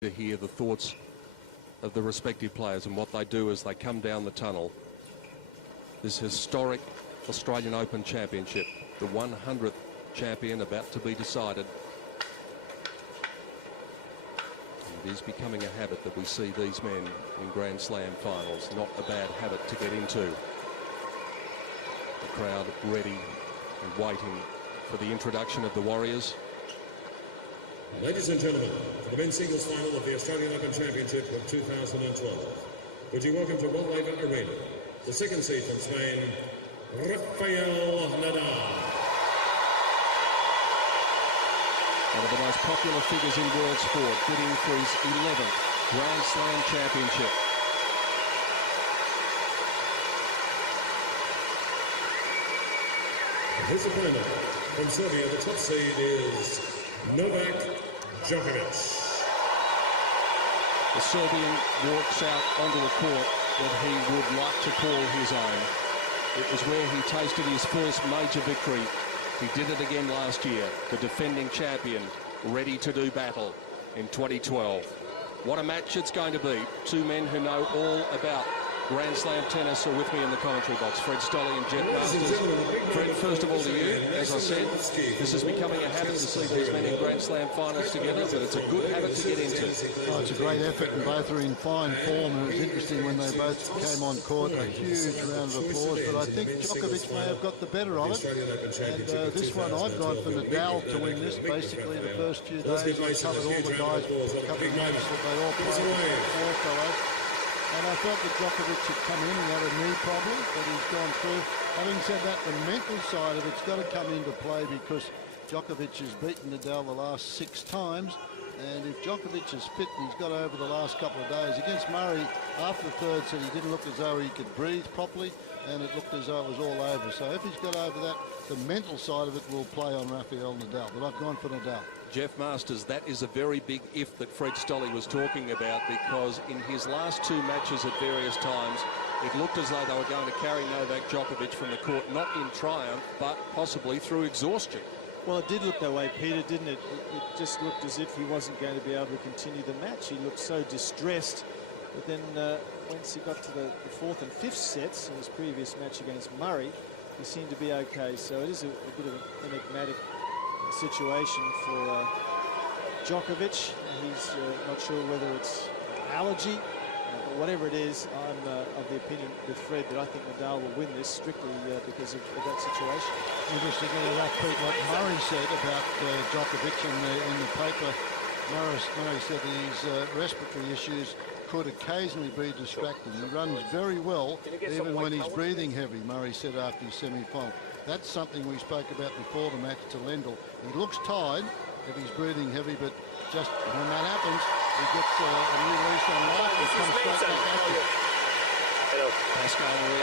to hear the thoughts of the respective players and what they do as they come down the tunnel. This historic Australian Open Championship, the 100th champion about to be decided. And it is becoming a habit that we see these men in Grand Slam finals. Not a bad habit to get into. The crowd ready and waiting for the introduction of the Warriors. Ladies and gentlemen, for the men's singles final of the Australian Open Championship of 2012, would you welcome to Wellhaven Arena, the second seed from Spain, Rafael Nadal. One of the most popular figures in world sport, bidding for his 11th Grand Slam championship. His opponent from Serbia, the top seed is Novak Djokovic. The Serbian walks out onto a court that he would like to call his own. It was where he tasted his first major victory. He did it again last year. The defending champion, ready to do battle in 2012. What a match it's going to be. Two men who know all about Grand Slam tennis are with me in the commentary box. Fred Stolle and Jeff Masters. Fred, first of all to you, as I said, this is becoming a habit to see these men in Grand Slam finals together, but it's a good habit to get into. Oh, it's a great effort and both are in fine form, and it was interesting when they both came on court. A huge round of applause, but I think Djokovic may have got the better of it. And this one, I've gone for Nadal to win this. Basically, the first few days, I covered all the guys, a couple of notes that they all played, four fellows. And I felt that Djokovic had come in, he had a knee problem, but he's gone through. Having said that, the mental side of it's got to come into play because Djokovic has beaten Nadal the last 6 times. And if Djokovic is fit, and he's got over the last couple of days. Against Murray, after the third set, he didn't look as though he could breathe properly, and it looked as though it was all over. So if he's got over that, the mental side of it will play on Rafael Nadal. But I've gone for Nadal. Jeff Masters, that is a very big if that Fred Stolle was talking about, because in his last 2 matches at various times, it looked as though they were going to carry Novak Djokovic from the court, not in triumph, but possibly through exhaustion. Well, it did look that way, Peter, didn't it? It just looked as if he wasn't going to be able to continue the match. He looked so distressed. But then once he got to the 4th and 5th sets in his previous match against Murray, he seemed to be okay. So it is a bit of an enigmatic situation for Djokovic. He's not sure whether it's allergy, but whatever it is, I'm of the opinion with Fred that I think Nadal will win this strictly because of that situation. Interestingly enough, Pete, what Murray said about Djokovic in the paper, Murray said that his respiratory issues could occasionally be distracting. He runs very well, even when he's breathing heavy, Murray said after his semi-final. That's something we spoke about before the match to Lendl. He looks tired if he's breathing heavy, but just when that happens, he gets a new lease on life and comes straight back at you. Hello.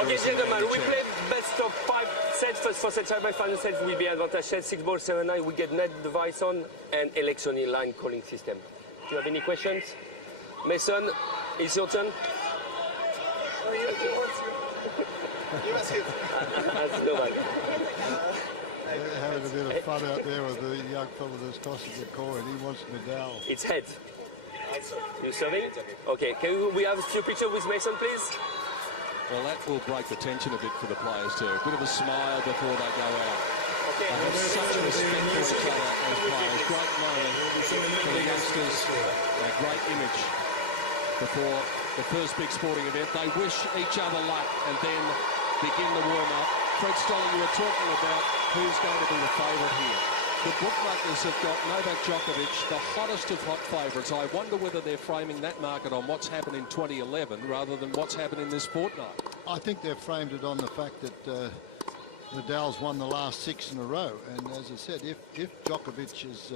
Okay, gentlemen, we play best of 5 sets. First 4 sets, final set will be advantage set. 6 balls, 7-9. We get net device on and electronic line calling system. Do you have any questions? Mason, it's your turn. You ask him. That's Novak. Having a bit of fun out there with the young fella that's tossing the coin. He wants Nadal. It's head. You serving? Okay, can we have a few pictures with Mason, please? Well, that will break the tension a bit for the players too. A bit of a smile before they go out. Okay. They have such respect for each other as players. Great moment for the youngsters. A great image before the first big sporting event. They wish each other luck and then begin the warm-up. Fred Stolle, you were talking about who's going to be the favourite here. The bookmakers have got Novak Djokovic, the hottest of hot favourites. I wonder whether they're framing that market on what's happened in 2011 rather than what's happened in this fortnight. I think they've framed it on the fact that Nadal's won the last 6 in a row. And as I said, if Djokovic has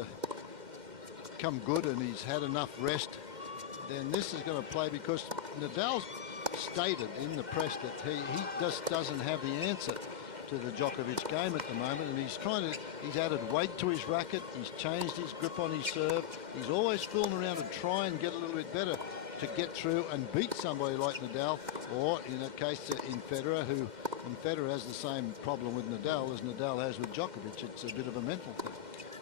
come good and he's had enough rest, then this is going to play, because Nadal's stated in the press that he just doesn't have the answer to the Djokovic game at the moment, and he's added weight to his racket, he's changed his grip on his serve, he's always fooling around to try and get a little bit better to get through and beat somebody like Nadal, or in that case in Federer, who Federer has the same problem with Nadal as Nadal has with Djokovic. It's a bit of a mental thing.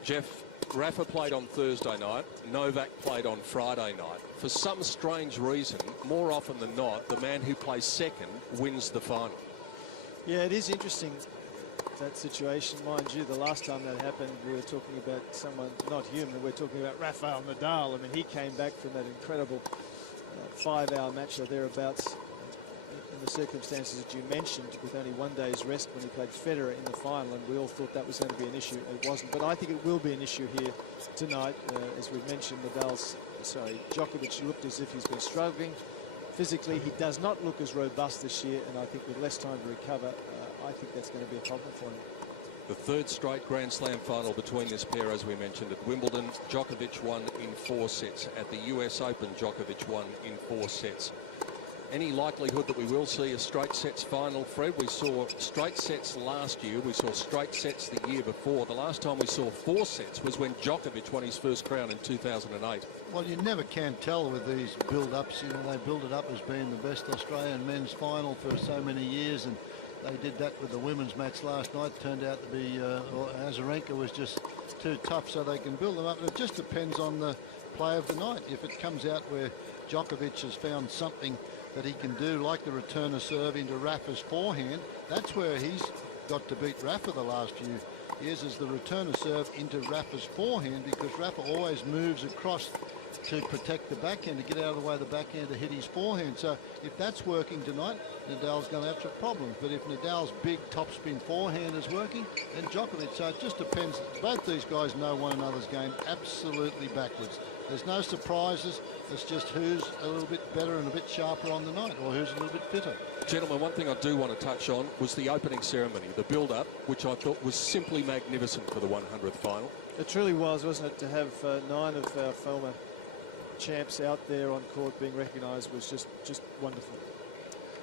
Jeff, Rafa played on Thursday night, Novak played on Friday night. For some strange reason, more often than not, the man who plays second wins the final. Yeah, it is interesting, that situation. Mind you, the last time that happened, we were talking about someone not human. We're talking about Rafael Nadal. I mean, he came back from that incredible 5-hour match or thereabouts in the circumstances that you mentioned, with only 1 day's rest when he played Federer in the final, and we all thought that was going to be an issue. It wasn't, but I think it will be an issue here tonight. As we've mentioned, Djokovic looked as if he's been struggling physically. He does not look as robust this year, and I think with less time to recover, I think that's going to be a problem for him. The third straight Grand Slam final between this pair, as we mentioned. At Wimbledon, Djokovic won in 4 sets. At the US Open, Djokovic won in 4 sets. Any likelihood that we will see a straight sets final, Fred? We saw straight sets last year. We saw straight sets the year before. The last time we saw 4 sets was when Djokovic won his first crown in 2008. Well, you never can tell with these build-ups. You know, they build it up as being the best Australian men's final for so many years, and they did that with the women's match last night. Turned out to be Azarenka was just too tough, so they can build them up. It just depends on the play of the night. If it comes out where Djokovic has found something that he can do, like the return of serve into Rafa's forehand, that's where he's got to beat Rafa the last few years, is the return of serve into Rafa's forehand, because Rafa always moves across to protect the backhand, to get out of the way of the backhand to hit his forehand. So if that's working tonight, Nadal's going to have some problems. But if Nadal's big topspin forehand is working, then Djokovic. So it just depends. Both these guys know one another's game absolutely backwards. There's no surprises. It's just who's a little bit better and a bit sharper on the night, or who's a little bit fitter. Gentlemen, one thing I do want to touch on was the opening ceremony, the build-up, which I thought was simply magnificent for the 100th final. It truly was, wasn't it? To have 9 of our former champs out there on court being recognised was just wonderful.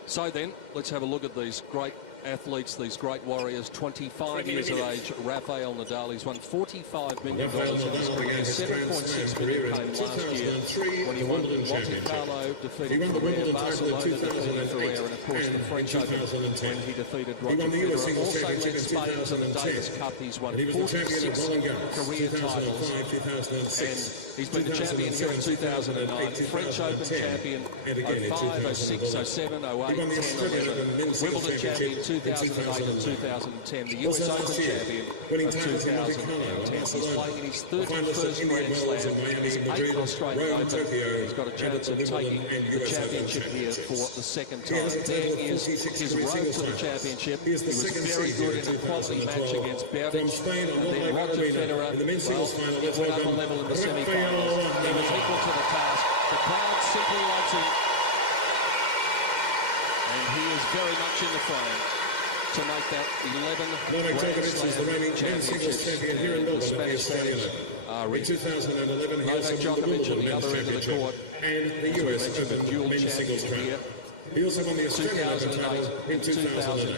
So then, let's have a look at these great athletes, these great warriors. 25 years of age, Rafael Nadal. He's won $45 million in his career. 7.6 million came last year when he won Monte Carlo, defeated Ferrer, Barcelona defeated Ferrer, and of course the French Open when he defeated Roger Federer. Also led Spain to the Davis Cup. He's won 46 career titles, and he's been the champion here in 2009, French Open champion 05, 06, 07, 08, 10, 11, Wimbledon champion 2008 and 2010, the US Open champion of 2010. He's playing in his 31st Grand Slam, his 8th Australian Open. He's got a chance of taking the championship here for the second time. There is his road to the championship. He was very good in a quality match against Berdic, and then Roger Federer, well, he went up a level in the semi-finals. He was equal to the task. The crowd simply loves him, and he is very much in the frame to make that 11 Grand Slam championships, and the Spanish fans are in. Novak Djokovic at the other end of the court, as we mentioned, the dual champions here. He also won the 2008 and 2011.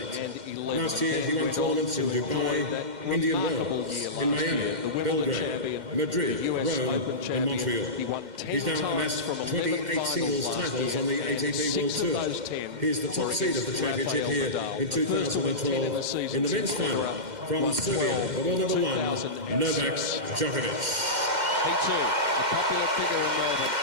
Then went on to enjoy that remarkable year last year. The Wimbledon champion, the US Open champion. He won 10 times from 11 finals last year, and 6 of those 10 were against Rafael Nadal. The first to win 10 in the season since Federer won 12 in 2006. He too, a popular figure in Melbourne.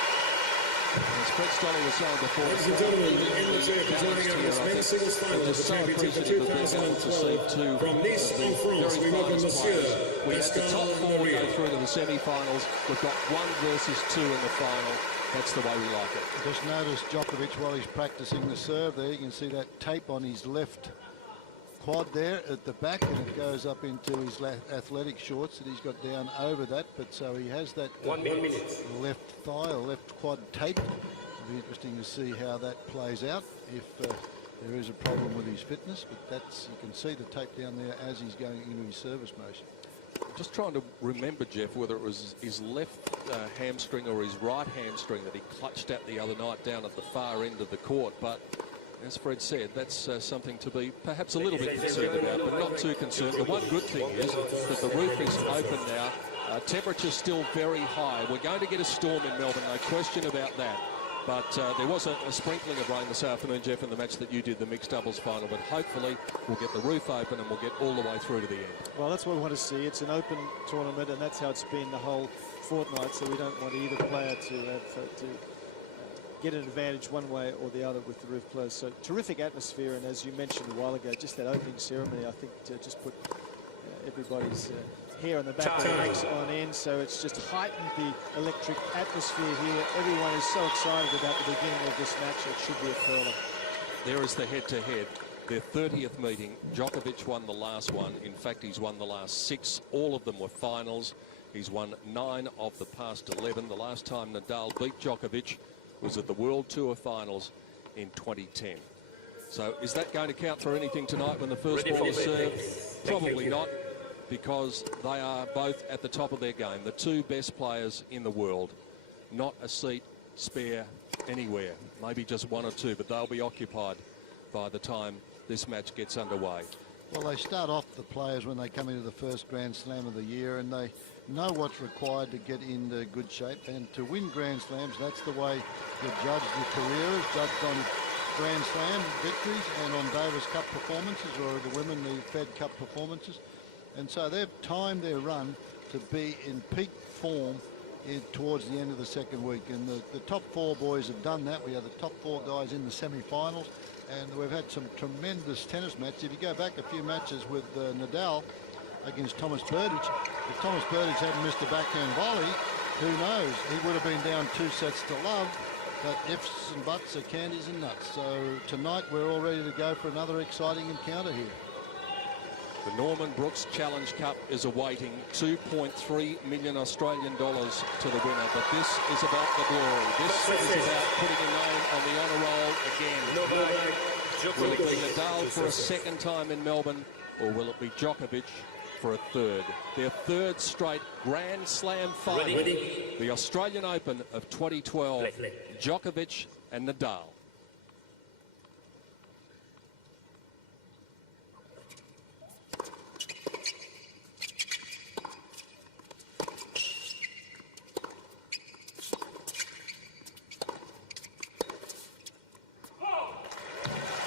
As Fred Stolle was saying before, Ladies and gentlemen, in the chair presenting our men's singles final of the championship for 2012 from Nice en France, we welcome Monsieur we had the top 4 go through to the semi-finals. We've got 1 versus 2 in the final. That's the way we like it. Just notice Djokovic while he's practicing the serve there. You can see that tape on his left quad there at the back, and it goes up into his athletic shorts that he's got down over that. But so he has that 1 minute. left thigh or left quad tape. It'll be interesting to see how that plays out if there is a problem with his fitness. But that's, you can see the tape down there as he's going into his service motion. Just trying to remember, Jeff, whether it was his left hamstring or his right hamstring that he clutched at the other night down at the far end of the court. But as Fred said, that's something to be perhaps a little bit concerned about, but not too concerned. The one good thing is that the roof is open now. Temperature's still very high. We're going to get a storm in Melbourne, no question about that. But there was a sprinkling of rain this afternoon, Jeff, in the match that you did, the mixed doubles final. But hopefully we'll get the roof open and we'll get all the way through to the end. Well, that's what we want to see. It's an open tournament, and that's how it's been the whole fortnight. So we don't want either player to have to get an advantage one way or the other with the roof closed. So terrific atmosphere, and as you mentioned a while ago, just that opening ceremony, I think, just put everybody's hair on the back of their necks on end. So it's just heightened the electric atmosphere here. Everyone is so excited about the beginning of this match. It should be a curler. There is the head-to-head. Their 30th meeting. Djokovic won the last one. In fact, he's won the last 6. All of them were finals. He's won 9 of the past 11. The last time Nadal beat Djokovic was at the World Tour Finals in 2010. So is that going to count for anything tonight when the first ball is served? Probably not, because they are both at the top of their game. The 2 best players in the world. Not a seat spare anywhere. Maybe just 1 or 2, but they'll be occupied by the time this match gets underway. Well, they start off, the players, when they come into the first Grand Slam of the year, and they know what's required to get into good shape. And to win Grand Slams, that's the way you judge your careers, judged on Grand Slam victories and on Davis Cup performances, or the women, the Fed Cup performances. And so they've timed their run to be in peak form towards the end of the second week. And the top 4 boys have done that. We have the top 4 guys in the semi-finals. And we've had some tremendous tennis matches. If you go back a few matches with Nadal against Thomas Berdych, if Thomas Berdych hadn't missed a backhand volley, who knows? He would have been down 2 sets to love. But ifs and buts are candies and nuts. So tonight we're all ready to go for another exciting encounter here. The Norman Brooks Challenge Cup is awaiting $2.3 million Australian dollars to the winner. But this is about the glory. This is about putting a name on the honour roll again. Will it be Nadal for a second time in Melbourne, or will it be Djokovic for a third? Their 3rd straight Grand Slam final. The Australian Open of 2012. Djokovic and Nadal.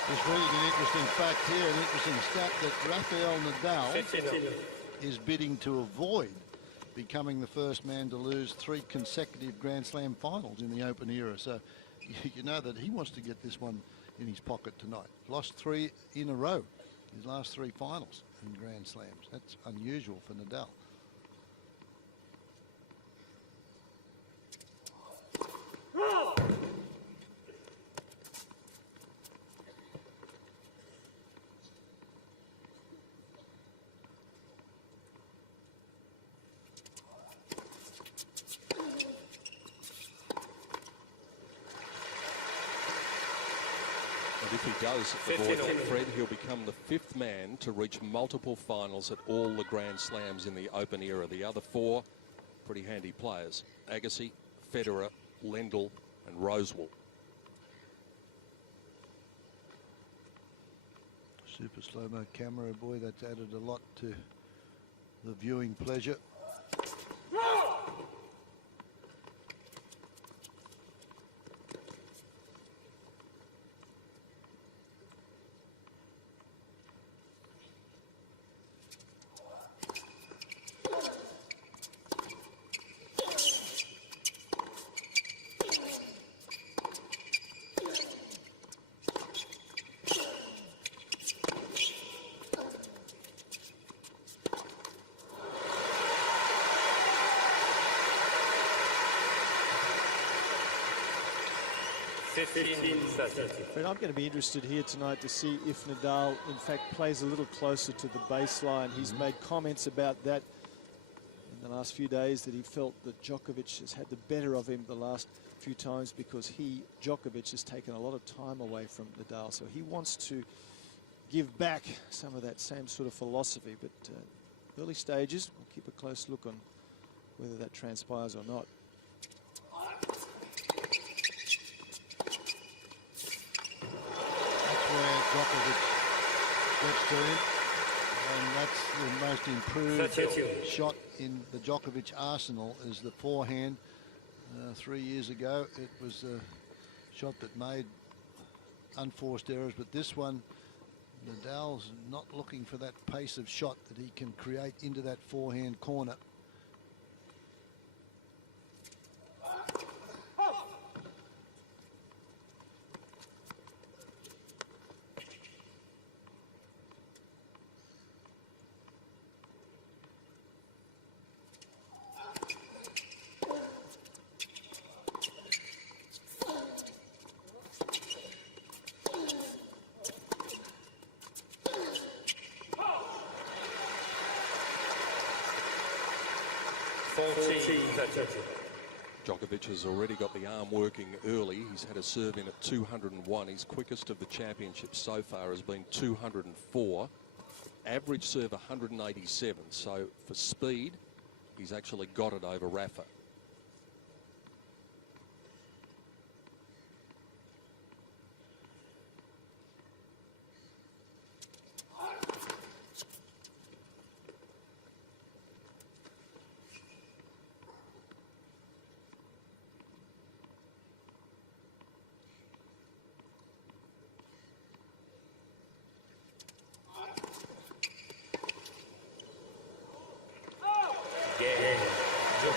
Just reading an interesting fact here, an interesting stat, that Rafael Nadal is bidding to avoid becoming the first man to lose 3 consecutive Grand Slam finals in the Open era. So you know that he wants to get this one in his pocket tonight. Lost 3 in a row, his last 3 finals in Grand Slams. That's unusual for Nadal. And if he does avoid that, Fred, he'll become the 5th man to reach multiple finals at all the Grand Slams in the Open era. The other 4 pretty handy players: Agassi, Federer, Lendl and Rosewall. Super slow-mo camera, boy, that's added a lot to the viewing pleasure. Fred, I'm going to be interested here tonight to see if Nadal, in fact, plays a little closer to the baseline. He's made comments about that in the last few days, that he felt that Djokovic has had the better of him the last few times because Djokovic, has taken a lot of time away from Nadal. So he wants to give back some of that same sort of philosophy. But early stages, we'll keep a close look on whether that transpires or not. Djokovic gets to him, and that's the most improved shot in the Djokovic arsenal, is the forehand. 3 years ago it was shot that made unforced errors, but this one, Nadal's not looking for that pace of shot that he can create into that forehand corner. Djokovic has already got the arm working early. He's had a serve in at 201. His quickest of the championship so far has been 204. Average serve 187. So for speed, he's actually got it over Rafa.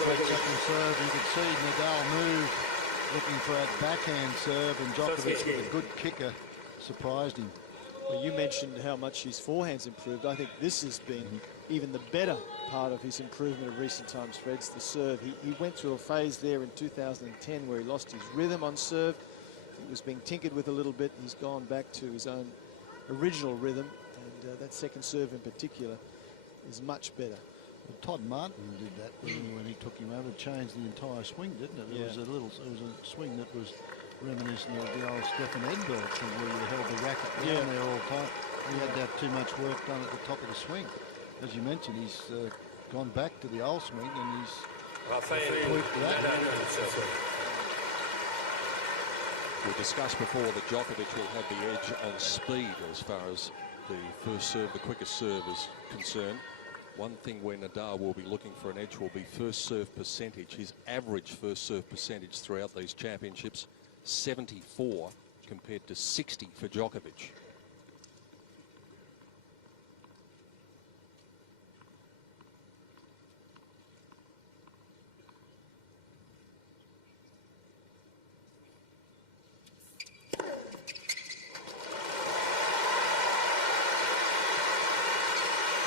Second serve, you could see Nadal move, looking for that backhand serve, and Djokovic with a good kicker surprised him. Well, you mentioned how much his forehand's improved. I think this has been even the better part of his improvement of recent times, Fred's the serve. He went through a phase there in 2010 where he lost his rhythm on serve. It was being tinkered with a little bit. He's gone back to his own original rhythm, and that second serve in particular is much better. Well, Todd Martin did that when he took him over, changed the entire swing, didn't it? It was a swing that was reminiscent of the old Stefan Edberg thing where you held the racket down there all the time. He had to have too much work done at the top of the swing. As you mentioned, he's gone back to the old swing and he's tweaked that. We discussed before that Djokovic will have the edge on speed as far as the first serve, the quickest serve is concerned. One thing where Nadal will be looking for an edge will be first serve percentage. His average first serve percentage throughout these championships, 74 compared to 60 for Djokovic.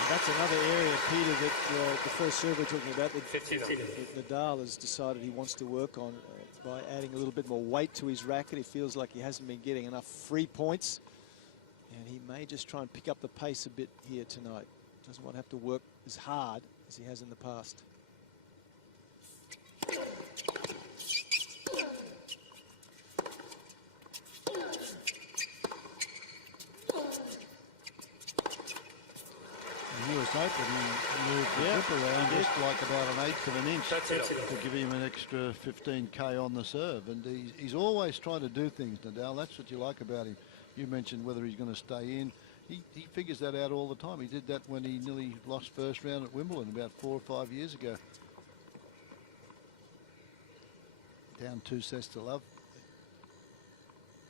That's another area, Peter, that the first serve we're talking about, that Nadal has decided he wants to work on by adding a little bit more weight to his racket. He feels like he hasn't been getting enough free points, and he may just try and pick up the pace a bit here tonight. Doesn't want to have to work as hard as he has in the past. US Open, he moved the grip around just like about an eighth of an inch to give him an extra 15k on the serve. And he's always trying to do things, Nadal. That's what you like about him. You mentioned whether he's going to stay in. He figures that out all the time. He did that when he nearly lost first round at Wimbledon about 4 or 5 years ago. Down 2 sets to love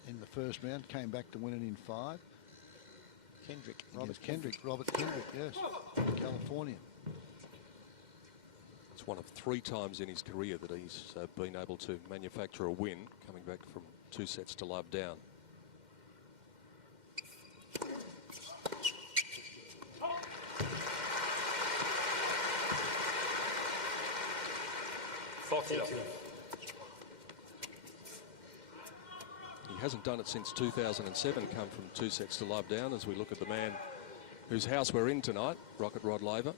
in the first round, came back to win it in 5. Robert Kendrick, yes, California. It's one of 3 times in his career that he's been able to manufacture a win, coming back from 2 sets to love down. He hasn't done it since 2007, come from 2 sets to love down, as we look at the man whose house we're in tonight, Rocket Rod Laver.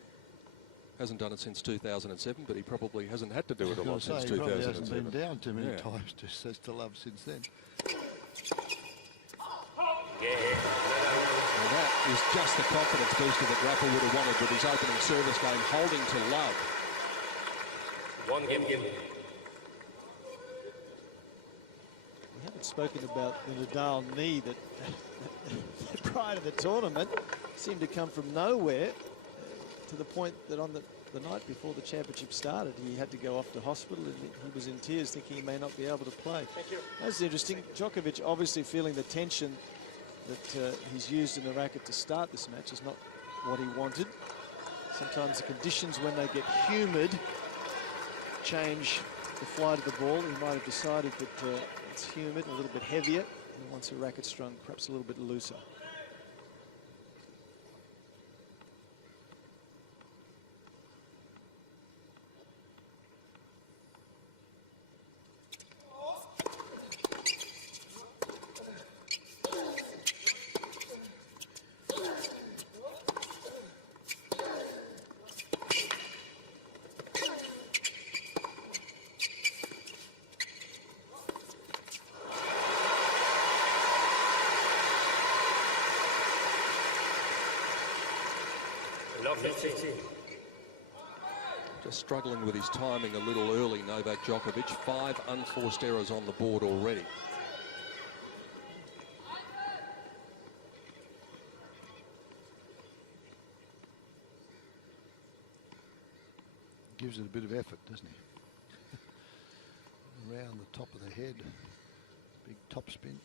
Hasn't done it since 2007, but he probably hasn't had to do it a lot since 2007. He probably hasn't been down too many times, 2 sets to love since then. Well, that is just the confidence booster that Rafa would have wanted with his opening service game, holding to love. One game. We haven't spoken about the Nadal knee that prior to the tournament seemed to come from nowhere to the point that on the the night before the championship started, he had to go off to hospital and he was in tears thinking he may not be able to play. Thank you. That's interesting. Djokovic obviously feeling the tension that he's used in the racket to start this match is not what he wanted. Sometimes the conditions when they get humid change the flight of the ball. He might have decided that it's humid, a little bit heavier. He wants a racket strung perhaps a little bit looser. Just struggling with his timing a little early, Novak Djokovic. 5 unforced errors on the board already. Gives it a bit of effort, doesn't he? Around the top of the head. Big top spin.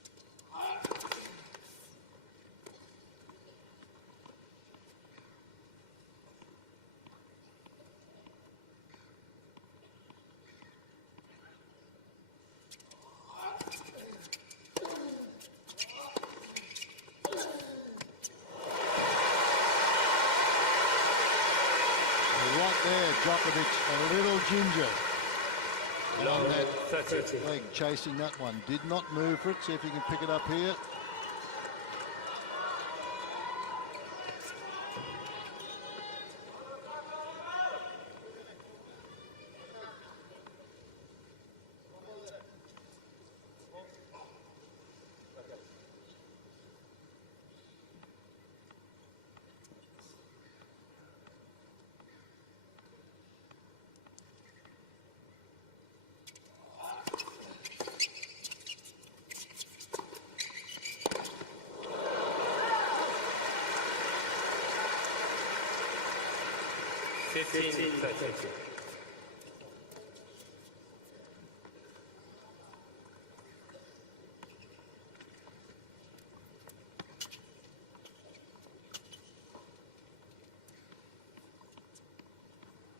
Djokovic a little ginger on that leg, chasing that one. Did not move for it. See if he can pick it up here.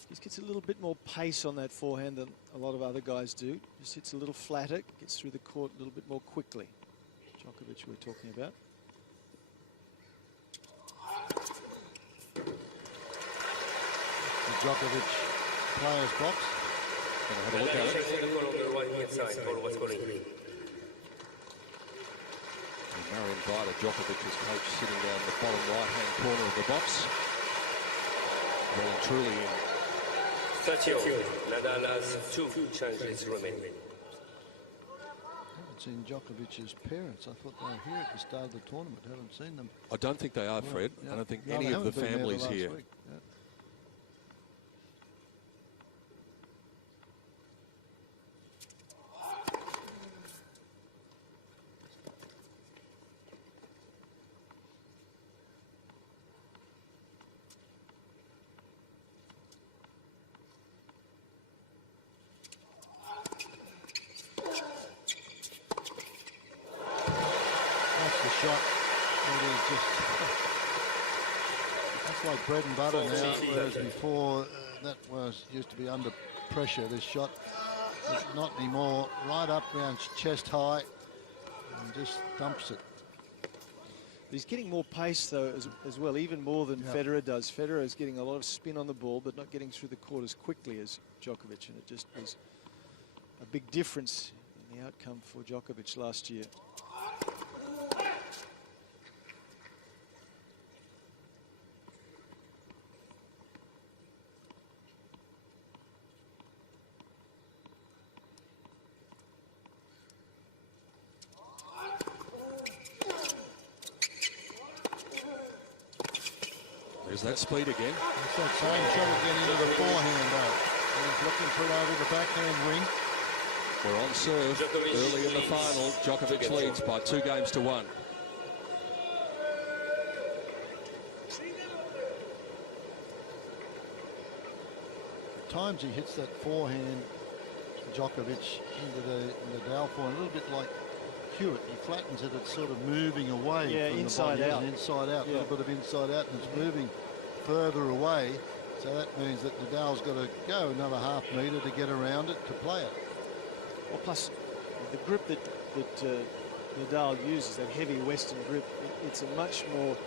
Just gets a little bit more pace on that forehand than a lot of other guys do. Just hits a little flatter, gets through the court a little bit more quickly. Djokovic we're talking about. The Djokovic players box. Gonna have a look at it. Marion Vida, Djokovic's coach, sitting down the bottom right-hand corner of the box. Well and truly in. 30. Nadal has 2 challenges remaining. I haven't seen Djokovic's parents. I thought they were here at the start of the tournament. I haven't seen them. I don't think they are, Fred. Yeah. I don't think No, any they of the haven't been there families last here. week. Yeah. Shot. It is just, that's like bread and butter now, whereas before that was used to be under pressure. This shot, not anymore. Right up around chest high and just dumps it. He's getting more pace though as well, even more than Federer does. Federer is getting a lot of spin on the ball, but not getting through the court as quickly as Djokovic, and it just was a big difference in the outcome for Djokovic last year. There's that speed again. It's that same shot again into the forehand though. He's looking for it over the backhand ring. We're on serve early in the final. Djokovic leads by 2 games to 1. times he hits that forehand, Djokovic, into the Nadal forehand, a little bit like Hewitt. He flattens it, it's sort of moving away from inside the body, out. inside out, a little bit of inside out, and it's moving further away. So that means that Nadal's got to go another half metre to get around it to play it. Well, plus the grip that Nadal uses, that heavy Western grip, it's a much more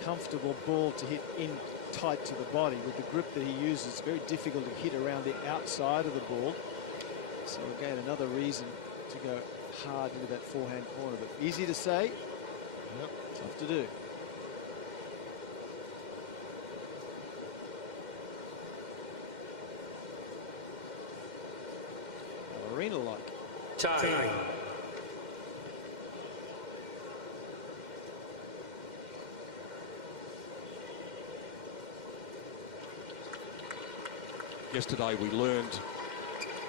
comfortable ball to hit in tight to the body. With the grip that he uses, it's very difficult to hit around the outside of the ball. So again, another reason to go hard into that forehand corner. But easy to say, tough to do. Arena-like. Time. Yesterday we learned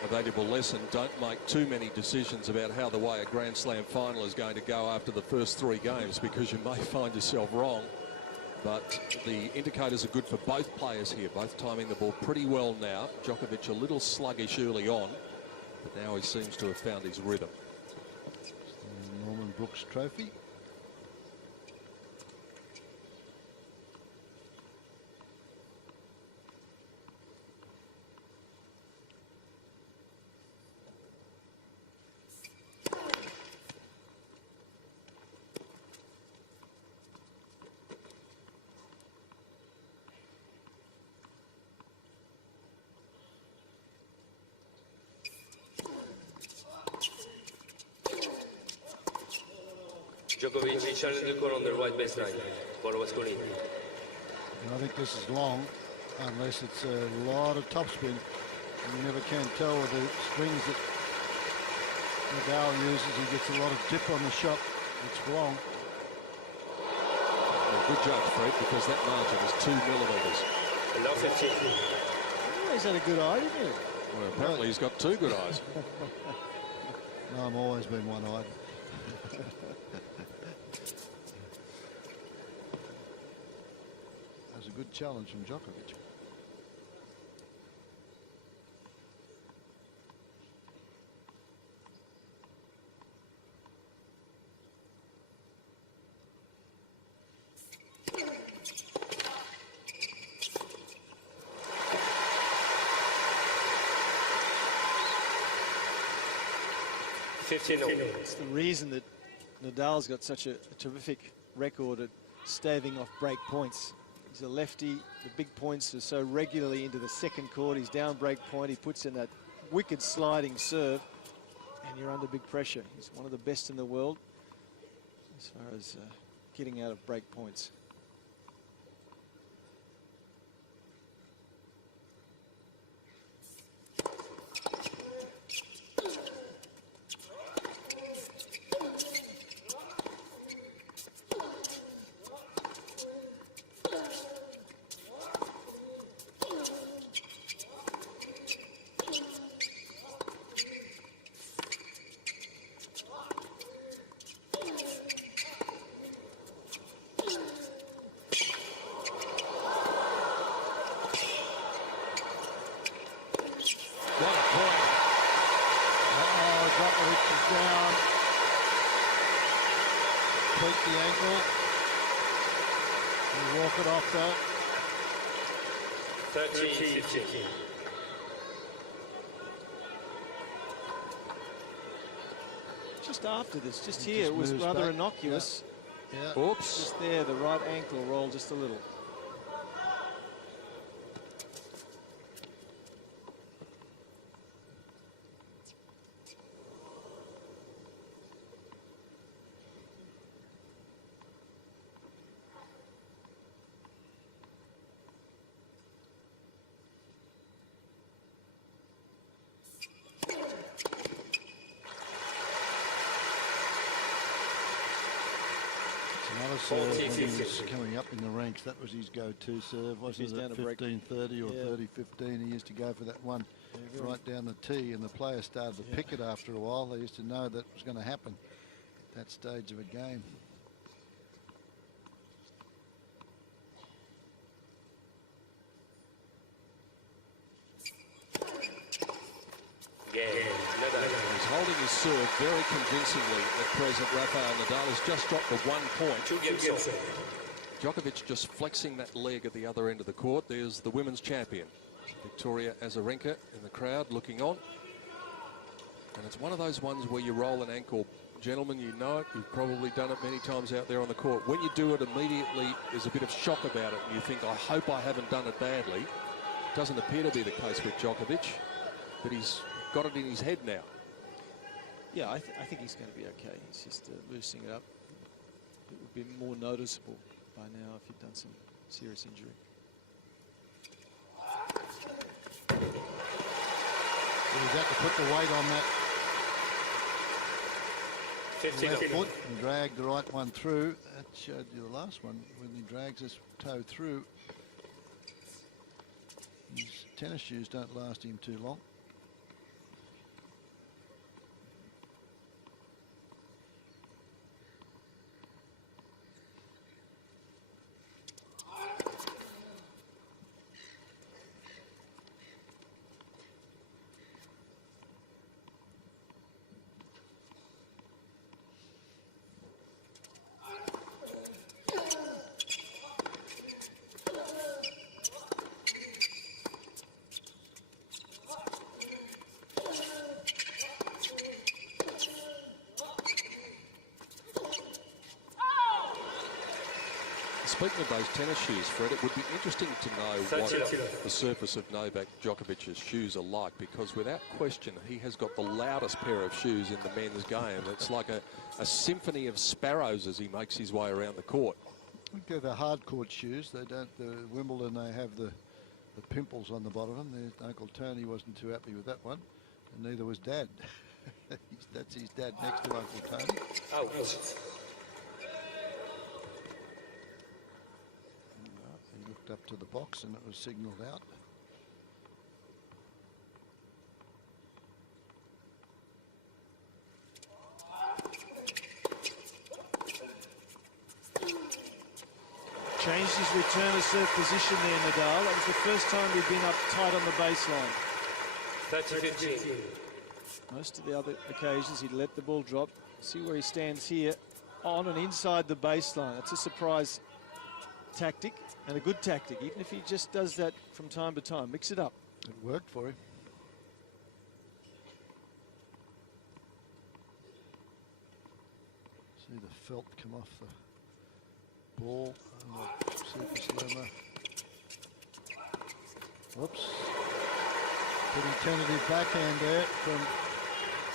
a valuable lesson. Don't make too many decisions about how the way a Grand Slam final is going to go after the first 3 games, because you may find yourself wrong. But the indicators are good for both players here, both timing the ball pretty well now. Djokovic a little sluggish early on, but now he seems to have found his rhythm. Norman Brooks Trophy. Djokovic challenged the call on the right baseline. Ball was calling. I think this is long, unless it's a lot of topspin. You never can tell with the strings that Nadal uses. He gets a lot of dip on the shot. It's long. Well, good judge, Fred, because that margin is 2 millimetres. Love 15. Oh, he's had a good eye, didn't he? Well, apparently he's got 2 good eyes. No, I've always been one-eyed. That was a good challenge from Djokovic. It's the reason that Nadal's got such a terrific record at staving off break points. He's a lefty. The big points are so regularly into the second court. He's down break point. He puts in that wicked sliding serve, and you're under big pressure. He's one of the best in the world as far as getting out of break points. The ankle. He'll walk it off though. 13-15. Just after this, just here, it was rather back. innocuous. Yeah. Oops. Just there, the right ankle rolled just a little. Another serve when he was coming up in the ranks. That was his go-to serve, wasn't it? At 15-30 or 30-15, he used to go for that one right down the tee, and the players started to pick it after a while. They used to know that was going to happen at that stage of a game. serve very convincingly at present. Rafael Nadal has just dropped the 1 point. 2 games off. Djokovic just flexing that leg at the other end of the court. There's the women's champion, Victoria Azarenka, in the crowd looking on. And it's one of those ones where you roll an ankle. Gentlemen, you know it. You've probably done it many times out there on the court. When you do it immediately, there's a bit of shock about it. And you think, I hope I haven't done it badly. Doesn't appear to be the case with Djokovic, but he's got it in his head now. Yeah, I think he's going to be okay. He's just loosening it up. It would be more noticeable by now if he'd done some serious injury. He's had to put the weight on that 15 left off. foot and drag the right one through. That showed you the last one when he drags his toe through. His tennis shoes don't last him too long. Speaking of those tennis shoes, Fred, it would be interesting to know what the surface of Novak Djokovic's shoes are like, because without question, he has got the loudest pair of shoes in the men's game. It's like a symphony of sparrows as he makes his way around the court. I think they're the hard court shoes. They don't. The Wimbledon, they have the pimples on the bottom of them. Their Uncle Tony wasn't too happy with that one, and neither was Dad. That's his dad next to Uncle Tony. Out. He looked up to the box and it was signalled out. Changed his return to serve position there, Nadal. That was the first time he'd been up tight on the baseline. 30-15. Most of the other occasions he'd let the ball drop. See where he stands here, on and inside the baseline. That's a surprise tactic and a good tactic, even if he just does that from time to time. Mix it up. It worked for him. See the felt come off the ball on the surface lemma. Whoops. Pretty tentative backhand there from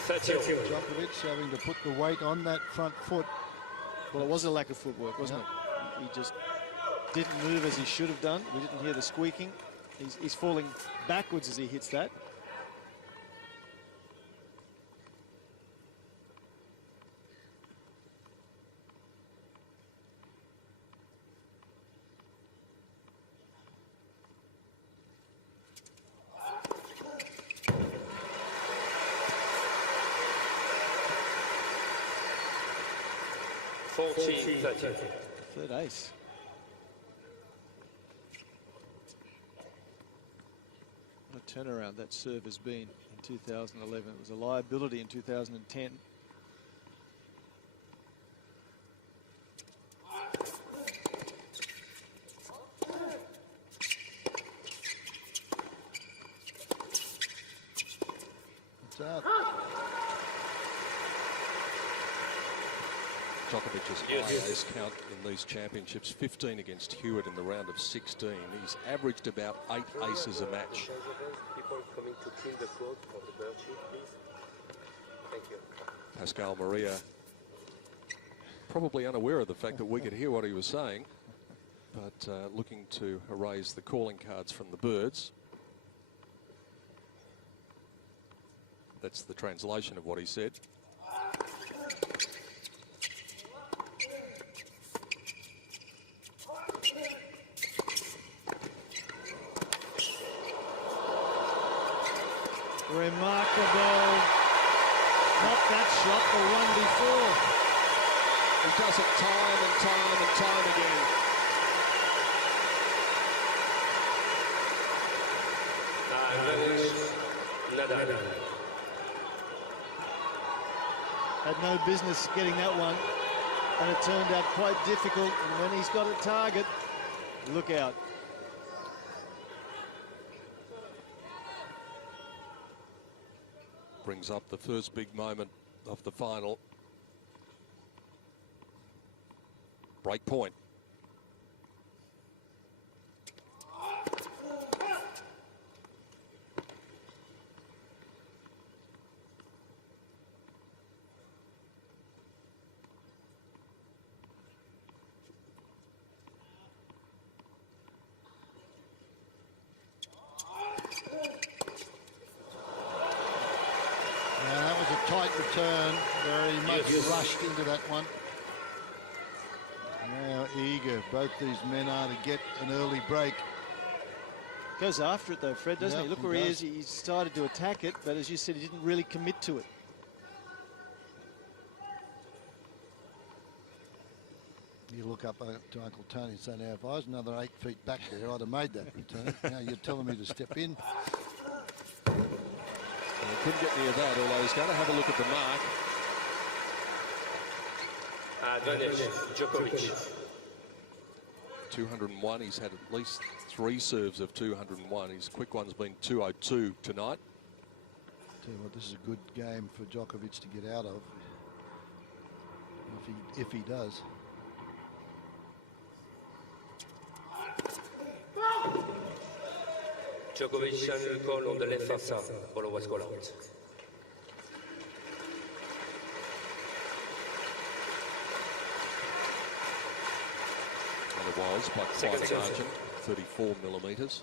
30. Djokovic, having to put the weight on that front foot. Well, it was a lack of footwork, wasn't it? He just didn't move as he should have done. We didn't hear the squeaking. He's falling backwards as he hits that. Third ace. What a turnaround that serve has been in 2011. It was a liability in 2010. It's out. Djokovic's high ace count in these championships, 15 against Hewitt in the round of 16. He's averaged about 8 aces a match. People coming to clean the court for the bird sheet, please. Thank you. Pascal Maria probably unaware of the fact that we could hear what he was saying, but looking to erase the calling cards from the birds. That's the translation of what he said. Remarkable. Not that shot, the one before. He does it time and time and time again. Nadal. had no business getting that one, and it turned out quite difficult. And when he's got a target, look out. Brings up the first big moment of the final. Break point. That was a tight return, very much rushed into that one. How eager both these men are to get an early break. Goes after it though, Fred, doesn't Yep, he? Look he where he does. is. He started to attack it, but as you said, he didn't really commit to it. You look up to Uncle Tony and say, now, if I was another 8 feet back there, I'd have made that return. Now you're telling me to step in. He couldn't get near that, although he's going to have a look at the mark. Advantage, Djokovic. 201. He's had at least 3 serves of 201. His quick one's been 202 tonight. Tell you what, this is a good game for Djokovic to get out of, if he does. Djokovic channel call on the left face. Ball was called out. And it was by quite Second a serve. margin, 34 millimetres.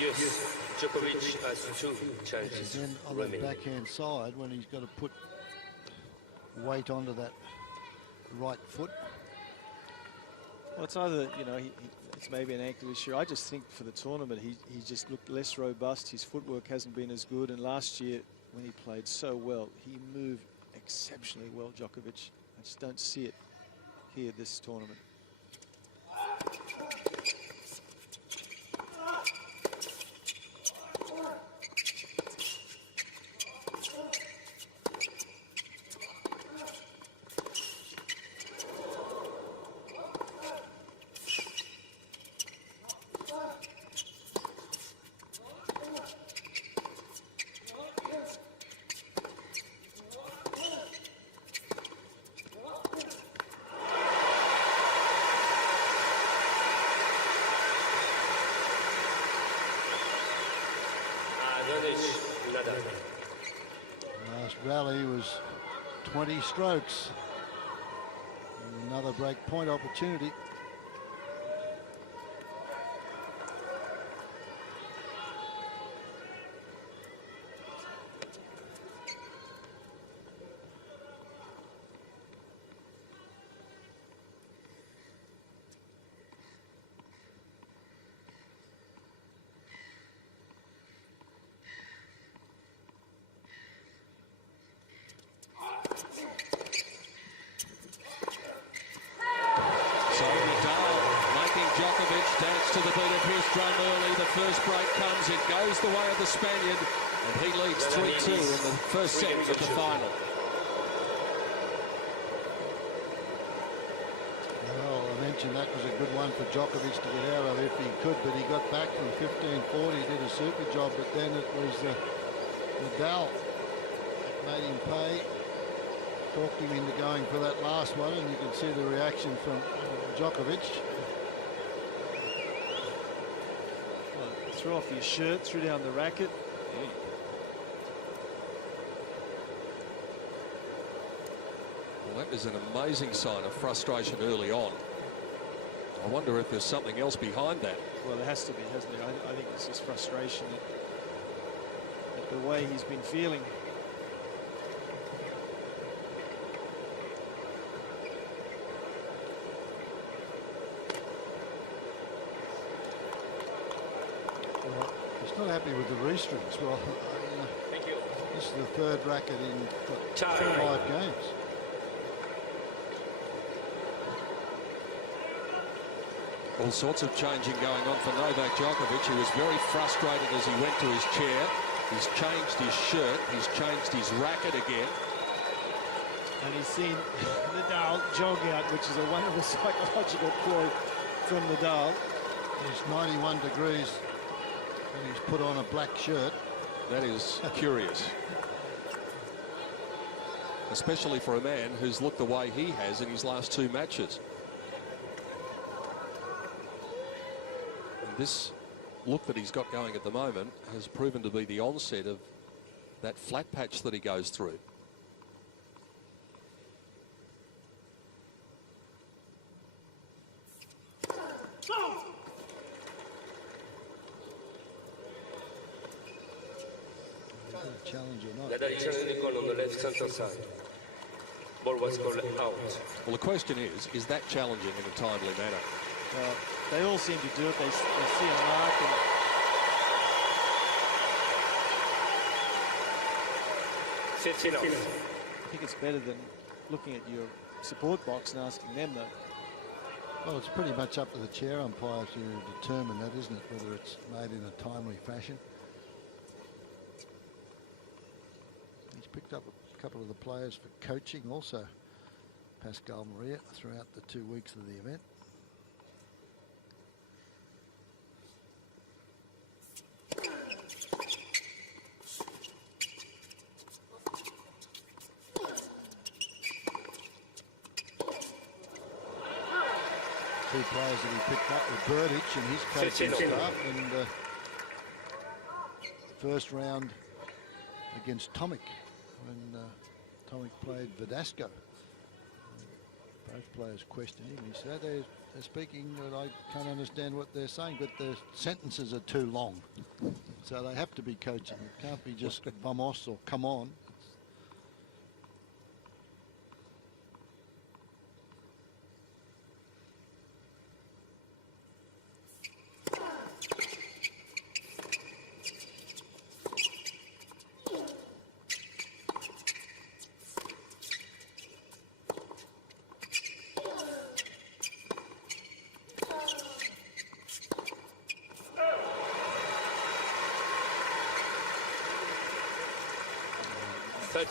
Yes, Djokovic has 2 chances Then on that remaining. backhand side, when he's got to put weight onto that right foot. Well, it's either, you know, it's maybe an ankle issue. I just think for the tournament, he just looked less robust. His footwork hasn't been as good. And last year, when he played so well, he moved exceptionally well, Djokovic. I just don't see it here this tournament. Advantage, Nadal. Last rally was 20 strokes. And another break point opportunity. So Nadal making Djokovic dance to the beat of his drum early. The first break comes. It goes the way of the Spaniard, and he leads 3-2 in the first set of the final. Well, I mentioned that was a good one for Djokovic to get out of if he could, but he got back from 15-40, did a super job, but then it was Nadal that made him pay, talked him into going for that last one, and you can see the reaction from Djokovic. Well, threw off his shirt, threw down the racket. Well, that is an amazing sign of frustration early on. I wonder if there's something else behind that. Well, there has to be, hasn't there? I think it's just frustration at the way he's been feeling. Well, he's not happy with the restrings. Well, Thank you. This is the third racket in what, 5 games. All sorts of changing going on for Novak Djokovic. He was very frustrated as he went to his chair. He's changed his shirt. He's changed his racket again. And he's seen Nadal jog out, which is a wonderful psychological ploy from Nadal. It's 91 degrees and he's put on a black shirt. That is curious. Especially for a man who's looked the way he has in his last 2 matches. And this look that he's got going at the moment has proven to be the onset of that flat patch that he goes through. Challenge or not. Nadal is challenging Nicole on the left center side. Ball was called out. Well, the question is that challenging in a timely manner? Well, they all seem to do it. They see a mark and I think it's better than looking at your support box and asking them though. Well, it's pretty much up to the chair umpire to determine that, isn't it? Whether it's made in a timely fashion. He's picked up a couple of the players for coaching also, Pascal Maria, throughout the 2 weeks of the event. Two players that he picked up were Burditch and his coaching staff, and first round against Tomic when Tomic played Verdasco. Both players questioned him. He said they're speaking, but I can't understand what they're saying, but the sentences are too long. So they have to be coaching. It can't be just vamos or come on.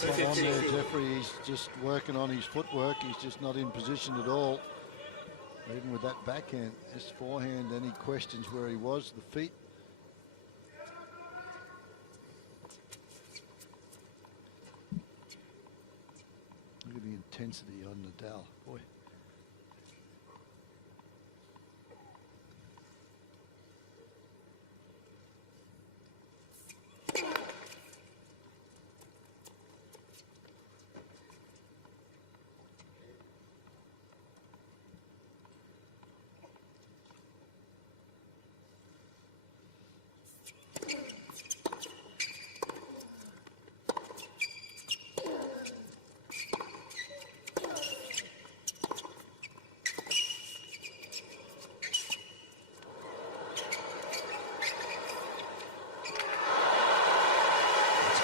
On there, Jeffrey, he's just working on his footwork. He's just not in position at all. Even with that backhand, his forehand, then he questions where he was, the feet. Look at the intensity on Nadal, boy.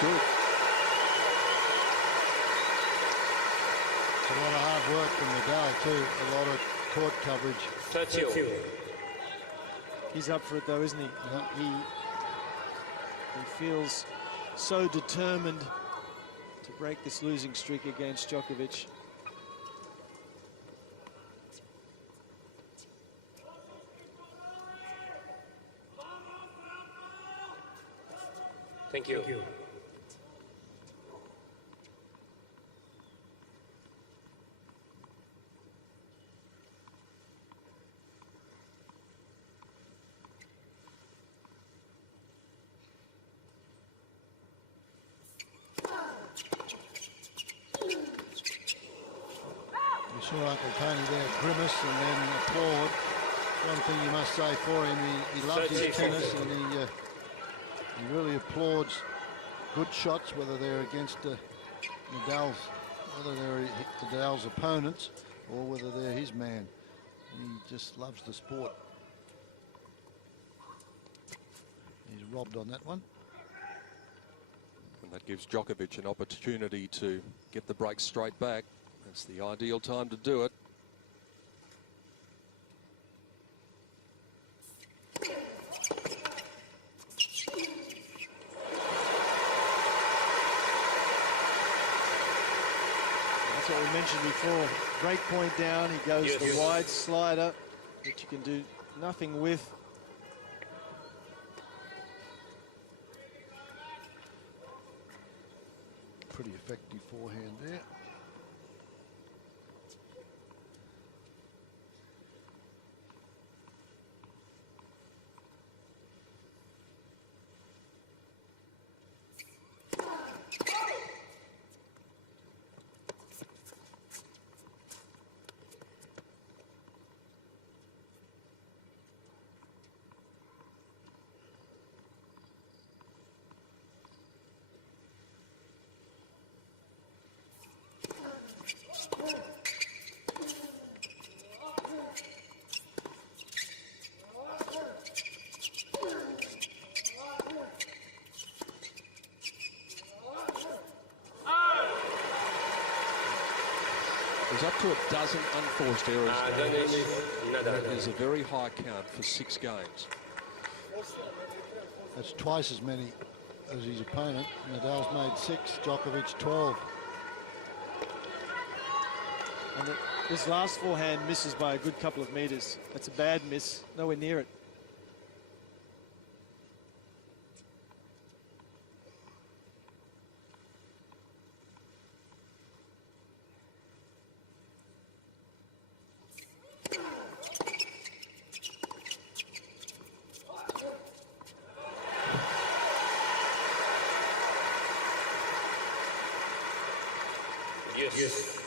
Good. It's a lot of hard work from Nadal too. A lot of court coverage. 30. He's up for it though, isn't he? Yeah. He feels so determined to break this losing streak against Djokovic. Thank you. You saw Uncle Tony there grimace and then applaud. One thing you must say for him, he loves his tennis, and he really applauds good shots, whether they're against Nadal's opponents or whether they're his man. He just loves the sport. He's robbed on that one. That gives Djokovic an opportunity to get the break straight back. That's the ideal time to do it. That's what we mentioned before. Break point down, he goes the wide slider, which you can do nothing with. Pretty effective forehand there. There's up to a dozen unforced errors. Nadal. That is a very high count for 6 games. That's twice as many as his opponent. Nadal's made 6, Djokovic 12. And this last forehand misses by a good couple of meters. That's a bad miss, nowhere near it. Yes.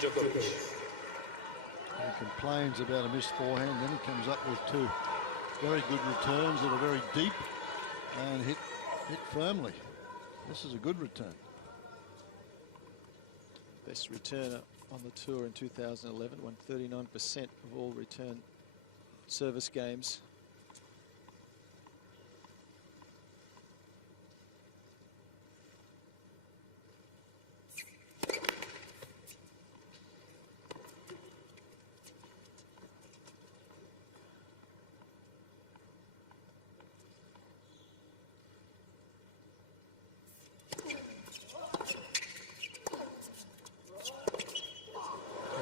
Djokovic. He complains about a missed forehand, then he comes up with 2 very good returns that are very deep and hit firmly. This is a good return. Best returner on the tour in 2011, won 39% of all return service games.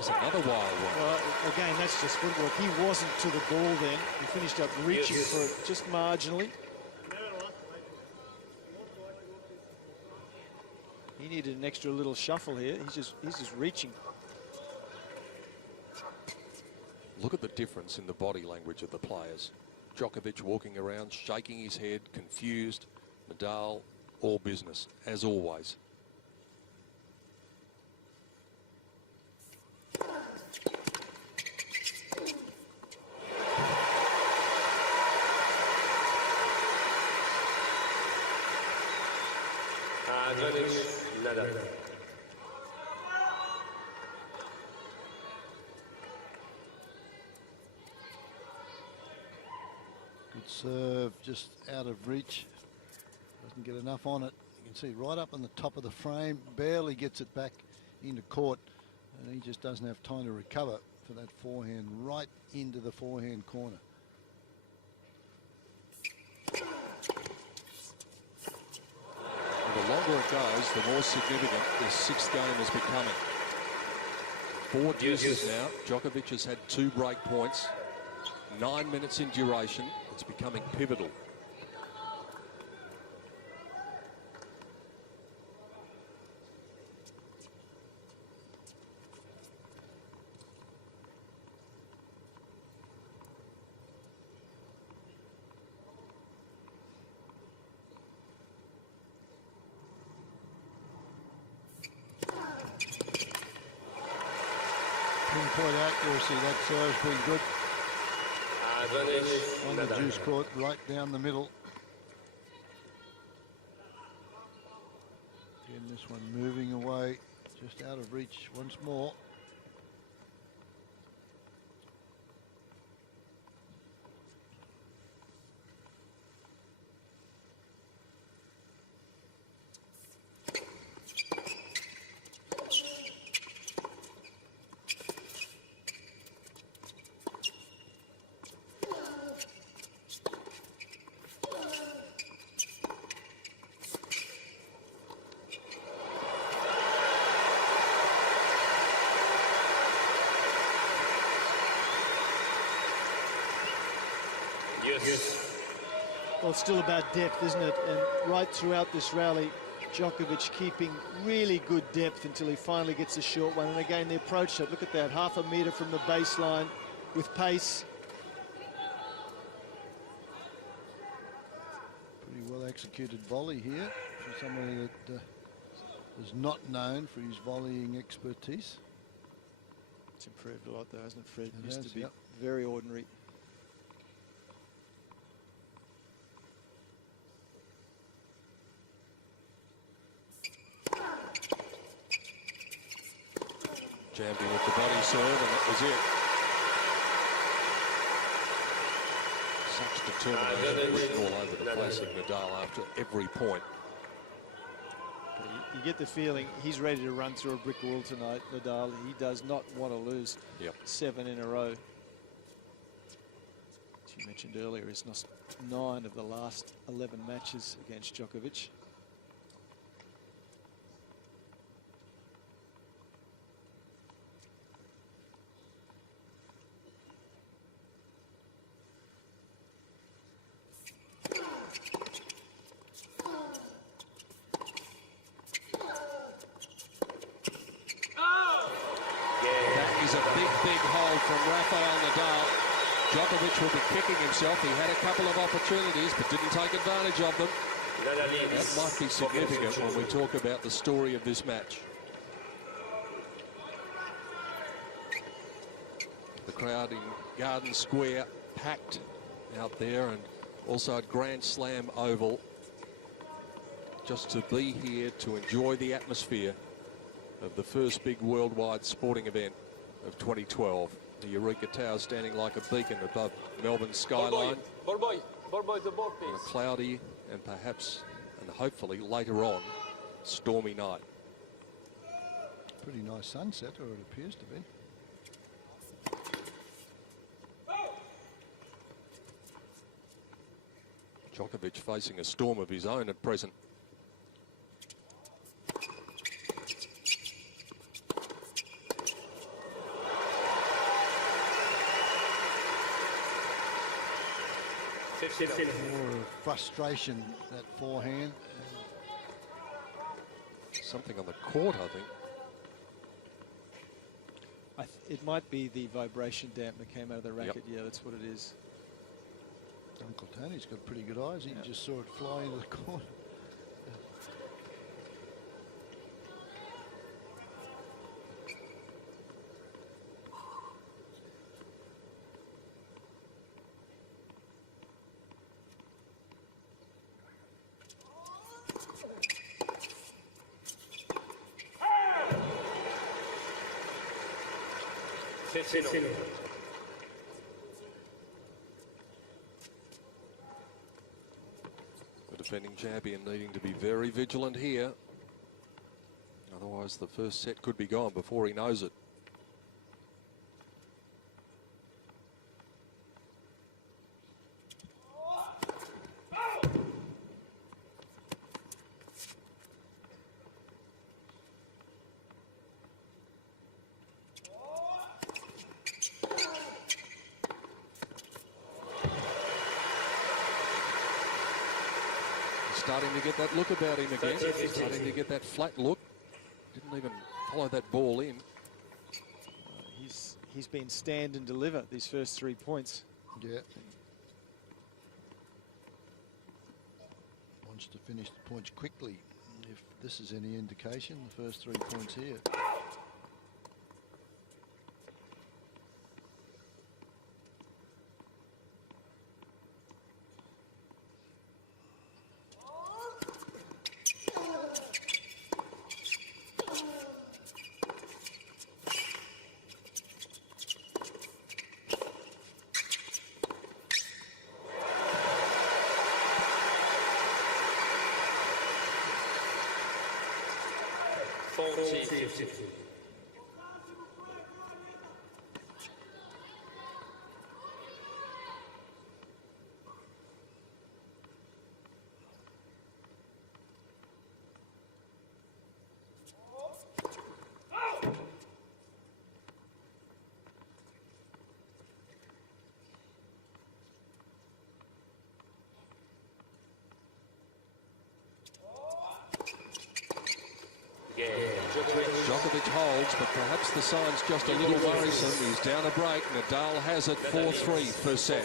Another wild one. Well, again, that's just footwork. He wasn't to the ball then. He finished up reaching for it just marginally. He needed an extra little shuffle here. He's just reaching. Look at the difference in the body language of the players. Djokovic walking around, shaking his head, confused. Nadal, all business, as always. Nadal. Good serve, just out of reach. Doesn't get enough on it. You can see right up on the top of the frame, barely gets it back into court, and he just doesn't have time to recover for that forehand right into the forehand corner. And the longer it goes, the more significant this 6th game is becoming. 4 deuces now. Djokovic has had 2 break points. 9 minutes in duration. It's becoming pivotal. point accuracy. That serve's been good Advantage. on the Nadal. juice court, right down the middle. Again, this one moving away, just out of reach once more. Yes. Well, it's still about depth, isn't it? And right throughout this rally, Djokovic keeping really good depth until he finally gets a short one. And again, the approach shot, look at that, half a metre from the baseline with pace. Pretty well executed volley here for somebody that is not known for his volleying expertise. It's improved a lot though, hasn't it, Fred? It Used has, to be yep. very ordinary. Jammed him with the body serve, and that was it. Such determination written all over the face of Nadal after every point. You get the feeling he's ready to run through a brick wall tonight, Nadal. He does not want to lose 7 in a row. As you mentioned earlier, he's lost 9 of the last 11 matches against Djokovic. Big hold from Rafael Nadal. Djokovic will be kicking himself. He had a couple of opportunities but didn't take advantage of them. That might be significant when we talk about the story of this match. The crowd in Garden Square packed out there, and also at Grand Slam Oval, just to be here to enjoy the atmosphere of the first big worldwide sporting event of 2012. The Eureka Tower standing like a beacon above Melbourne's skyline. Ball boy, the ball, On a please. cloudy and perhaps, and hopefully later on, stormy night. Pretty nice sunset, or it appears to be. Djokovic facing a storm of his own at present. More of frustration, that forehand. Something on the court, I think. It might be the vibration damp that came out of the racket. Yeah, that's what it is. Uncle Tony's got pretty good eyes. He just saw it fly into the corner. The defending champion needing to be very vigilant here. Otherwise, the first set could be gone before he knows it. Starting to get that look about him again. Starting to get that flat look. Didn't even follow that ball in. He's been stand and deliver these first 3 points. Yeah. Wants to finish the points quickly. If this is any indication, the first 3 points here. 40-50. Djokovic holds, but perhaps the sign's just a little worrisome. He's down a break. Nadal has it 4-3 first set.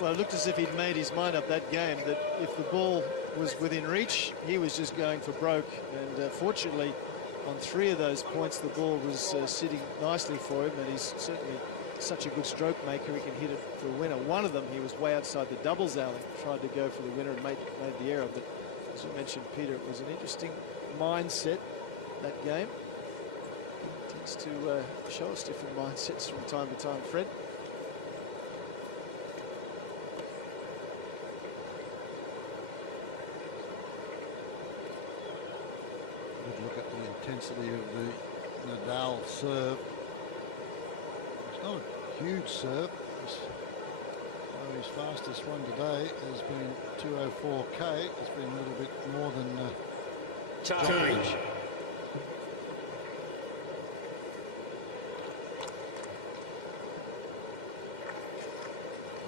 Well, it looked as if he'd made his mind up that game that if the ball was within reach, he was just going for broke. And fortunately, on 3 of those points, the ball was sitting nicely for him, and he's certainly such a good stroke maker. He can hit it for a winner. One of them, he was way outside the doubles alley, tried to go for the winner and made the error. But as you mentioned, Peter, it was an interesting mindset, that game. It tends to show us different mindsets from time to time. Fred? Good look at the intensity of the Nadal serve. It's not a huge serve. His fastest one today has been 204k. It's been a little bit more than Djokovic.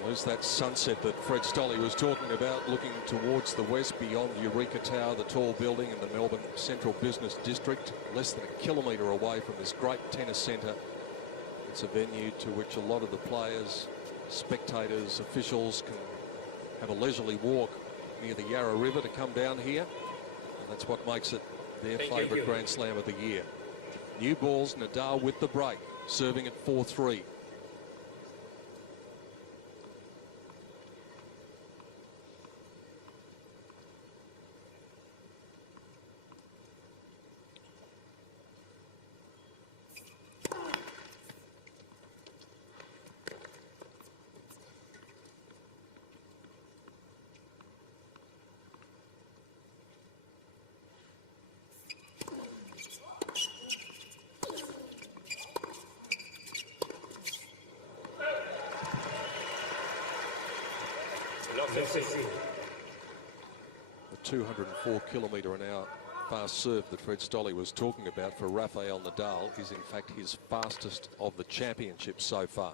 There's that sunset that Fred Stolle was talking about, looking towards the west beyond Eureka Tower, the tall building in the Melbourne Central Business District, less than a kilometre away from this great tennis centre. It's a venue to which a lot of the players, spectators, officials can have a leisurely walk near the Yarra River to come down here. And that's what makes it their favourite Grand Slam of the year. New balls, Nadal with the break, serving at 4-3. The 204km/h fast serve that Fred Stolle was talking about for Rafael Nadal is in fact his fastest of the championship so far.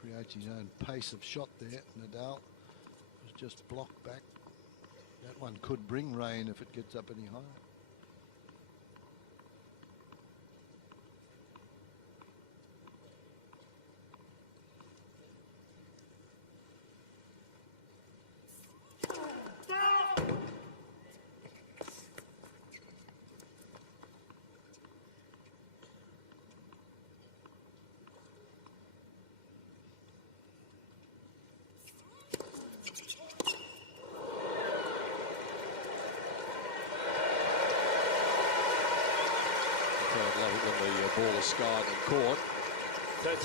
Creates his own pace of shot there. Nadal was just blocked back. That one could bring rain if it gets up any higher. When the ball is skied and caught. Got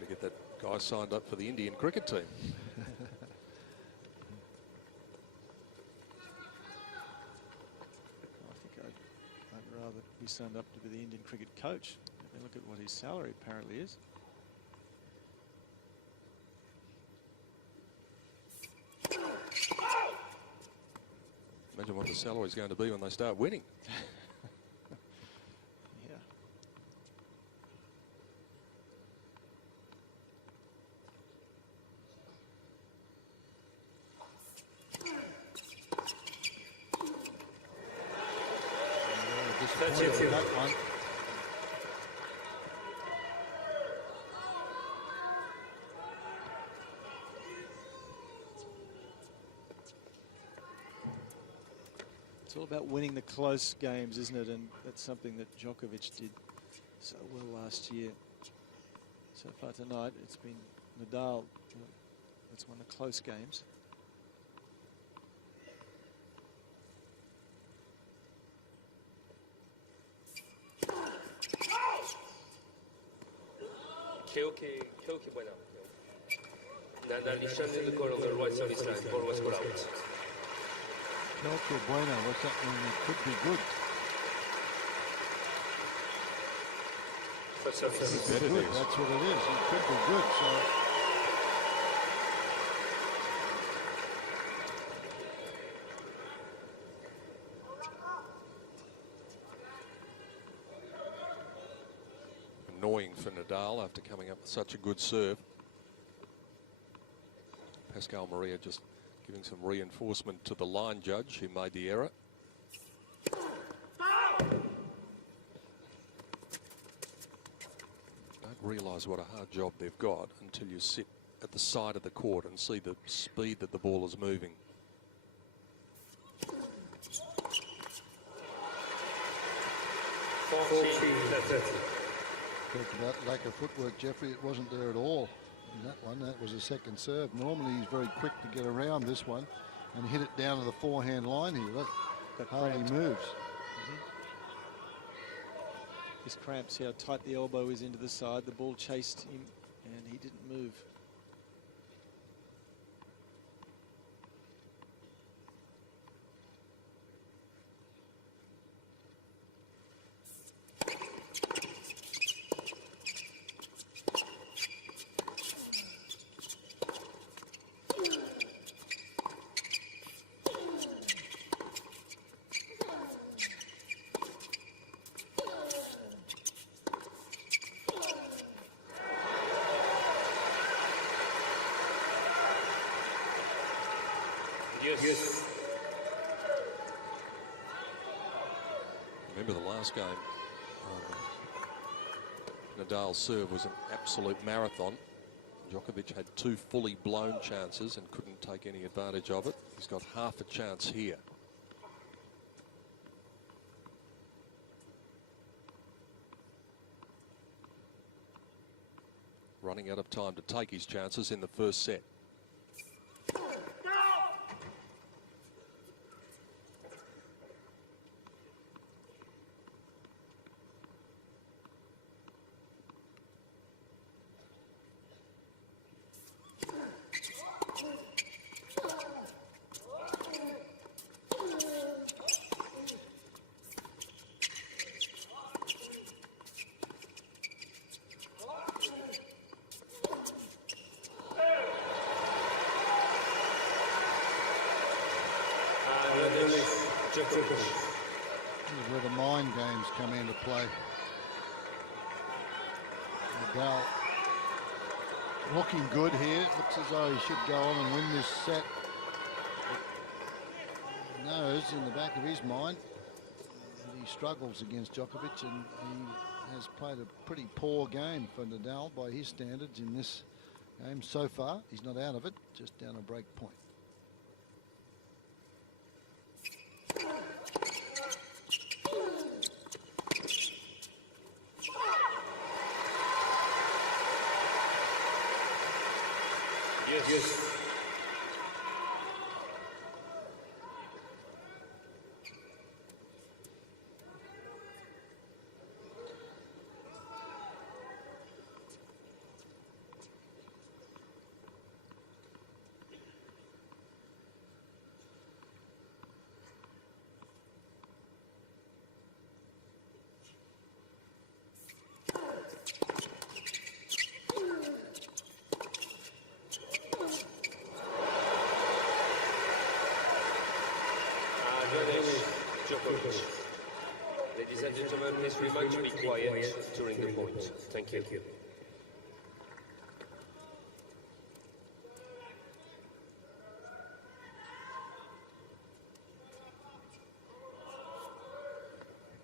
to get that guy signed up for the Indian cricket team. I think I'd rather be signed up to be the Indian cricket coach. And look at what his salary apparently is. Imagine what the salary is going to be when they start winning. Yeah. point on that one. It's all about winning the close games, isn't it? And that's something that Djokovic did so well last year. So far tonight, it's been Nadal that's won the close games. Qué buena. Nadal is standing in the corner on the right service line. Ball was called out. Okay, bueno, what's that mean? It could be good. First service. Could be good. That's what it is. It could be good. So annoying for Nadal after coming up with such a good serve. Pascal Maria just giving some reinforcement to the line judge who made the error. Don't realise what a hard job they've got until you sit at the side of the court and see the speed that the ball is moving. talked about lack of footwork, Jeffrey. It wasn't there at all in that one. That was a second serve. Normally he's very quick to get around this one and hit it down to the forehand line here. Look how he moves. His cramps, see how tight the elbow is into the side. The ball chased him and he didn't move. Yes. Remember the last game, Nadal's serve was an absolute marathon. Djokovic had 2 fully blown chances and couldn't take any advantage of it. He's got half a chance here. Running out of time to take his chances in the first set. This is where the mind games come into play. Nadal looking good here. Looks as though he should go on and win this set. He knows in the back of his mind that he struggles against Djokovic, and he has played a pretty poor game for Nadal by his standards in this game so far. He's not out of it, just down a break point. Yes. Ladies and gentlemen, please remind to be quiet during the point. Thank you.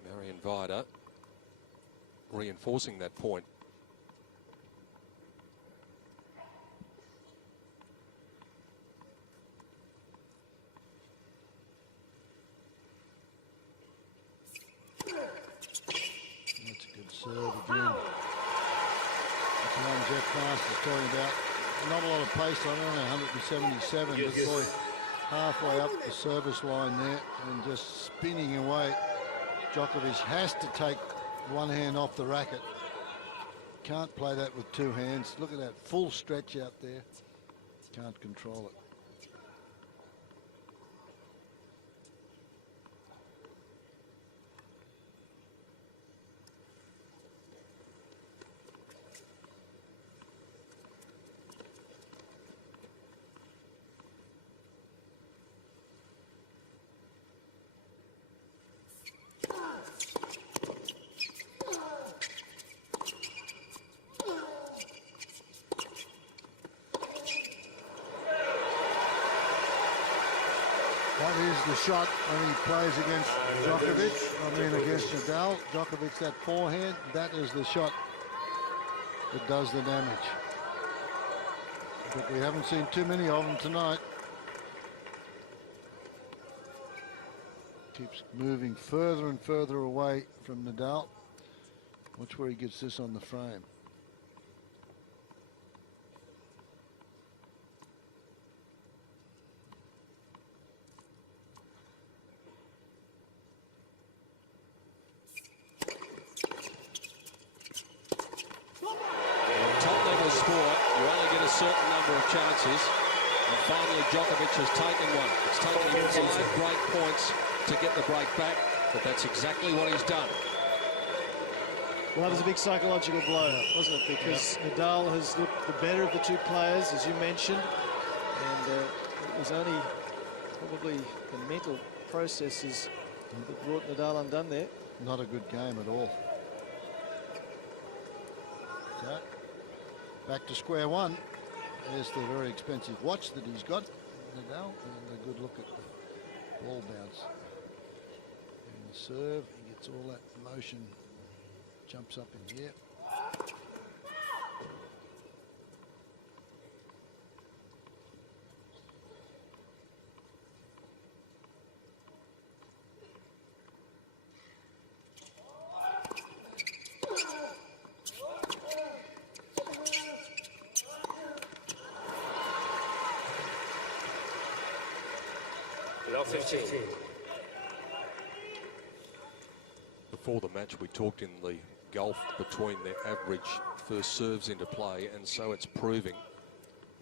Marian inviter, reinforcing that point. That's a good serve again. That's the one Jeff Masters is talking about. Not a lot of pace on it, 177, but boy, halfway up the service line there and just spinning away. Djokovic has to take one hand off the racket. Can't play that with two hands. Look at that full stretch out there. Can't control it. That is the shot when he plays against Djokovic, against Nadal. Djokovic, that forehand, that is the shot that does the damage. But we haven't seen too many of them tonight. Keeps moving further and further away from Nadal. Watch where he gets this on the frame. Certain number of chances, and finally Djokovic has taken one. It's taken him 5 break points to get the break back, but that's exactly what he's done. Well, that was a big psychological blow, wasn't it? Because Nadal has looked the better of the two players, as you mentioned, and it was only probably the mental processes that brought Nadal undone there. Not a good game at all. So, back to square one. There's the very expensive watch that he's got, Nadal, and a good look at the ball bounce. And the serve, he gets all that motion, jumps up in here. Before the match, we talked in the gulf between their average first serves into play, and so it's proving.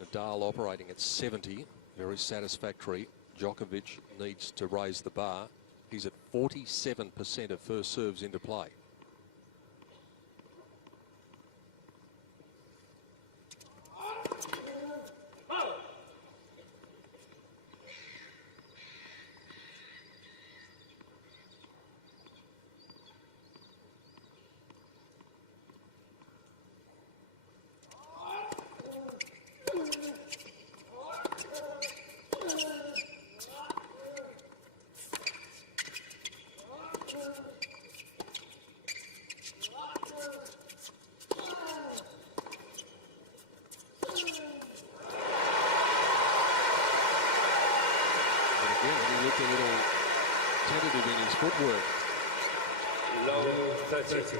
Nadal operating at 70, very satisfactory. Djokovic needs to raise the bar. He's at 47% of first serves into play. Looked a little tentative in his footwork. Low 30.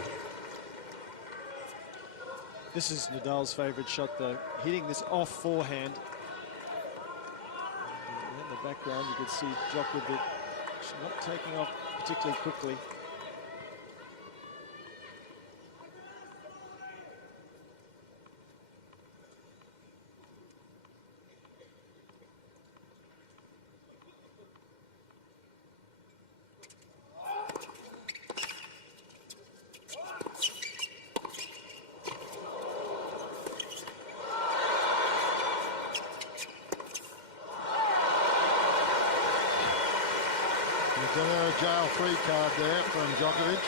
This is Nadal's favourite shot, though. Hitting this off forehand. And in the background, you can see Djokovic not taking off particularly quickly. A jail-free card there from Djokovic.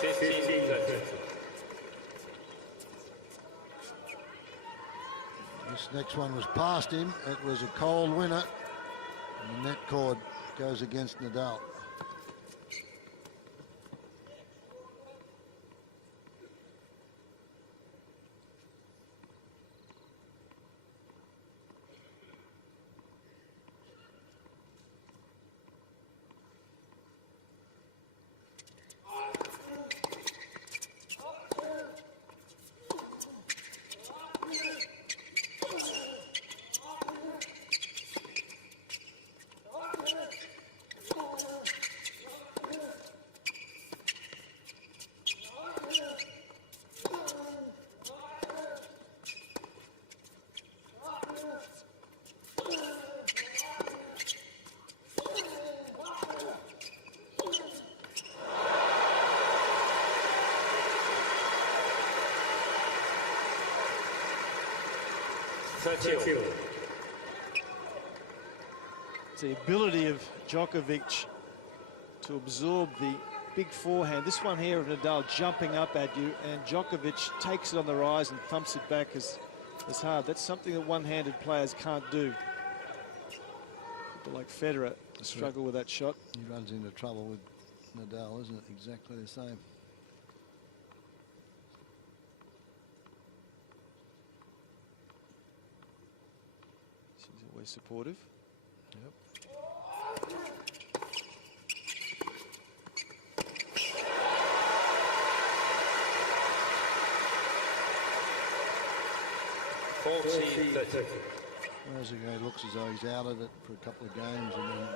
15-30. This next one was past him. It was a cold winner. And the net cord goes against Nadal. 30. It's the ability of Djokovic to absorb the big forehand. This one here of Nadal jumping up at you, and Djokovic takes it on the rise and thumps it back as hard. That's something that one-handed players can't do. People like Federer struggle with that shot. He runs into trouble with Nadal, isn't it? Exactly the same. She's always supportive. Yep. Whereas he looks as though he's out of it for a couple of games, and then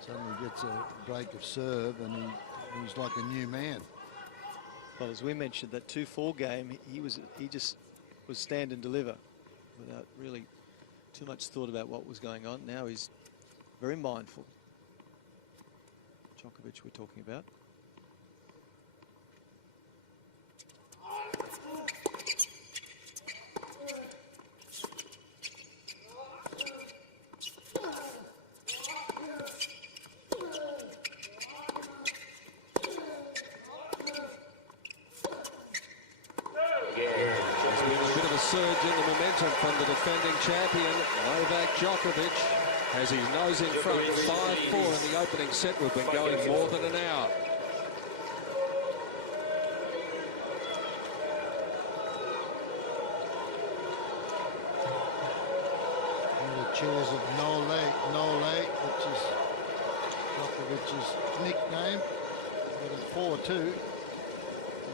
suddenly gets a break of serve, and he's like a new man. Well, as we mentioned, that 2-4 game, he just was stand and deliver without really too much thought about what was going on. Now he's very mindful. Djokovic we're talking about. Surge in the momentum from the defending champion, Novak Djokovic, has his nose in front, 5-4 in the opening set. We've been going more than an hour. And the cheers of Nole, which is Djokovic's nickname. But at 4-2, you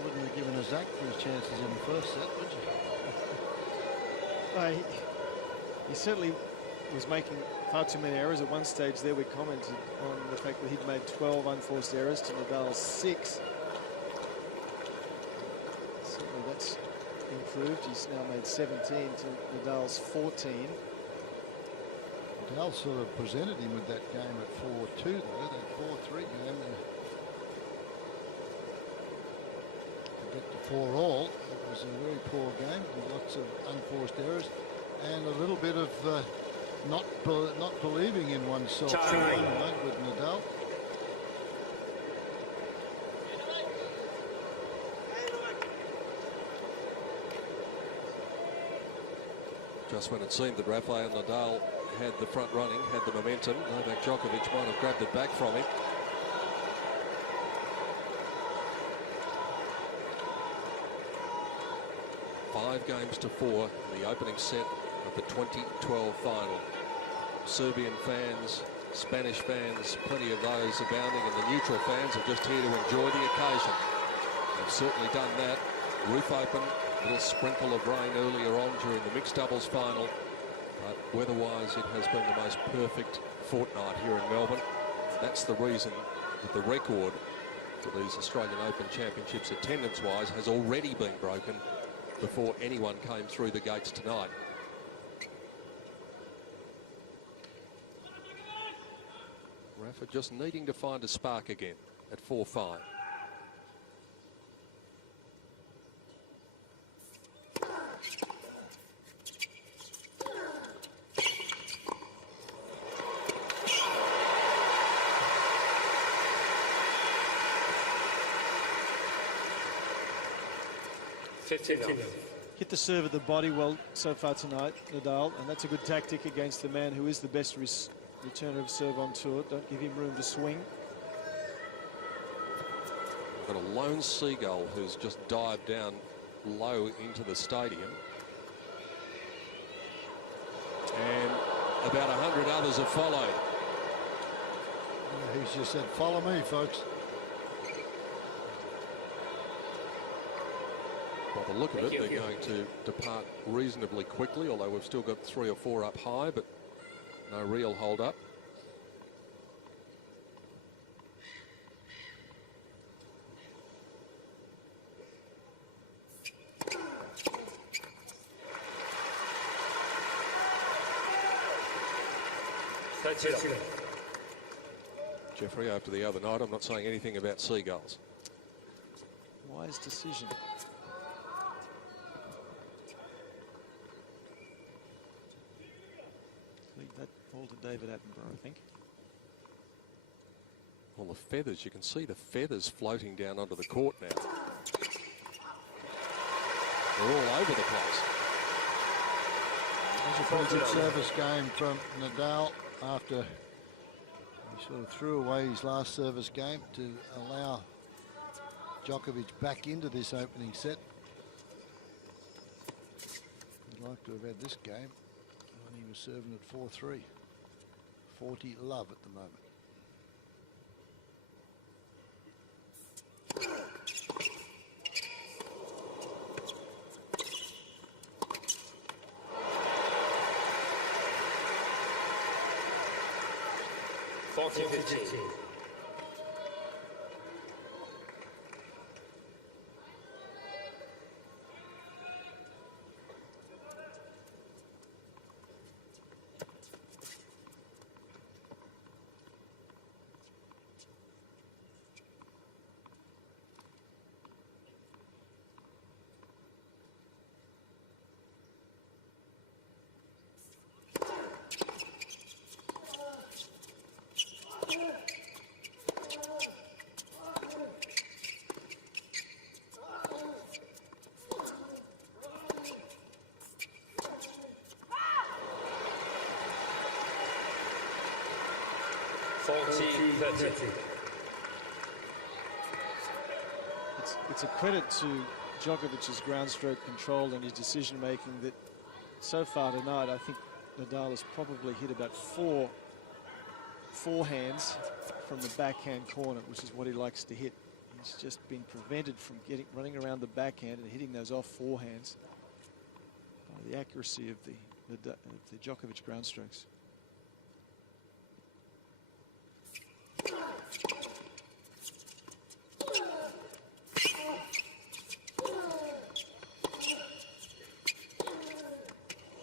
wouldn't have given a Zach for his chances in the first set, would you? He certainly was making far too many errors. At one stage there we commented on the fact that he'd made 12 unforced errors to Nadal's 6. Certainly that's improved. He's now made 17 to Nadal's 14. Nadal sort of presented him with that game at 4-2 though, that 4-3 game. To get to 4-all, it was a very poor game with lots of unforced errors and a little bit of not believing in oneself with Nadal. Just when it seemed that Rafael Nadal had the front running, had the momentum, Novak Djokovic might have grabbed it back from him. Five games to 4 in the opening set of the 2012 final. Serbian fans, Spanish fans, plenty of those abounding, and the neutral fans are just here to enjoy the occasion. They've certainly done that. Roof open, a little sprinkle of rain earlier on during the mixed doubles final, but weather-wise it has been the most perfect fortnight here in Melbourne. That's the reason that the record for these Australian Open Championships attendance-wise has already been broken before anyone came through the gates tonight. Rafa just needing to find a spark again at 4-5. Hit the serve at the body well so far tonight, Nadal, and that's a good tactic against the man who is the best returner of serve on tour. Don't give him room to swing. We've got a lone seagull who's just dived down low into the stadium. And about 100 others have followed. He's just said, follow me, folks. By the look of it, they're going to depart reasonably quickly, although we've still got 3 or 4 up high, but no real hold up. Jeffrey, after the other night, I'm not saying anything about seagulls. Wise decision. that ball to David Attenborough, I think. Well, the feathers, you can see the feathers floating down onto the court now. They're all over the place. That's a pretty good service game from Nadal after he sort of threw away his last service game to allow Djokovic back into this opening set. He'd like to have had this game when he was serving at 4-3. 40 love at the moment. It's a credit to Djokovic's ground stroke control and his decision making that so far tonight, I think Nadal has probably hit about four forehands from the backhand corner, which is what he likes to hit. He's just been prevented from running around the backhand and hitting those off forehands by the accuracy of the Djokovic ground strokes.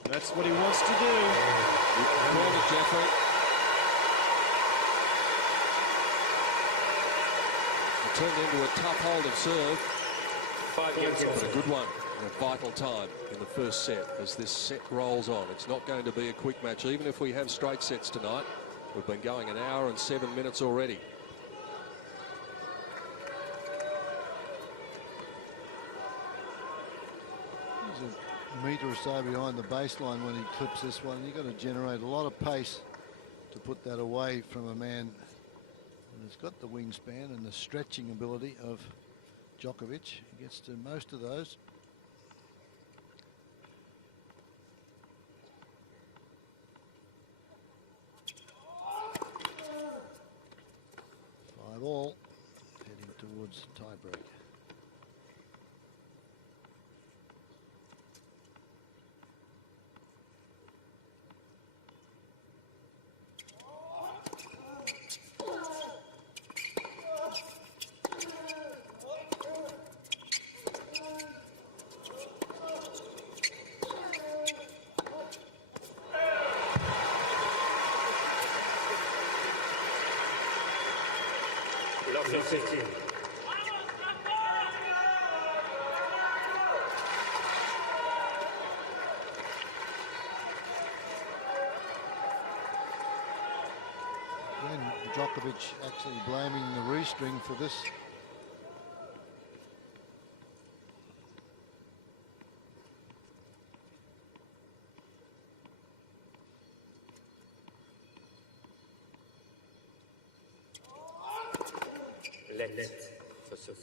That's what he wants to do. Called it, Jeffrey. It turned into a tough hold of serve. 5 games. But a good one in a vital time in the first set as this set rolls on. It's not going to be a quick match, even if we have straight sets tonight. We've been going an hour and 7 minutes already. He's a metre or so behind the baseline when he clips this one. You've got to generate a lot of pace to put that away from a man who's got the wingspan and the stretching ability of Djokovic. He gets to most of those. 5-all, heading towards tiebreak. Love 15. Again, Djokovic actually blaming the restring for this. Let. So.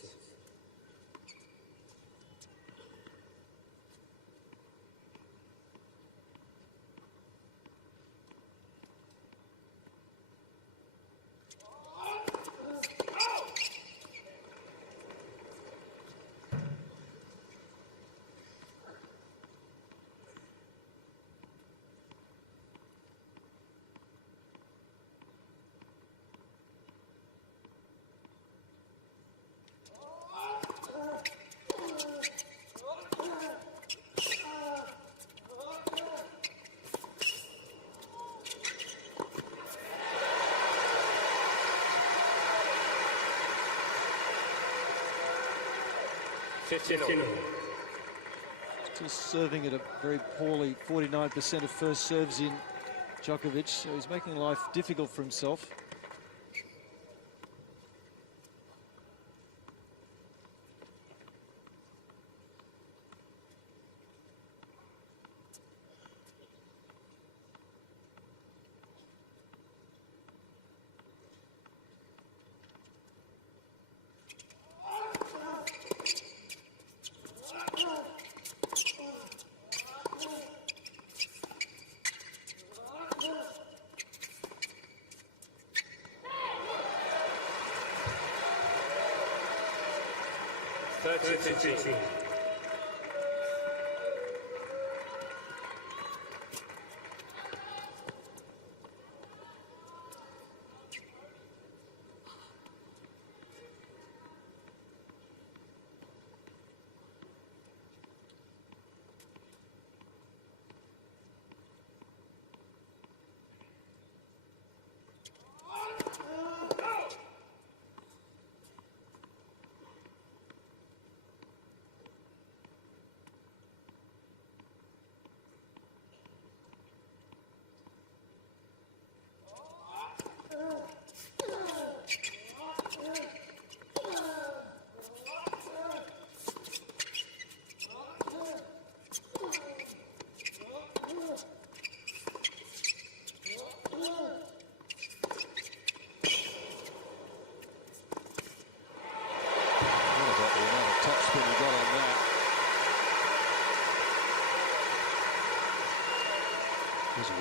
15. Still serving at a very poorly 49% of first serves in Djokovic, so he's making life difficult for himself.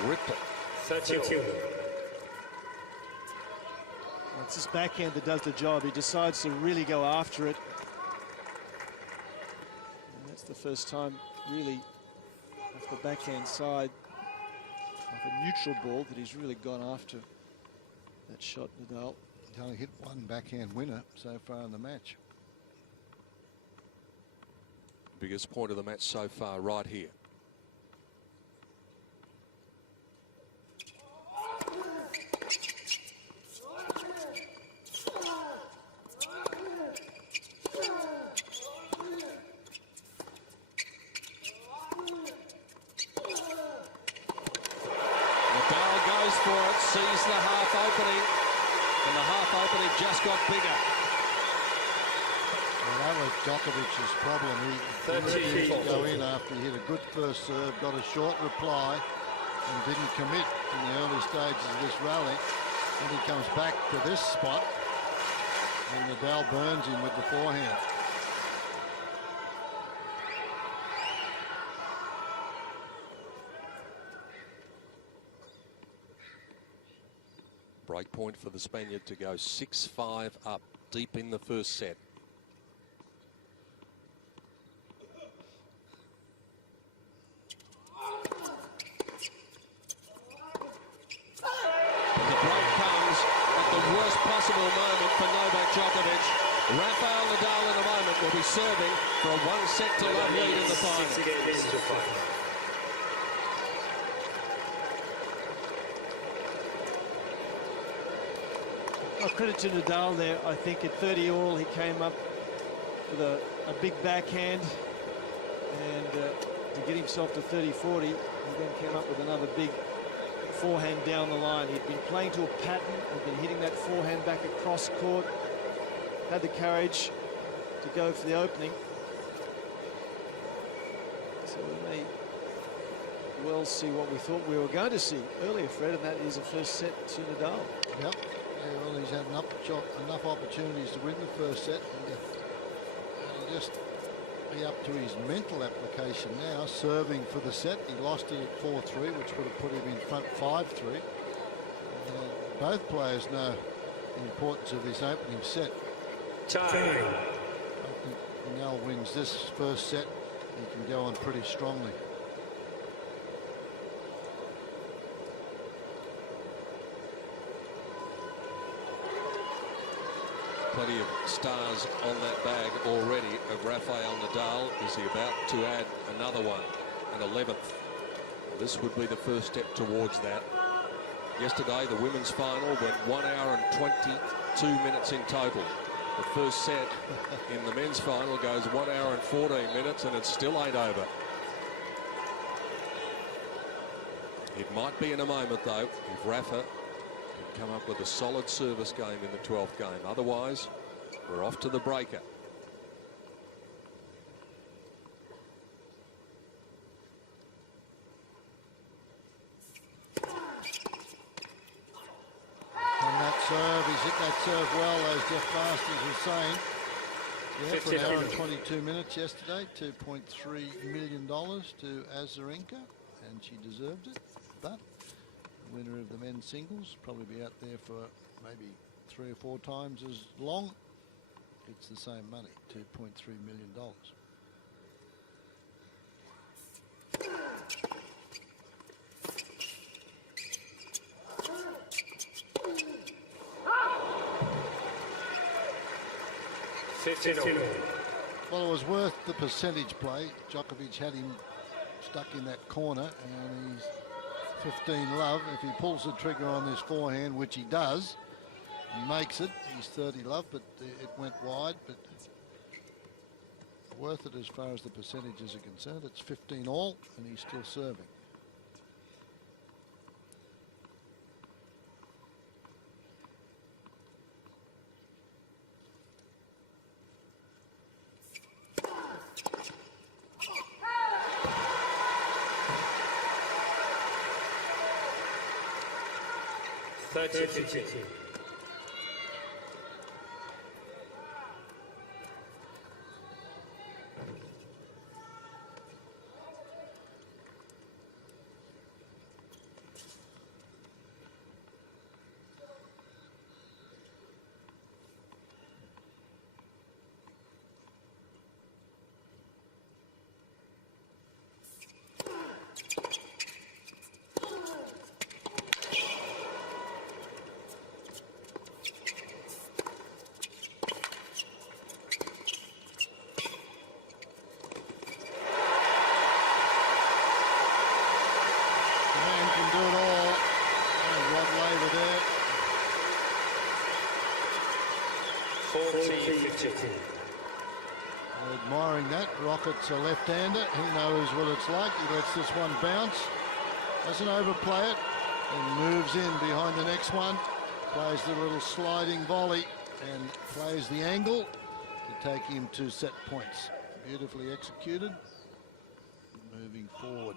Ripped it. It's his backhand that does the job. He decides to really go after it. And that's the first time, really, off the backhand side, off a neutral ball, that he's really gone after that shot, Nadal. He's only hit one backhand winner so far in the match. Biggest point of the match so far, right here. Sees the half opening, and the half opening just got bigger. Well, that was Djokovic's problem. He needed to go in after he hit a good first serve, got a short reply, and didn't commit in the early stages of this rally. Then he comes back to this spot, and Nadal burns him with the forehand. Break point for the Spaniard to go 6-5 up deep in the first set. And the break comes at the worst possible moment for Novak Djokovic. Rafael Nadal in a moment will be serving for a 1-set-to-love lead in the final. Well, credit to Nadal there. I think at 30 all, he came up with a big backhand, and to get himself to 30-40, he then came up with another big forehand down the line. He'd been playing to a pattern, he'd been hitting that forehand back across court, had the courage to go for the opening. So we may well see what we thought we were going to see earlier, Fred, and that is a first set to Nadal. Yep. Yeah, well, he's had enough opportunities to win the first set, and it'll just be up to his mental application now, serving for the set. He lost it at 4-3, which would have put him in front 5-3. Both players know the importance of this opening set. I think Nadal wins this first set, he can go on pretty strongly. Plenty of stars on that bag already of Rafael Nadal. Is he about to add another one, an 11th? This would be the first step towards that. Yesterday, the women's final went 1 hour and 22 minutes in total. The first set in the men's final goes 1 hour and 14 minutes, and it still ain't over. It might be in a moment, though, if Rafa can come up with a solid service game in the 12th game. Otherwise, we're off to the breaker. On that serve, he's hit that serve well, as Jeff Masters was saying. Yeah, for an hour and 22 minutes yesterday, $2.3 million to Azarenka, and she deserved it. But the winner of the men's singles probably be out there for maybe 3 or 4 times as long. It's the same money, $2.3 million. Well, it was worth the percentage play. Djokovic had him stuck in that corner, and he's 15 love. If he pulls the trigger on this forehand, which he does, he makes it. He's 30 love, but it went wide. But worth it as far as the percentages are concerned. It's 15 all, and he's still serving. Admiring that. Rocket's a left-hander. He knows what it's like. He lets this one bounce. Doesn't overplay it. And moves in behind the next one. Plays the little sliding volley and plays the angle to take him to set points. Beautifully executed. Moving forward.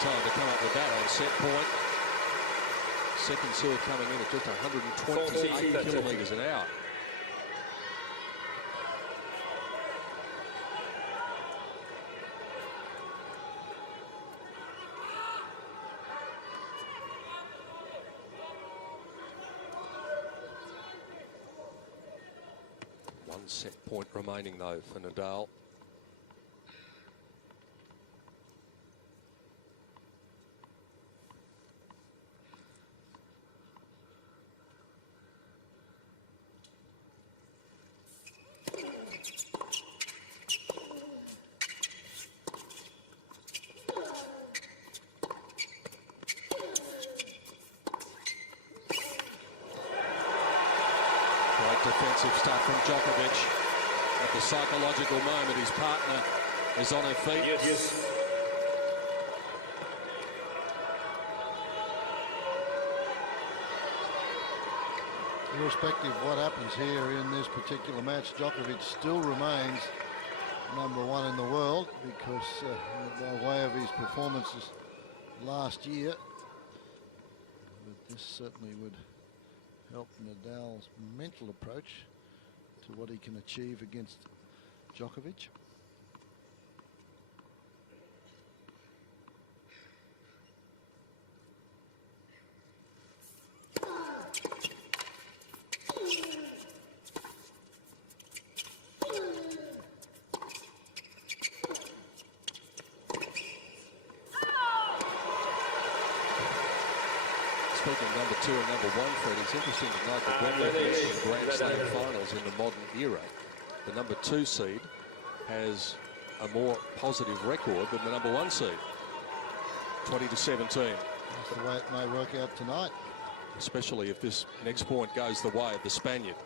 Time to come up with that on set point. Second serve coming in at just 128 kilometres an hour. One set point remaining though for Nadal. Defensive stuff from Djokovic. At the psychological moment, his partner is on her feet. Yes. Irrespective of what happens here in this particular match, Djokovic still remains #1 in the world because by way of his performances last year. But this certainly would help Nadal's mental approach to what he can achieve against Djokovic. mentioning number 2 and number 1, Fred, it's interesting to note that when we're mentioning Grand Slam finals in the modern era, the number 2 seed has a more positive record than the number 1 seed. 20-17. That's the way it may work out tonight. Especially if this next point goes the way of the Spaniard.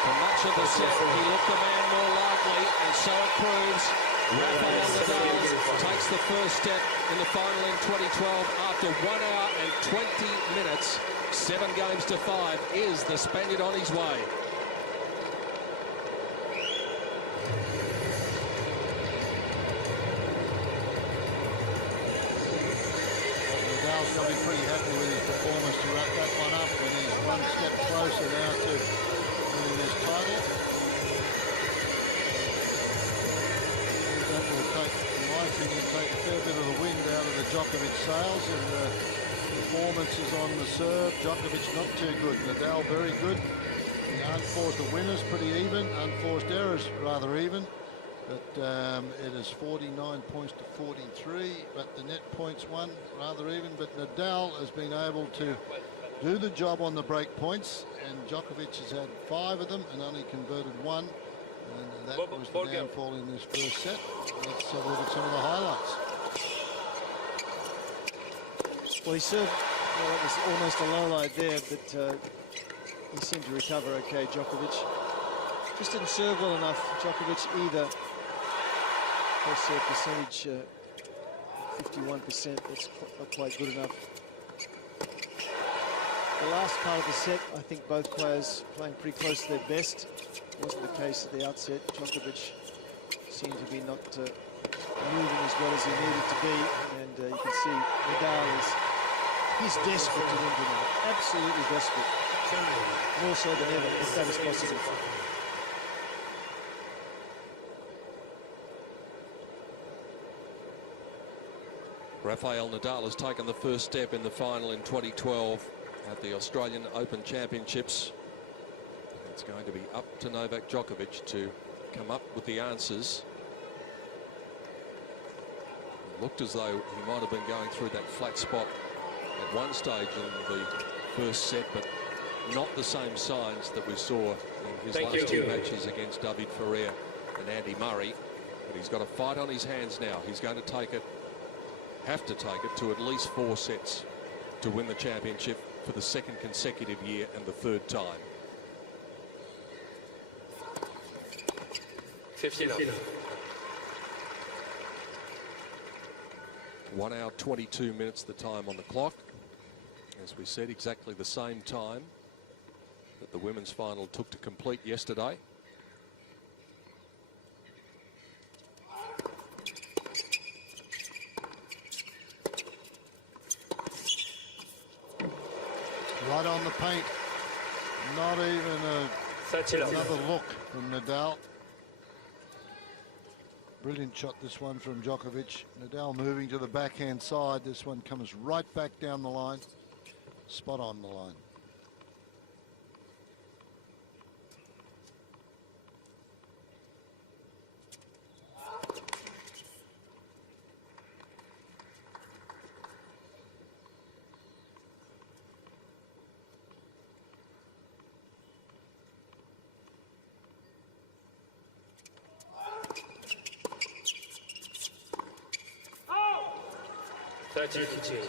For much of the set, he looked the man more likely, and so it proves. Rafael Nadal takes the first step in the final in 2012 after 1 hour and 20 minutes. 7 games to 5 is the Spaniard on his way. Nadal's going to be pretty happy with his performance to wrap that one up when he's 1 step closer now to winning this title. That will take, in my opinion, take a fair bit of the wind out of the Djokovic sails, and performances on the serve. Djokovic not too good. Nadal very good. The unforced winners pretty even. Unforced errors rather even. But it is 49 points to 43. But the net points won rather even. But Nadal has been able to do the job on the break points, and Djokovic has had 5 of them and only converted 1. And that was the downfall in this first set. Let's have a look at some of the highlights. Well, he served, well, it was almost a low light there, but he seemed to recover okay, Djokovic. Just didn't serve well enough, Djokovic, either. First serve percentage, 51%, that's not quite good enough. The last part of the set, I think both players playing pretty close to their best. Wasn't the case at the outset. Djokovic seemed to be not moving as well as he needed to be, and you can see Nadal he's desperate to win tonight, absolutely desperate, more so than ever, if that is possible. Rafael Nadal has taken the first step in the final in 2012 at the Australian Open Championships. It's going to be up to Novak Djokovic to come up with the answers. It looked as though he might have been going through that flat spot at one stage in the first set, but not the same signs that we saw in his last 2 matches against David Ferrer and Andy Murray. But he's got a fight on his hands now. He's going to have to take it to at least 4 sets to win the championship for the 2nd consecutive year and the 3rd time. 15. 1 hour 22 minutes the time on the clock. As we said, exactly the same time that the women's final took to complete yesterday. Right on the paint. Not even another look from Nadal. Brilliant shot, this one from Djokovic. Nadal moving to the backhand side. This one comes right back down the line. Spot on the line.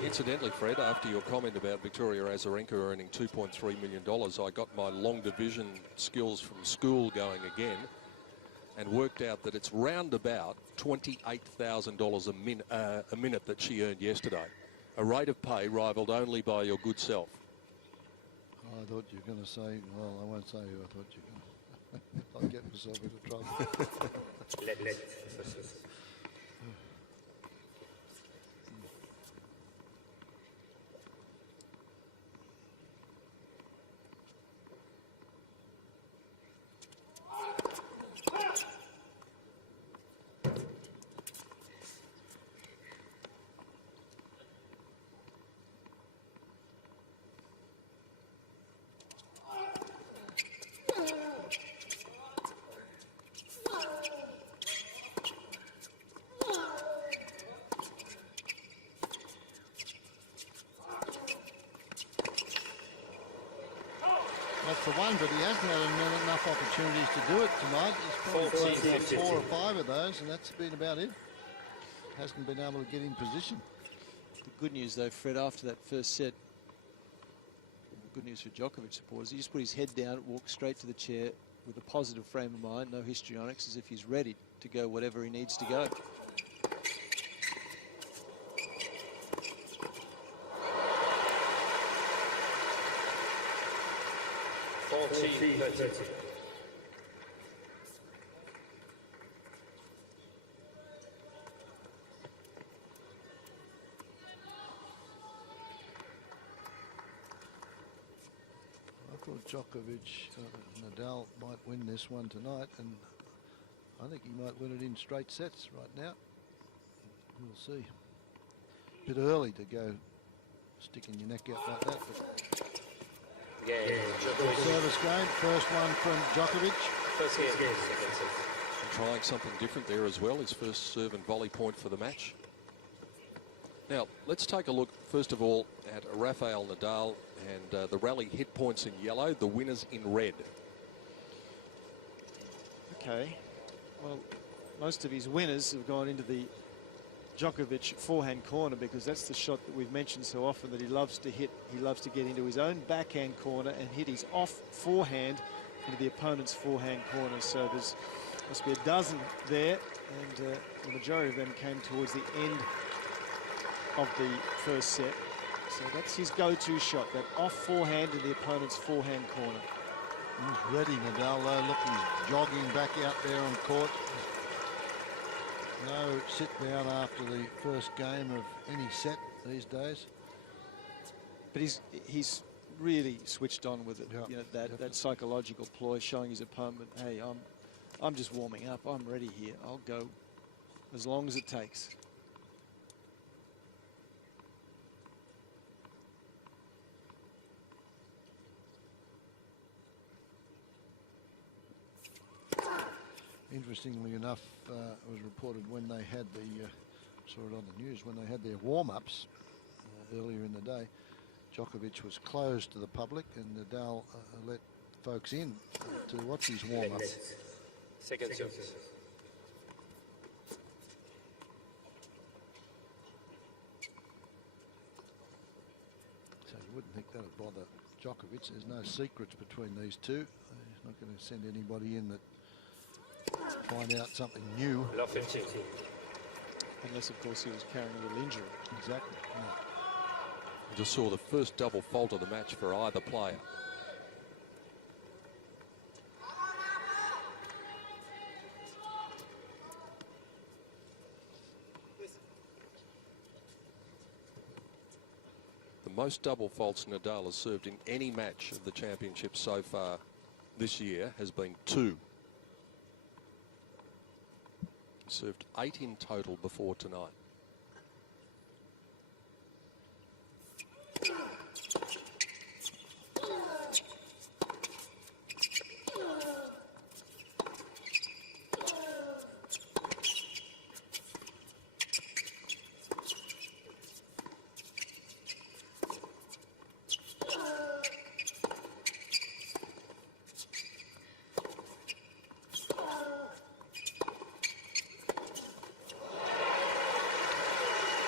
Incidentally, Fred, after your comment about Victoria Azarenka earning $2.3 million, I got my long division skills from school going again and worked out that it's round about $28,000 a minute that she earned yesterday. A rate of pay rivalled only by your good self. I thought you were going to say, well, I won't say who I thought you were going to. I'll get myself into trouble. for one, but he hasn't had enough opportunities to do it tonight. He's probably played about 4 or 5 of those, and that's been about it. Hasn't been able to get in position. The good news, though, Fred, after that first set, good news for Djokovic supporters, he just put his head down, walked straight to the chair with a positive frame of mind, no histrionics, as if he's ready to go whatever he needs to go. I thought Djokovic, Nadal might win this one tonight, and I think he might win it in straight sets right now. We'll see. Bit early to go sticking your neck out like that, but service game, first one from Djokovic. First game. Trying something different there as well. His first serve and volley point for the match. Now, let's take a look, first of all, at Rafael Nadal and the rally hit points in yellow, the winners in red. Okay. Well, most of his winners have gone into the Djokovic forehand corner, because that's the shot that we've mentioned so often that he loves to hit. He loves to get into his own backhand corner and hit his off forehand into the opponent's forehand corner. So there's must be a dozen there, and the majority of them came towards the end of the first set. So that's his go-to shot, that off forehand in the opponent's forehand corner. He's ready, Nadal, though. Look, he's jogging back out there on court. No sit down after the first game of any set these days. But he's really switched on with it. Yeah, you know, that psychological ploy, showing his opponent, hey, I'm just warming up. I'm ready here. I'll go as long as it takes. Interestingly enough, it was reported when they had saw it on the news, when they had their warm-ups earlier in the day, Djokovic was closed to the public, and Nadal let folks in to watch his warm-up. Second serve. So you wouldn't think that would bother Djokovic. There's no secrets between these two. He's not going to send anybody in that find out something new. Love 15. Unless, of course, he was carrying a little injury. Exactly. No. I just saw the first double fault of the match for either player. The most double faults Nadal has served in any match of the championship so far this year has been 2. He served 8 in total before tonight.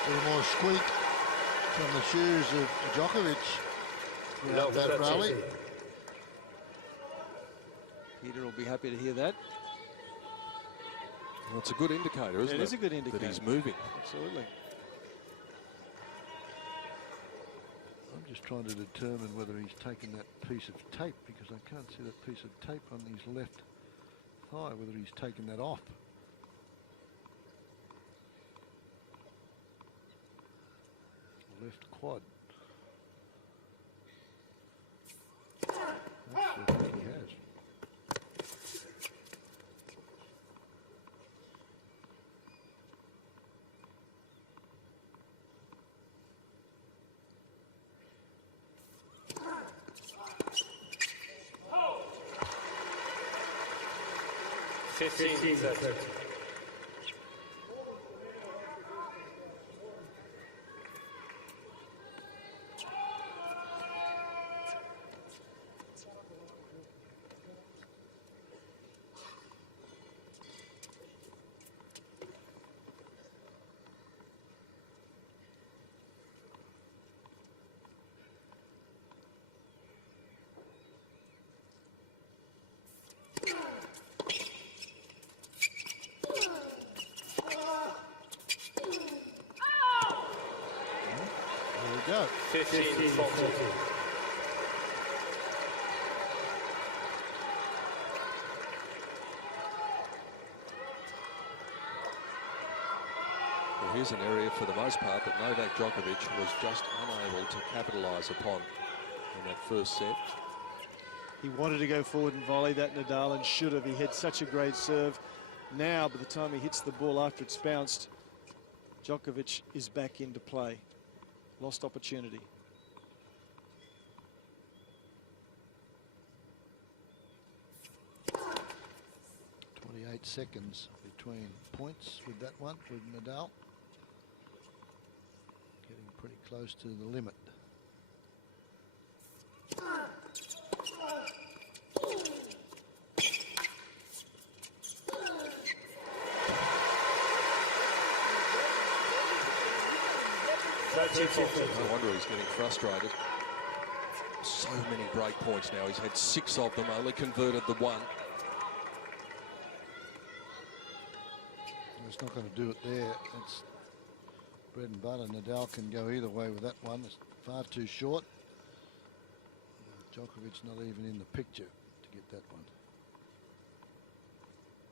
A little more squeak from the shoes of Djokovic throughout that rally. Peter will be happy to hear that. Well, it's a good indicator, isn't it? It is a good indicator. That he's moving. Absolutely. I'm just trying to determine whether he's taken that piece of tape, because I can't see that piece of tape on his left thigh, whether he's taken that off. Left quad. I think he has. Fifteen. go. 15-14. Well, here's an area for the most part that Novak Djokovic was just unable to capitalise upon in that first set. He wanted to go forward and volley that Nadal, and should have. He had such a great serve. Now, by the time he hits the ball after it's bounced, Djokovic is back into play. Lost opportunity. .28 seconds between points with that one, with Nadal. Getting pretty close to the limit. No wonder he's getting frustrated. So many break points now. He's had 6 of them, only converted the 1. It's not going to do it there. It's bread and butter. Nadal can go either way with that one. It's far too short. Djokovic not even in the picture to get that one.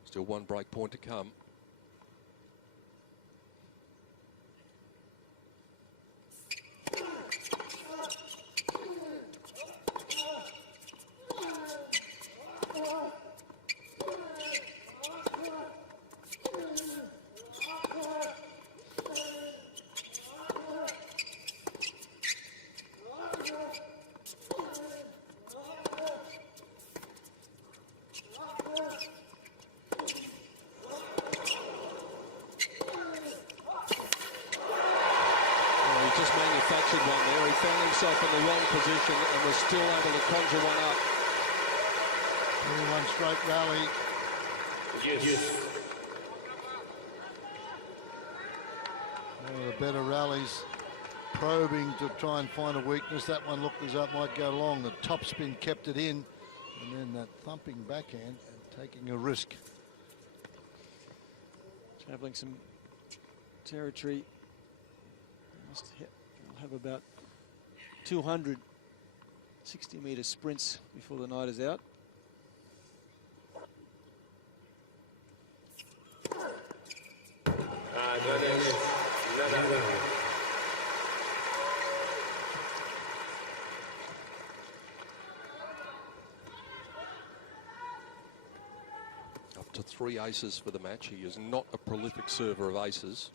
Still 1 break point to come. Just manufactured one there. He found himself in the wrong position and was still able to conjure one up. 21 straight rally. Yes. One of the better rallies, probing to try and find a weakness. That one looked as though it might go long. The top spin kept it in, and then that thumping backhand and taking a risk. Traveling some territory. He'll have about 200 60-metre sprints before the night is out. Up to 3 aces for the match. He is not a prolific server of aces.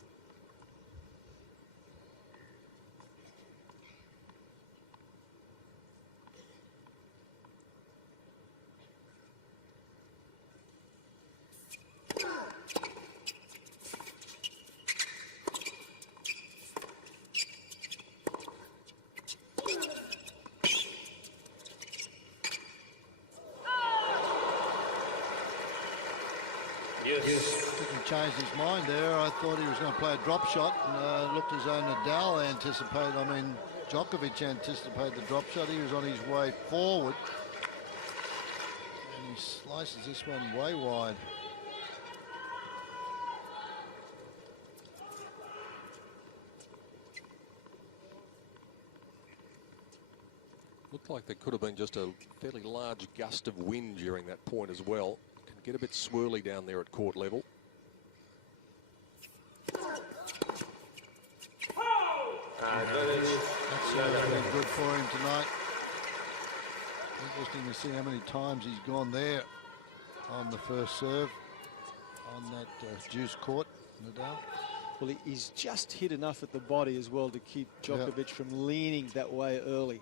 Didn't change his mind there. I thought he was going to play a drop shot, and looked as though Nadal Djokovic anticipated the drop shot. He was on his way forward, and he slices this one way wide. Looked like there could have been just a fairly large gust of wind during that point as well. Can get a bit swirly down there at court level. That's been good for him tonight. Interesting to see how many times he's gone there on the first serve on that juice court, Nadal. Well, he's just hit enough at the body as well to keep Djokovic from leaning that way early.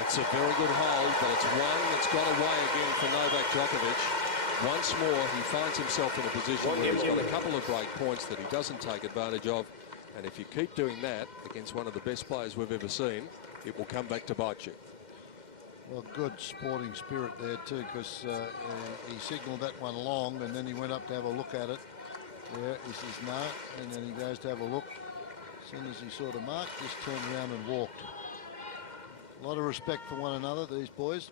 It's a very good hold, but it's one that's got away again for Novak Djokovic. Once more, he finds himself in a position where he's got a couple of break points that he doesn't take advantage of. And if you keep doing that against one of the best players we've ever seen, it will come back to bite you. Well, good sporting spirit there too, because he signalled that one long, and then he went up to have a look at it Yeah, he says no, and then he goes to have a look. As soon as he saw the mark, just turned around and walked. A lot of respect for one another, these boys.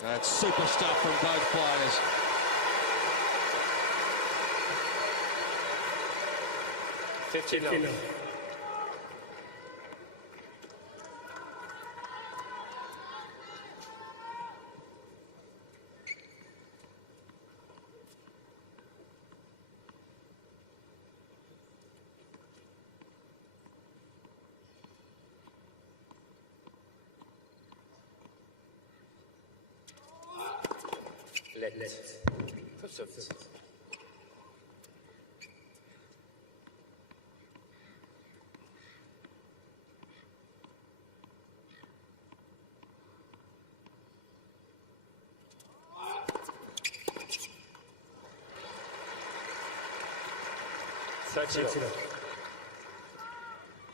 That's super stuff from both players. $15. Let. First service.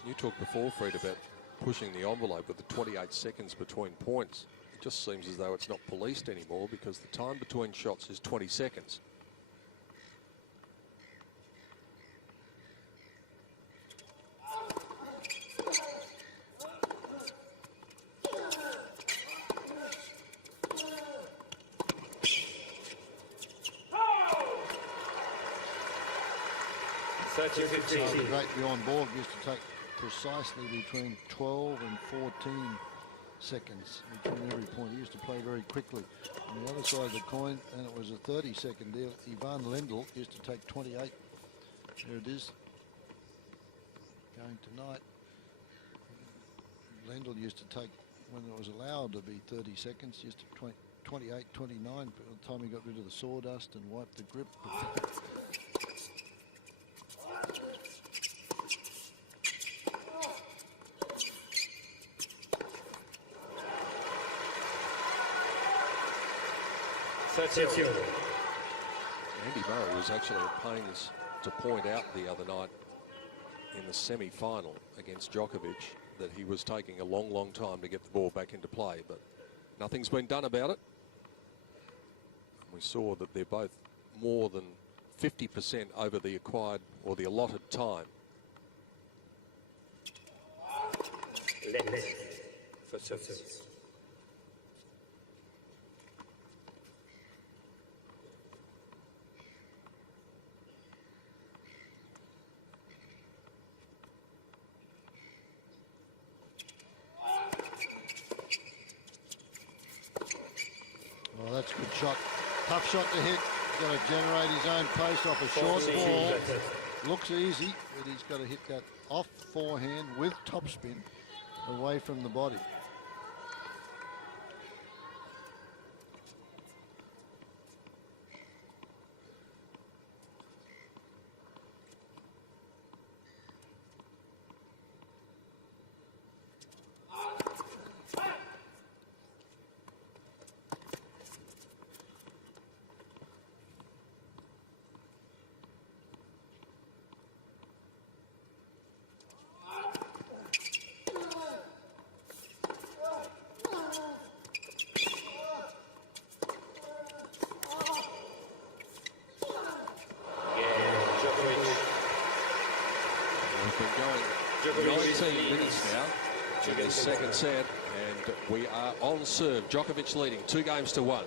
You talked before, Fred, about pushing the envelope with the 28 seconds between points. It just seems as though it's not policed anymore because the time between shots is 20 seconds. The great Bjorn Borg used to take precisely between 12 and 14 seconds between every point. He used to play very quickly. On the other side of the coin, and it was a 30-second deal, Ivan Lendl used to take 28. There it is. Going tonight. Lendl used to take, when it was allowed to be 30 seconds, used to 28, 29, by the time he got rid of the sawdust and wiped the grip. Andy Murray was actually at pains to point out the other night in the semi-final against Djokovic that he was taking a long, long time to get the ball back into play, but nothing's been done about it. We saw that they're both more than 50% over the acquired or the allotted time. Let. First service. Well, that's a good shot. Tough shot to hit. He's got to generate his own pace off a short ball. Looks easy, but he's got to hit that off forehand with topspin away from the body. We've been going 19 minutes now in this second set, and we are on serve. Djokovic leading 2-1.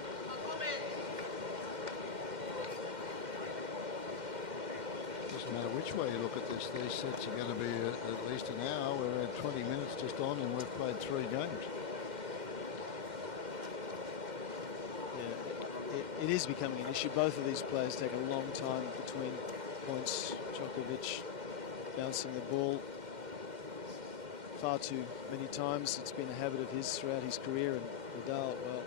Doesn't matter which way you look at this, these sets are going to be at least an hour. We're at 20 minutes just on, and we've played 3 games. Yeah, it is becoming an issue. Both of these players take a long time between points. Djokovic bouncing the ball far too many times. It's been a habit of his throughout his career, and Nadal, well,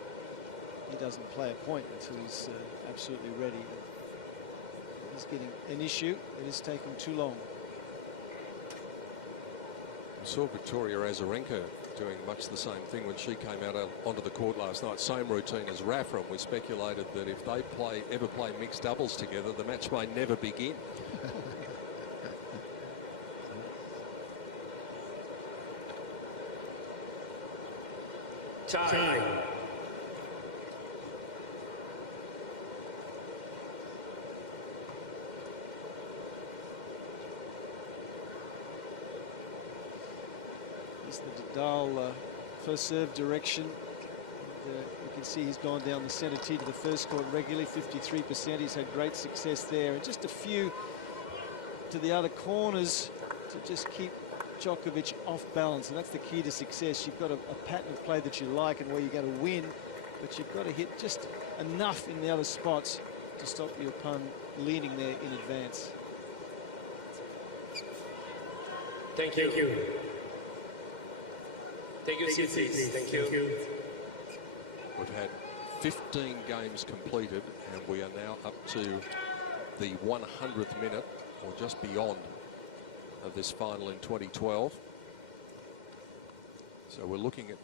he doesn't play a point until he's absolutely ready. He's getting an issue. It is taking too long. Saw Victoria Azarenka doing much the same thing when she came out onto the court last night. Same routine as Rafa, and we speculated that if they ever play mixed doubles together, the match may never begin. Time. Here's the Nadal first serve direction. And, you can see he's gone down the centre tee to the first court regularly, 53%. He's had great success there. And just a few to the other corners to just keep Djokovic off balance. And that's the key to success. You've got a pattern of play that you like and where you're going to win, but you've got to hit just enough in the other spots to stop your opponent leaning there in advance. Thank you. Take your seat, please. Thank you. We've had 15 games completed, and we are now up to the 100th minute, or just beyond, of this final in 2012. So we're looking at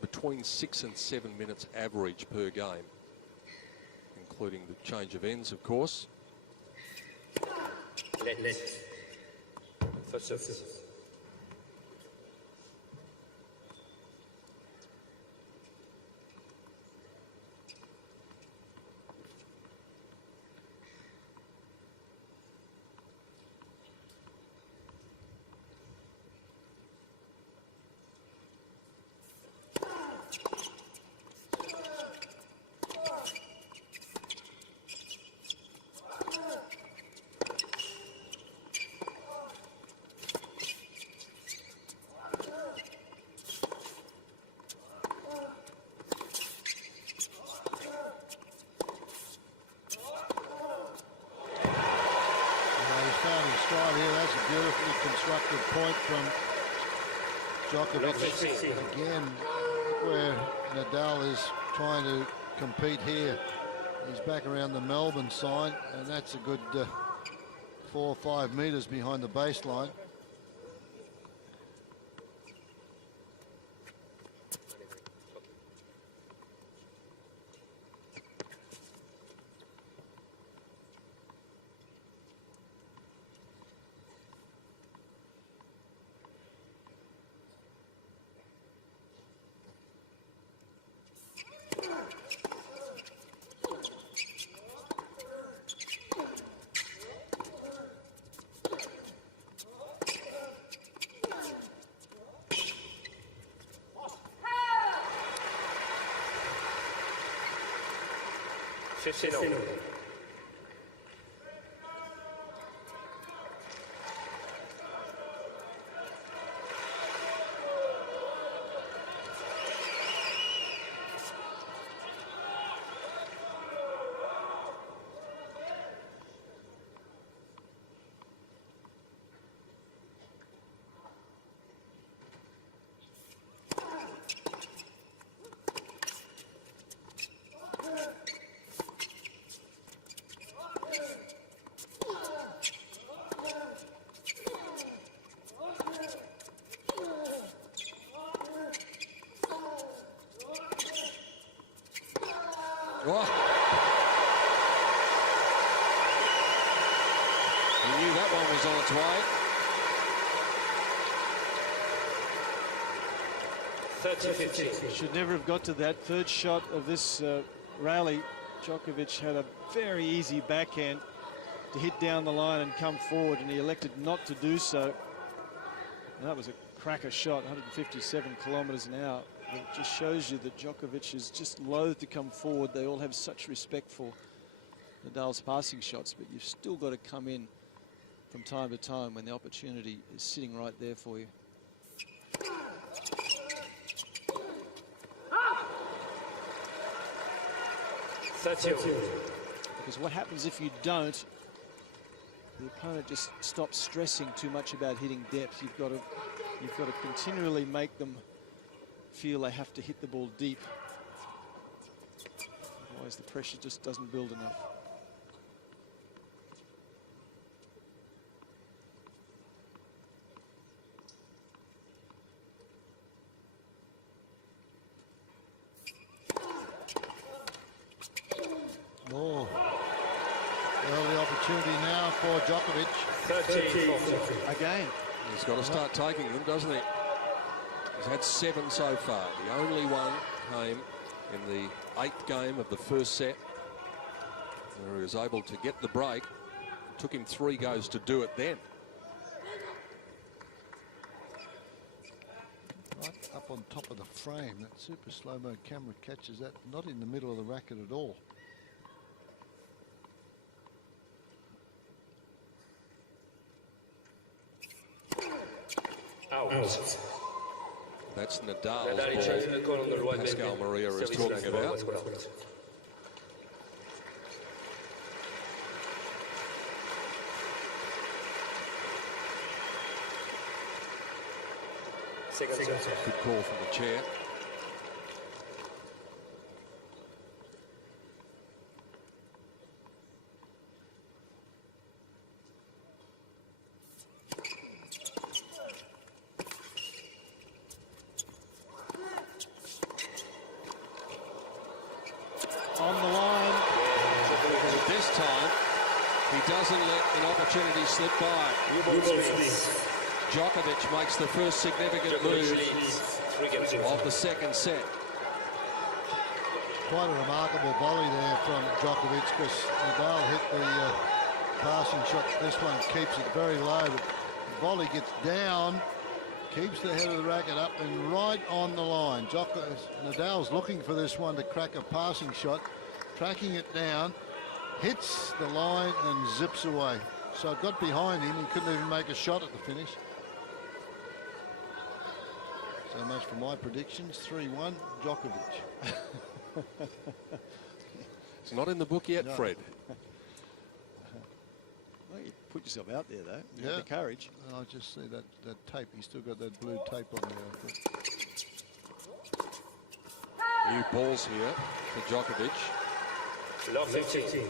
between 6 and 7 minutes average per game, including the change of ends, of course. Let. First service. Stride here. That's a beautifully constructed point from Djokovic. Again, where Nadal is trying to compete here. He's back around the Melbourne sign, and that's a good 4 or 5 meters behind the baseline. Oh. He knew that one was on its way. 30-15. Should never have got to that third shot of this rally. Djokovic had a very easy backhand to hit down the line and come forward, and he elected not to do so. And that was a cracker shot, 157 kilometers an hour. It just shows you that Djokovic is just loath to come forward. They all have such respect for Nadal's passing shots, but you've still got to come in from time to time when the opportunity is sitting right there for you. Because what happens if you don't, the opponent just stops stressing too much about hitting depth. You've got to continually make them feel they have to hit the ball deep. Otherwise the pressure just doesn't build enough. Djokovic. 30-40. Again. He's got to start taking them, doesn't he? He's had 7 so far. The only one came in the 8th game of the first set, where he was able to get the break. It took him 3 goes to do it then. Right up on top of the frame. That super slow-mo camera catches that, not in the middle of the racket at all. Out. That's Nadal's Nadal ball. change the call on the right. Pascal Maria is Service talking line, about. was called out. Second set. Good call from the chair. On the line. This time, he doesn't let an opportunity slip by. Djokovic makes the first significant move of the second set. Quite a remarkable volley there from Djokovic, because Nadal hit the passing shot. This one keeps it very low, but the volley gets down, keeps the head of the racket up and right on the line. Nadal's looking for this one to crack a passing shot, tracking it down, hits the line and zips away. So it got behind him, he couldn't even make a shot at the finish. So much for my predictions. 3-1, Djokovic. It's not in the book yet, No. Fred. Well, you put yourself out there, though. You Yeah. have the courage. I just see that tape. He's still got that blue tape on there, I think. New balls here for Djokovic. Love 15.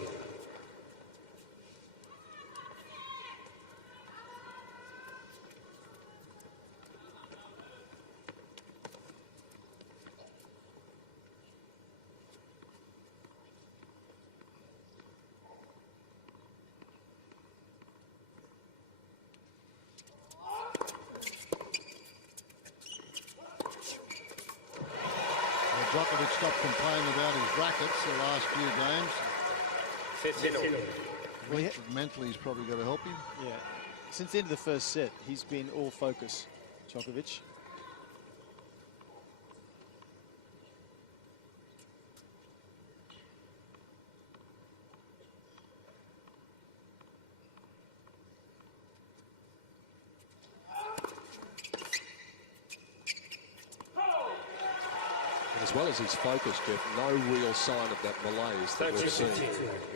Djokovic stopped complaining about his rackets the last few games. 15. Mentally, he's probably got to help him. Yeah. Since the end of the first set, he's been all focus, Djokovic. And as well as his focus, Jeff, no real sign of that malaise that we've seen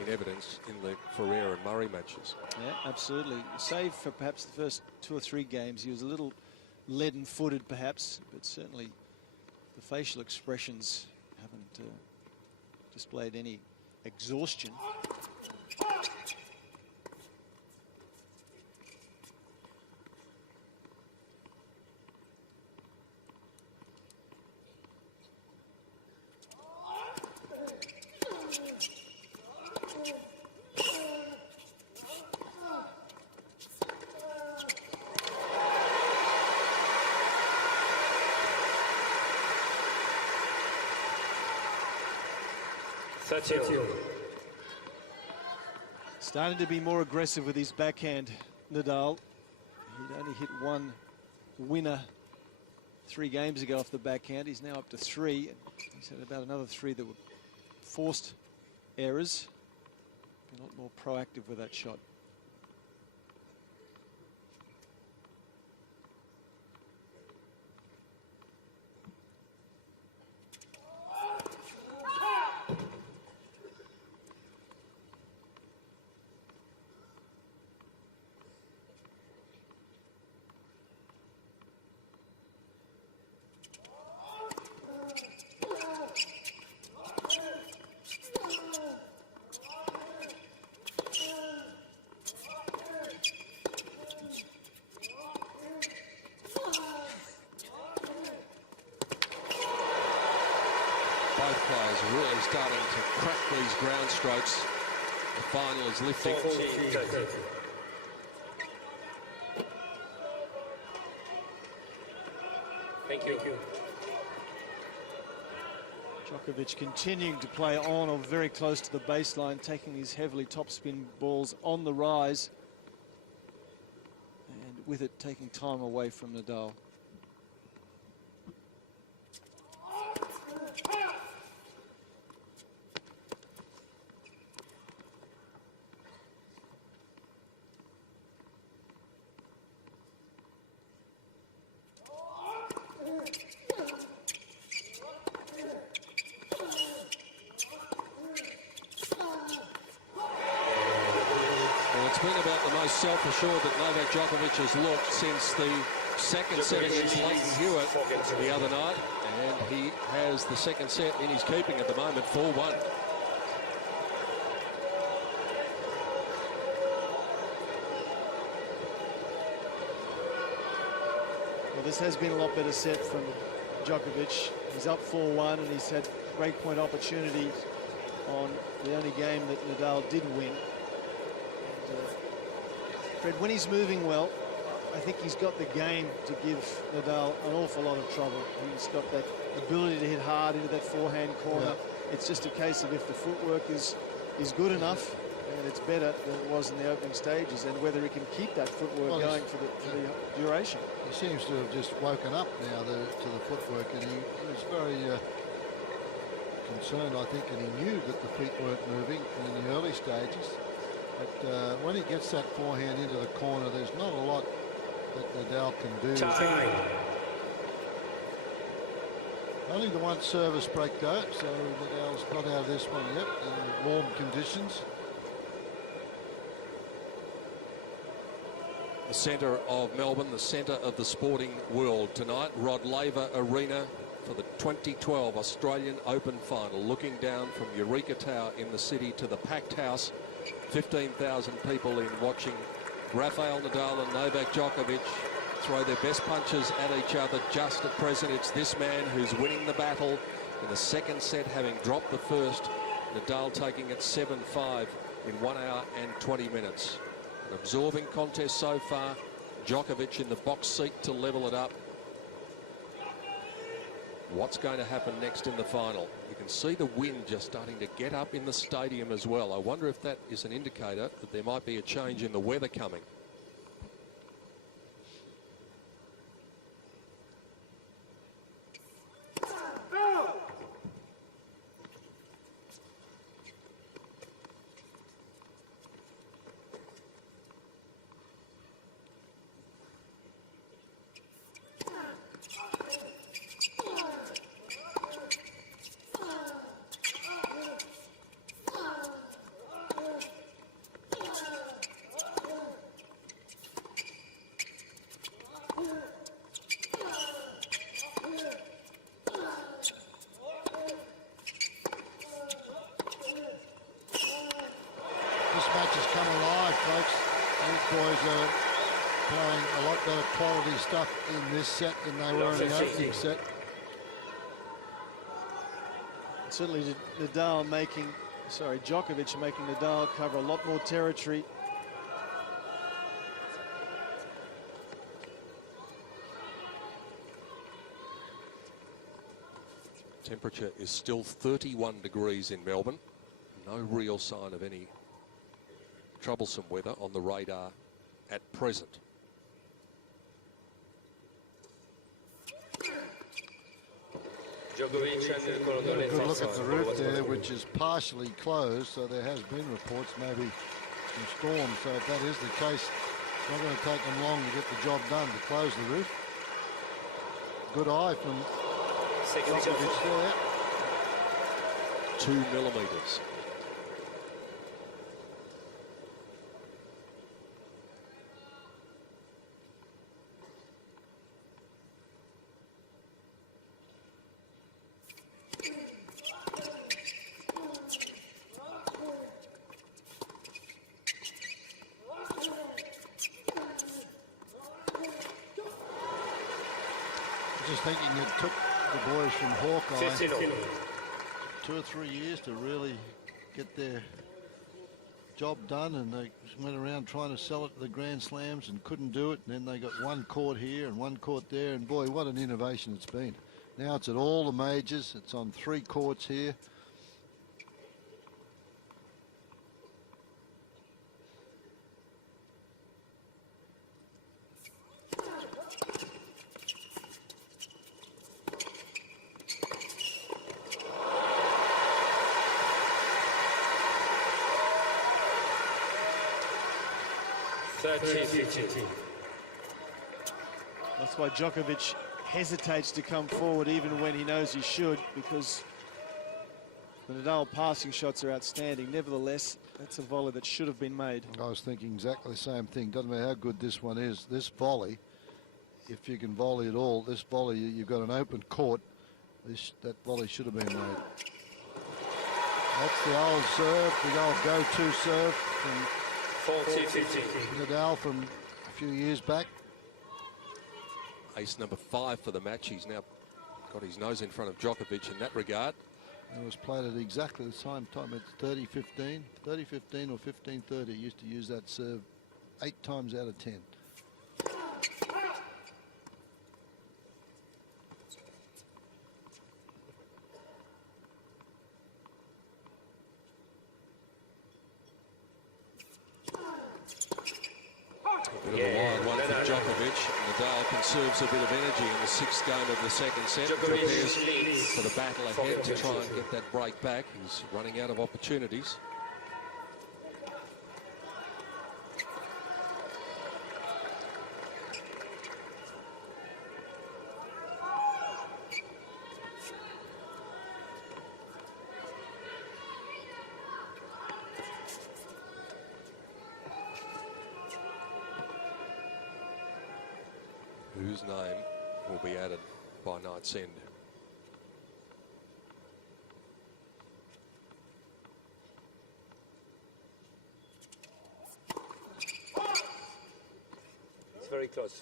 in evidence in the Ferrer and Murray matches. Yeah, absolutely. Save for perhaps the first 2 or 3 games, he was a little leaden-footed, perhaps, but certainly the facial expressions haven't displayed any exhaustion. Starting to be more aggressive with his backhand, Nadal. He'd only hit 1 winner 3 games ago off the backhand. He's now up to 3. He's had about another 3 that were forced errors. Be a lot more proactive with that shot. Both players really starting to crack these ground strokes. The final is lifting. Thank you. Djokovic continuing to play on or very close to the baseline, taking these heavily topspin balls on the rise, and with it taking time away from Nadal. It's been about the most self-assured that Novak Djokovic has looked since the second set against Leighton Hewitt the other night, and he has the second set in his keeping at the moment, 4-1. Well, this has been a lot better set from Djokovic. He's up 4-1, and he's had breakpoint opportunity on the only game that Nadal did win. Fred, when he's moving well, I think he's got the game to give Nadal an awful lot of trouble. He's got that ability to hit hard into that forehand corner. Yeah. It's just a case of if the footwork is good enough, and it's better than it was in the opening stages, and whether he can keep that footwork going for the duration. He seems to have just woken up now to the footwork, and he was very concerned, I think, and he knew that the feet weren't moving in the early stages. But when he gets that forehand into the corner, there's not a lot that Nadal can do. Time. Only the one service break though, so Nadal's not out of this one yet in warm conditions. The centre of Melbourne, the centre of the sporting world tonight, Rod Laver Arena for the 2012 Australian Open final. Looking down from Eureka Tower in the city to the packed house, 15,000 people in watching Rafael Nadal and Novak Djokovic throw their best punches at each other. Just at present, it's this man who's winning the battle in the second set, having dropped the first. Nadal taking it 7-5 in 1 hour and 20 minutes. An absorbing contest so far. Djokovic in the box seat to level it up. What's going to happen next in the final? You can see the wind just starting to get up in the stadium as well. I wonder if that is an indicator that there might be a change in the weather coming. This match has come alive, folks. These boys are playing a lot better quality stuff in this set than they were in the opening set. Certainly Nadal Djokovic making Nadal cover a lot more territory. Temperature is still 31 degrees in Melbourne. No real sign of any troublesome weather on the radar at present. Good look at the roof there, which is partially closed, so there has been reports maybe some storms. So if that is the case, it's not going to take them long to get the job done to close the roof. Good eye from Djokovic there. 2 millimetres. Just thinking it took the boys from Hawkeye 2 or 3 years to really get their job done, and they went around trying to sell it to the Grand Slams and couldn't do it. And then they got one court here and one court there, and boy, what an innovation it's been. Now it's at all the majors. It's on 3 courts here. That's why Djokovic hesitates to come forward even when he knows he should, because the Nadal passing shots are outstanding. Nevertheless, that's a volley that should have been made. I was thinking exactly the same thing. Doesn't matter how good this one is. This volley, if you can volley at all, this volley, you've got an open court. That volley should have been made. That's the old serve, the old go-to serve from 40-50. Nadal from a few years back. Ace number 5 for the match. He's now got his nose in front of Djokovic in that regard. It was played at exactly the same time. It's 30-15, 30-15 or 15-30. Used to use that serve 8 times out of 10. A bit of a wild one for Djokovic. Nadal conserves a bit of energy in the 6th game of the 2nd set. Prepares for the battle ahead to try and get that break back. He's running out of opportunities. Whose name will be added by night's end? It's very close.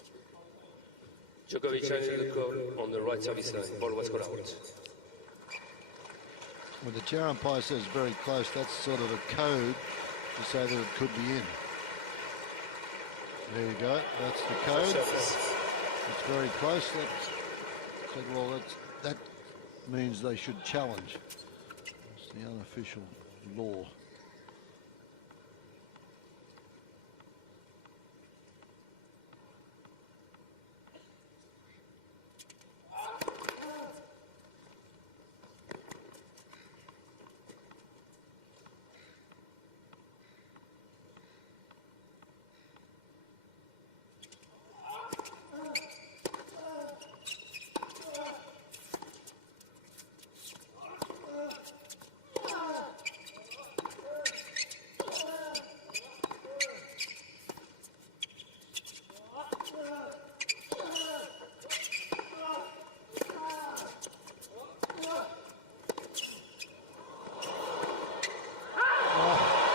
Djokovic ended the court on the right service line. Ball was caught out. When the chair umpire says very close, that's sort of a code to say that it could be in. There you go. That's the code. It's very close. That said, well, that means they should challenge. It's the unofficial law.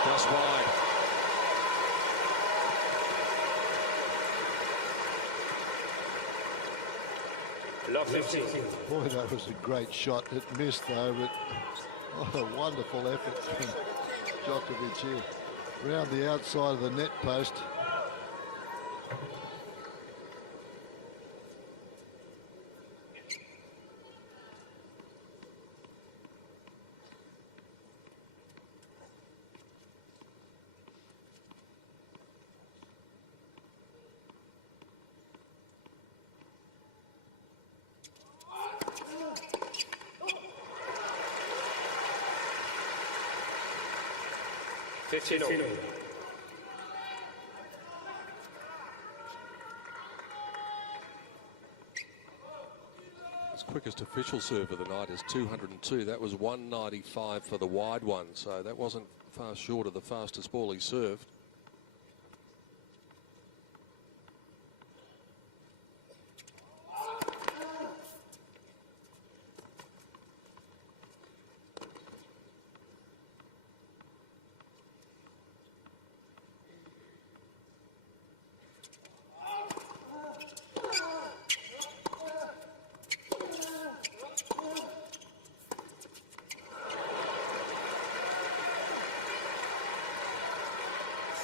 Just wide. Love 15. Boy, that was a great shot. It missed though, but what a wonderful effort from Djokovic here. Round the outside of the net post. His quickest official serve of the night is 202. That was 195 for the wide one, so that wasn't far short of the fastest ball he served.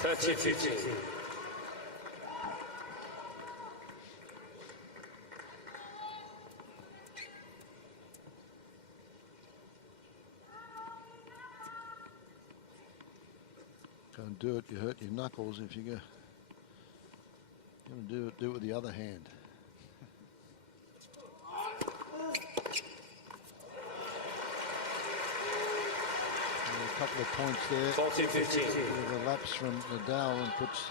30-15. Can't do it, you hurt your knuckles if you go. Do it with the other hand. A couple of points there. 14-15. A lapse from Nadal and puts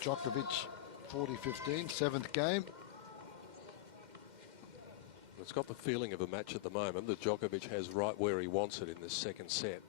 Djokovic 40-15, seventh game. It's got the feeling of a match at the moment that Djokovic has right where he wants it in this second set.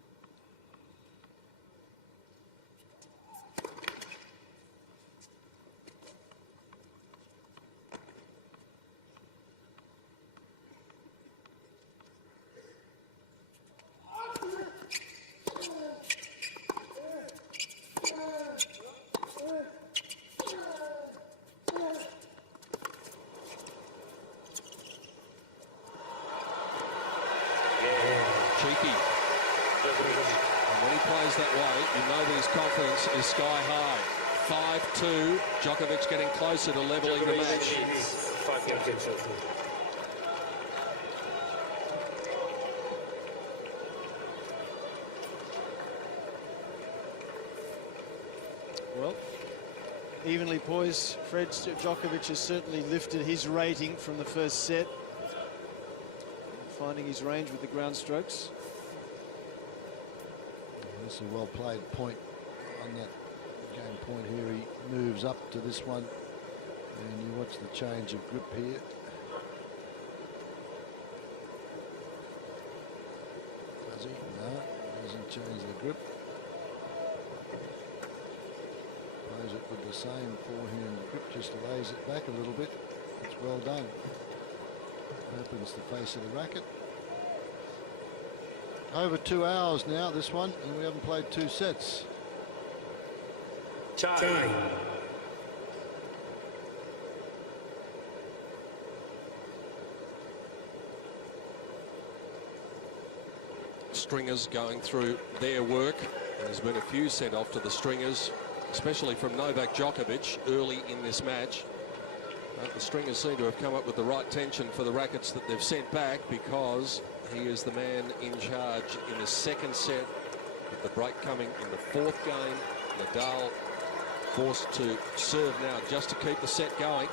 Cheeky. And when he plays that way, you know that his confidence is sky high. 5-2. Djokovic getting closer to leveling the match. 5 games in total. Well, evenly poised. Fred Djokovic has certainly lifted his rating from the first set, finding his range with the ground strokes. This is a well played point on that game point here. He moves up to this one, and you watch the change of grip here. Does he? No, doesn't change the grip. Plays it with the same forehand grip, just lays it back a little bit. It's well done. Opens the face of the racket. Over 2 hours now, this one, and we haven't played 2 sets. Chai. Stringers going through their work. There's been a few sent off to the stringers, especially from Novak Djokovic early in this match. The stringers seem to have come up with the right tension for the rackets that they've sent back, because he is the man in charge in the second set, with the break coming in the 4th game. Nadal forced to serve now just to keep the set going.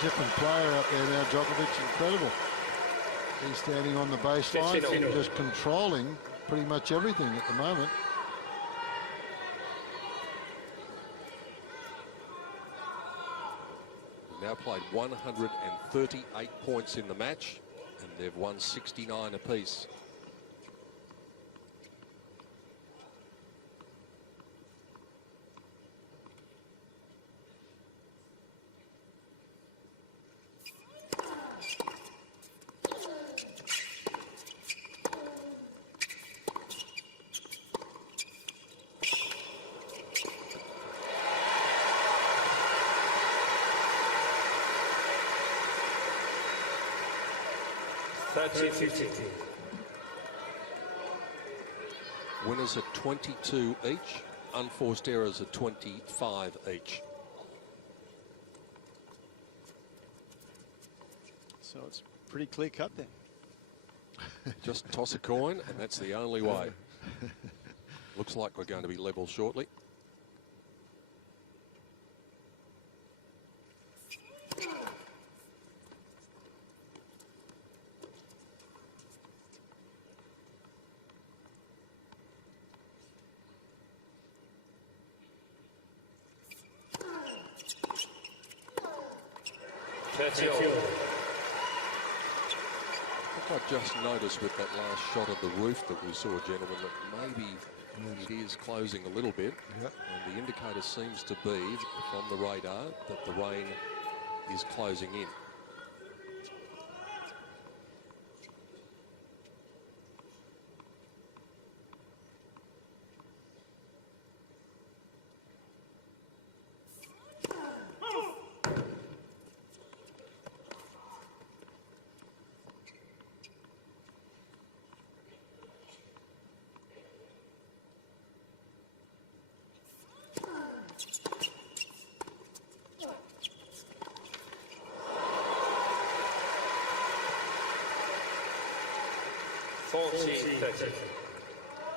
Different player up there now, Djokovic, incredible. He's standing on the baseline and just controlling pretty much everything at the moment. They've now played 138 points in the match, and they've won 69 apiece. Winners at 22 each, unforced errors at 25 each. So it's pretty clear cut then. Just toss a coin, and that's the only way. Looks like we're going to be level shortly. I just noticed with that last shot of the roof that we saw, gentlemen, that maybe it is closing a little bit. Yep. And the indicator seems to be from the radar that the rain is closing in.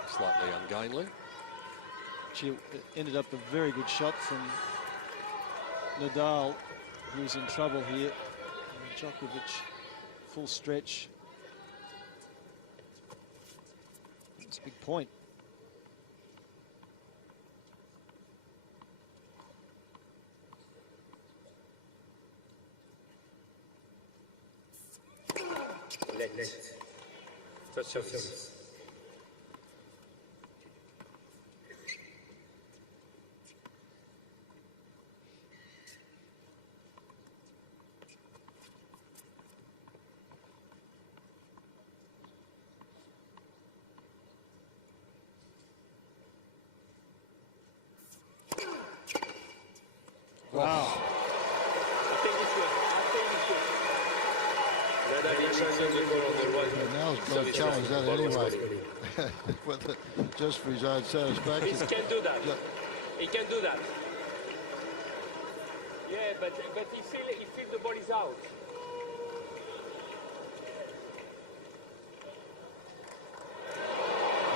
Slightly ungainly. She ended up a very good shot from Nadal, who was in trouble here. And Djokovic, full stretch. It's a big point. Touch service. Wow. I think it's good. Now's got to challenge that anyway. Whether just for his own satisfaction. He can do that. Yeah. He can do that. Yeah, but he feel the ball is out.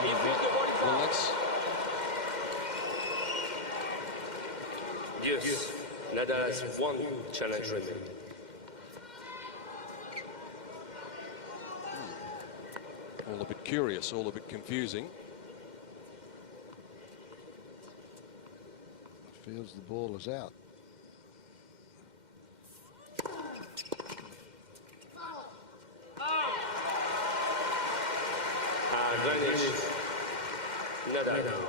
He feels the ball is Well, out. that's Yes. Nadal has one challenge remaining. all a bit curious, all a bit confusing. Feels the ball is out. Advantage. Nadal.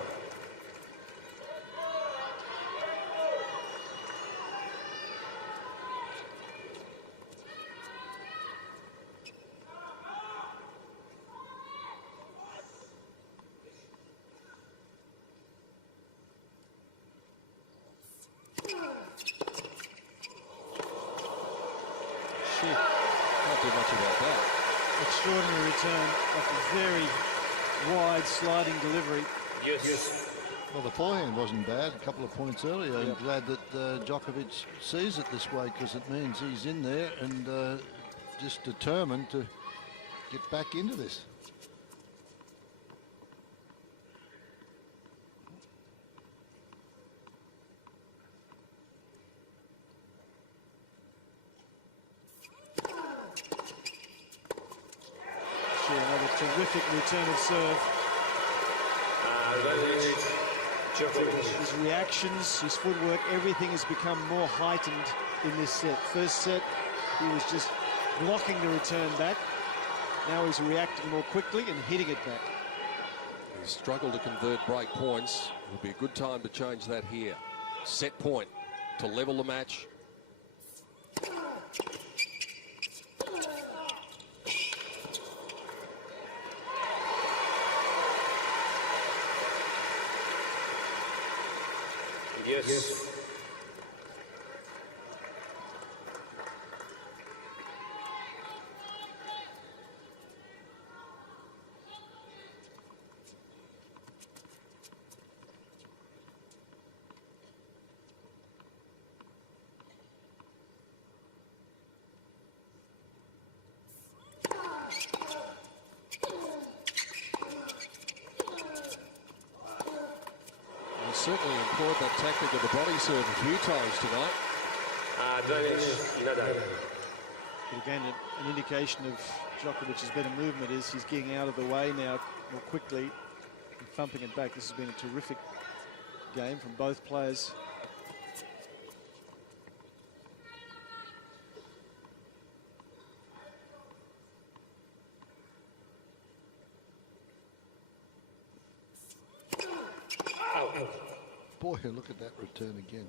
Can't do much about that. Extraordinary return off a very wide sliding delivery. Yes. Well, the forehand wasn't bad. A couple of points earlier. I'm glad that Djokovic sees it this way, because it means he's in there and just determined to get back into this. Another terrific return of serve. His reactions, his footwork, everything has become more heightened in this set. First set, he was just blocking the return back. Now he's reacting more quickly and hitting it back. He's struggled to convert break points. It would be a good time to change that here. Set point to level the match. Yes. certainly employed that tactic of the body serve a few times tonight. Advantage Nadal. But again, an indication of Djokovic's better movement is he's getting out of the way now more quickly and thumping it back. This has been a terrific game from both players. Boy, look at that return again.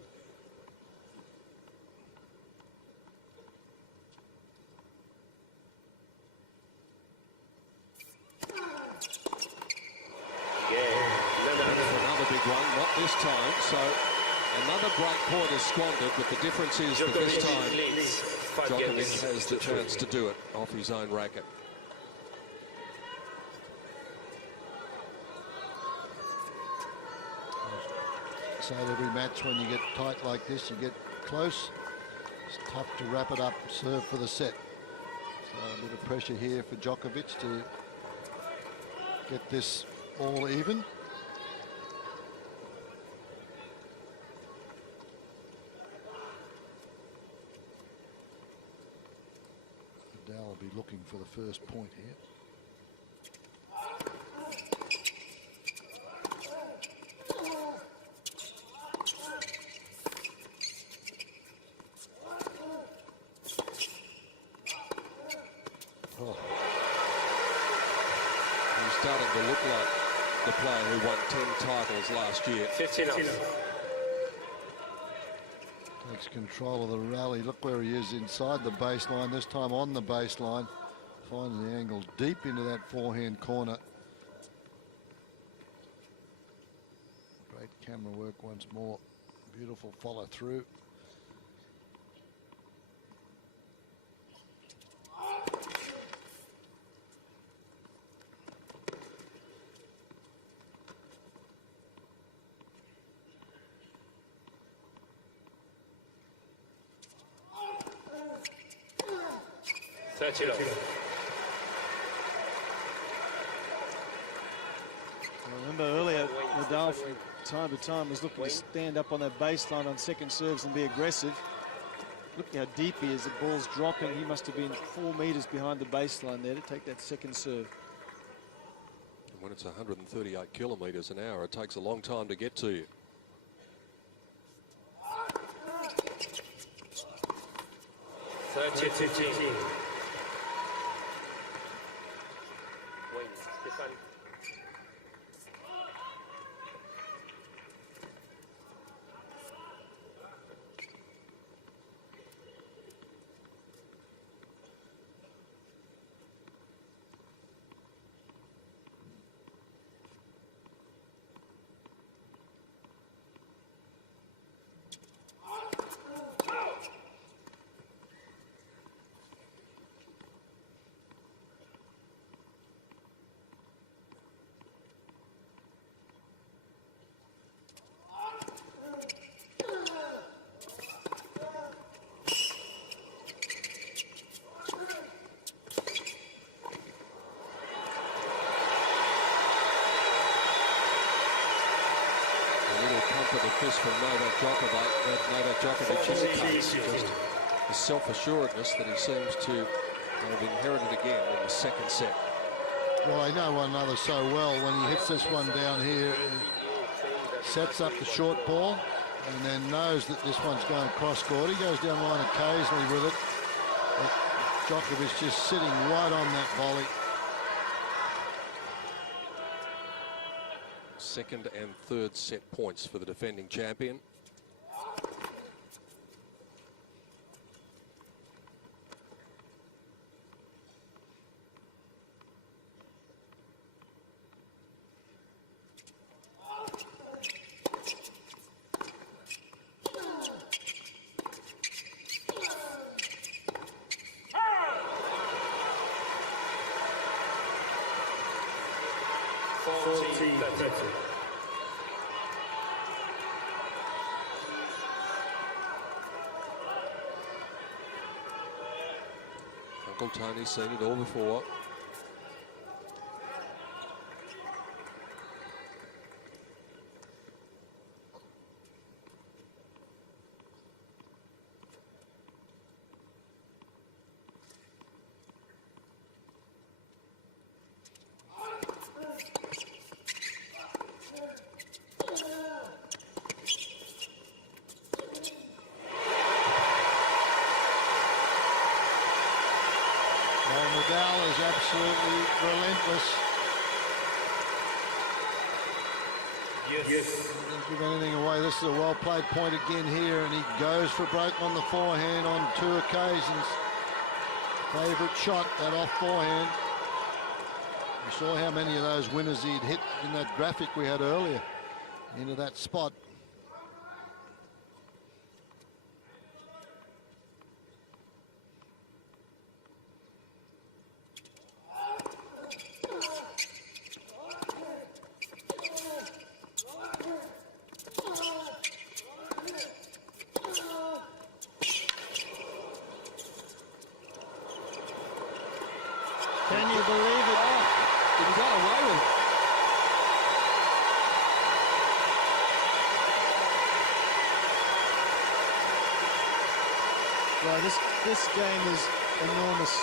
Another big one, not this time. So another break point is squandered, but the difference is that this time Djokovic has the chance to do it off his own racket. So at every match, when you get tight like this, you get close. It's tough to wrap it up, serve for the set. So a bit of pressure here for Djokovic to get this all even. Nadal will be looking for the first point here. Starting to look like the player who won 10 titles last year. 15 off. Takes control of the rally. Look where he is inside the baseline, this time on the baseline. Finds the angle deep into that forehand corner. Great camera work once more. Beautiful follow through. Remember earlier, Nadal from time to time was looking to stand up on that baseline on second serves and be aggressive. Look how deep he is. The ball's dropping. He must have been 4 meters behind the baseline there to take that second serve. And when it's 138 kilometers an hour, it takes a long time to get to you. The fist from Novak Djokovic in the case. Just the self-assuredness that he seems to have inherited again in the second set. Well, they know one another so well. When he hits this one down here, sets up the short ball and then knows that this one's going cross court. He goes down line occasionally with it. But Djokovic just sitting right on that volley. Second and third set points for the defending champion. Uncle Tony's seen it all before. Nadal is absolutely relentless. Yes. Doesn't give anything away. This is a well-played point again here, and he goes for a break on the forehand on 2 occasions. Favourite shot, that off forehand. You saw how many of those winners he'd hit in that graphic we had earlier into that spot. Can you believe it? He got away with it. Well, this game is enormous.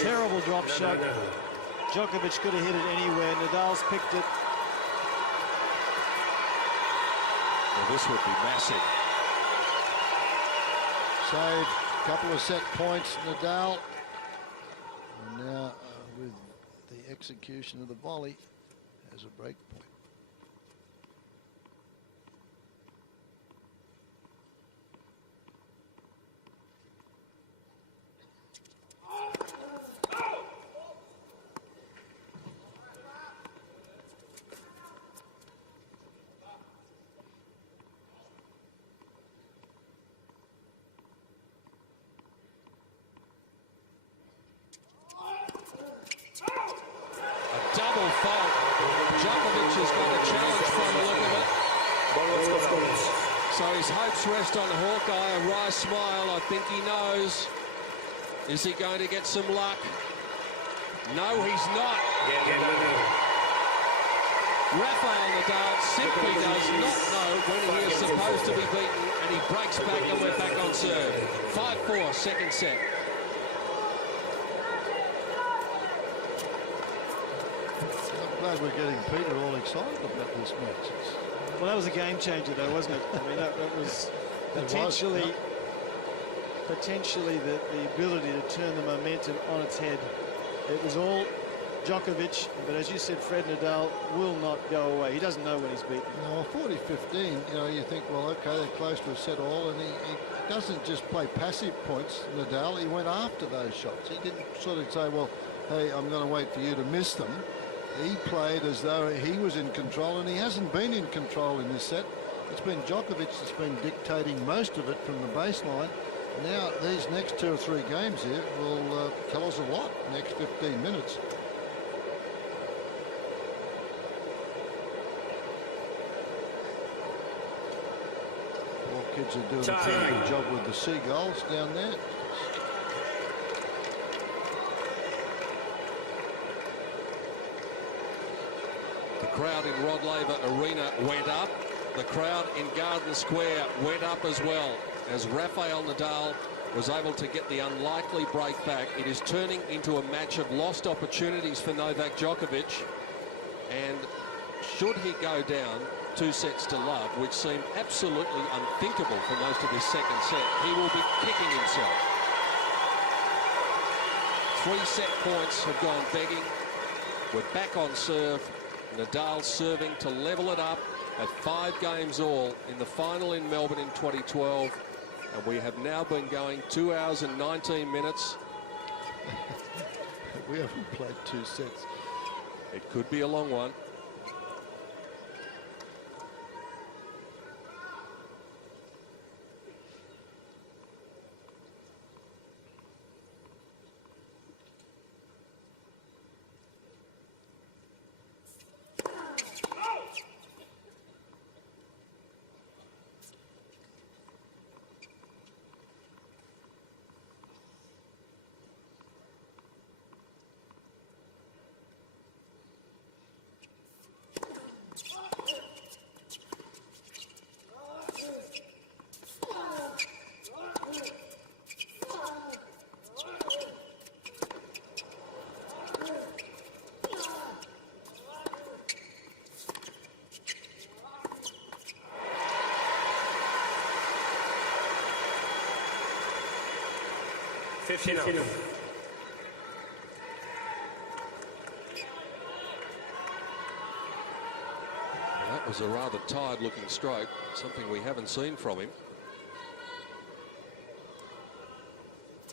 Terrible drop shot. Djokovic could have hit it anywhere. Nadal's picked it. Well, this would be massive. Save, a couple of set points, Nadal. And now with the execution of the volley as a break point. Double fault. Djokovic has got a challenge from the look of it. So his hopes rest on Hawkeye. A wry smile. I think he knows. Is he going to get some luck? No, he's not. Rafael Nadal simply does not know when he is supposed to be beaten, and he breaks back and we're back on serve. 5-4, second set. I'm glad we're getting Peter all excited about this match. Well, that was a game changer, though, wasn't it? I mean, that was potentially the ability to turn the momentum on its head. It was all Djokovic, but as you said, Fred Nadal will not go away. He doesn't know when he's beaten. You know, 40-15, you think, well, okay, they're close to a set all, and he doesn't just play passive points, Nadal. He went after those shots. He didn't sort of say, well, hey, I'm going to wait for you to miss them. He played as though he was in control, and he hasn't been in control in this set. It's been Djokovic that's been dictating most of it from the baseline. Now, these next 2 or 3 games here will tell us a lot, next 15 minutes. All kids are doing a pretty good job with the seagulls down there. The crowd in Rod Laver Arena went up. The crowd in Garden Square went up as well, as Rafael Nadal was able to get the unlikely break back. It is turning into a match of lost opportunities for Novak Djokovic. And should he go down 2 sets to love, which seemed absolutely unthinkable for most of this second set, he will be kicking himself. 3 set points have gone begging. We're back on serve. Nadal serving to level it up at 5 games all in the final in Melbourne in 2012. And we have now been going 2 hours and 19 minutes. We haven't played 2 sets. It could be a long one. 59. That was a rather tired-looking stroke, something we haven't seen from him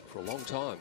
for a long time.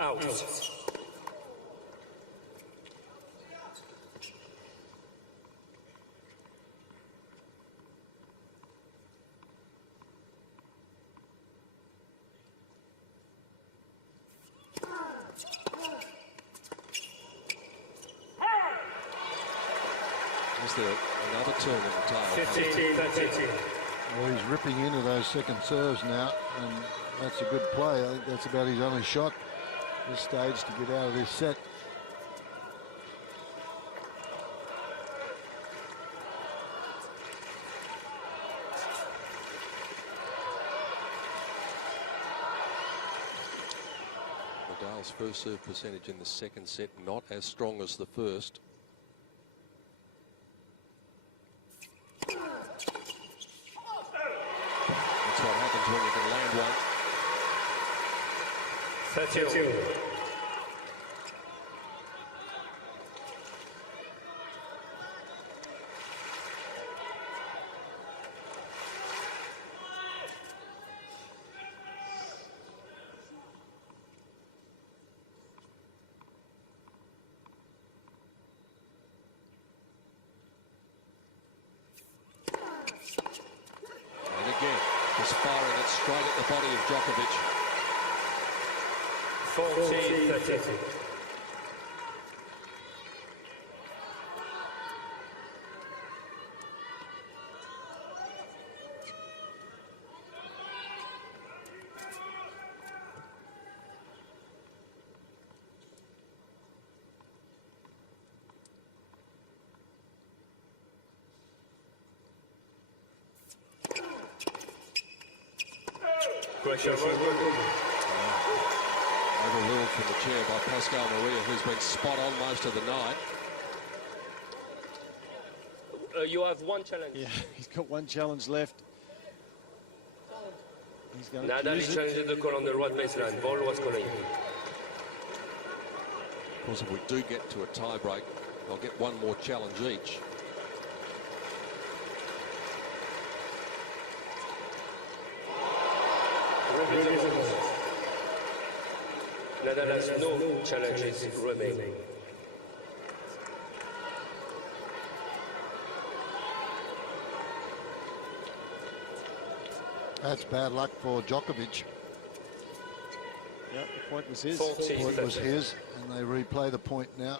Out. Is there another turn in the tail? 15. Well, he's ripping into those second serves now, and that's a good play. I think that's about his only shot this stage to get out of this set. Nadal's first serve percentage in the second set not as strong as the first. That's what happens when you can land one. 32. And again, just firing it straight at the body of Djokovic. 40. Pressure. Overruled from the chair by Pascal Maria, who's been spot on most of the night. You have one challenge. Yeah, he's got one challenge left. He's going to Nadal is challenging the call on the right baseline. Ball was calling. Of course, if we do get to a tie break, they'll get one more challenge each. Nadal has no challenges remaining. That's bad luck for Djokovic. Yeah, the point was his. The point was his, and they replay the point now.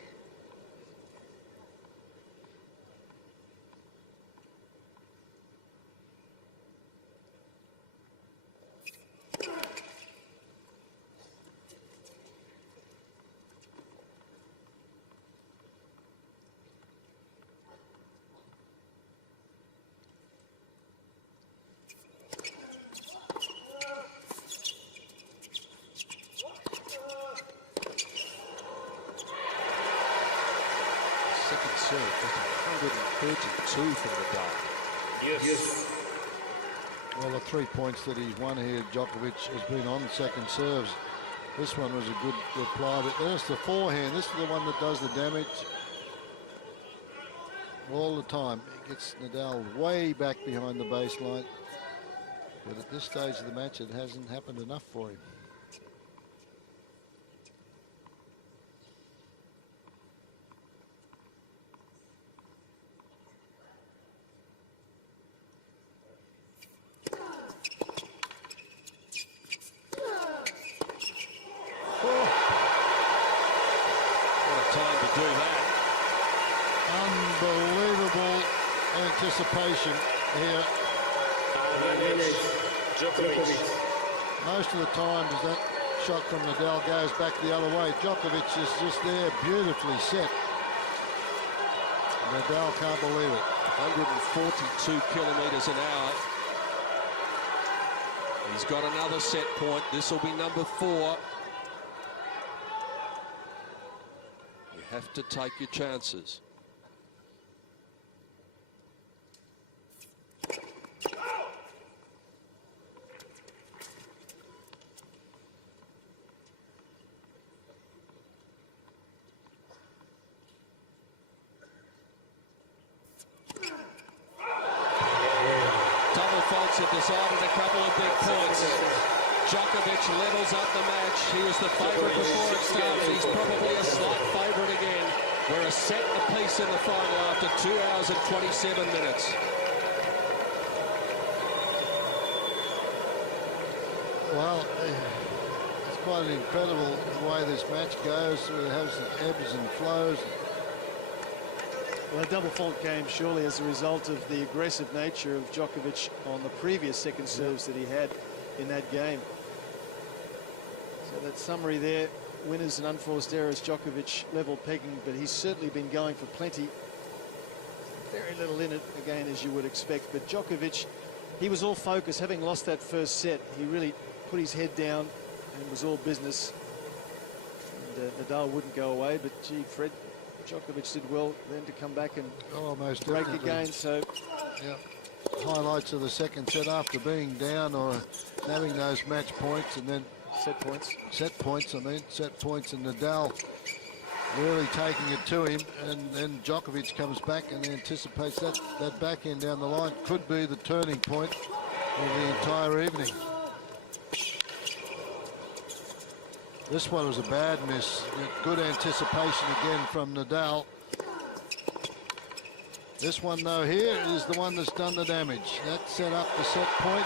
Second serve, just 132 from Nadal. Yes. Well, the 3 points that he's won here, Djokovic has been on second serves. This one was a good reply, but there's the forehand. This is the one that does the damage all the time. It gets Nadal way back behind the baseline. But at this stage of the match, it hasn't happened enough for him. Unbelievable anticipation here. Djokovic. Most of the time as that shot from Nadal goes back the other way, Djokovic is just there, beautifully set. Nadal can't believe it. 142 kilometres an hour. He's got another set point. This will be number 4. You have to take your chances. Have decided a couple of big points. Djokovic levels up the match. He was the favourite before it started. He's probably a slight favourite again. We're a set apiece in the final after 2 hours and 27 minutes. Well, it's quite incredible the way this match goes. It has ebbs and flows. Well, a double fault came surely as a result of the aggressive nature of Djokovic on the previous second serves that he had in that game. So that summary there, winners and unforced errors, Djokovic level pegging, but he's certainly been going for plenty. Very little in it, again, as you would expect. But Djokovic, he was all focus. Having lost that first set, he really put his head down and was all business. And Nadal wouldn't go away, but gee, Fred, Djokovic did well then to come back and most break definitely. again. So, yeah, highlights of the second set after being down or having those match points and then set points, and Nadal really taking it to him, and then Djokovic comes back and anticipates that backhand down the line could be the turning point of the entire evening. This one was a bad miss. Good anticipation again from Nadal. This one, though, here is the one that's done the damage. That set up the set point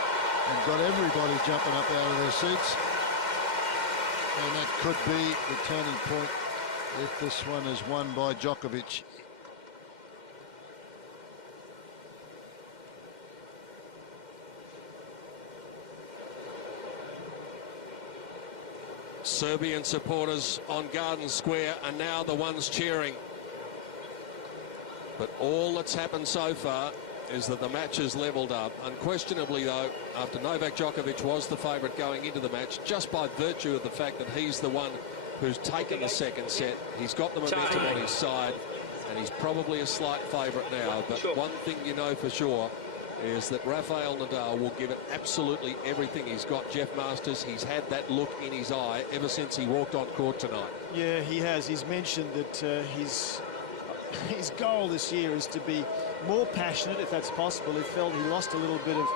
and got everybody jumping up out of their seats. And that could be the turning point if this one is won by Djokovic. Serbian supporters on Garden Square are now the ones cheering. But all that's happened so far is that the match is levelled up. Unquestionably, though, after Novak Djokovic was the favourite going into the match, just by virtue of the fact that he's the one who's taken the second set, he's got the momentum on his side, and he's probably a slight favourite now. But one thing you know for sure is that Rafael Nadal will give it absolutely everything he's got. Jeff Masters, he's had that look in his eye ever since he walked on court tonight. Yeah, he has. He's mentioned that his goal this year is to be more passionate, if that's possible. He felt he lost a little bit of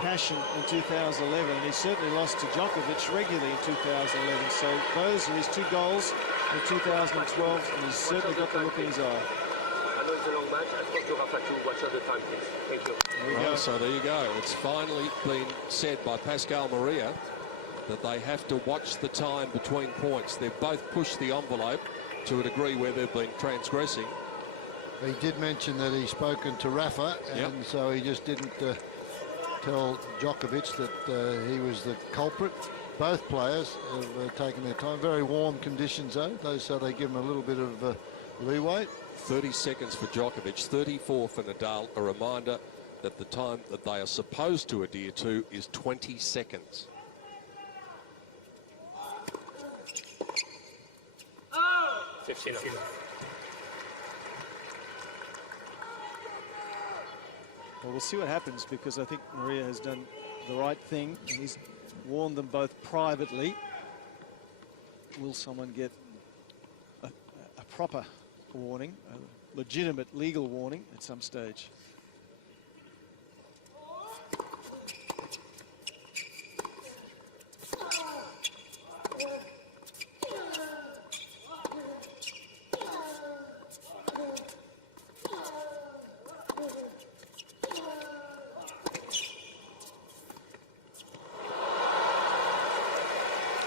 passion in 2011, and he certainly lost to Djokovic regularly in 2011. So those are his 2 goals in 2012, and he's certainly got the look in his eye. I know it's a long match. I spoke to Rafa to watch out the time, please. Thank you. Right, so there you go. It's finally been said by Pascal Maria that they have to watch the time between points. They've both pushed the envelope to a degree where they've been transgressing. He did mention that he's spoken to Rafa, and so he just didn't tell Djokovic that he was the culprit. Both players have taken their time. Very warm conditions, though, so they give him a little bit of leeway. 30 seconds for Djokovic, 34 for Nadal. A reminder that the time that they are supposed to adhere to is 20 seconds. Oh! 15. Well, we'll see what happens, because I think Maria has done the right thing, and he's warned them both privately. Will someone get a proper warning, a legitimate legal warning at some stage?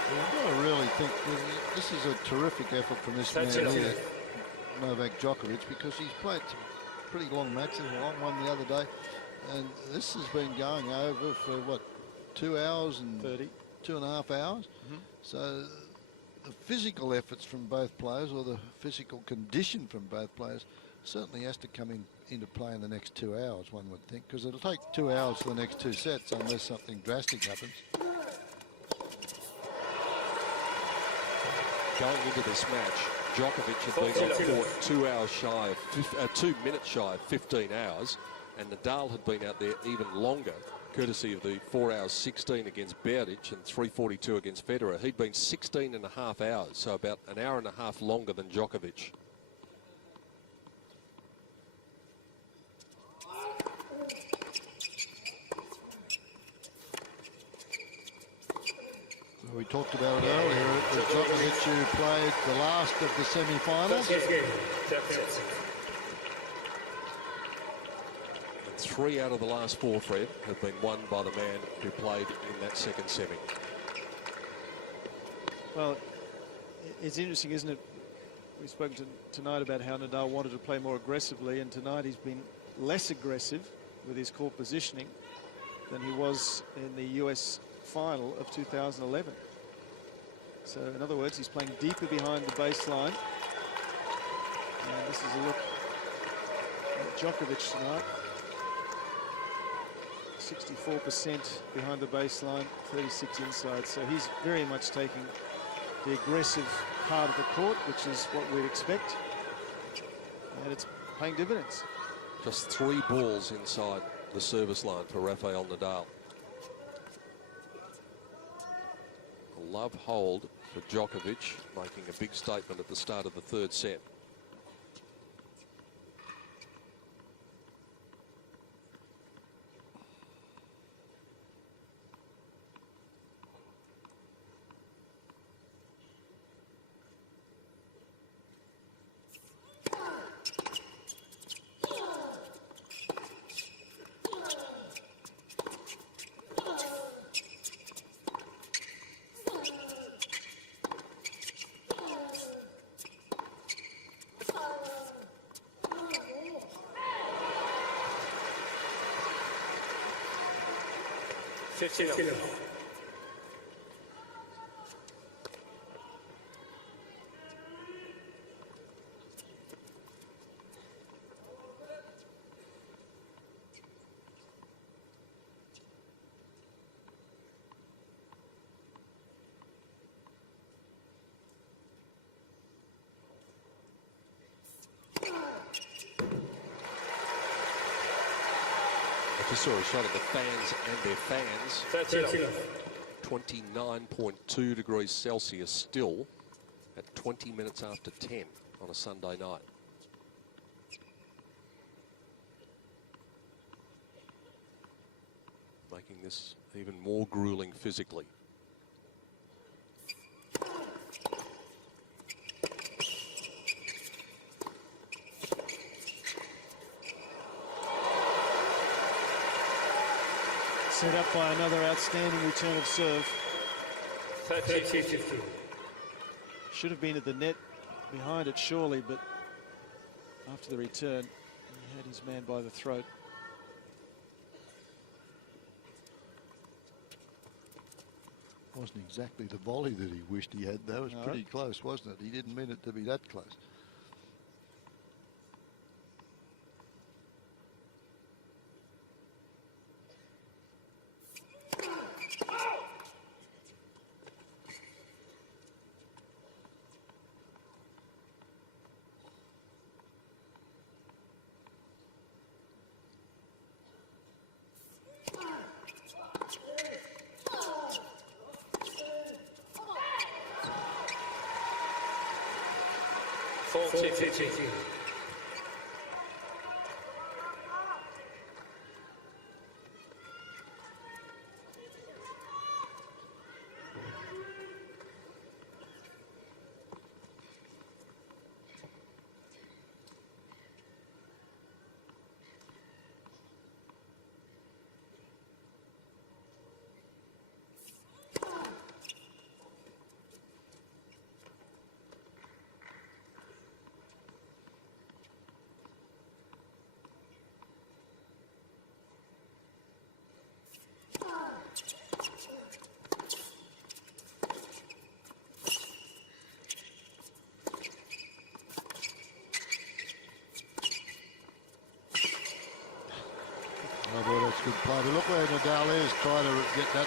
I really think this is a terrific effort from this man here, Novak Djokovic, because he's played some pretty long matches, a long one the other day, and this has been going over for what, 2 hours and 2.5 hours. So the physical efforts from both players, or the physical condition from both players, certainly has to come into play in the next 2 hours, one would think, because it'll take 2 hours for the next 2 sets unless something drastic happens. Going into this match, Djokovic had been on court 2 minutes shy of 15 hours, and Nadal had been out there even longer, courtesy of the 4 hours 16 against Berdych and 3:42 against Federer. He'd been 16.5 hours, so about an hour and a half longer than Djokovic. We talked about it earlier. It was Djokovic who played the last of the semi-finals. And 3 out of the last 4, Fred, have been won by the man who played in that second semi. Well, it's interesting, isn't it? We spoke tonight about how Nadal wanted to play more aggressively, and tonight he's been less aggressive with his court positioning than he was in the US final of 2011. So in other words, he's playing deeper behind the baseline. And this is a look at Djokovic tonight. 64% behind the baseline, 36 inside. So he's very much taking the aggressive part of the court, which is what we'd expect. And it's paying dividends. Just 3 balls inside the service line for Rafael Nadal. A love hold for Djokovic, making a big statement at the start of the 3rd set. I just saw a shot of the fans and their fans. 29.2 degrees Celsius still at 20 minutes after 10 on a Sunday night. Making this even more grueling physically. Set up by another outstanding return of serve. 30-15. Should have been at the net behind it, surely, but after the return, he had his man by the throat. Wasn't exactly the volley that he wished he had. That was pretty close, wasn't it? He didn't mean it to be that close.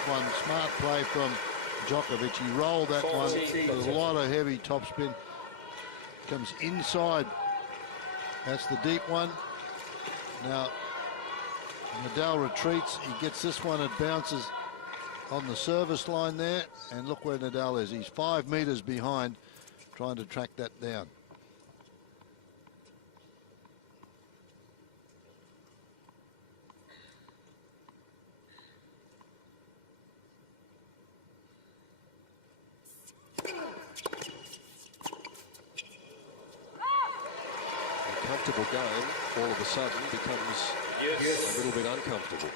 that one. Smart play from Djokovic. He rolled that one with a lot of heavy topspin. Comes inside. That's the deep one. Now, Nadal retreats. He gets this one. It bounces on the service line there. And look where Nadal is. He's 5 meters behind, trying to track that down. Comfortable game all of a sudden becomes a little bit uncomfortable.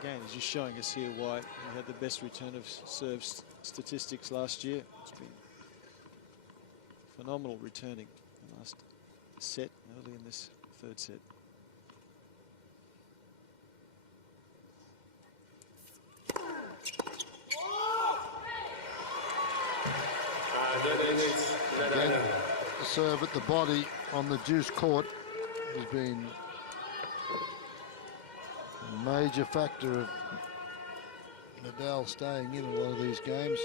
Again, he's just showing us here why he had the best return of serves statistics last year. It's been phenomenal returning the last set, early in this third set. Again, the serve at the body on the juice court has been a major factor of Nadal staying in a lot of these games.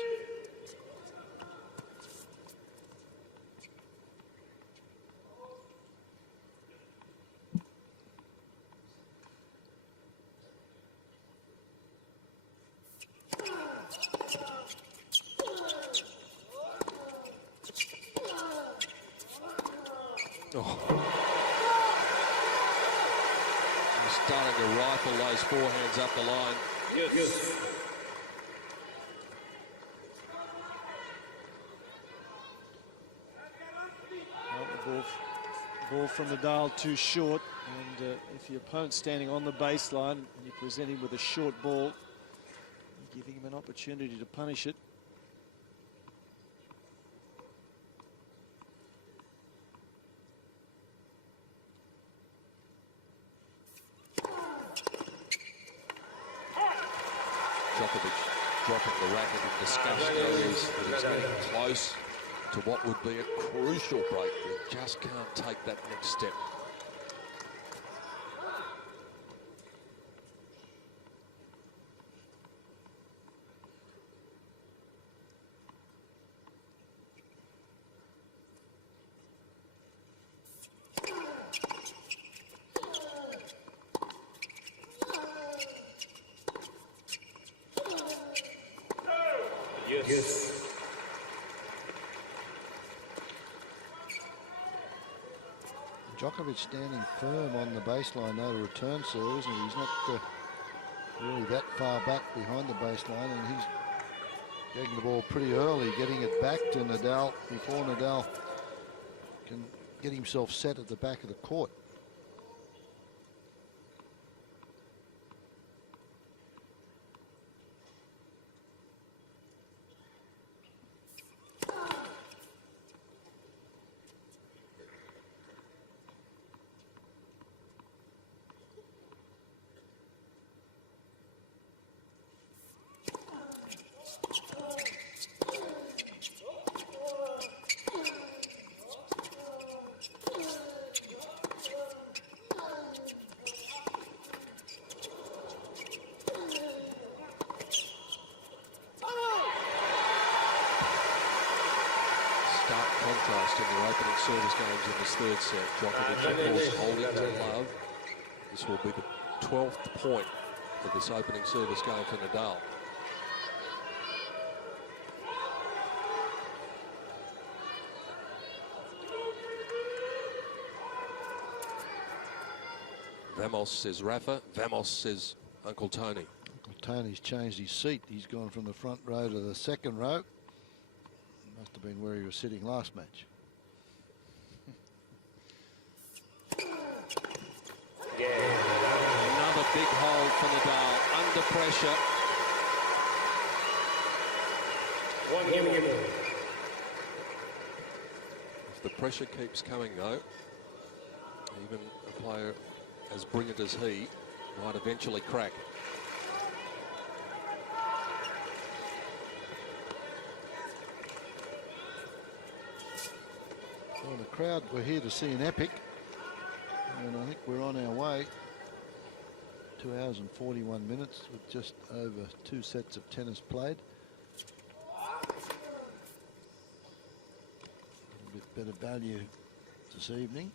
Starting to rifle those forehands up the line. Yes. Well, the ball from Nadal too short, and if your opponent's standing on the baseline and you present him with a short ball, you're giving him an opportunity to punish it. Djokovic dropping the racket in disgust knows that he's getting close to what would be a crucial breakthrough. Just can't take that next step. Yes. Djokovic standing firm on the baseline, though, to return serve, isn't he? He's not really that far back behind the baseline, and he's getting the ball pretty early, getting it back to Nadal before Nadal can get himself set at the back of the court. Contrast in the opening service games in this third set. Djokovic, of course, holding to love. This will be the 12th point of this opening service game for Nadal. Vamos, says Rafa. Vamos, says Uncle Tony. Uncle Tony's changed his seat. He's gone from the front row to the second row. Must have been where he was sitting last match. Another big hold for Nadal, under pressure. One game. If the pressure keeps coming, though, even a player as brilliant as he might eventually crack. Well, the crowd were here to see an epic, and I think we're on our way. 2 hours and 41 minutes with just over 2 sets of tennis played. A bit better value this evening.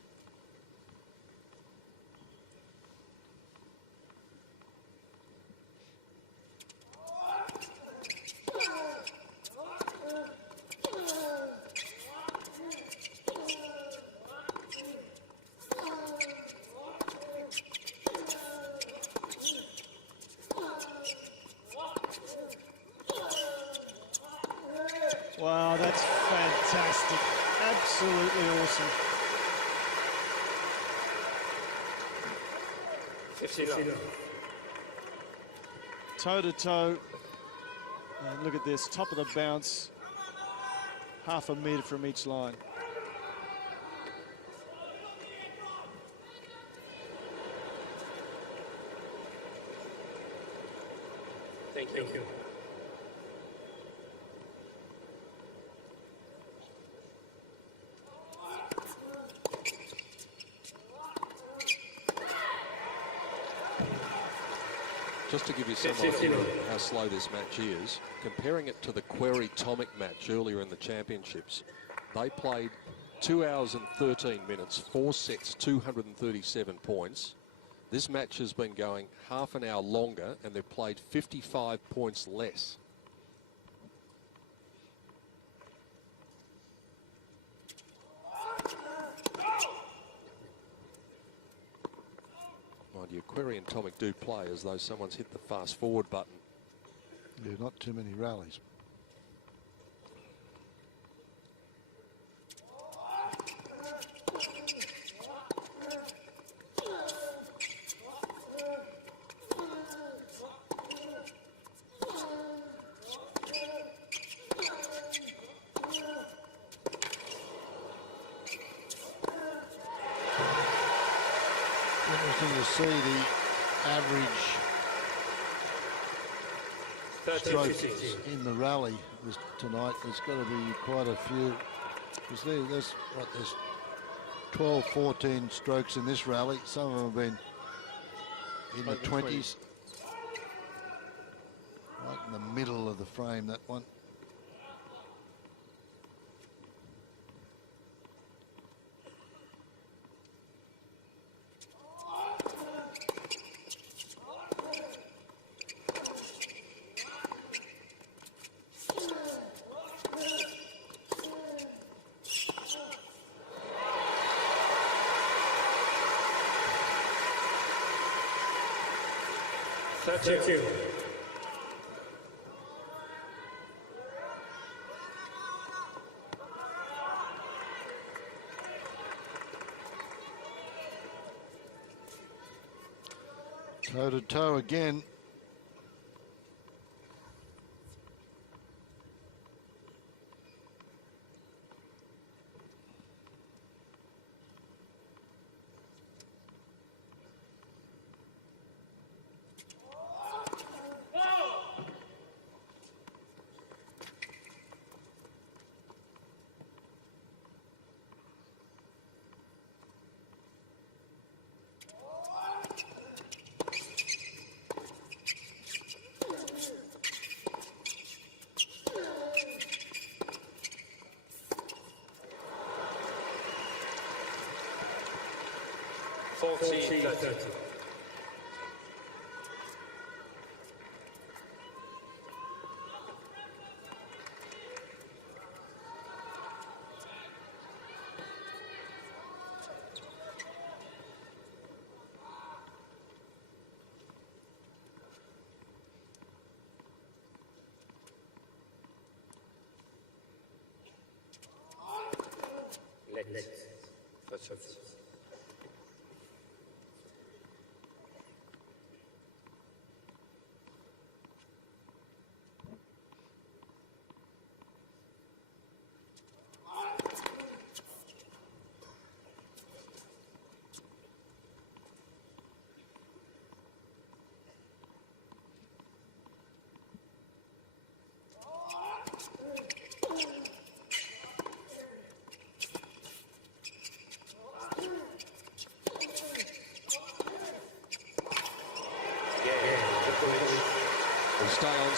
Wow, that's fantastic. Absolutely awesome. 50 love. Toe to toe. And look at this, top of the bounce. Half a metre from each line. Thank you. Just to give you some idea of how slow this match is, comparing it to the Querrey-Tomic match earlier in the championships, they played 2 hours and 13 minutes, 4 sets, 237 points. This match has been going half an hour longer, and they've played 55 points less. Mind you, Querrey and Tomic do play as though someone's hit the fast forward button. Yeah, not too many rallies. Interesting to see the average strokes in the rally tonight. There's got to be quite a few, because there's 12, 14 strokes in this rally. Some of them have been in the 20s. Right in the middle of the frame, that one. Thank you. Toe to toe again. First service.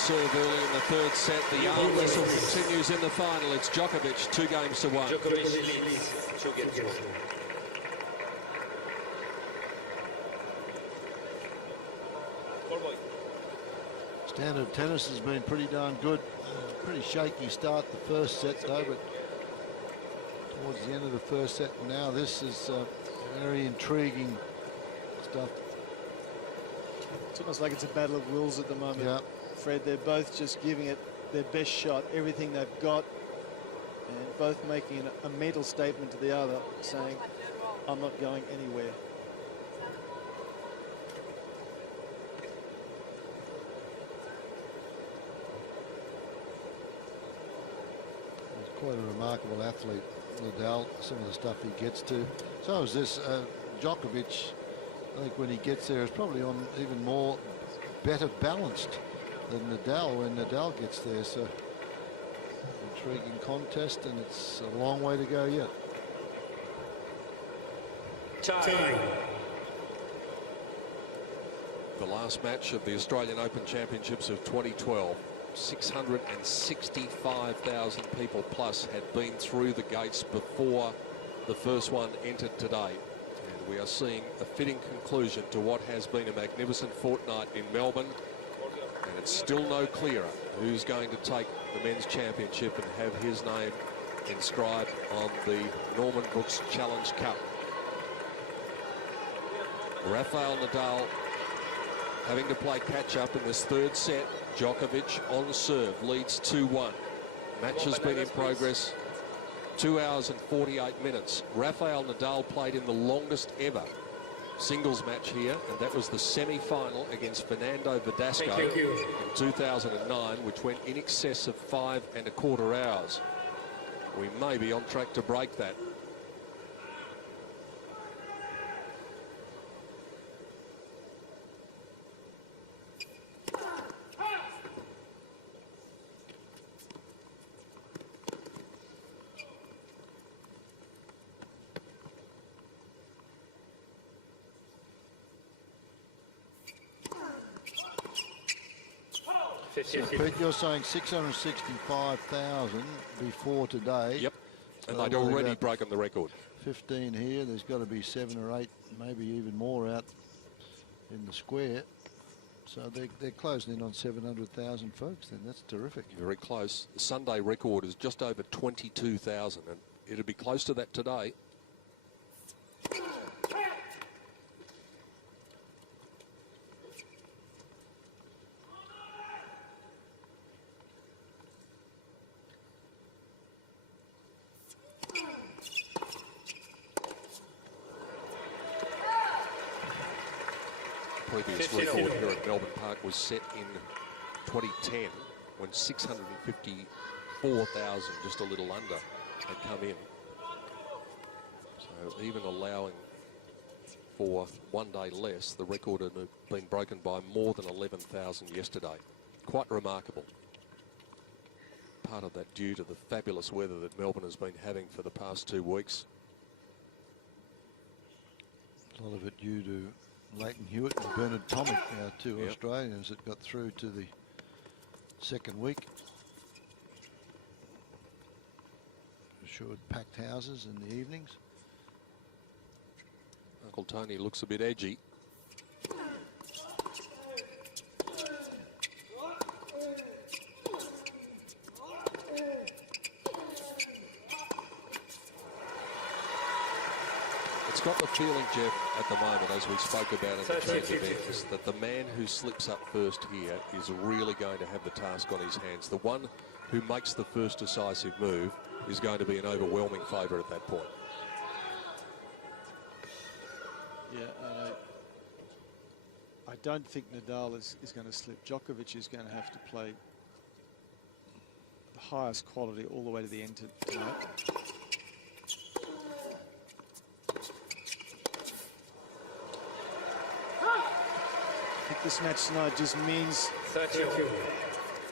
serve early in the third set. The arm wrestle continues in the final. It's Djokovic, 2 games to 1. Djokovic leads 2 games to 1. Standard of tennis has been pretty darn good. Pretty shaky start the first set though, but towards the end of the first set, now this is very intriguing stuff. It's almost like it's a battle of wills at the moment. Yeah. Fred, they're both just giving it their best shot, everything they've got, and both making a mental statement to the other, saying, I'm not going anywhere. He's quite a remarkable athlete, Nadal, some of the stuff he gets to. So is this Djokovic. I think when he gets there, is probably on even more better balanced than Nadal when Nadal gets there. So intriguing contest, and it's a long way to go yet. Time. The last match of the Australian Open Championships of 2012. 665,000 people plus had been through the gates before the first one entered today. And we are seeing a fitting conclusion to what has been a magnificent fortnight in Melbourne. And it's still no clearer who's going to take the men's championship and have his name inscribed on the Norman Brooks Challenge Cup. Rafael Nadal having to play catch-up in this third set. Djokovic on serve leads 2-1. Match has been in progress 2 hours and 48 minutes. Rafael Nadal played in the longest ever singles match here, and that was the semi-final against Fernando Verdasco in 2009, which went in excess of 5¼ hours. We may be on track to break that. So, Pete, you're saying 665,000 before today. Yep, and So they'd we've already got broken the record. 15 here. There's got to be 7 or 8, maybe even more out in the square. So they're closing in on 700,000 folks then. That's terrific. Very close. The Sunday record is just over 22,000, and it'll be close to that today. Previous record here at Melbourne Park was set in 2010 when 654,000, just a little under, had come in. So even allowing for 1 day less, the record had been broken by more than 11,000 yesterday. Quite remarkable. Part of that due to the fabulous weather that Melbourne has been having for the past 2 weeks. A lot of it due to Leighton Hewitt and Bernard Tomic, our 2 Australians that got through to the second week. Assured packed houses in the evenings. Uncle Tony looks a bit edgy. It's got the feeling, Jeff, at the moment, as we spoke about in the terms of events, that the man who slips up first here is really going to have the task on his hands. The one who makes the first decisive move is going to be an overwhelming favourite at that point. Yeah, I don't think Nadal is going to slip. Djokovic is going to have to play the highest quality all the way to the end tonight. I think this match tonight just means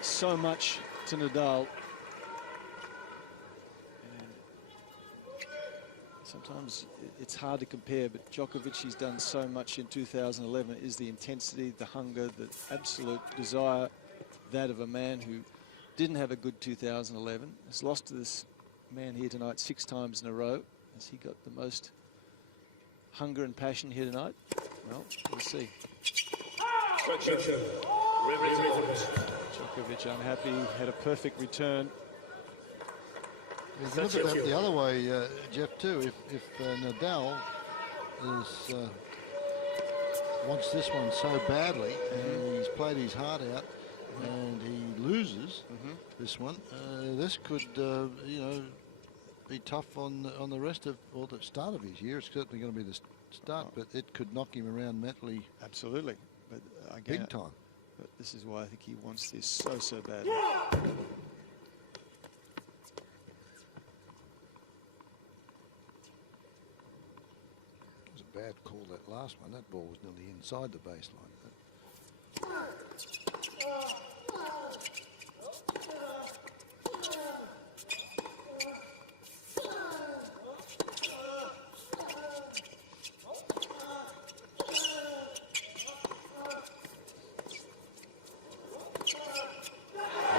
so much to Nadal. And sometimes it's hard to compare, but Djokovic, he's done so much in 2011, is the intensity, the hunger, the absolute desire that of a man who didn't have a good 2011, has lost to this man here tonight 6 times in a row. Has he got the most hunger and passion here tonight? Well, we'll see. Djokovic unhappy, had a perfect return. You can look at that the other way, Jeff, too. If Nadal is, wants this one so badly, and he's played his heart out, and he loses this one, this could, you know, be tough on the rest of, or the start of his year. It's certainly going to be the start, but it could knock him around mentally. Absolutely, but again, big time. But this is why I think he wants this so badly. It was a bad call, that last one. That ball was nearly inside the baseline.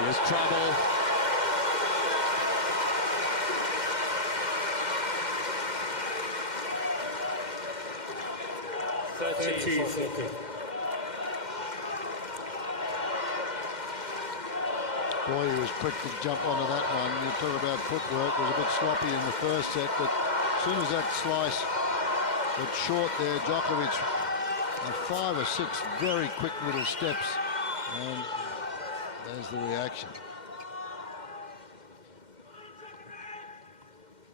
Here's trouble. Boy, he was quick to jump onto that one. You talk about footwork. It was a bit sloppy in the first set, but as soon as that slice got short there, Djokovic, 5 or 6 very quick little steps, and there's the reaction.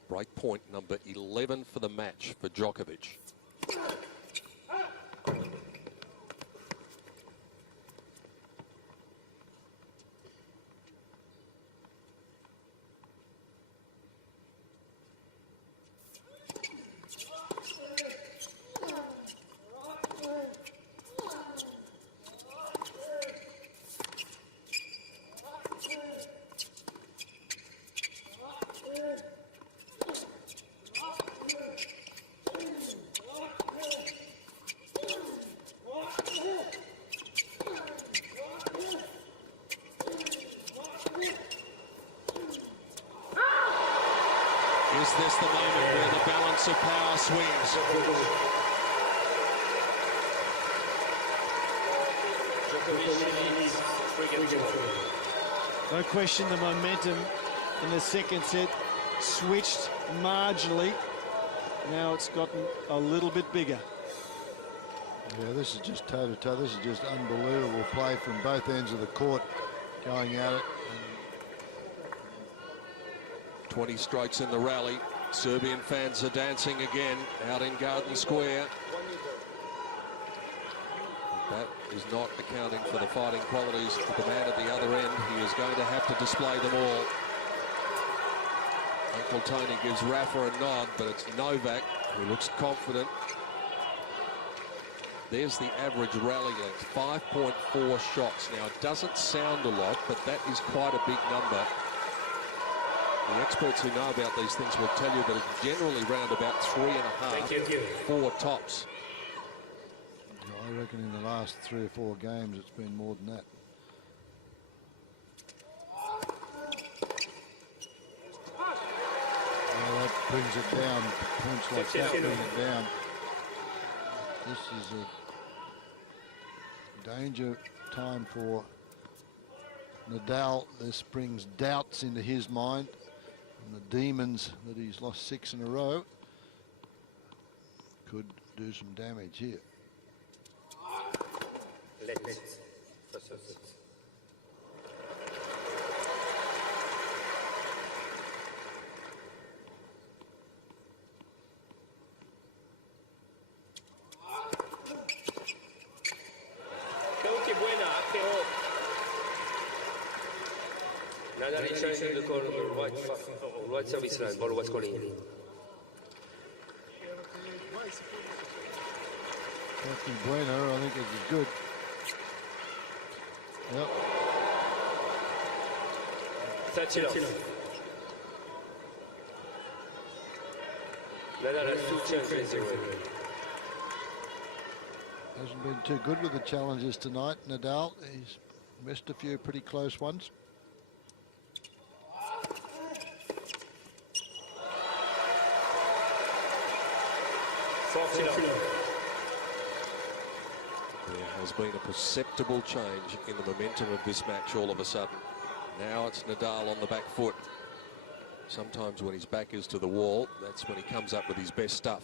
Break point number 11 for the match for Djokovic. Is this the moment where the balance of power swings? No question, the momentum in the second set switched marginally. Now it's gotten a little bit bigger. Yeah, this is just toe-to-toe. This is just unbelievable play from both ends of the court, going at it. 20 strokes in the rally. Serbian fans are dancing again out in Garden Square. That is not accounting for the fighting qualities of the man at the other end. He is going to have to display them all. Uncle Tony gives Rafa a nod, but it's Novak who looks confident. There's the average rally length, 5.4 shots. Now, it doesn't sound a lot, but that is quite a big number. The experts who know about these things will tell you that it's generally round about 3.5, 4 tops. I reckon in the last 3 or 4 games it's been more than that. Well, that brings it down. Points like that bring it down. This is a danger time for Nadal. This brings doubts into his mind. And the demons that he's lost 6 in a row could do some damage here. Nadal is challenging the call right service line. Ball was calling. Bueno, I think it was good. Yep. 30 love. Nadal has 2 chances. Hasn't been too good with the challenges tonight, Nadal. He's Missed a few pretty close ones. There has been a perceptible change in the momentum of this match all of a sudden. Now it's Nadal on the back foot. Sometimes when his back is to the wall, that's when he comes up with his best stuff.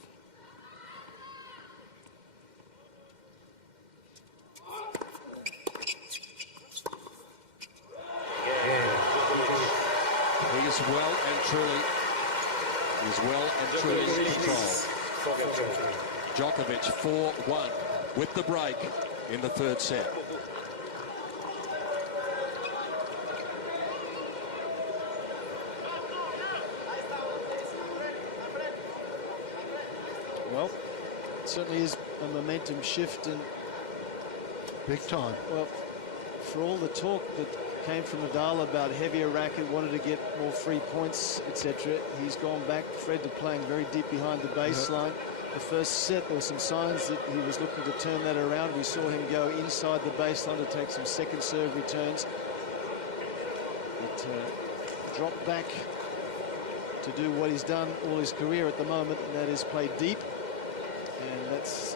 He is well and truly in control. Djokovic 4-1 with the break in the third set. Well, it certainly is a momentum shift, and Big time. well, for all the talk that came from Nadal about heavier racket, wanted to get more free points, etc., he's gone back, Fred, to playing very deep behind the baseline. The first set, there were some signs that he was looking to turn that around. We saw him go inside the baseline to take some second serve returns. But dropped back to do what he's done all his career at the moment, and that is play deep. And that's...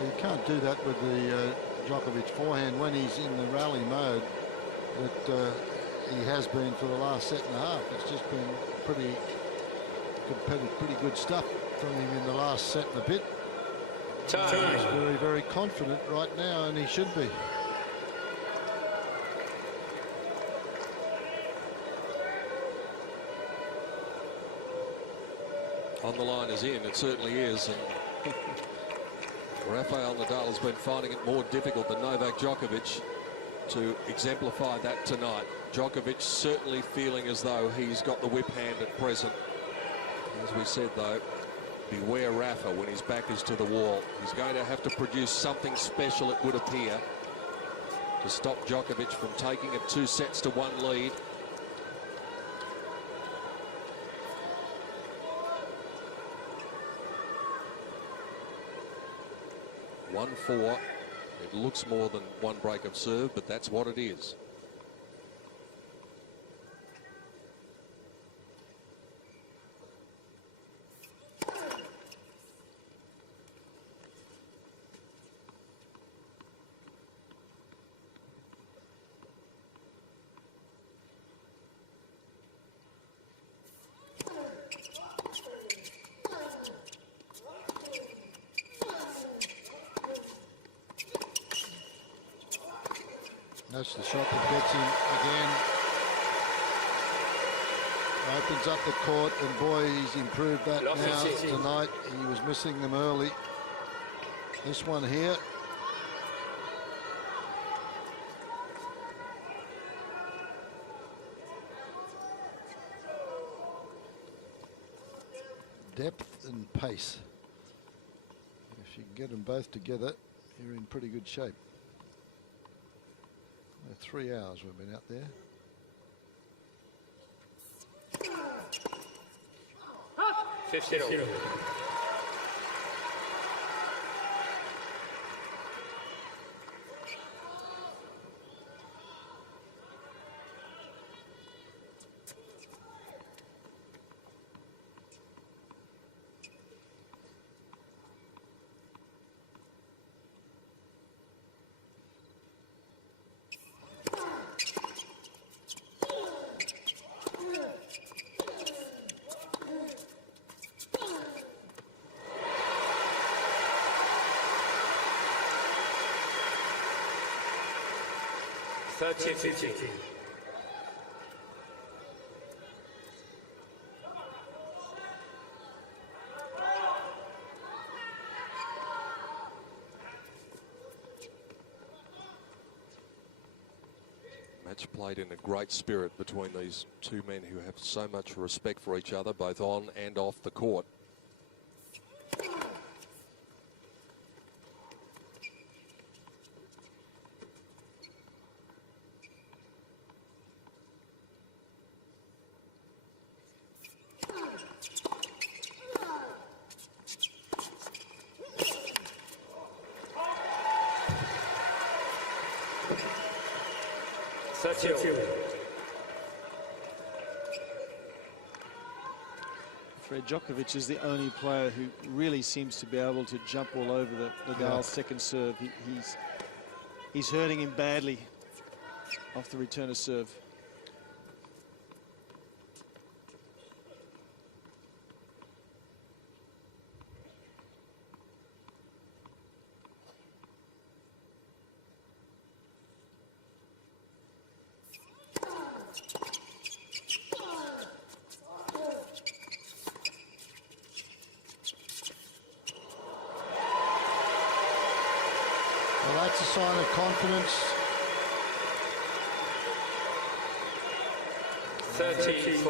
You can't do that with the Djokovic forehand when he's in the rally mode that he has been for the last set and a half. It's just been pretty competitive, pretty good stuff from him in the last set and a bit. He's very, very confident right now, and he should be. On the line is in, it certainly is. And Rafael Nadal has been finding it more difficult than Novak Djokovic to exemplify that tonight. Djokovic certainly feeling as though he's got the whip hand at present. As we said, though, beware Rafa when his back is to the wall. He's going to have to produce something special, it would appear, to stop Djokovic from taking it 2 sets to 1 lead. One 4. It looks more than one break of serve, but that's what it is. That's the shot that gets him again. Opens up the court, and boy, he's improved that now tonight. He was missing them early. This one here. Depth and pace. If you can get them both together, you're in pretty good shape. 3 hours we've been out there. Match played in a great spirit between these two men who have so much respect for each other, both on and off the court. 30. Fred Djokovic is the only player who really seems to be able to jump all over the Nadal's second serve. He's hurting him badly off the return of serve. Well, that's a sign of confidence. 30-40.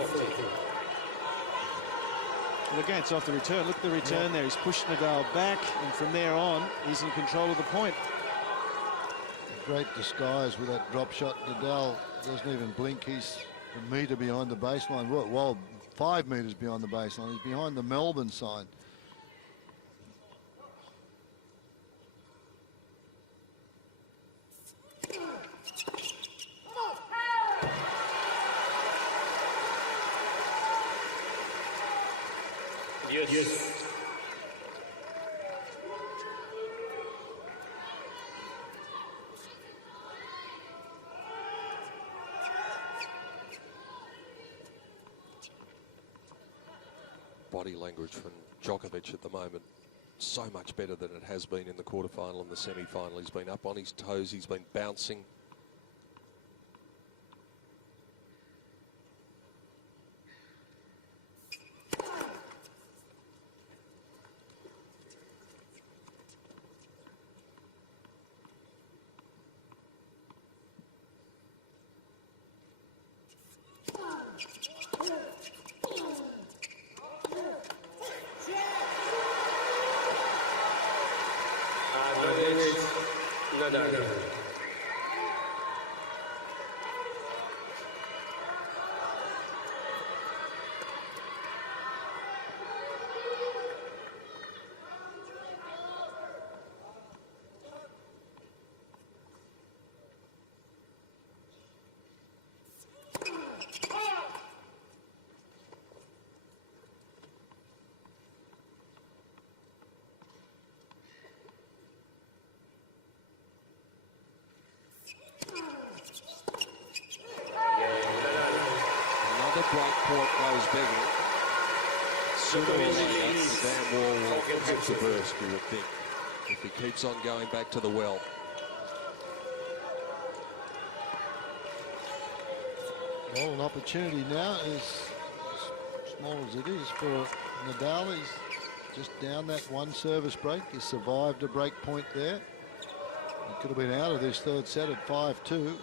Well, again, it's off the return. Look at the return there. He's pushed Nadal back, and from there on, he's in control of the point. Great disguise with that drop shot. Nadal doesn't even blink. He's a metre behind the baseline. Well, 5 metres behind the baseline. He's behind the Melbourne sign. Yes. Body language from Djokovic at the moment, so much better than it has been in the quarterfinal and the semi-final. He's been up on his toes, he's been bouncing. Nadal. Another break point goes begging. Sooner or later, the damn wall will have to burst, you would think, if he keeps on going back to the well. Well, an opportunity now is as small as it is for Nadal. He's just down that one service break. He survived a break point there. He could have been out of this third set at 5-2.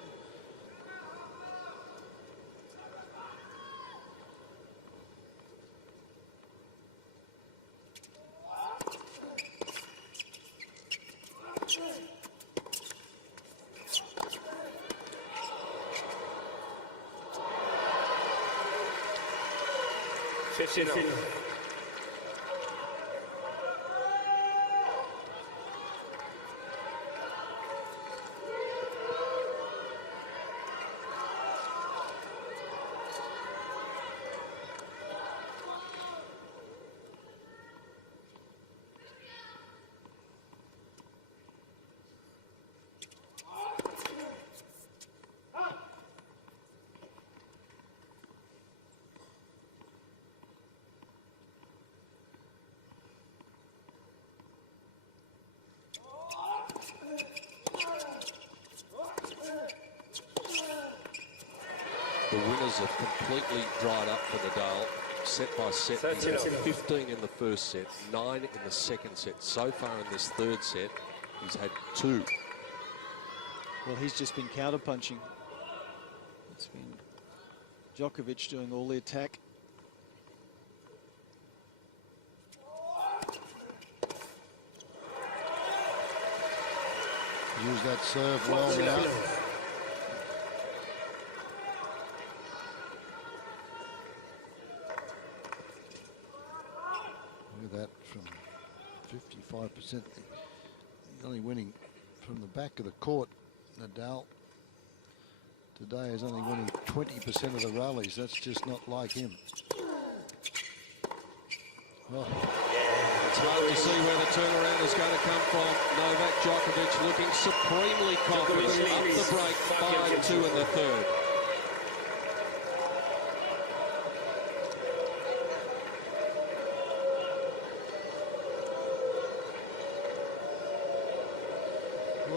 The winners have completely dried up for Nadal, set by set. He's had 15 in the first set, 9 in the second set. So far in this third set, he's had 2. Well, he's just been counter-punching. It's been Djokovic doing all the attack. Use that serve well now. Look at that, from 55%. He's only winning from the back of the court, Nadal. today is only winning 20% of the rallies. That's just not like him. Well, it's hard to see where the turnaround is going to come from. Novak Djokovic looking supremely confident. Up the break, 5-2 in the third.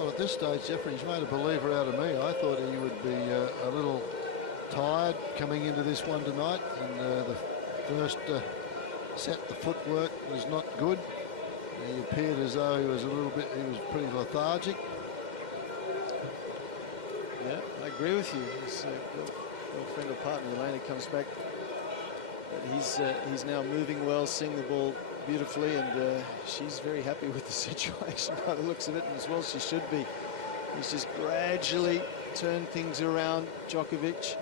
well, at this stage, Jeffrey's made a believer out of me. I thought he would be a little tired coming into this one tonight, and the first set, the footwork was not good. He appeared as though he was pretty lethargic. Yeah, I agree with you. His girlfriend or partner, Elena, comes back. He's now moving well, seeing the ball beautifully, and she's very happy with the situation by the looks of it, and as well she should be. He's just gradually turned things around, Djokovic.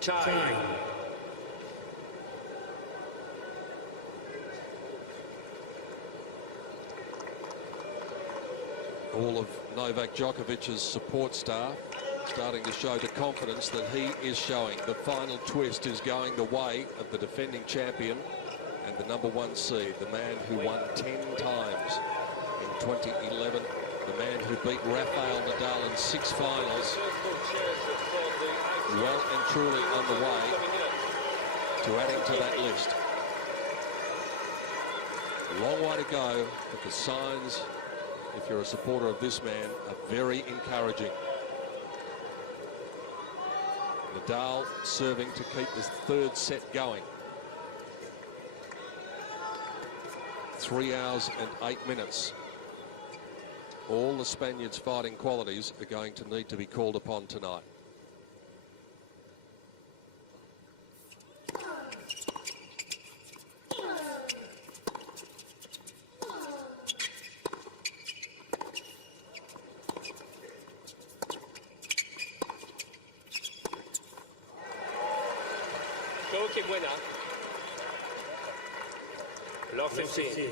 Time. All of Novak Djokovic's support staff starting to show the confidence that he is showing. The final twist is going the way of the defending champion and the #1 seed, the man who won 10 times in 2011, the man who beat Rafael Nadal in 6 finals, well and truly on the way to adding to that list. A long way to go, but the signs, if you're a supporter of this man, are very encouraging. Nadal serving to keep this third set going. 3 hours and 8 minutes. All the Spaniards' fighting qualities are going to need to be called upon tonight. Que buena. Love 15.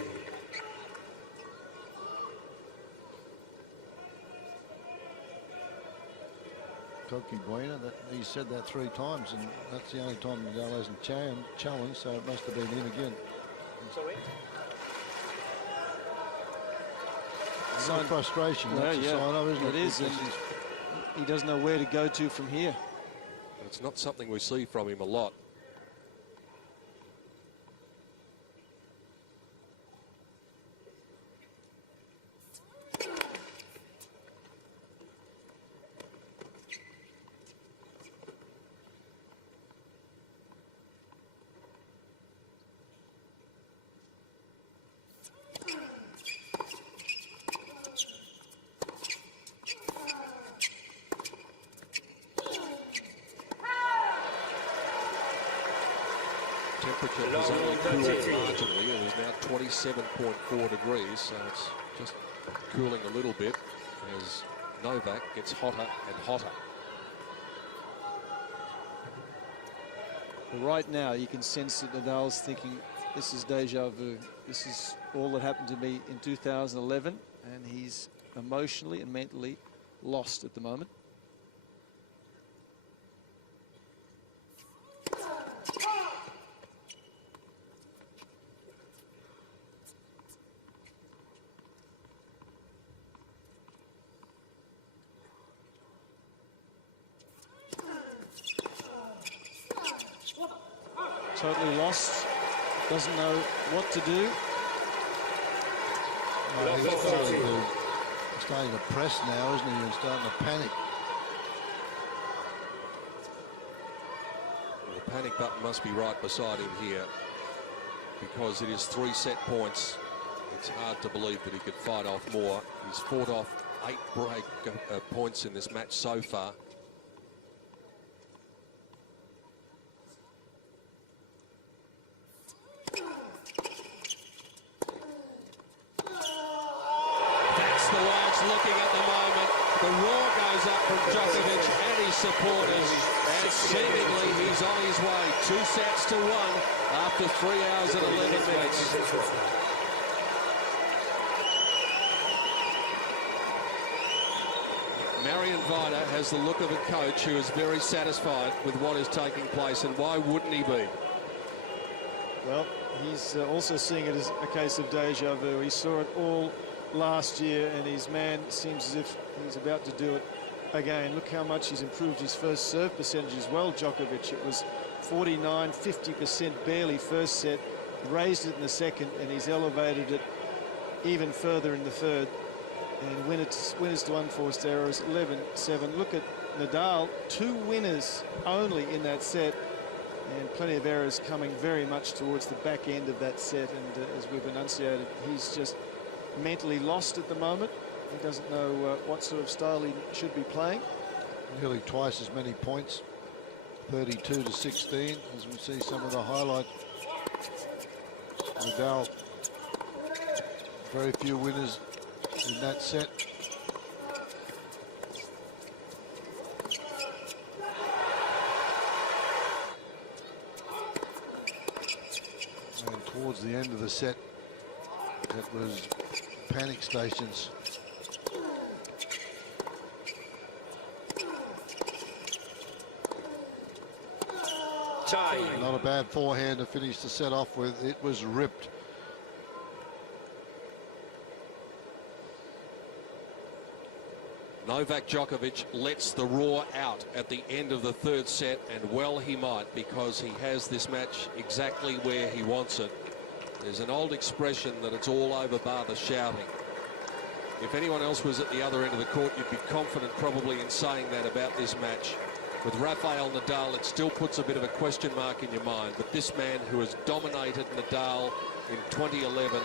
Koki Buena, he said that 3 times, and that's the only time Nadal hasn't challenged, so it must have been him again. Sorry? It's not frustration, that's a sign of, isn't it? It is, and he doesn't know where to go to from here. It's not something we see from him a lot. Temperature has only cooled marginally. It is now 27.4 degrees, so it's just cooling a little bit as Novak gets hotter and hotter. But right now, you can sense that Nadal's thinking, this is deja vu. This is all that happened to me in 2011, and he's emotionally and mentally lost at the moment. Totally lost, doesn't know what to do. He's starting to press now, isn't he? And starting to panic. Well, the panic button must be right beside him here, because it is 3 set points. It's hard to believe that he could fight off more. He's fought off 8 break points in this match so far. Looking at the moment, the roar goes goes up from Djokovic and his supporters, and seemingly he's on his way. 2 sets to 1 after 3 hours and 11 minutes. Marion Vida has the look of a coach who is very satisfied with what is taking place, and why wouldn't he be? Well, he's also seeing it as a case of deja vu. He saw it all last year, and his man seems as if he's about to do it again. Look how much he's improved his first serve percentage as well, Djokovic. It was 49, 50% barely first set, raised it in the second, and he's elevated it even further in the third. And winners to unforced errors, 11-7. Look at Nadal, 2 winners only in that set, and plenty of errors coming very much towards the back end of that set. And as we've enunciated, he's just mentally lost at the moment. He doesn't know what sort of style he should be playing. Nearly twice as many points, 32-16, as we see some of the highlights. Nadal, very few winners in that set. And towards the end of the set, it was panic stations. Time. Not a bad forehand to finish the set off with. It was ripped. Novak Djokovic lets the roar out at the end of the third set, and well he might, because he has this match exactly where he wants it. There's an old expression that it's all over bar the shouting. If anyone else was at the other end of the court, you'd be confident probably in saying that about this match. With Rafael Nadal, it still puts a bit of a question mark in your mind, but this man who has dominated Nadal in 2011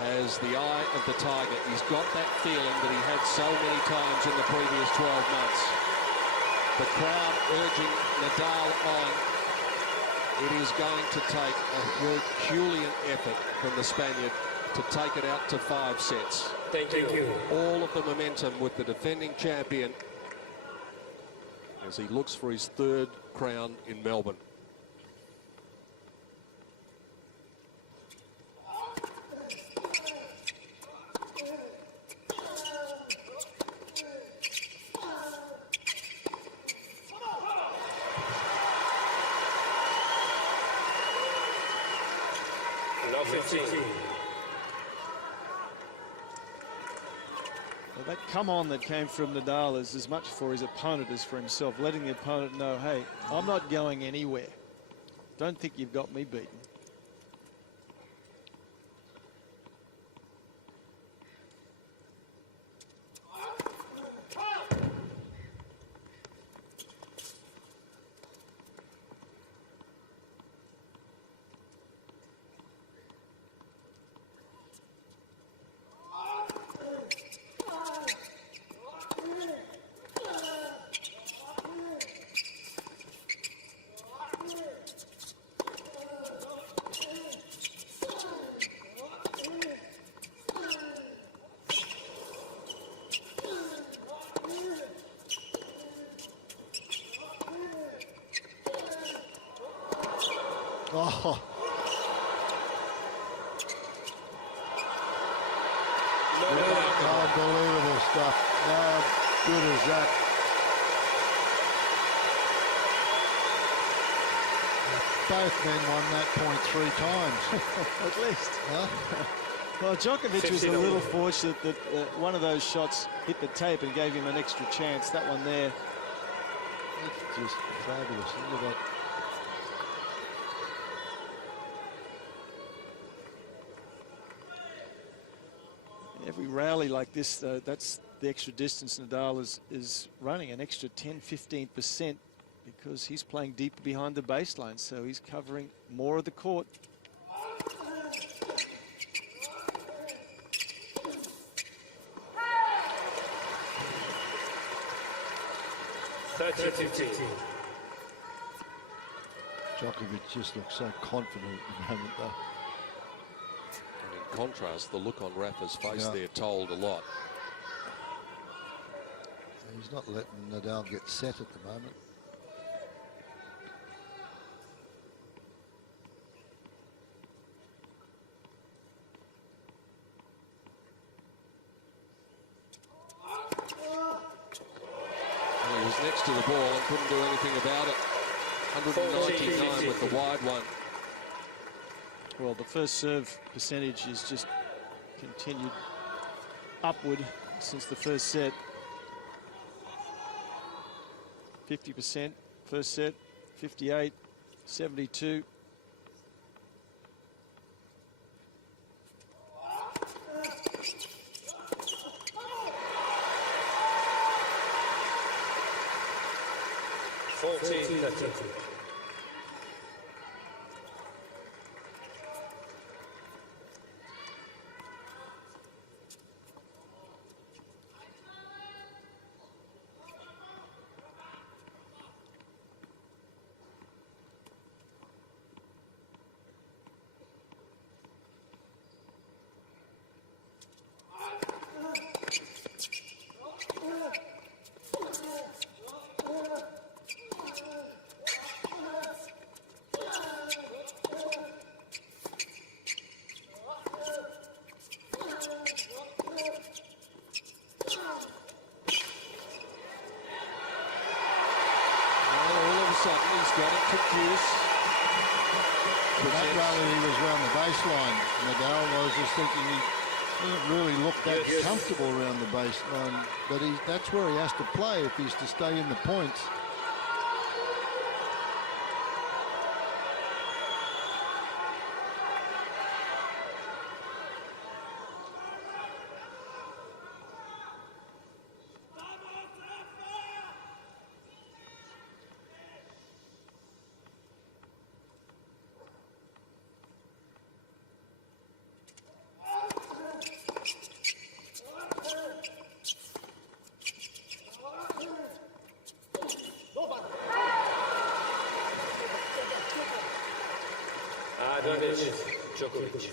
has the eye of the tiger. He's got that feeling that he had so many times in the previous 12 months. The crowd urging Nadal on. It is going to take a Herculean effort from the Spaniard to take it out to 5 sets. Thank you. All of the momentum with the defending champion as he looks for his 3rd crown in Melbourne. Now 15. Well, that come on that came from Nadal is as much for his opponent as for himself, letting the opponent know, hey, I'm not going anywhere. Don't think you've got me beaten. Oh, unbelievable stuff. How good is that? Both men won that point 3 times. At least. Huh? Well, Djokovic was a little fortunate that one of those shots hit the tape and gave him an extra chance. That one there. It's just fabulous. Look at that. Every rally like this, that's the extra distance Nadal is running, an extra 10-15%, because he's playing deep behind the baseline, so he's covering more of the court. Djokovic just looks so confident at the moment, though. In contrast, the look on Rafa's face Yeah. there told a lot. He's not letting Nadal get set at the moment. He was next to the ball and couldn't do anything about it. 199 with the wide one. Well, the first serve percentage has just continued upward since the first set. 50% first set, 58, 72. He's got it to juice. That rally he was around the baseline, Nadal. I was just thinking he doesn't really look that comfortable around the baseline, but that's where he has to play if he's to stay in the points. Djokovic.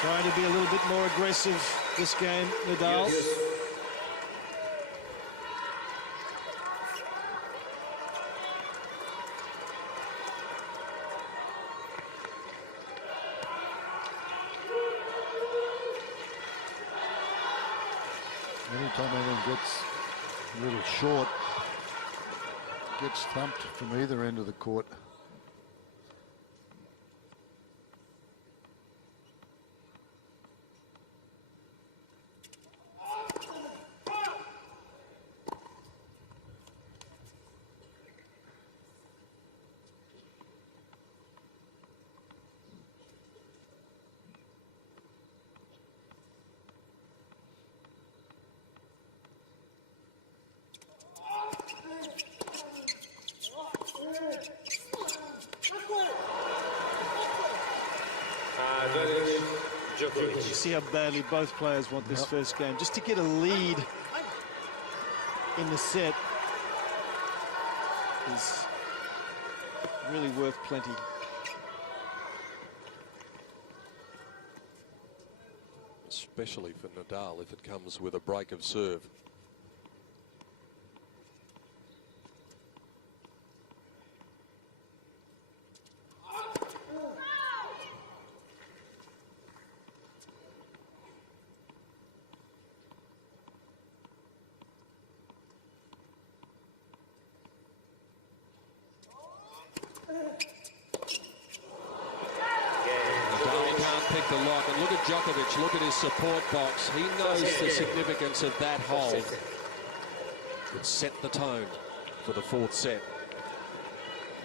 Trying to be a little bit more aggressive this game, Nadal. Anytime anything gets a little short, gets thumped from either end of the court. You see how badly both players want this first game. Just to get a lead in the set is really worth plenty. Especially for Nadal if it comes with a break of serve. The lock, and look at Djokovic, look at his support box. He knows the significance of that hold. It set the tone for the fourth set.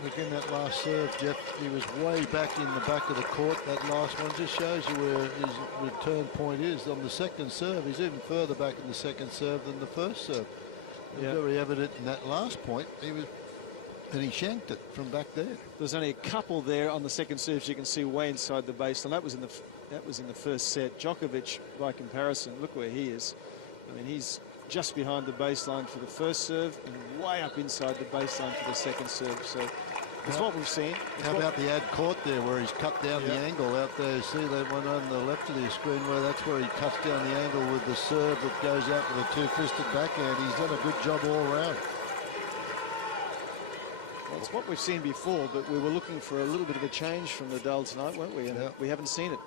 Again, that last serve, Jeff, he was way back in the back of the court. That last one just shows you where his return point is. On the second serve, he's even further back in the second serve than the first serve. Yeah. Very evident in that last point. And he shanked it from back there. There's only a couple there on the second serve, you can see way inside the baseline. That was in the first set. Djokovic, by comparison, look where he is. I mean, he's just behind the baseline for the first serve and way up inside the baseline for the second serve. So it's what we've seen. How about the ad court there where he's cut down the angle out there? See that one on the left of the screen where that's where he cuts down the angle with the serve that goes out with a two-fisted backhand. He's done a good job all around. Well, it's what we've seen before, but we were looking for a little bit of a change from Nadal tonight, weren't we? And we haven't seen it.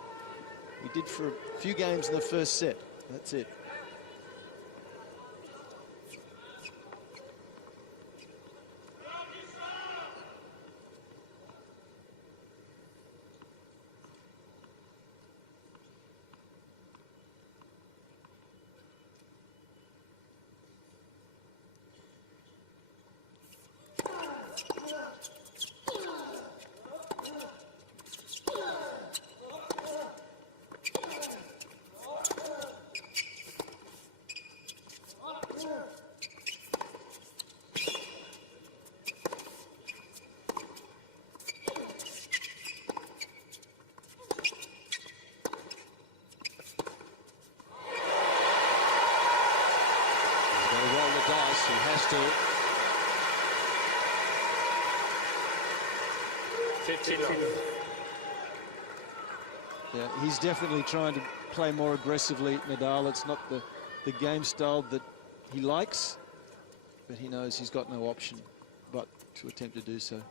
We did for a few games in the first set. That's it. He has to. 15 off. Yeah, he's definitely trying to play more aggressively, Nadal. It's not the game style that he likes, but he knows he's got no option but to attempt to do so.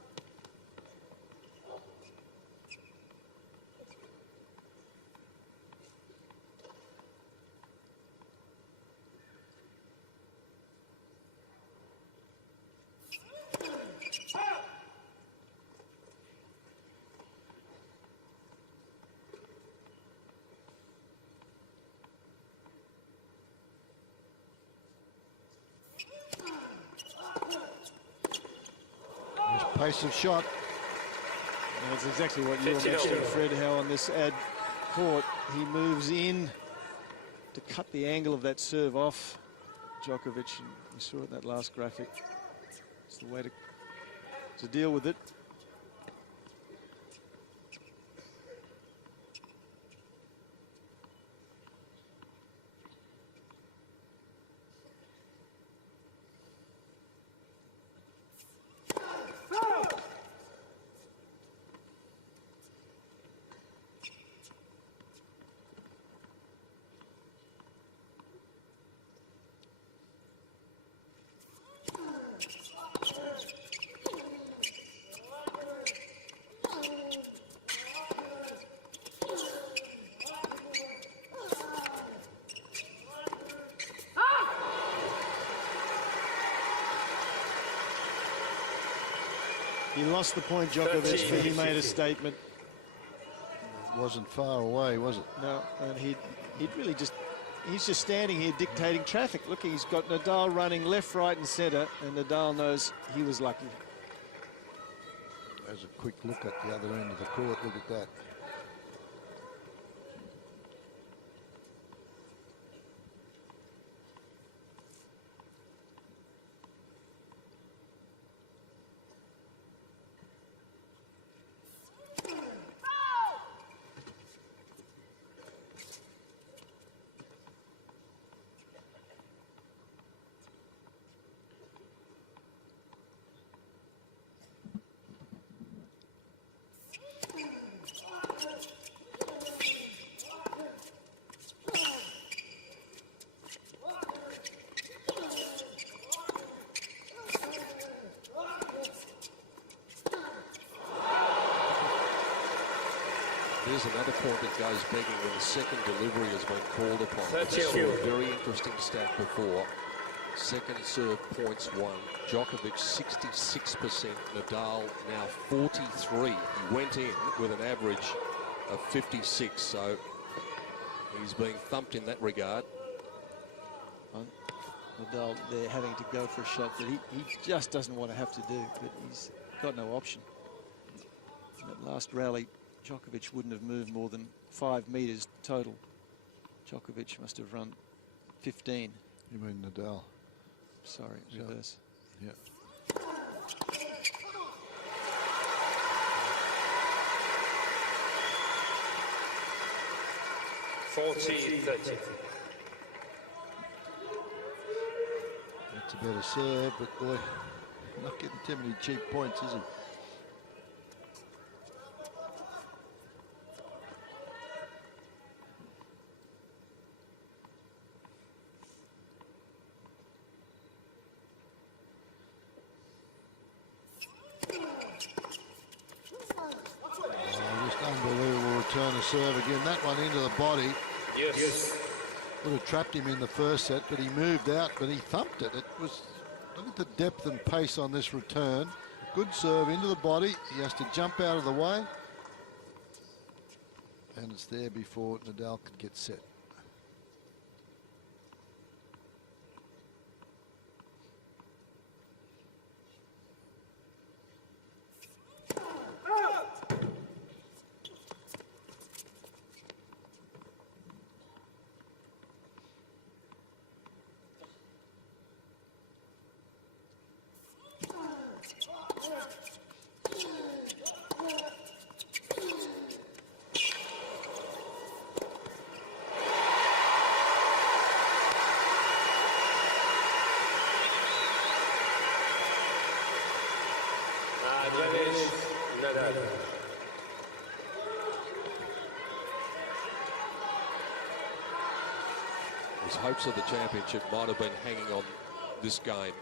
Pace of shot. And that's exactly what you were mentioning, Fred, how on this ad court he moves in to cut the angle of that serve off Djokovic. And you saw it in that last graphic. It's the way to deal with it. He lost the point, Djokovic, but he made a statement. It wasn't far away, was it? No, and he'd really just, he's just standing here dictating traffic. Look, he's got Nadal running left, right, and center, and Nadal knows he was lucky. There's a quick look at the other end of the court. Look at that. There's another point that goes begging when the second delivery has been called upon. I saw a very interesting stat before. Second serve points won. Djokovic 66%, Nadal now 43. He went in with an average of 56, so he's being thumped in that regard. Nadal, they're having to go for a shot that he just doesn't want to have to do, but got no option. In that last rally, Djokovic wouldn't have moved more than 5 metres total. Djokovic must have run 15. You mean Nadal? Sorry, reverse. Yeah. That's a better serve, but boy, not getting too many cheap points, is he? Just unbelievable return of serve again. That one into the body. Yes. Would have trapped him in the first set, but he moved out, but he thumped it. It was, look at the depth and pace on this return. Good serve into the body. He has to jump out of the way. And it's there before Nadal could get set. Nadal. His hopes of the championship might have been hanging on this game.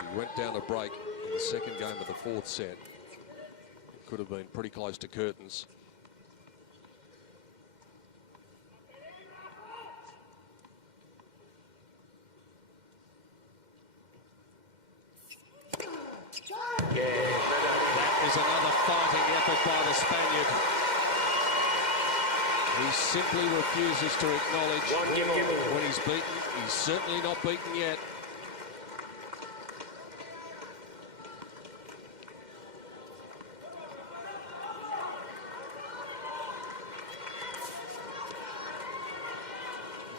He went down a break in the second game of the fourth set. It could have been pretty close to curtains. That is another fighting effort by the Spaniard. He simply refuses to acknowledge when he's beaten. He's certainly not beaten yet.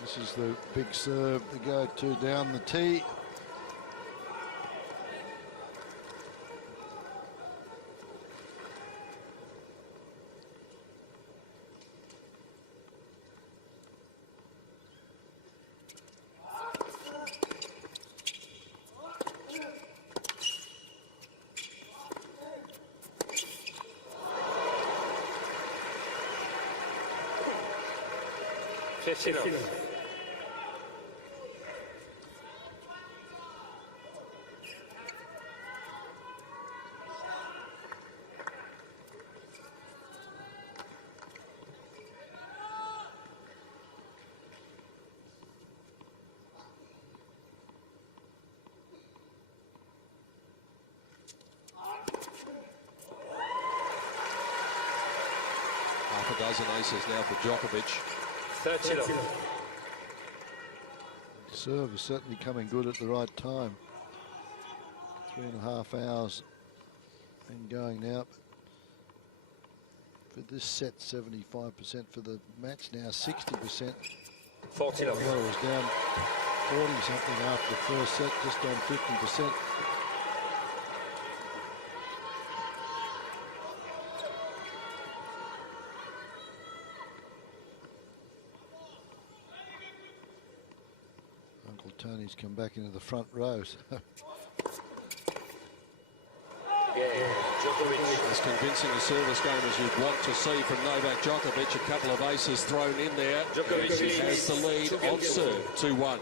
This is the big serve to go to down the tee. Half a dozen aces now for Djokovic. 30. Serve is certainly coming good at the right time. 3.5 hours and going now. For this set, 75% for the match now, 60%. 40. Well, it was down 40 something after the first set, just on 50%. Uncle Tony's come back into the front row. So. As convincing a service game as you'd want to see from Novak Djokovic. A couple of aces thrown in there. Djokovic He has the lead on serve, 2-1.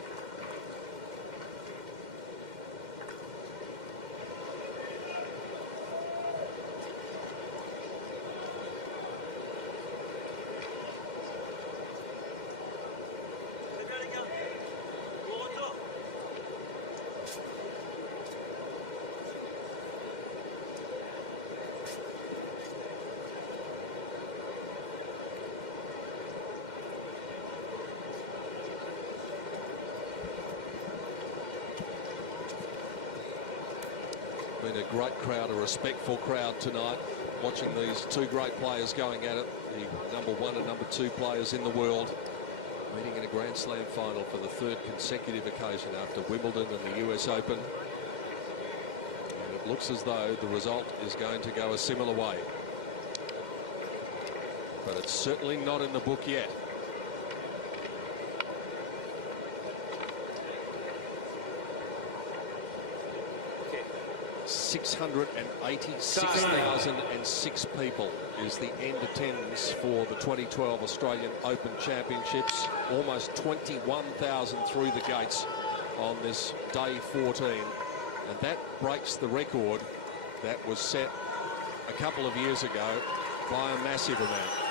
a great crowd, a respectful crowd tonight, watching these two great players going at it, the #1 and #2 players in the world, meeting in a Grand Slam final for the 3rd consecutive occasion after Wimbledon and the US Open. And it looks as though the result is going to go a similar way. But it's certainly not in the book yet. Okay. 686,006 people is the end attendance for the 2012 Australian Open Championships. Almost 21,000 through the gates on this day 14. And that breaks the record that was set a couple of years ago by a massive amount.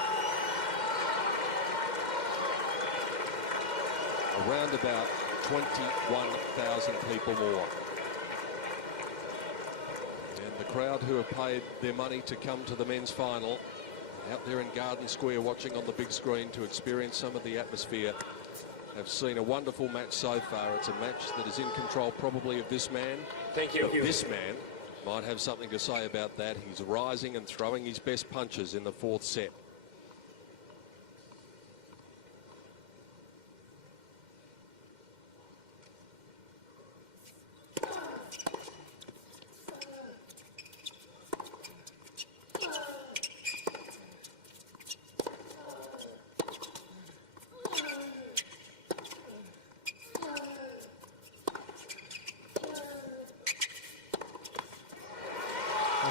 Around about 21,000 people more. And the crowd who have paid their money to come to the men's final, out there in Garden Square watching on the big screen to experience some of the atmosphere, have seen a wonderful match so far. It's a match that is in control probably of this man. Thank you. But this man might have something to say about that. He's rising and throwing his best punches in the 4th set.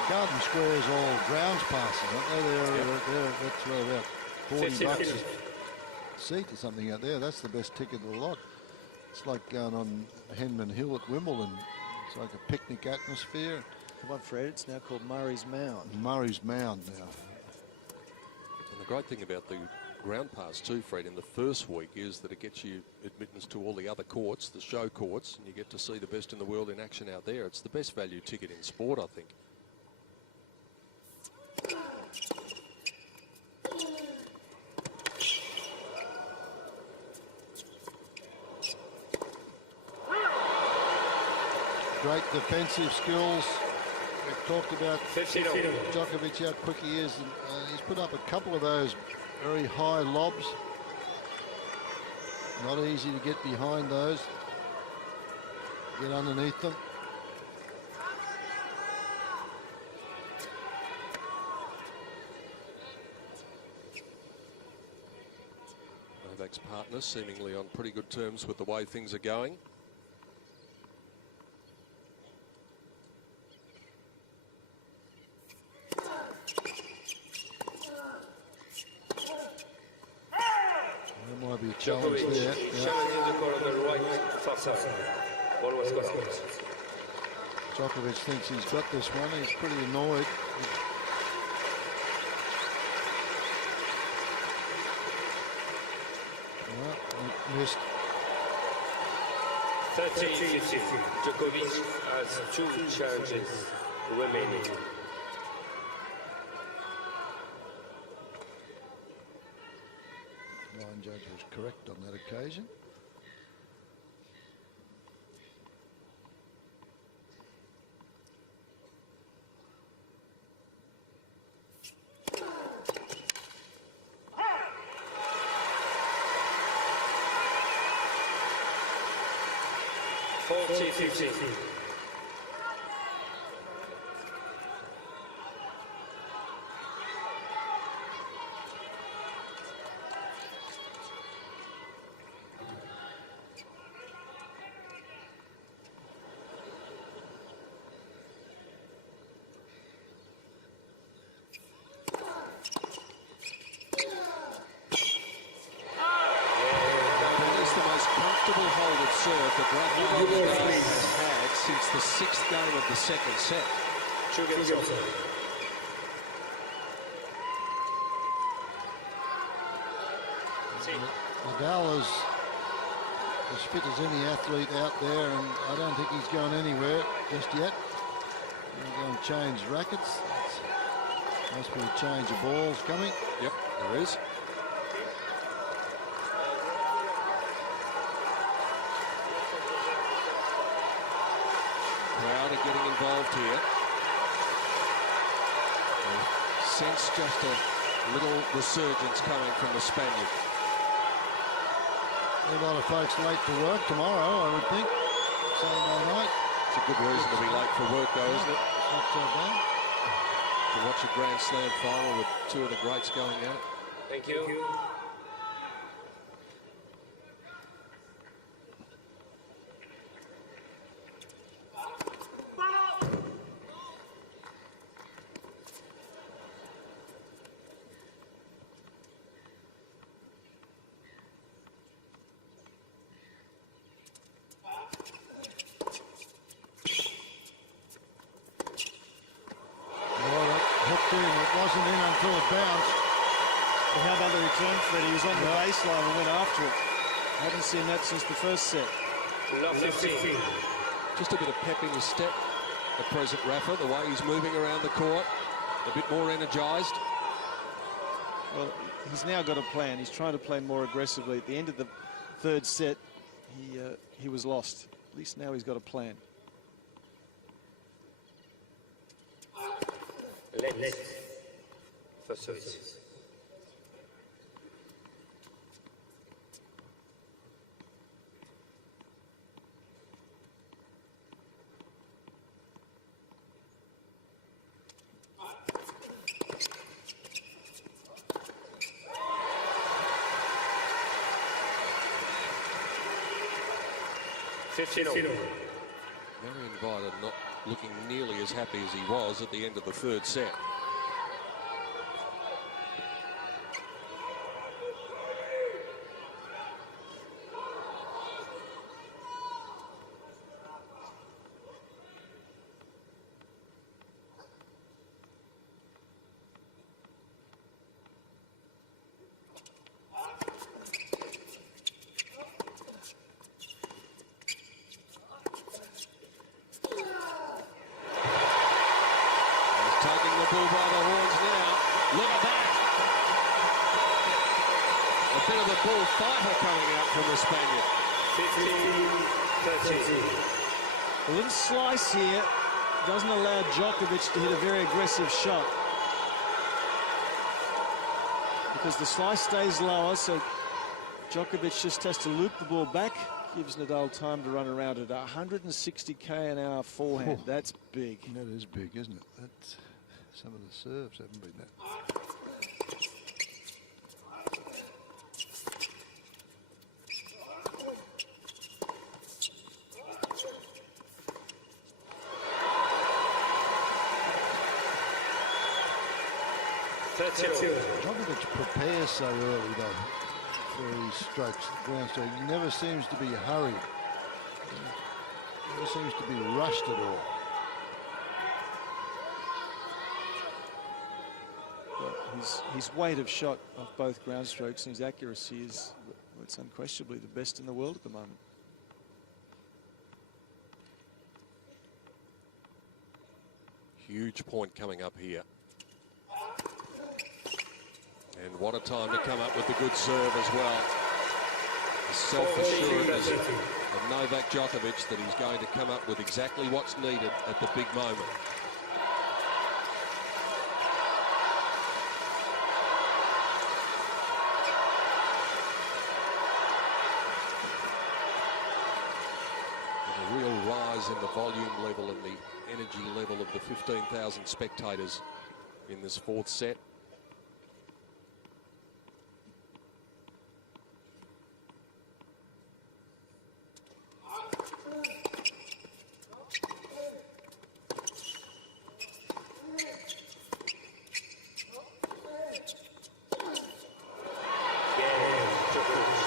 Garden Square is all grounds passes, aren't they? That's about 40 bucks a seat or something out there. That's the best ticket of the lot. It's like going on Henman Hill at Wimbledon. It's like a picnic atmosphere. Come on, Fred. It's now called Murray's Mound. Murray's Mound now. And the great thing about the ground pass too, Fred, in the first week is that it gets you admittance to all the other courts, the show courts, and you get to see the best in the world in action out there. It's the best value ticket in sport, I think. Great defensive skills. We've talked about 15. Djokovic, how quick he is. And, he's put up a couple of those very high lobs. Not easy to get behind those. Get underneath them. Novak's partner seemingly on pretty good terms with the way things are going. There might be a challenge Djokovic, there. challenge in the corner on the right far side. Ball was gone out. Djokovic thinks he's got this one. He's pretty annoyed. Well, he missed. 30-15. Djokovic has 2 challenges remaining. Line judge was correct on that occasion. Hold of serve that Rafael Nadal has had since the 6th game of the 2nd set. Nadal is as fit as any athlete out there, and I don't think he's going anywhere just yet. He's going to change rackets. Must be a change of balls coming. Yep, there is. Crowd are getting involved here. sense just a little resurgence coming from the Spaniard. A lot of folks late for work tomorrow, I would think. Saturday night. It's a good reason to be late for work, though, isn't it? It's not so bad. To watch a Grand Slam final with two of the greats going at it. Thank you. It wasn't in until it bounced. But how about the return, Freddie? He was on the baseline and went after it. I haven't seen that since the first set. Love 15. Just a bit of pep in his step at present, Rafa, the way he's moving around the court, a bit more energised. Well, he's now got a plan. He's trying to play more aggressively. At the end of the third set, he was lost. At least now he's got a plan. Let. First service. Very invited, not looking nearly as happy as he was at the end of the third set. Bull by the horns now. Look at that. A bit of a bull fighter coming out from the Spaniard. 15-13. A little slice here doesn't allow Djokovic to hit a very aggressive shot. Because the slice stays lower, so Djokovic just has to loop the ball back. Gives Nadal time to run around at 160 km/h forehand. That's big. That is big, isn't it? That's... Some of the serves haven't been that. Djokovic prepares so early, though, for his strokes, ground stroke. He never seems to be hurried. Never seems to be rushed at all. His weight of shot of both ground strokes and his accuracy is, it's unquestionably the best in the world at the moment. Huge point coming up here. And what a time to come up with the good serve as well. The self-assuredness of Novak Djokovic that he's going to come up with exactly what's needed at the big moment. In the volume level and the energy level of the 15,000 spectators in this fourth set.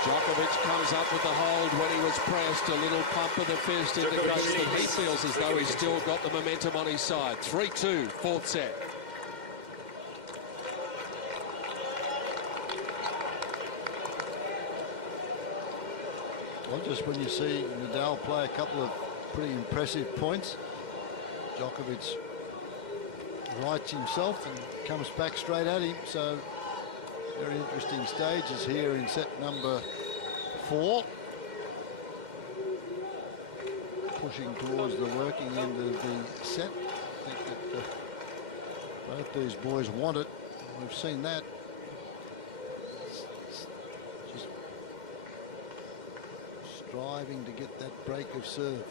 Djokovic comes up with the hold when he was pressed. A little pump of the fist indicates that he feels as though he's still got the momentum on his side. 3-2, fourth set. Well, just when you see Nadal play a couple of pretty impressive points, Djokovic rights himself and comes back straight at him. So very interesting stages here in set number 4. Pushing towards the working end of the set. I think that both these boys want it. We've seen that. Just striving to get that break of serve.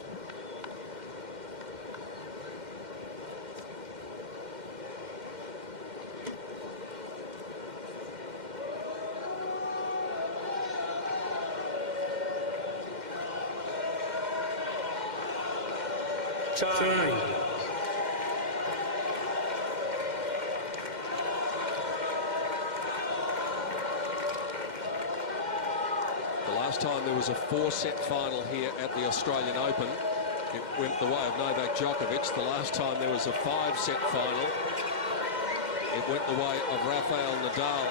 Time. The last time there was a 4-set final here at the Australian Open, it went the way of Novak Djokovic. The last time there was a 5-set final, it went the way of Rafael Nadal.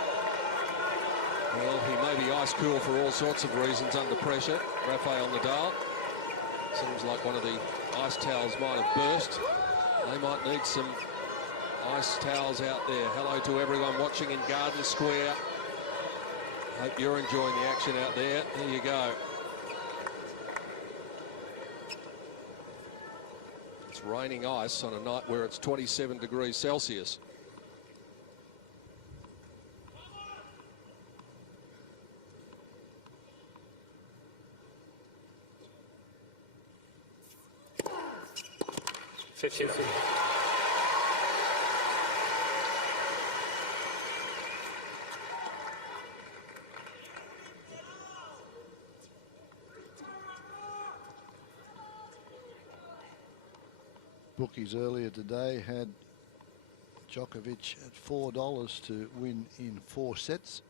Well, he may be ice cool for all sorts of reasons under pressure, Rafael Nadal. Seems like one of the ice towels might have burst. They might need some ice towels out there. Hello to everyone watching in Garden Square. Hope you're enjoying the action out there. There you go. It's raining ice on a night where it's 27 degrees Celsius. Bookies earlier today had Djokovic at $4 to win in 4 sets.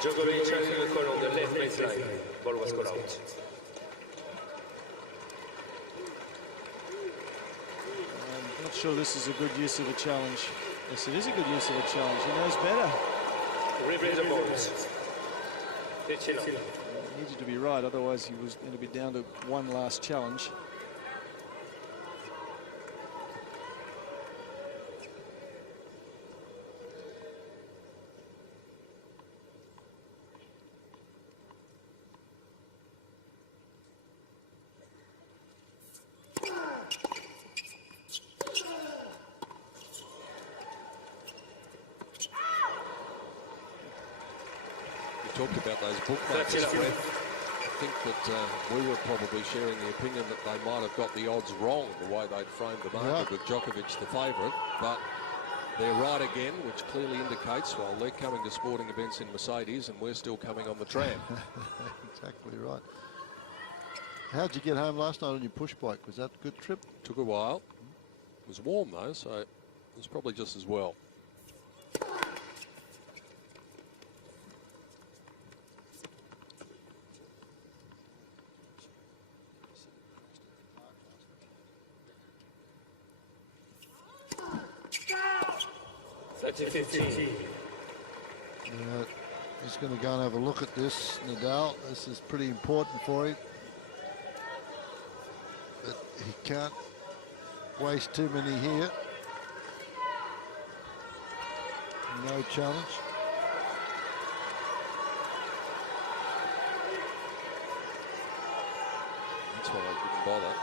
Djokovic has the call on the left baseline. Ball was called out. I'm not sure this is a good use of a challenge. Yes, it is a good use of a challenge. He knows better. Replay the balls. Pitching up. He needed to be right, otherwise he was going to be down to one last challenge. Talked about those bookmakers, Fred. I think that we were probably sharing the opinion that they might have got the odds wrong the way they'd framed the market with Djokovic the favourite, but they're right again, which clearly indicates, well, they're coming to sporting events in Mercedes and we're still coming on the tram. Exactly right. How'd you get home last night on your push bike? Was that a good trip? Took a while. It was warm though, so it was probably just as well. He's going to go and have a look at this, Nadal. This is pretty important for him. But he can't waste too many here. No challenge. That's why I didn't bother.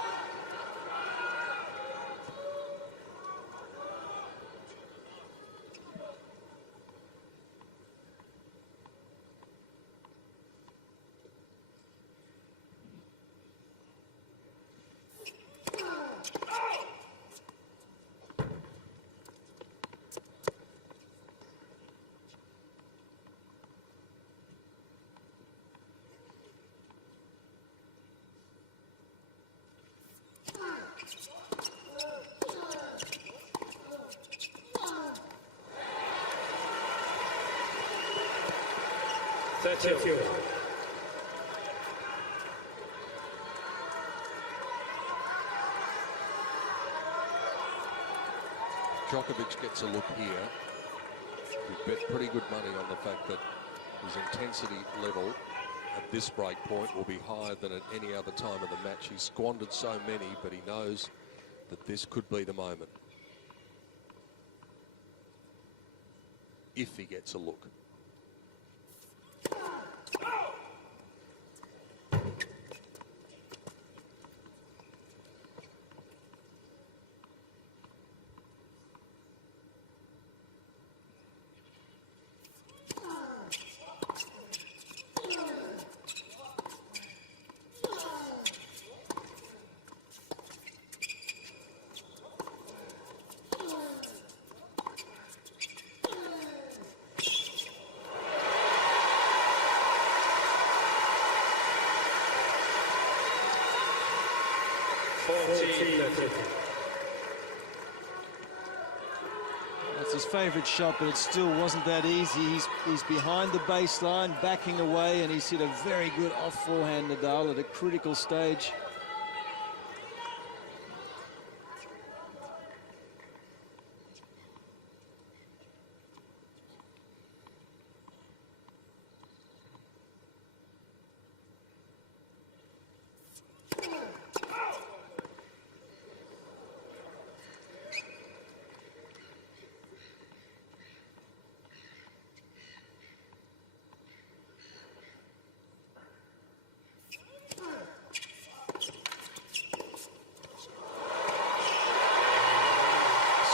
Djokovic gets a look here. We bet pretty good money on the fact that his intensity level at this break point will be higher than at any other time of the match. He's squandered so many, but he knows that this could be the moment. If he gets a look. That's his favourite shot, but it still wasn't that easy. He's behind the baseline, backing away, and he's hit a very good off forehand, Nadal, at a critical stage.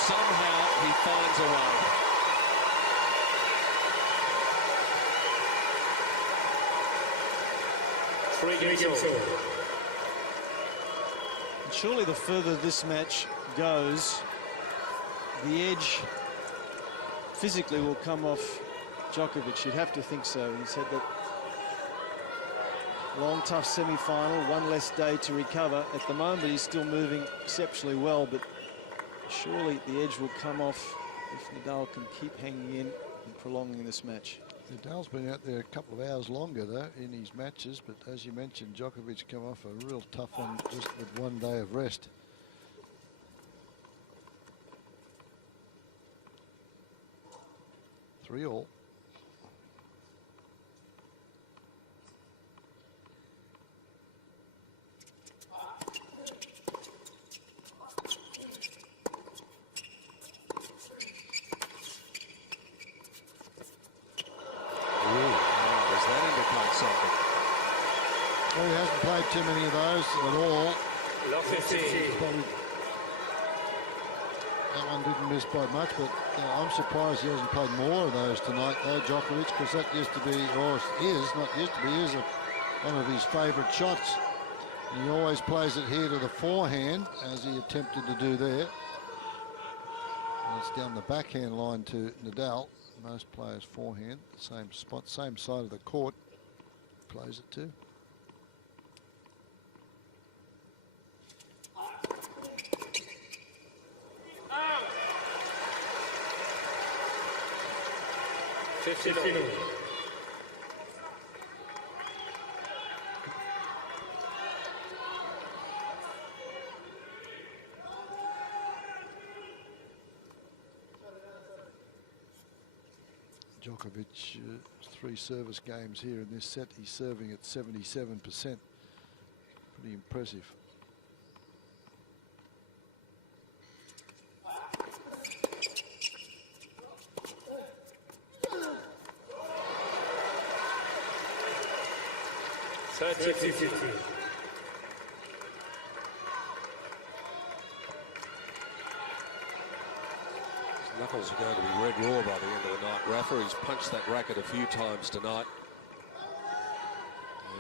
Somehow he finds a way. And surely the further this match goes, the edge physically will come off Djokovic. You'd have to think so. He's had that long, tough semi-final, one less day to recover. At the moment, he's still moving exceptionally well, but surely the edge will come off if Nadal can keep hanging in and prolonging this match. Nadal's been out there a couple of hours longer, though, in his matches, but as you mentioned, Djokovic come off a real tough one just with 1 day of rest. Three all. Well, he hasn't played too many of those at all. Probably, that one didn't miss by much, but I'm surprised he hasn't played more of those tonight, though, Djokovic, because that used to be, or is, not used to be, is one of his favourite shots. And he always plays it here to the forehand, as he attempted to do there. And it's down the backhand line to Nadal. Most players forehand, same spot, same side of the court, plays it to. Djokovic, 3 service games here in this set. He's serving at 77%. Pretty impressive. Knuckles are going to be red raw by the end of the night. Rafa, he's punched that racket a few times tonight.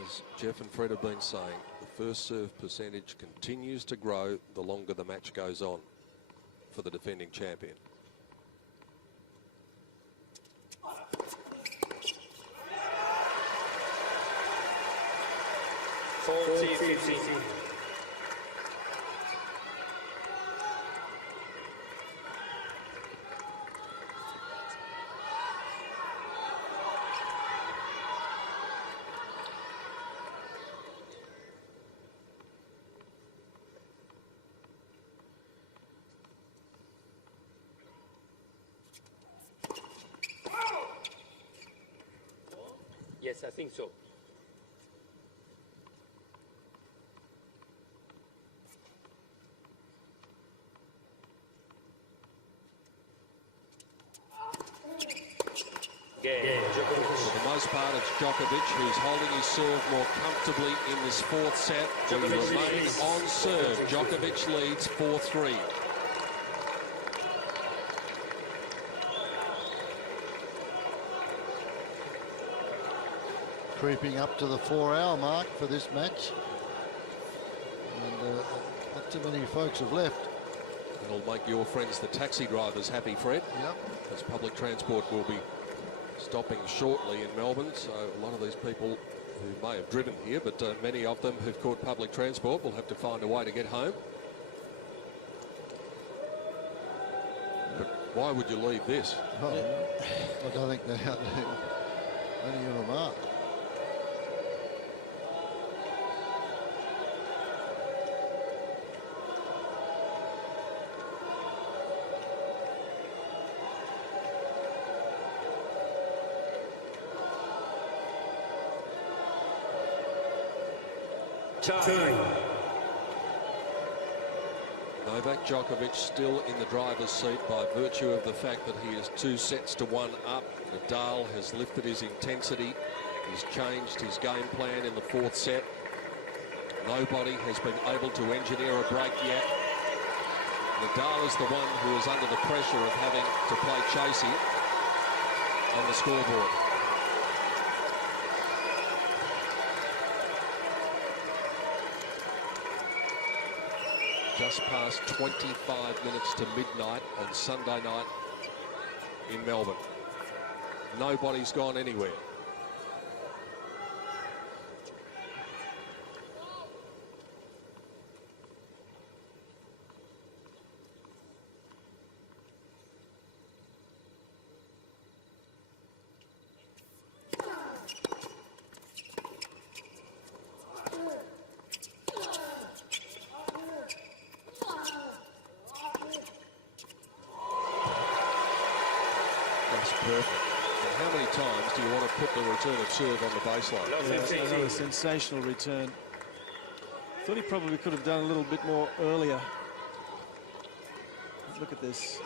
As Jeff and Fred have been saying, the first serve percentage continues to grow the longer the match goes on for the defending champion. Yes, I think so. most part, it's Djokovic who's holding his serve more comfortably in this fourth set. We remain on serve. Djokovic leads 4-3. Creeping up to the 4-hour mark for this match. And not too many folks have left. It'll make your friends, the taxi drivers, happy, Fred. Yep. Because public transport will be stopping shortly in Melbourne. So a lot of these people who may have driven here, but many of them who've caught public transport will have to find a way to get home. But why would you leave this? Oh, I don't think many of them are. Novak Djokovic still in the driver's seat by virtue of the fact that he is 2-1 up. Nadal has lifted his intensity. He's changed his game plan in the fourth set. Nobody has been able to engineer a break yet. Nadal is the one who is under the pressure of having to play chasey on the scoreboard. Just past 25 minutes to midnight on Sunday night in Melbourne. Nobody's gone anywhere. Perfect. And how many times do you want to put the return of serve on the baseline? Yeah, another sensational return. Thought he probably could have done a little bit more earlier. Look at this.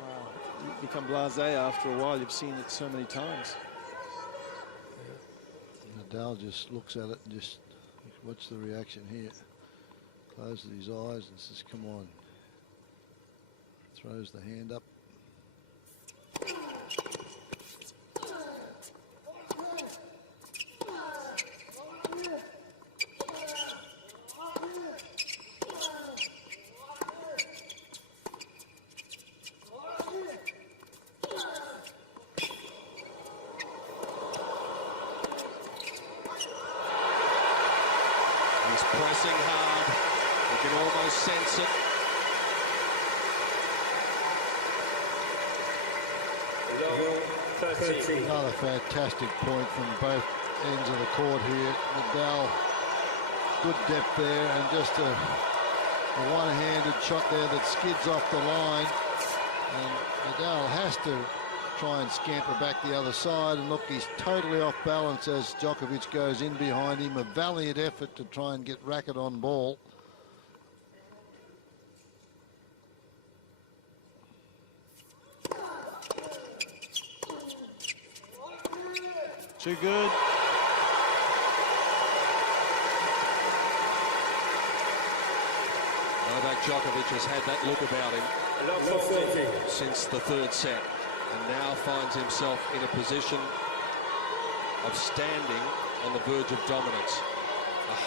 Wow. You become blasé after a while. You've seen it so many times. Nadal just looks at it and just watch the reaction here. Closes his eyes and says, come on. Throws the hand up. Pressing hard. You can almost sense it. Another fantastic point from both ends of the court here. Nadal, good depth there, and just a one-handed shot there that skids off the line. And Nadal has to try and scamper back the other side, and look, he's totally off balance as Djokovic goes in behind him. A valiant effort to try and get racket on ball. Too good. Novak Djokovic has had that look about him since the third set, and now finds himself in a position of standing on the verge of dominance.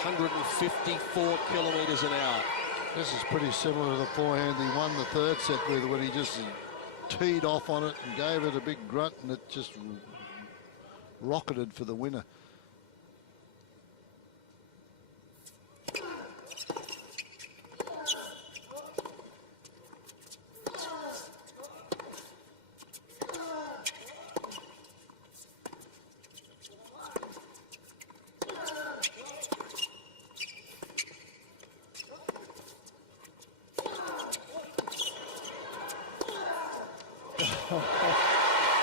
154 kilometres an hour. This is pretty similar to the forehand he won the third set with, when he just teed off on it and gave it a big grunt, and it just rocketed for the winner.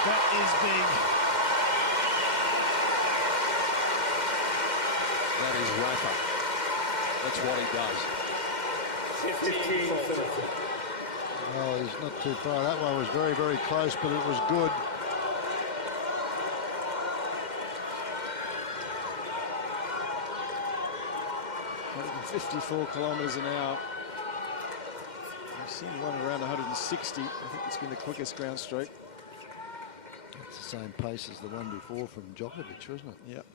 That is big. That is Rafa. That's what he does. Well, he's not too far. That one was very, very close, but it was good. 54 kilometres an hour. I've seen one around 160. I think it's been the quickest ground stroke. It's the same pace as the one before from Djokovic, wasn't it? Yep.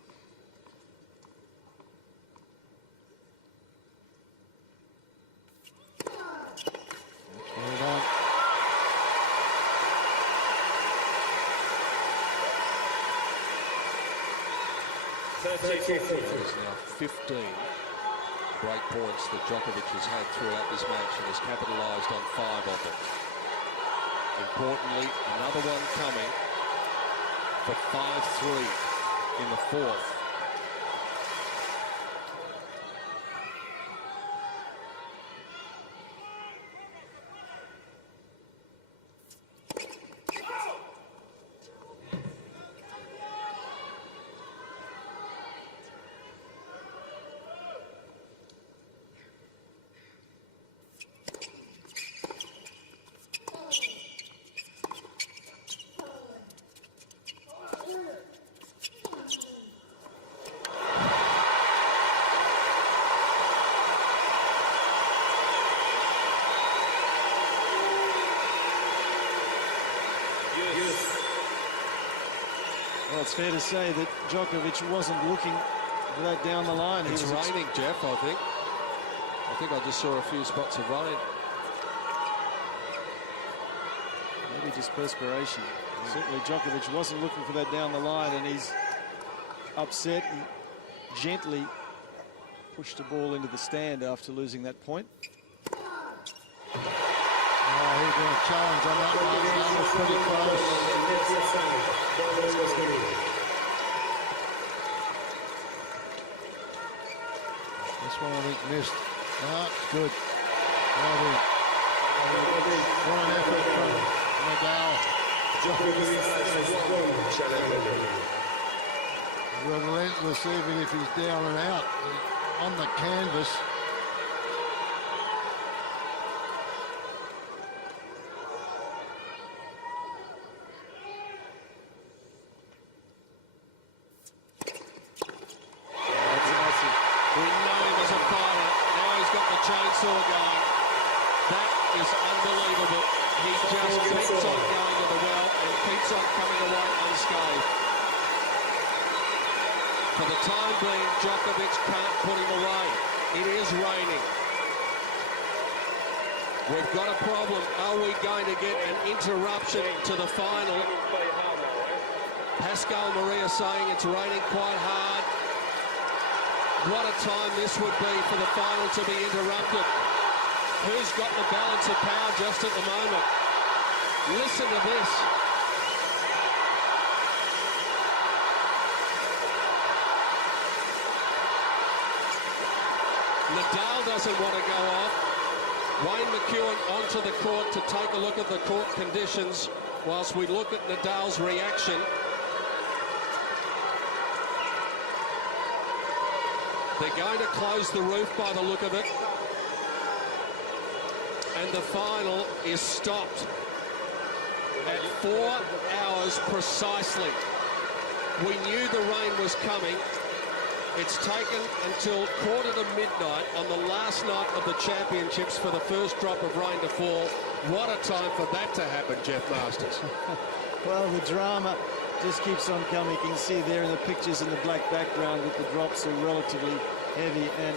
Well done. That is now 15 break points that Djokovic has had throughout this match and has capitalised on 5 of them. Importantly, another one coming for 5-3 in the 4th. Well, it's fair to say that Djokovic wasn't looking for that down the line. It's raining, Jeff, I think. I think I just saw a few spots of rain. Maybe just perspiration. Certainly Djokovic wasn't looking for that down the line, and he's upset and gently pushed the ball into the stand after losing that point. Oh, he's going to challenge on that one. That was pretty close. This one I think missed. Ah, it's good. Well done. What an effort from Nadal. Relentless even if he's down and out on the canvas. Chainsaw going. That is unbelievable. He just keeps on going to the well and keeps on coming away unscathed. For the time being, Djokovic can't put him away. It is raining. We've got a problem. Are we going to get an interruption to the final? Pascal Maria saying it's raining quite hard. What a time this would be for the final to be interrupted. Who's got the balance of power just at the moment? Listen to this. Nadal doesn't want to go off. Wayne McEwen onto the court to take a look at the court conditions whilst we look at Nadal's reaction. They're going to close the roof by the look of it. And the final is stopped at 4 hours precisely. We knew the rain was coming. It's taken until 1:45 on the last night of the championships for the first drop of rain to fall. What a time for that to happen, Jeff Masters. Well, the drama just keeps on coming. You can see there in the pictures in the black background that the drops are relatively heavy, and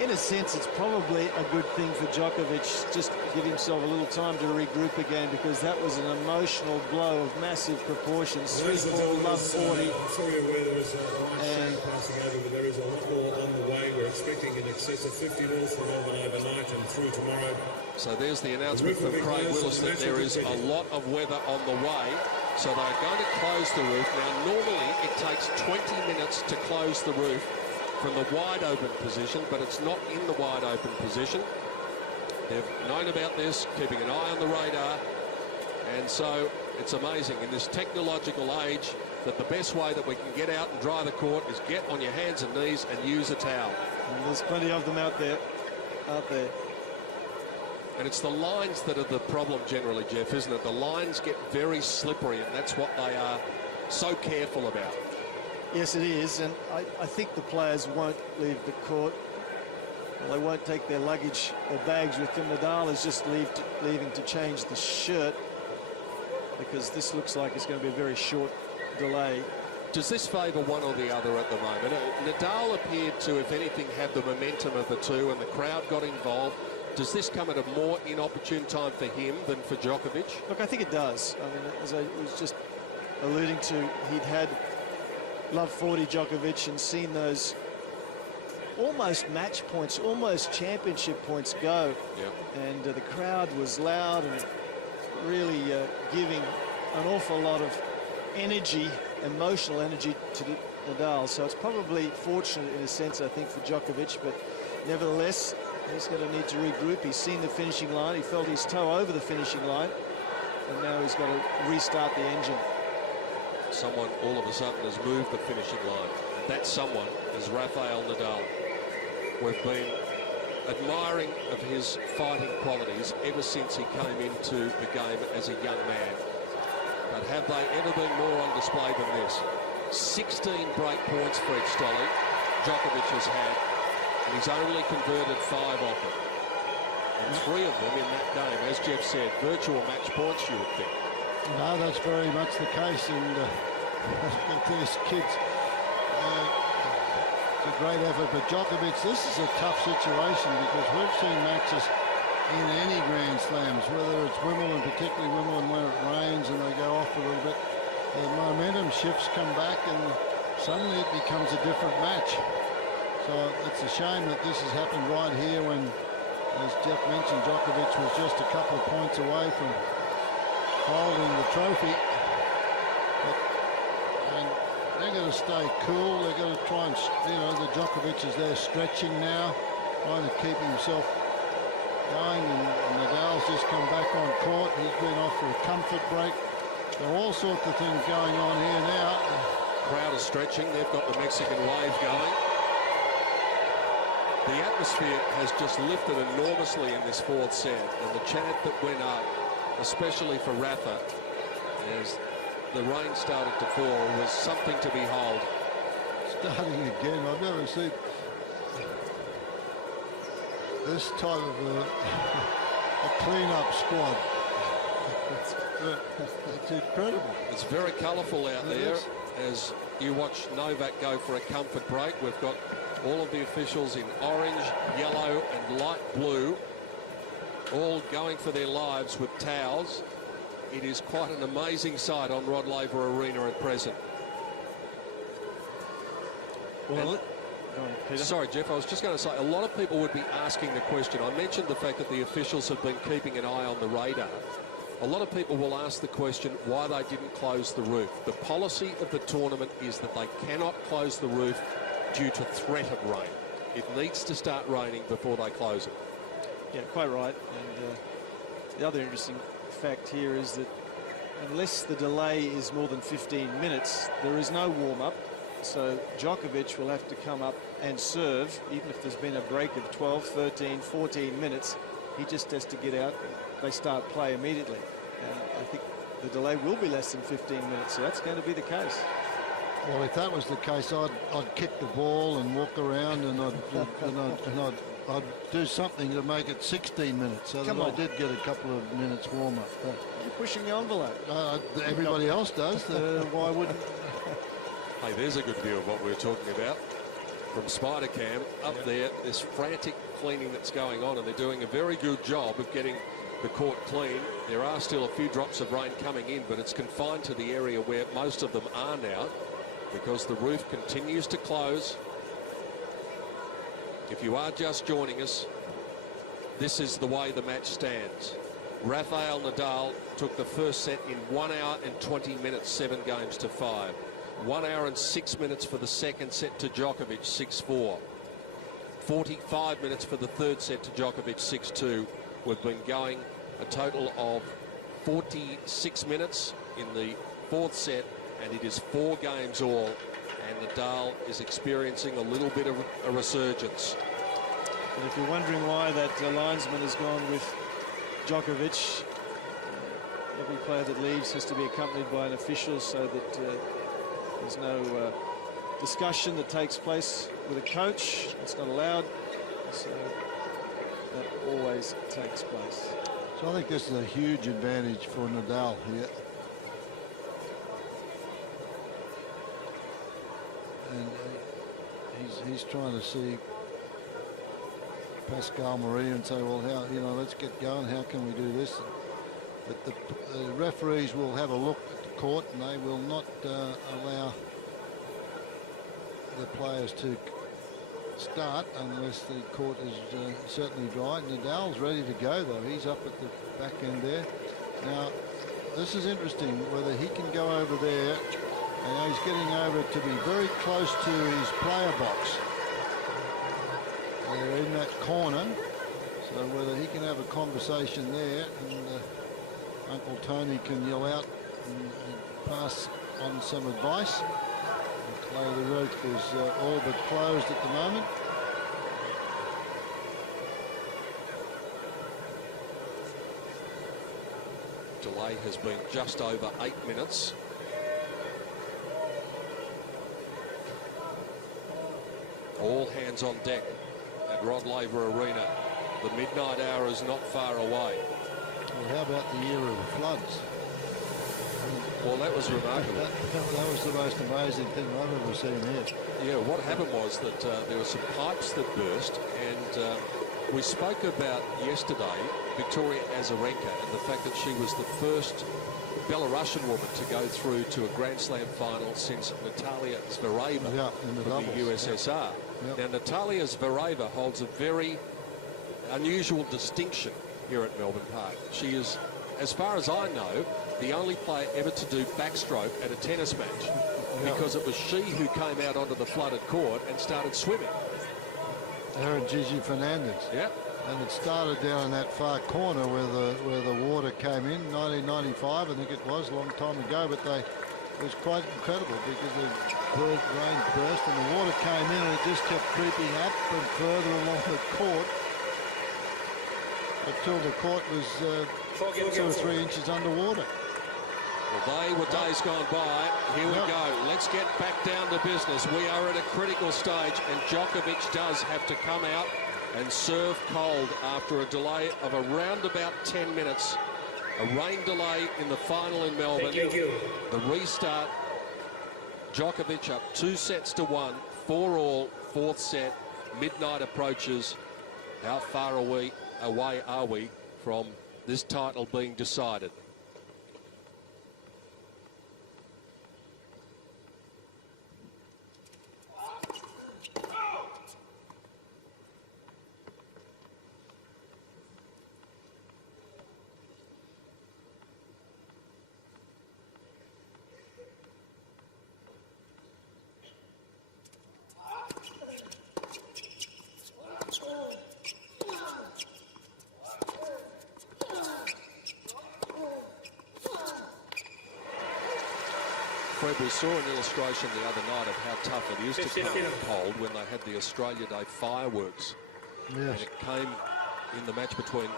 in a sense it's probably a good thing for Djokovic just to give himself a little time to regroup again, because that was an emotional blow of massive proportions. 3-4, love 40. I'm sure you're aware there is a light passing over, but there is a lot more on the way. We're expecting in excess of 50 mils from Melbourne overnight and through tomorrow. So there's the announcement from Craig Willis that there is a lot of weather on the way. So they're going to close the roof. Now, normally it takes 20 minutes to close the roof from the wide open position, but it's not in the wide open position. They've known about this, keeping an eye on the radar, and so it's amazing in this technological age that the best way that we can get out and dry the court is get on your hands and knees and use a towel. And there's plenty of them out there. And it's the lines that are the problem generally, Jeff, isn't it? The lines get very slippery, and that's what they are so careful about. Yes, it is, and I think the players won't leave the court Well, they won't take their luggage or bags with them. Nadal is just leaving to change the shirt, because this looks like it's going to be a very short delay. Does this favour one or the other at the moment? Nadal appeared to, if anything, have the momentum of the two, and the crowd got involved. Does this come at a more inopportune time for him than for Djokovic? Look, I think it does. I mean, as I was just alluding to, he'd had love 40 Djokovic and seen those almost match points, almost championship points go. Yep. And the crowd was loud and really giving an awful lot of energy, emotional energy, to Nadal. So it's probably fortunate in a sense, I think, for Djokovic, but nevertheless, he's going to need to regroup. He's seen the finishing line. He felt his toe over the finishing line, and now he's got to restart the engine. Someone all of a sudden has moved the finishing line. That someone is Rafael Nadal. We've been admiring of his fighting qualities ever since he came into the game as a young man. But have they ever been more on display than this? 16 break points for each Stolly Djokovic has had, and he's only converted 5 of them. And 3 of them in that game, as Jeff said, virtual match points, you would think. No, that's very much the case, and these kids, it's a great effort. But Djokovic, this is a tough situation, because we've seen matches in any Grand Slams, whether it's Wimbledon, particularly Wimbledon where it rains and they go off a little bit, the momentum shifts, come back, and suddenly it becomes a different match. So it's a shame that this has happened right here when, as Jeff mentioned, Djokovic was just a couple of points away from holding the trophy. And they're going to stay cool. They're going to try and, you know, the Djokovic is there stretching now, trying to keep himself going, and Nadal's just come back on court. He's been off for a comfort break. So all sorts of things going on here now. Crowd is stretching. They've got the Mexican wave going. The atmosphere has just lifted enormously in this 4th set, and the chant that went up, especially for Rafa, as the rain started to fall, was something to behold. Starting again, I've never seen this type of a clean-up squad. It's incredible. It's very colourful out there as you watch Novak go for a comfort break. We've got all of the officials in orange, yellow and light blue, all going for their lives with towels. It is quite an amazing sight on Rod Laver Arena at present. Well, sorry, Jeff, I was just going to say, a lot of people would be asking the question. I mentioned the fact that the officials have been keeping an eye on the radar. A lot of people will ask the question why they didn't close the roof. The policy of the tournament is that they cannot close the roof due to threat of rain. It needs to start raining before they close it. Yeah, quite right. And the other interesting fact here is that unless the delay is more than 15 minutes, there is no warm-up. So Djokovic will have to come up and serve, even if there's been a break of 12, 13, 14 minutes. He just has to get out. They start play immediately. And I think the delay will be less than 15 minutes, so that's going to be the case. Well, if that was the case, I'd kick the ball and walk around, and I'd do something to make it 16 minutes, so that I did get a couple of minutes warm-up. You're pushing the envelope. Everybody else does. Why wouldn't? Hey, there's a good view of what we're talking about from Spider Cam up there. This frantic cleaning that's going on, and they're doing a very good job of getting the court clean. There are still a few drops of rain coming in, but it's confined to the area where most of them are now, because the roof continues to close. If you are just joining us, this is the way the match stands. Rafael Nadal took the first set in 1 hour and 20 minutes, 7 games to 5. 1 hour and 6 minutes for the second set to Djokovic, 6-4. 45 minutes for the third set to Djokovic, 6-2. We've been going a total of 46 minutes in the 4th set, and it is 4 games all, and Nadal is experiencing a little bit of a resurgence. And if you're wondering why that linesman has gone with Djokovic, every player that leaves has to be accompanied by an official, so that there's no discussion that takes place with a coach. It's not allowed. So that always takes place. So I think this is a huge advantage for Nadal here. And he's trying to see Pascal Marie and say, well, how, you know, let's get going. How can we do this? But the referees will have a look at the court, and they will not allow the players to start unless the court is certainly dry. Nadal's ready to go, though. He's up at the back end there. Now, this is interesting, whether he can go over there. And he's getting over to be very close to his player box. They're in that corner. So whether he can have a conversation there and Uncle Tony can yell out and pass on some advice. The road is all but closed at the moment. Delay has been just over 8 minutes. All hands on deck at Rod Laver Arena. The midnight hour is not far away. Well, how about the year of the floods? Well, that was remarkable. That was the most amazing thing I've ever seen here. Yeah, what happened was that there were some pipes that burst, and we spoke about yesterday Victoria Azarenka and the fact that she was the first Belarusian woman to go through to a Grand Slam final since Natalia Zvereva in the from doubles. the USSR. Yep. Now, Natalia Zvereva holds a very unusual distinction here at Melbourne Park. She is, as far as I know, the only player ever to do backstroke at a tennis match, because it was she who came out onto the flooded court and started swimming. Her and Gigi Fernandez. Yeah. And it started down in that far corner where the water came in, 1995, I think it was, a long time ago. But it was quite incredible because the rain burst and the water came in and it just kept creeping up and further along the court until the court was 2 or 3 inches underwater. Well, they were days gone by. Here we go. Let's get back down to business. We are at a critical stage, and Djokovic does have to come out and serve cold after a delay of around about 10 minutes. A rain delay in the final in Melbourne. Thank you. The restart. Djokovic up 2-1, 4-all, 4th set. Midnight approaches. How far away are we from this title being decided? Fred, we saw an illustration the other night of how tough it is to come cold when they had the Australia Day fireworks. Yes. And it came in the match between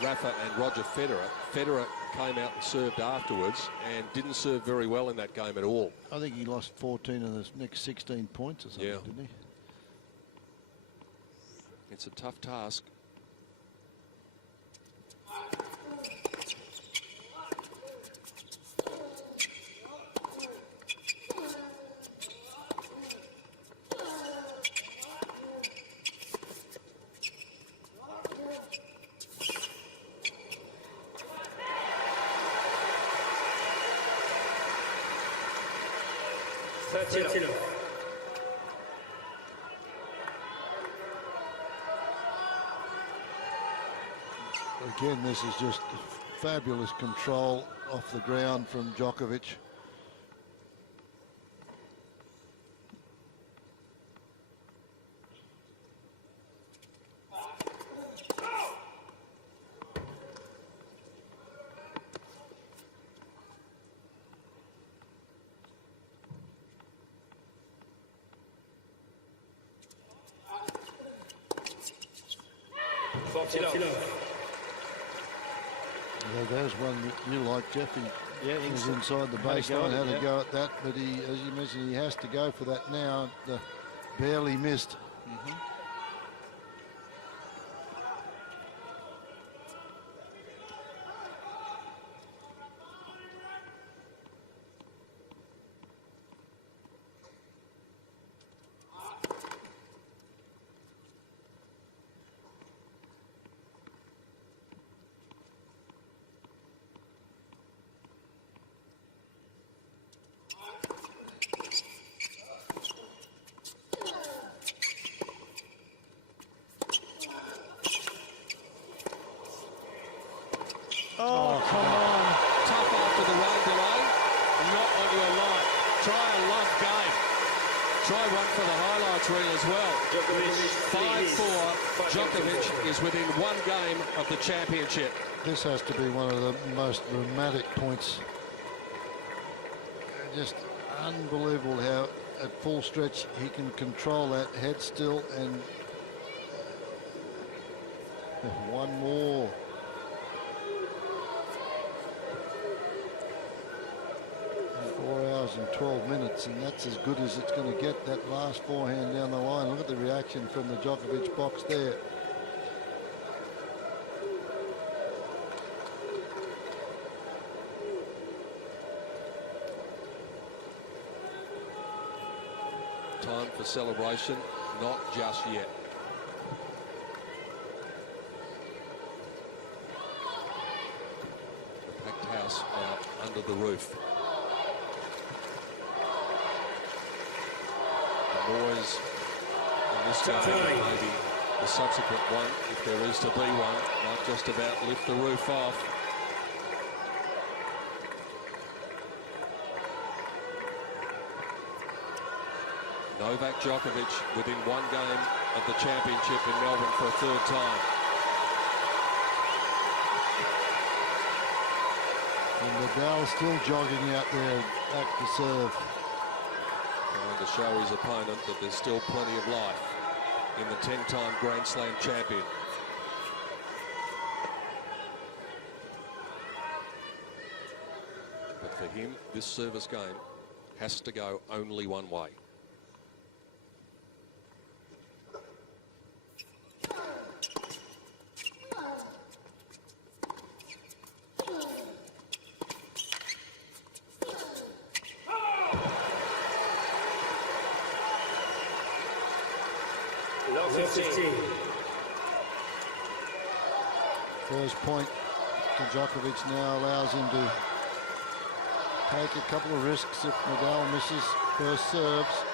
Rafa and Roger Federer. Federer came out and served afterwards and didn't serve very well in that game at all. I think he lost 14 of the next 16 points or something, didn't he? It's a tough task. Again, this is just fabulous control off the ground from Djokovic. There's one that you like, Jeffy. Yeah, was inside the baseline, had a go at that, but he, as you mentioned, he has to go for that now. Barely missed. Oh, come on. Tough after the rain delay. Not on your life. Try a love game. Try one for the highlights reel as well. Djokovic, 5-4. Djokovic is within one game of the championship. This has to be one of the most dramatic points. Just unbelievable how at full stretch he can control that head still, and one more. And 4 hours and 12 minutes, and that's as good as it's going to get, that last forehand down the line. Look at the reaction from the Djokovic box there. Time for celebration, not just yet. The packed house now under the roof. The noise in this game, maybe the subsequent one, if there is to be one, might just about lift the roof off. Novak Djokovic within one game of the championship in Melbourne for a third time. And Nadal still jogging out there back to serve. Trying to show his opponent that there's still plenty of life in the 10-time Grand Slam champion. But for him, this service game has to go only one way. First point to Djokovic now allows him to take a couple of risks if Nadal misses first serves.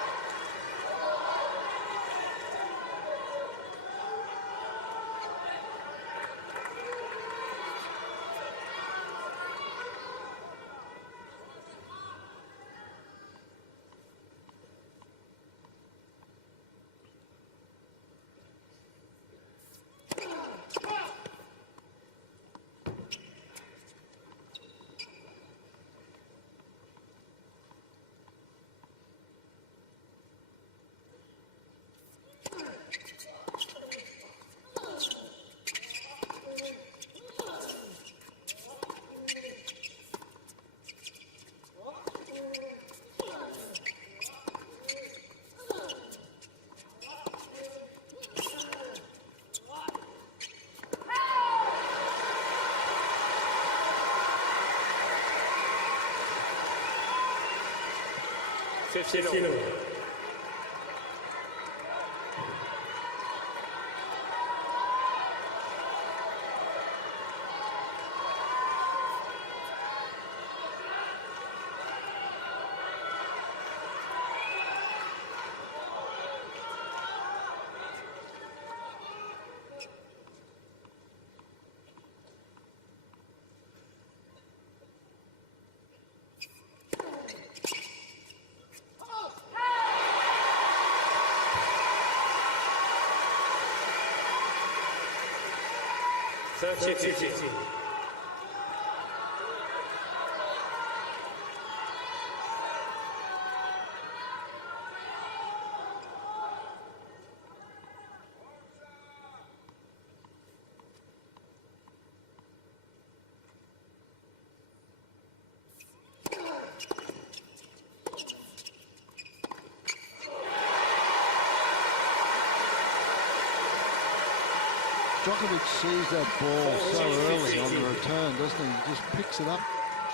Djokovic sees that ball so early on the return, doesn't he? He just picks it up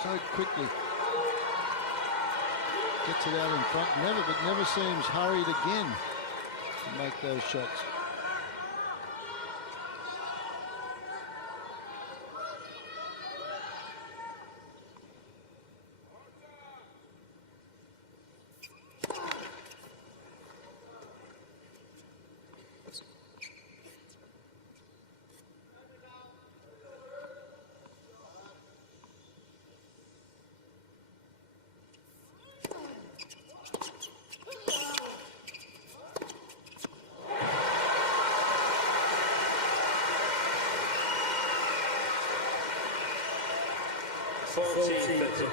so quickly. Gets it out in front, but never seems hurried again to make those shots. 14-30.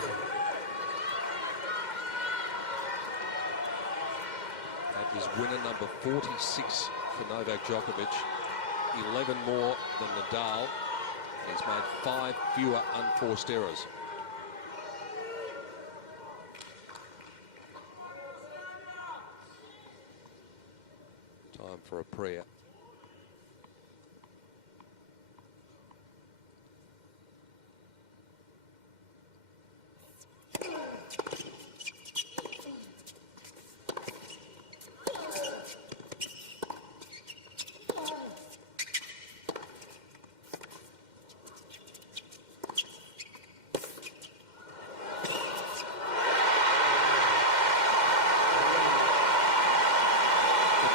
That is winner number 46 for Novak Djokovic. 11 more than Nadal. He's made 5 fewer unforced errors. Time for a prayer.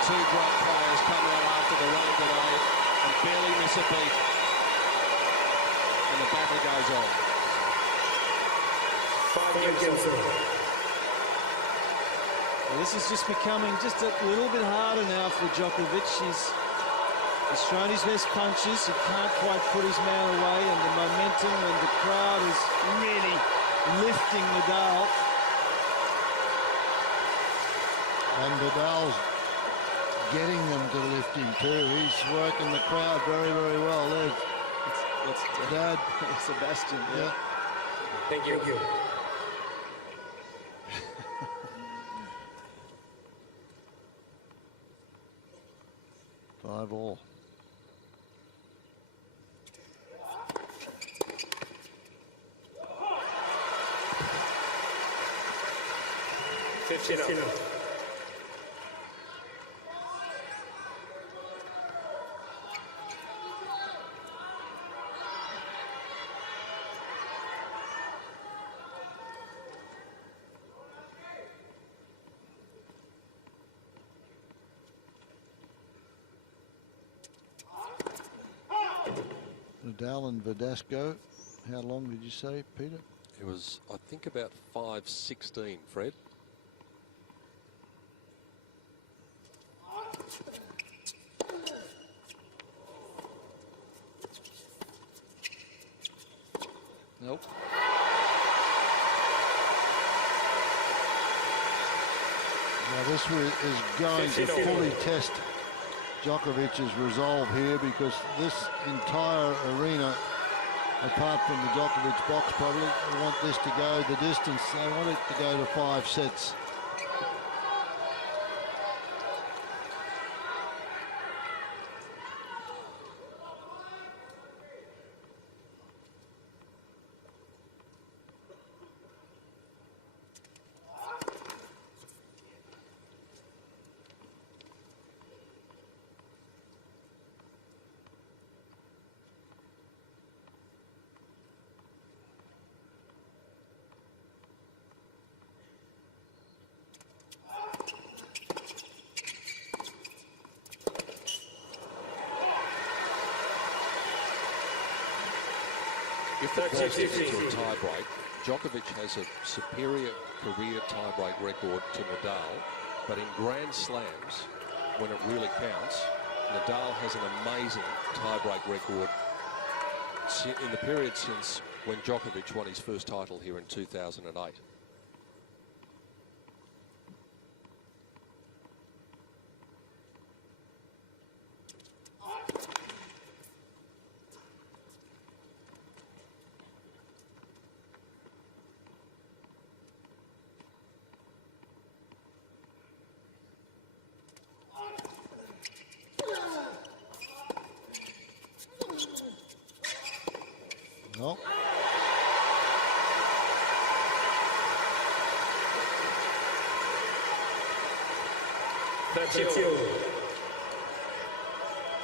Two great players come out after the rain today and barely miss a beat. And the battle goes on. 5 games. Well, this is just becoming just a little bit harder now for Djokovic. He's thrown his best punches. He can't quite put his man away, and the momentum and the crowd is really lifting Nadal. And Nadal's getting them to lift him too. He's working the crowd very, very well. There's Dad. Sebastian. Yeah. Thank you. 5-all. Nadal and Verdasco. How long did you say, Peter? It was, I think, about 5-16, Fred. Nope. Now this is going to fully test Djokovic's resolve here, because this entire arena, apart from the Djokovic box probably, they want this to go the distance. They want it to go to 5 sets. If it was to a tie-break, Djokovic has a superior career tie-break record to Nadal, but in Grand Slams, when it really counts, Nadal has an amazing tie-break record in the period since when Djokovic won his first title here in 2008. No. That's you.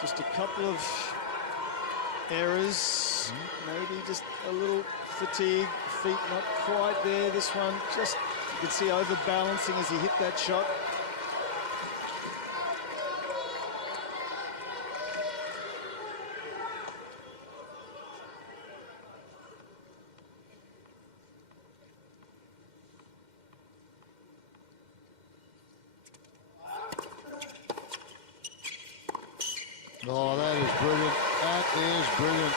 Just a couple of errors, maybe just a little fatigue, feet not quite there. This one just, you can see overbalancing as he hit that shot. Oh, that is brilliant. That is brilliant.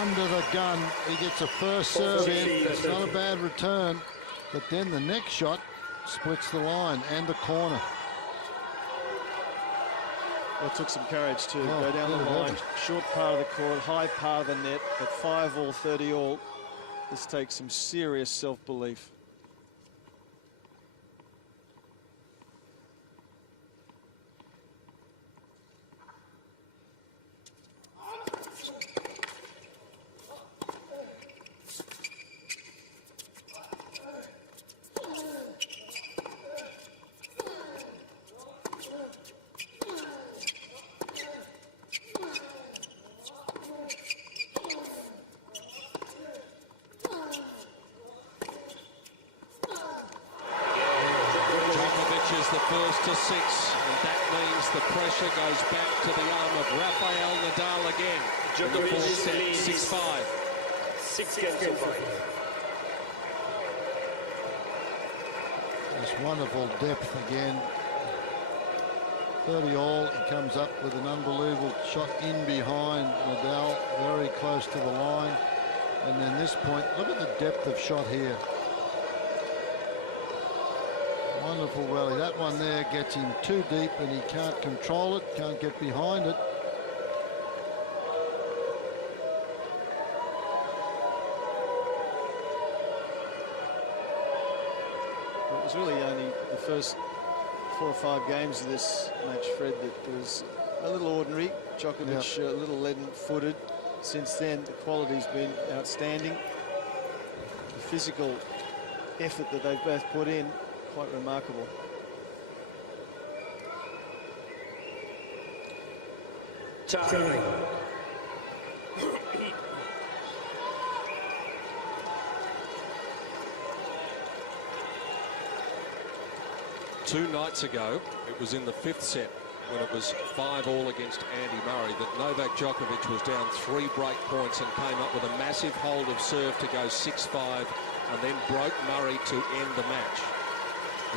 under the gun. He gets a first serve in. It's not a bad return. But then the next shot splits the line and the corner. Well, it took some courage to go down the line. Short part of the court, high part of the net, but 5-all, 30-all. This takes some serious self-belief. The first to 6, and that means the pressure goes back to the arm of Rafael Nadal again. In the fourth set, 6-5. 6 games to 5. This wonderful depth again. 30-all, he comes up with an unbelievable shot in behind Nadal, very close to the line. And then this point, look at the depth of shot here. Wonderful rally. That one there gets him too deep and he can't control it, can't get behind it. It was really only the first 4 or 5 games of this match, Fred, that was a little ordinary. Djokovic a little leaden-footed. Since then, the quality's been outstanding. The physical effort that they've both put in, quite remarkable. Charlie. 2 nights ago, it was in the 5th set when it was 5-all against Andy Murray that Novak Djokovic was down 3 break points and came up with a massive hold of serve to go 6-5 and then broke Murray to end the match.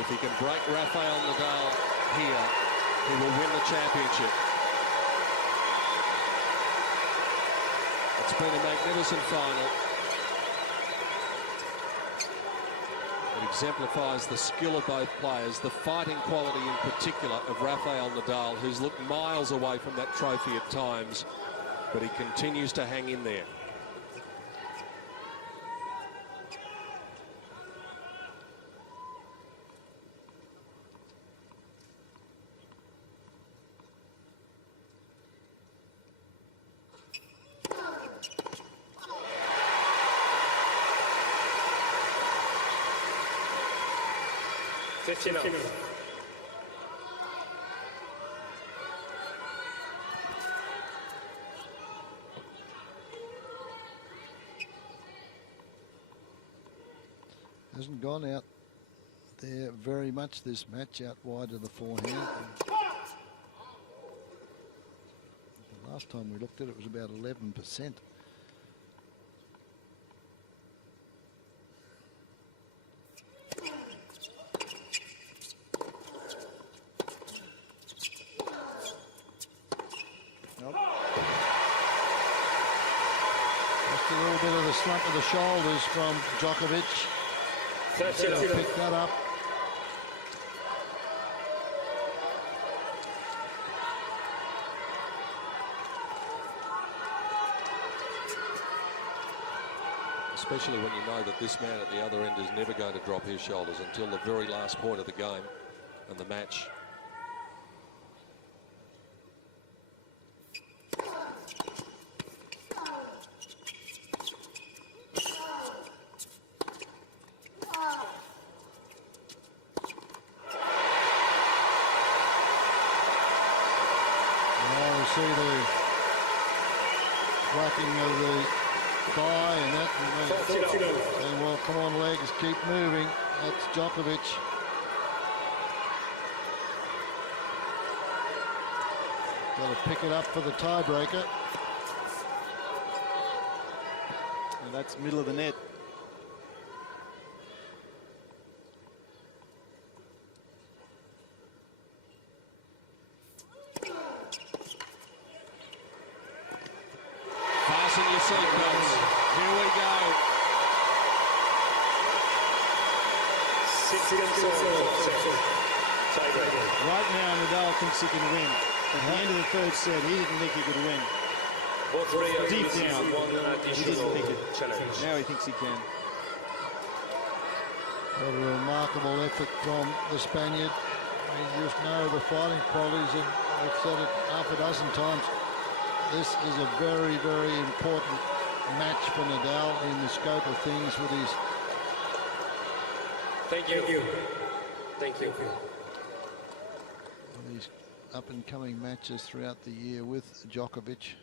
If he can break Rafael Nadal here, he will win the championship. It's been a magnificent final. It exemplifies the skill of both players, the fighting quality in particular of Rafael Nadal, who's looked miles away from that trophy at times, but he continues to hang in there. Hasn't gone out there very much this match, out wide of the forehand. The last time we looked at it was about 11%. Just a little bit of the slump of the shoulders from Djokovic. Pick that up. Especially when you know that this man at the other end is never going to drop his shoulders until the very last point of the game and the match. See the whacking of the thigh and that. And well, come on, legs, keep moving. That's Djokovic. Got to pick it up for the tiebreaker. And that's middle of the net. Fasten your seatbelt. Right now, Nadal thinks he can win. At the end of the third set, he didn't think he could win. Deep down, he didn't think it. Now he thinks he can. What a remarkable effort from the Spaniard. You just know the fighting qualities, and I've said it half a dozen times. This is a very, very important match for Nadal in the scope of things with his... Thank you. Thank you. These up-and-coming matches throughout the year with Djokovic.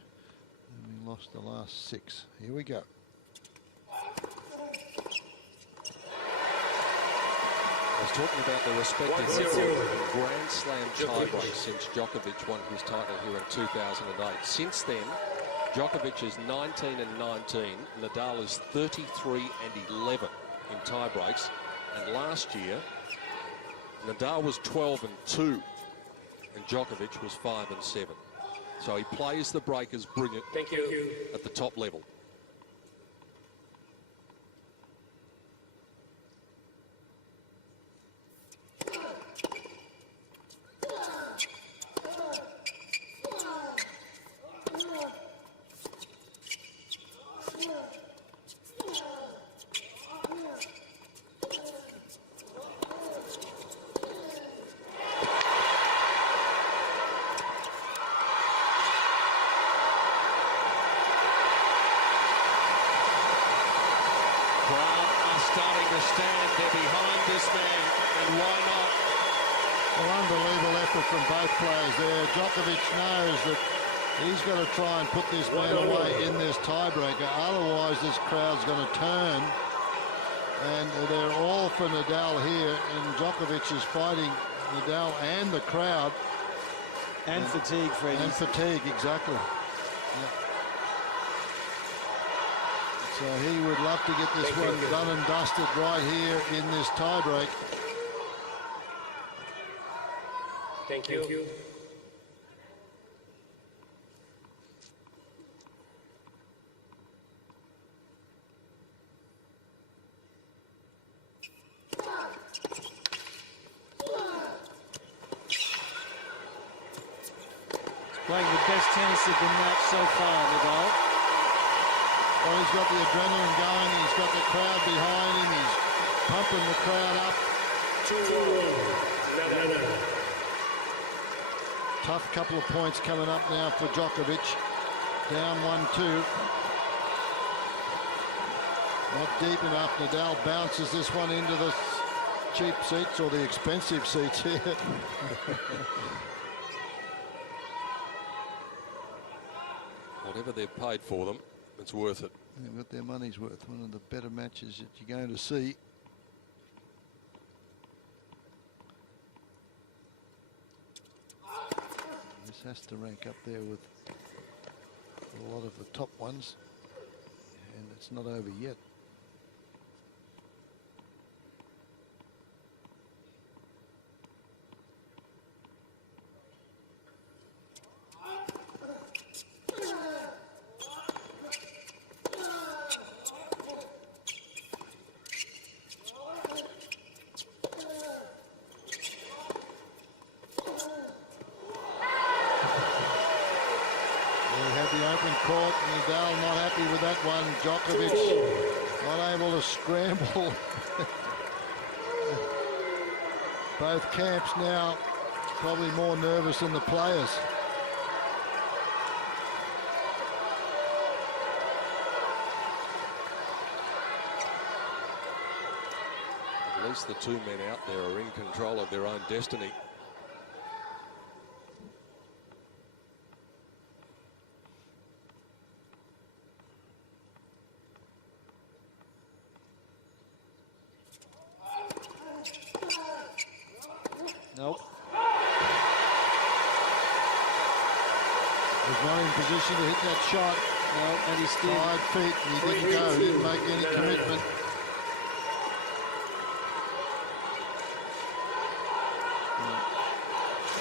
And we lost the last 6. Here we go. I was talking about the respective record in Grand Slam tiebreaks since Djokovic won his title here in 2008. Since then, Djokovic is 19-19. Nadal is 33-11 in tiebreaks. And last year, Nadal was 12-2, and Djokovic was 5-7. So he plays the breakers brilliant. Thank you. At the top level. Starting to stand, they're behind this man, and why not? An unbelievable effort from both players there. Djokovic knows that he's got to try and put this man away in this tiebreaker, otherwise this crowd's going to turn. And they're all for Nadal here, and Djokovic is fighting Nadal and the crowd. And fatigue, Freddie. And fatigue, exactly. Yep. So he would love to get this one done and dusted right here in this tiebreak. Thank you. Playing the best tennis of the match so far, Nadal. Well, he's got the adrenaline going, he's got the crowd behind him, he's pumping the crowd up. Tough couple of points coming up now for Djokovic. Down 1-2. Not deep enough. Nadal bounces this one into the cheap seats, or the expensive seats here. Whatever they've paid for them, it's worth it. They've got their money's worth. One of the better matches that you're going to see. This has to rank up there with a lot of the top ones, and it's not over yet. Court, Nadal not happy with that one. Djokovic not able to scramble. Both camps now probably more nervous than the players. At least the two men out there are in control of their own destiny. Nope. Was not in position to hit that shot. No, and he still 5 feet, and he didn't go. He didn't make any commitment.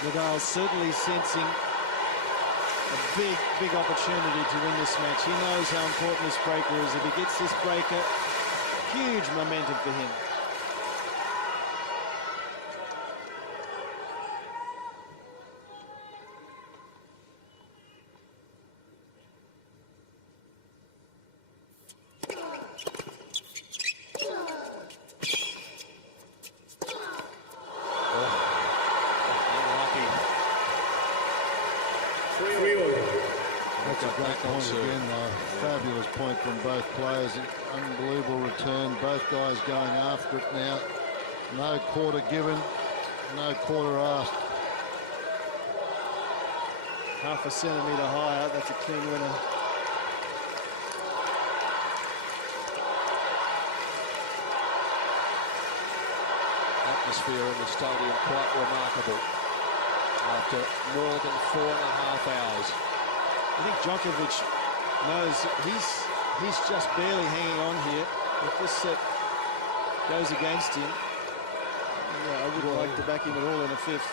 Nadal's certainly sensing a big opportunity to win this match. He knows how important this breaker is. If he gets this breaker, huge momentum for him. an unbelievable return. Both guys going after it now. No quarter given, no quarter asked. Half a centimetre higher, that's a clean winner. Atmosphere in the stadium quite remarkable after more than 4.5 hours. I think Djokovic knows he's just barely hanging on here. If this set goes against him, yeah, I wouldn't like to back him at all in a fifth.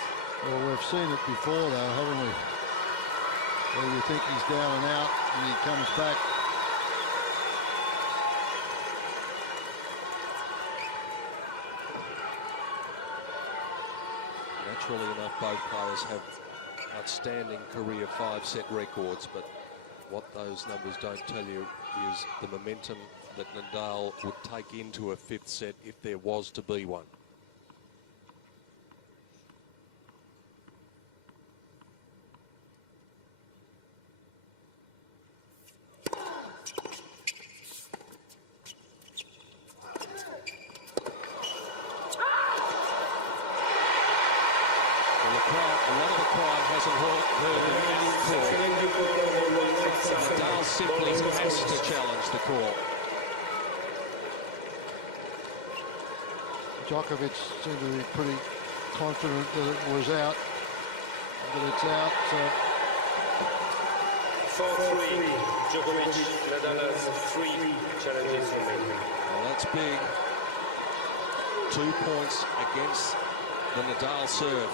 Well, we've seen it before, though, haven't we? Where you think he's down and out, and he comes back. Naturally enough, both players have outstanding career 5-set records, but what those numbers don't tell you is the momentum that Nadal would take into a 5th set if there was to be one. Nadal simply has to challenge the call. Djokovic seemed to be pretty confident that it was out, but it's out. So 4-3, Djokovic. Nadal has 3 challenges remaining. Well, that's big. 2 points against the Nadal serve.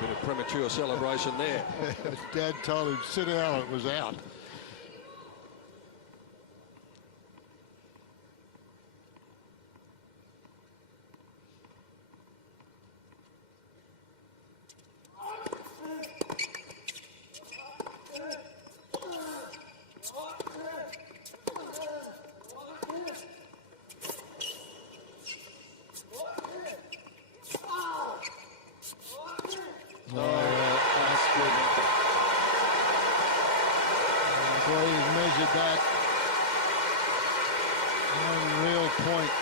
Bit of premature celebration there. Dad told him, sit down, it was out. That unreal point.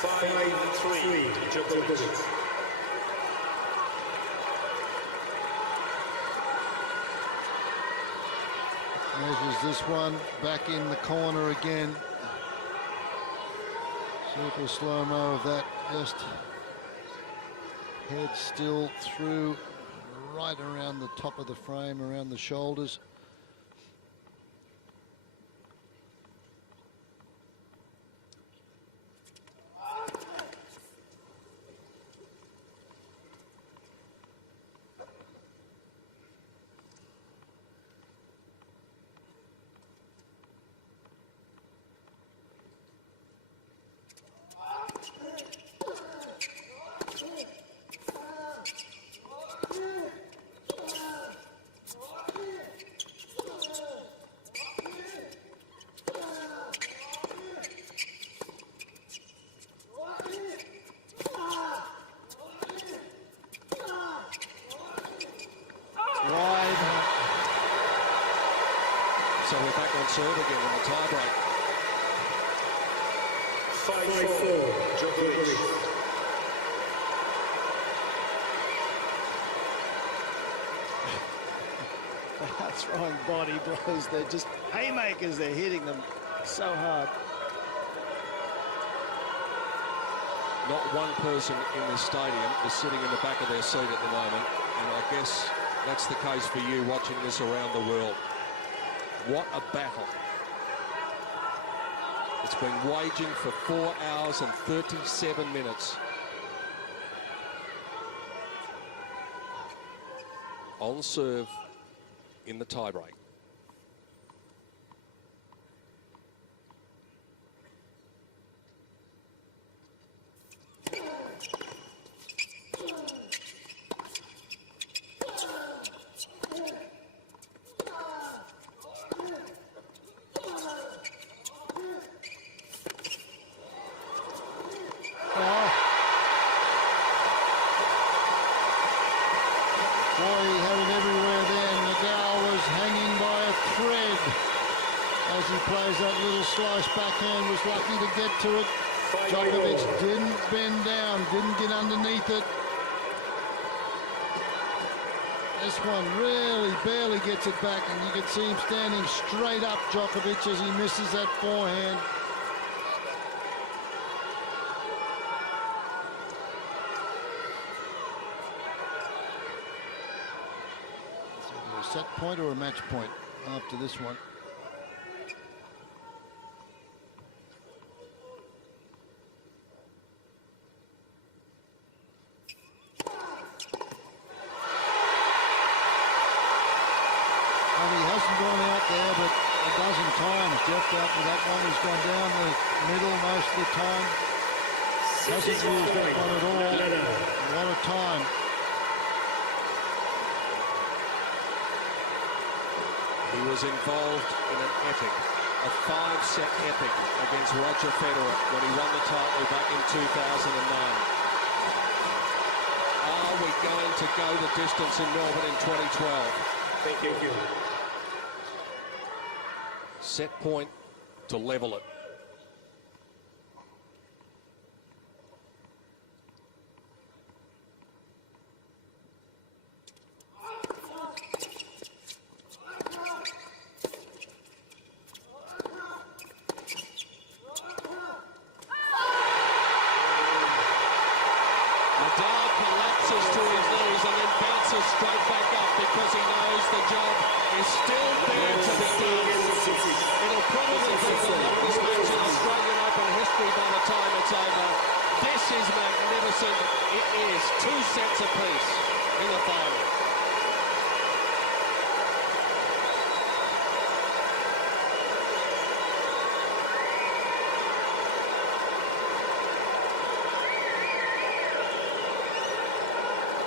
5-3, Djokovic. Measures this one back in the corner again. Super slow-mo of that, just head still through right around the top of the frame, around the shoulders. So we're back on serve again in the tiebreak. 5-4, Djokovic. They are throwing body blows. They're just haymakers. They're hitting them so hard. Not one person in this stadium is sitting in the back of their seat at the moment, and I guess that's the case for you watching this around the world. What a battle. It's been waging for 4 hours and 37 minutes. On serve in the tiebreak. Boy, he had it everywhere there. as he plays that little slice backhand, was lucky to get to it. Djokovic didn't bend down, didn't get underneath it. This one really barely gets it back, and you can see him standing straight up, Djokovic, as he misses that forehand. Is it a set point or a match point after this one? Jeff out with that one. He's gone down the middle most of the time. Hasn't used that one at all. A lot of time. He was involved in an epic, a 5-set epic against Roger Federer when he won the title back in 2009. Are we going to go the distance in Melbourne in 2012? Thank you. Set point to level it. Nadal collapses to his knees and then bounces straight back up because he knows the job is still there to be done. It'll probably be the longest match in Australian Open history by the time it's over. This is magnificent. It is 2 sets apiece in the final.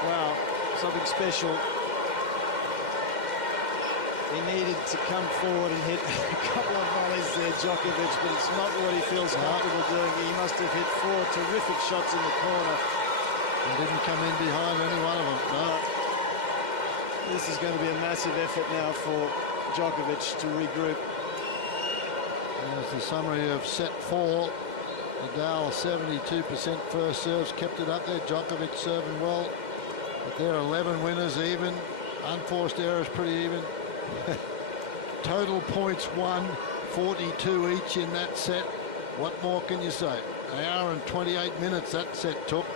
Wow, something special. He needed to come forward and hit a couple of volleys there, Djokovic, but it's not what he feels comfortable doing. He must have hit 4 terrific shots in the corner. And didn't come in behind any one of them. No. This is going to be a massive effort now for Djokovic to regroup. There's the summary of set 4. Nadal 72% first serves, kept it up there. Djokovic serving well. But they're 11 winners even. Unforced errors pretty even. Total points won, 42 each in that set. What more can you say? An hour and 28 minutes that set took,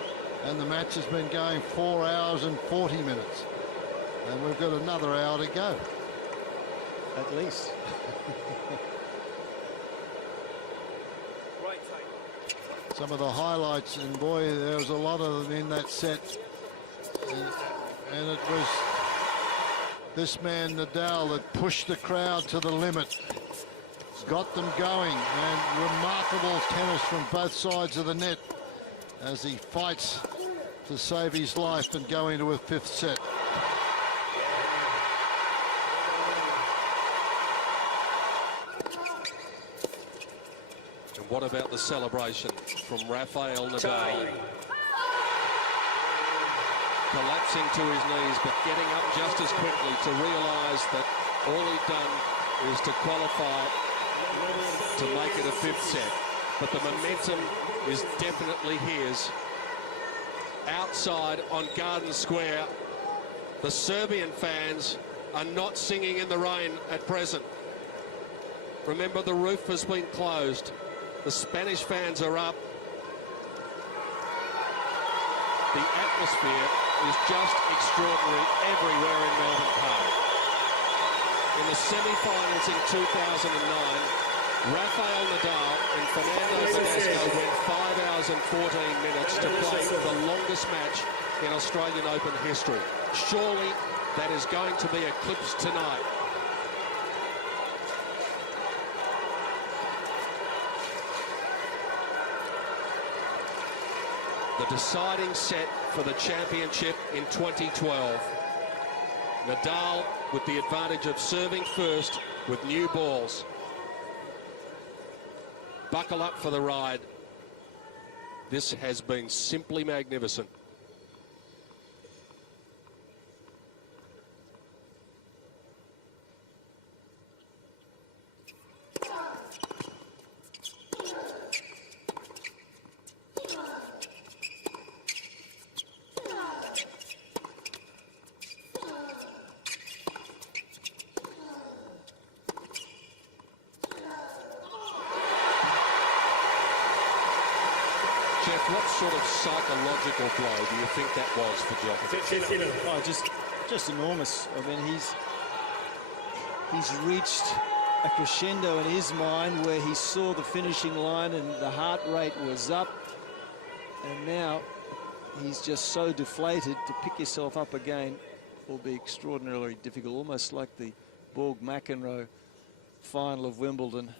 and the match has been going 4 hours and 40 minutes. And we've got another hour to go. At least. Some of the highlights, and boy, there was a lot of them in that set. And it was this man Nadal that pushed the crowd to the limit, got them going, and remarkable tennis from both sides of the net as he fights to save his life and go into a 5th set. And what about the celebration from Rafael Nadal? Collapsing to his knees, but getting up just as quickly to realise that all he'd done is to qualify to make it a 5th set. But the momentum is definitely his. Outside on Garden Square, the Serbian fans are not singing in the rain at present. Remember, the roof has been closed. The Spanish fans are up. The atmosphere is just extraordinary everywhere in Melbourne Park. In the semi-finals in 2009, Rafael Nadal and Fernando Verdasco went 5 hours and 14 minutes to play the longest match in Australian Open history. Surely that is going to be eclipsed tonight. The deciding set for the championship in 2012. Nadal with the advantage of serving first with new balls. Buckle up for the ride. This has been simply magnificent. What sort of psychological blow do you think that was for Djokovic? Oh, just enormous. I mean, he's reached a crescendo in his mind where he saw the finishing line and the heart rate was up, and now he's just so deflated. To pick yourself up again will be extraordinarily difficult, almost like the Borg-McEnroe final of Wimbledon,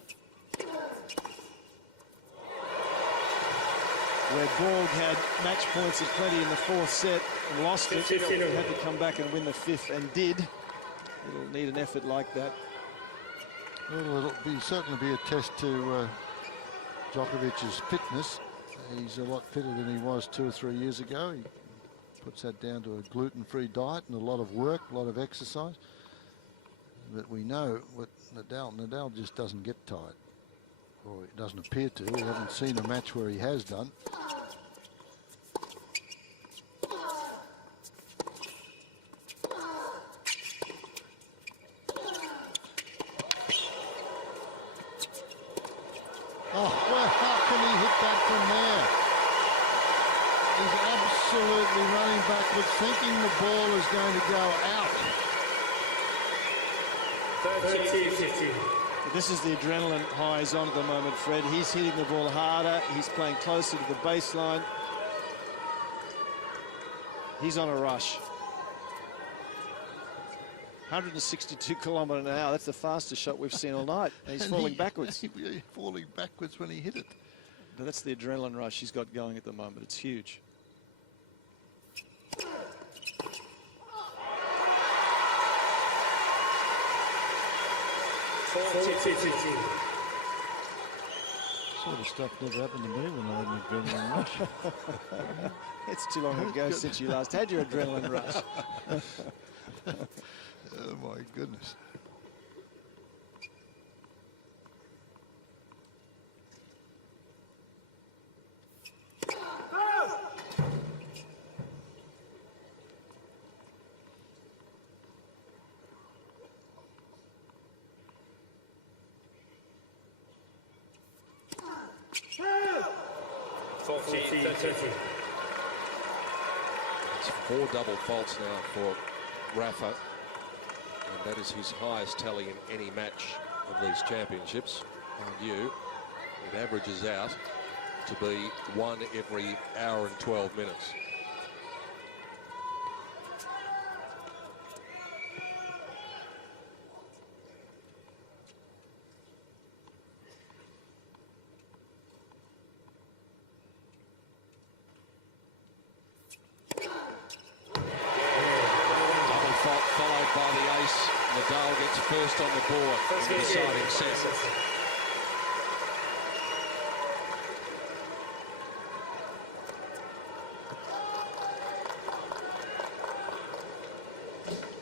where Borg had match points plenty in the fourth set and lost it. He had to come back and win the fifth, and did. It'll need an effort like that. Well, it'll certainly be a test to Djokovic's fitness. He's a lot fitter than he was 2 or 3 years ago. He puts that down to a gluten-free diet and a lot of work, a lot of exercise. But we know what Nadal just doesn't get tired, or it doesn't appear to. We haven't seen a match where he has done. Oh, well, how can he hit that from there? He's absolutely running backwards, thinking the ball is going to go out. 30-15. This is the adrenaline highs on at the moment, Fred. He's hitting the ball harder. He's playing closer to the baseline. He's on a rush. 162 kilometres an hour. That's the fastest shot we've seen all night. And he's falling backwards. He's falling backwards when he hit it. But that's the adrenaline rush he's got going at the moment. It's huge. Sort of stuff never happened to me when I had an adrenaline rush. It's too long ago since you last had your adrenaline rush. Oh my goodness. It's 4 double faults now for Rafa, and that is his highest tally in any match of these championships. Mind you, it averages out to be 1 every hour and 12 minutes. Nadal gets first on the board in the deciding set.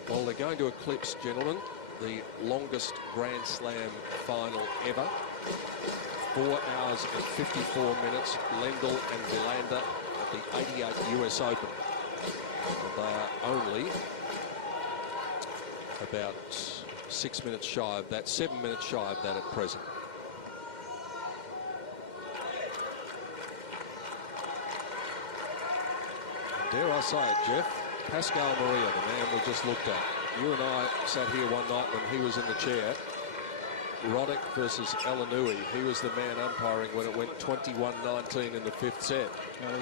Well, they're going to eclipse, gentlemen, the longest Grand Slam final ever. 4 hours and 54 minutes. Lendl and Wilander at the 88 US Open. And they are only about 6 minutes shy of that, 7 minutes shy of that at present. And dare I say it, Jeff, Pascal Maria, the man we just looked at. You and I sat here one night when he was in the chair. Roddick versus Alanui. He was the man umpiring when it went 21-19 in the 5th set.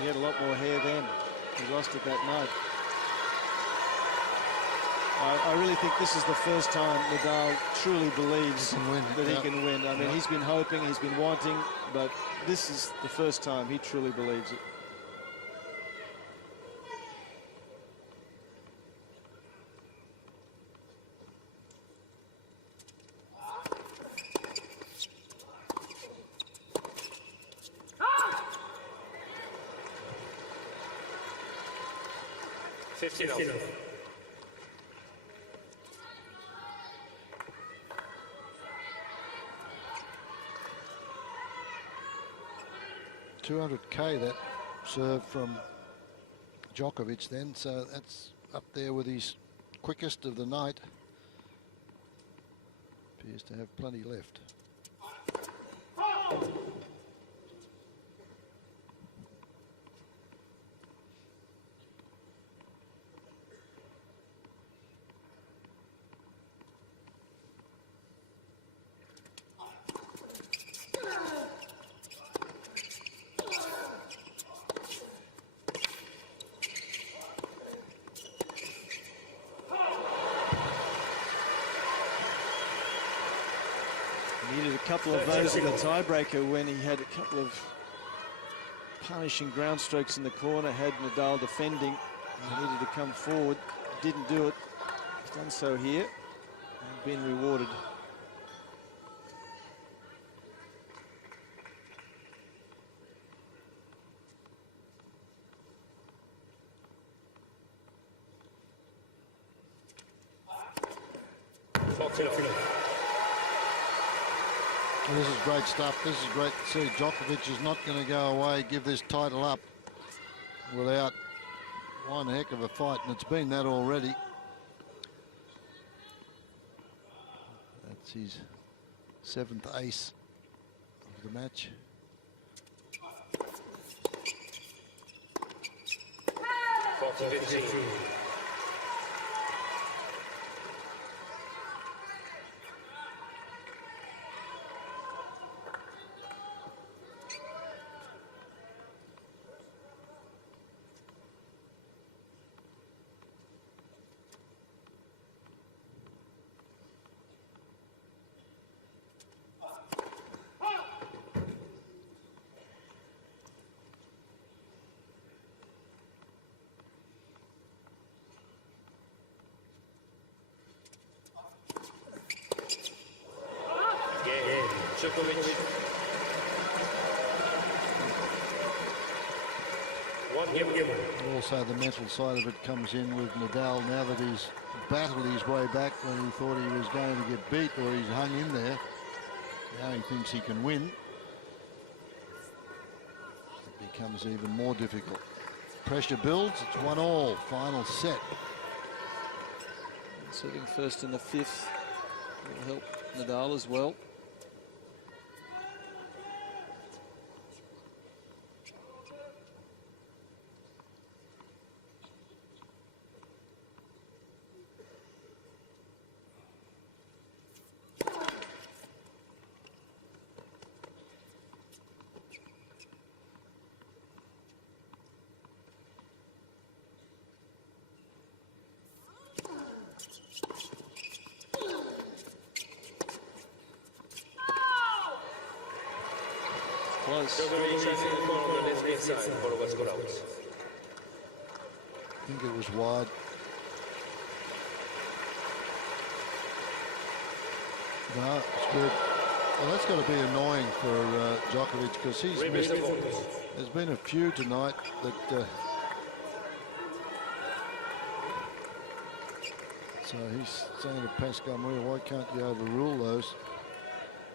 He had a lot more hair then. He lost it that night. I really think this is the first time Nadal truly believes that he can win. I mean, he's been hoping, he's been wanting, but this is the first time he truly believes it. $200K that serve from Djokovic then, so that's up there with his quickest of the night. Appears to have plenty left. He needed a couple of those in the tiebreaker when he had a couple of punishing ground strokes in the corner, had Nadal defending. He needed to come forward, didn't do it. He's done so here and been rewarded. Well, this is great stuff. This is great to see. Djokovic is not going to go away, give this title up without one heck of a fight, and it's been that already. That's his 7th ace of the match. Djokovic. Also, the mental side of it comes in with Nadal now that he's battled his way back when he thought he was going to get beat, or he's hung in there. Now he thinks he can win. It becomes even more difficult. Pressure builds. It's 1-1. Final set. Sitting first in the 5th will help Nadal as well. Close. I think it was wide. No, it's good. Well, that's got to be annoying for Djokovic, because he's missed. There's been a few tonight that. So he's saying to Pascal Maria, why can't you overrule those?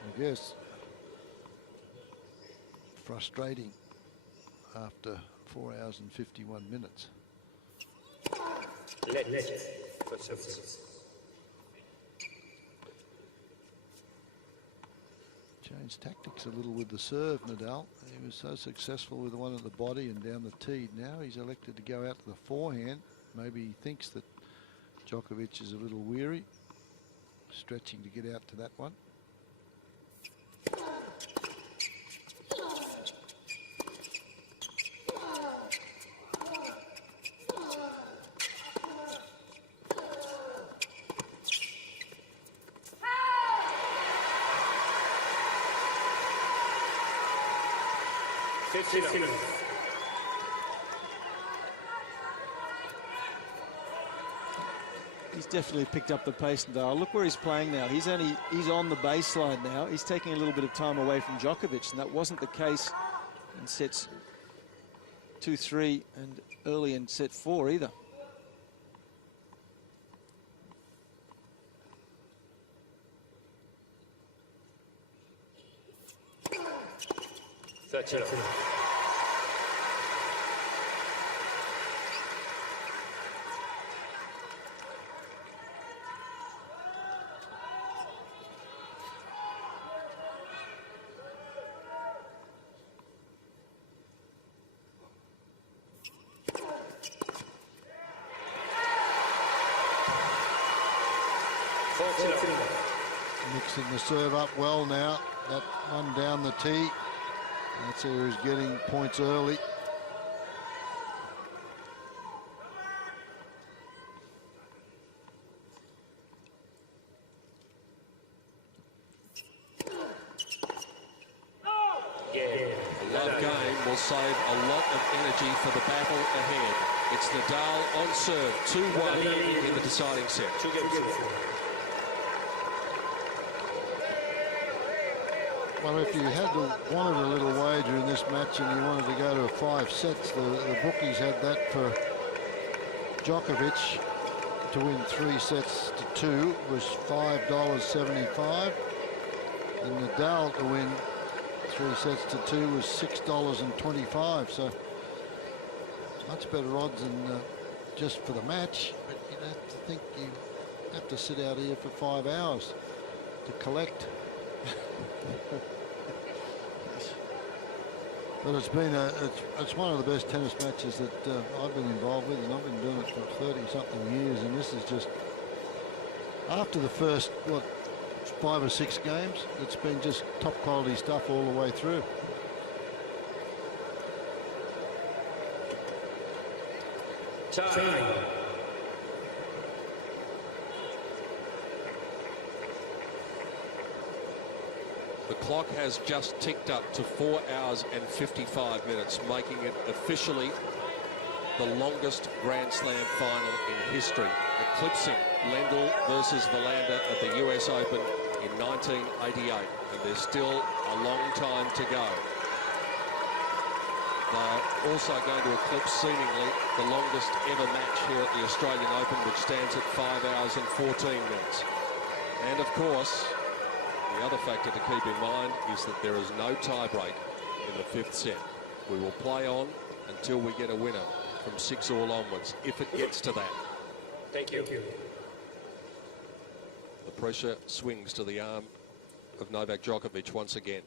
I guess. Frustrating after 4 hours and 51 minutes. Changed tactics a little with the serve, Nadal. He was so successful with the one at the body and down the tee. Now he's elected to go out to the forehand. Maybe he thinks that Djokovic is a little weary, stretching to get out to that one. He's definitely picked up the pace, Nadal. Look where he's playing now. He's on the baseline now. He's taking a little bit of time away from Djokovic, and that wasn't the case in sets 2, 3, and early in set 4 either. Mixing the serve up well now. That one down the tee. That's where he's getting points early. will save a lot of energy for the battle ahead. It's Nadal on serve, 2-1 in the deciding set. Well, if you wanted a little wager in this match and you wanted to go to 5 sets, the bookies had that for Djokovic to win 3 sets to 2 was $5.75, and Nadal to win 3 sets to 2 was $6.25. So much better odds than just for the match. But you'd have to think you have to sit out here for 5 hours to collect. But it's been it's one of the best tennis matches that I've been involved with, and I've been doing it for 30-something years. And this is just after the first 5 or 6 games, it's been just top quality stuff all the way through. Time. The clock has just ticked up to 4 hours and 55 minutes, making it officially the longest Grand Slam final in history, eclipsing Lendl versus Wilander at the US Open in 1988. And there's still a long time to go. They're also going to eclipse seemingly the longest ever match here at the Australian Open, which stands at 5 hours and 14 minutes. And of course, the other factor to keep in mind is that there is no tie-break in the 5th set. We will play on until we get a winner from 6-all onwards, if it gets to that. Thank you. The pressure swings to the arm of Novak Djokovic once again.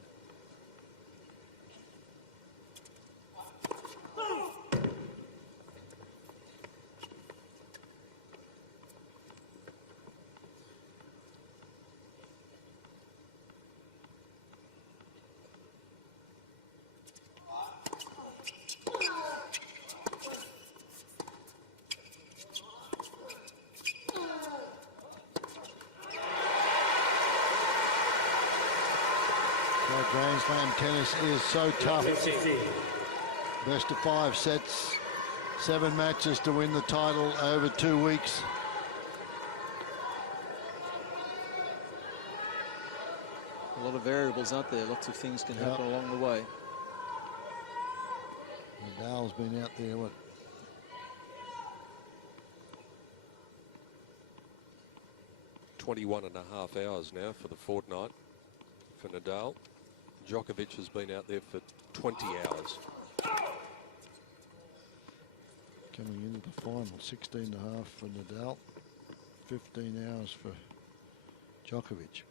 Grand Slam tennis is so tough. Best of 5 sets, 7 matches to win the title over 2 weeks. A lot of variables, aren't there? Lots of things can happen along the way. Nadal's been out there, 21.5 hours now for the fortnight for Nadal. Djokovic has been out there for 20 hours. Coming into the final, 16.5 for Nadal, 15 hours for Djokovic.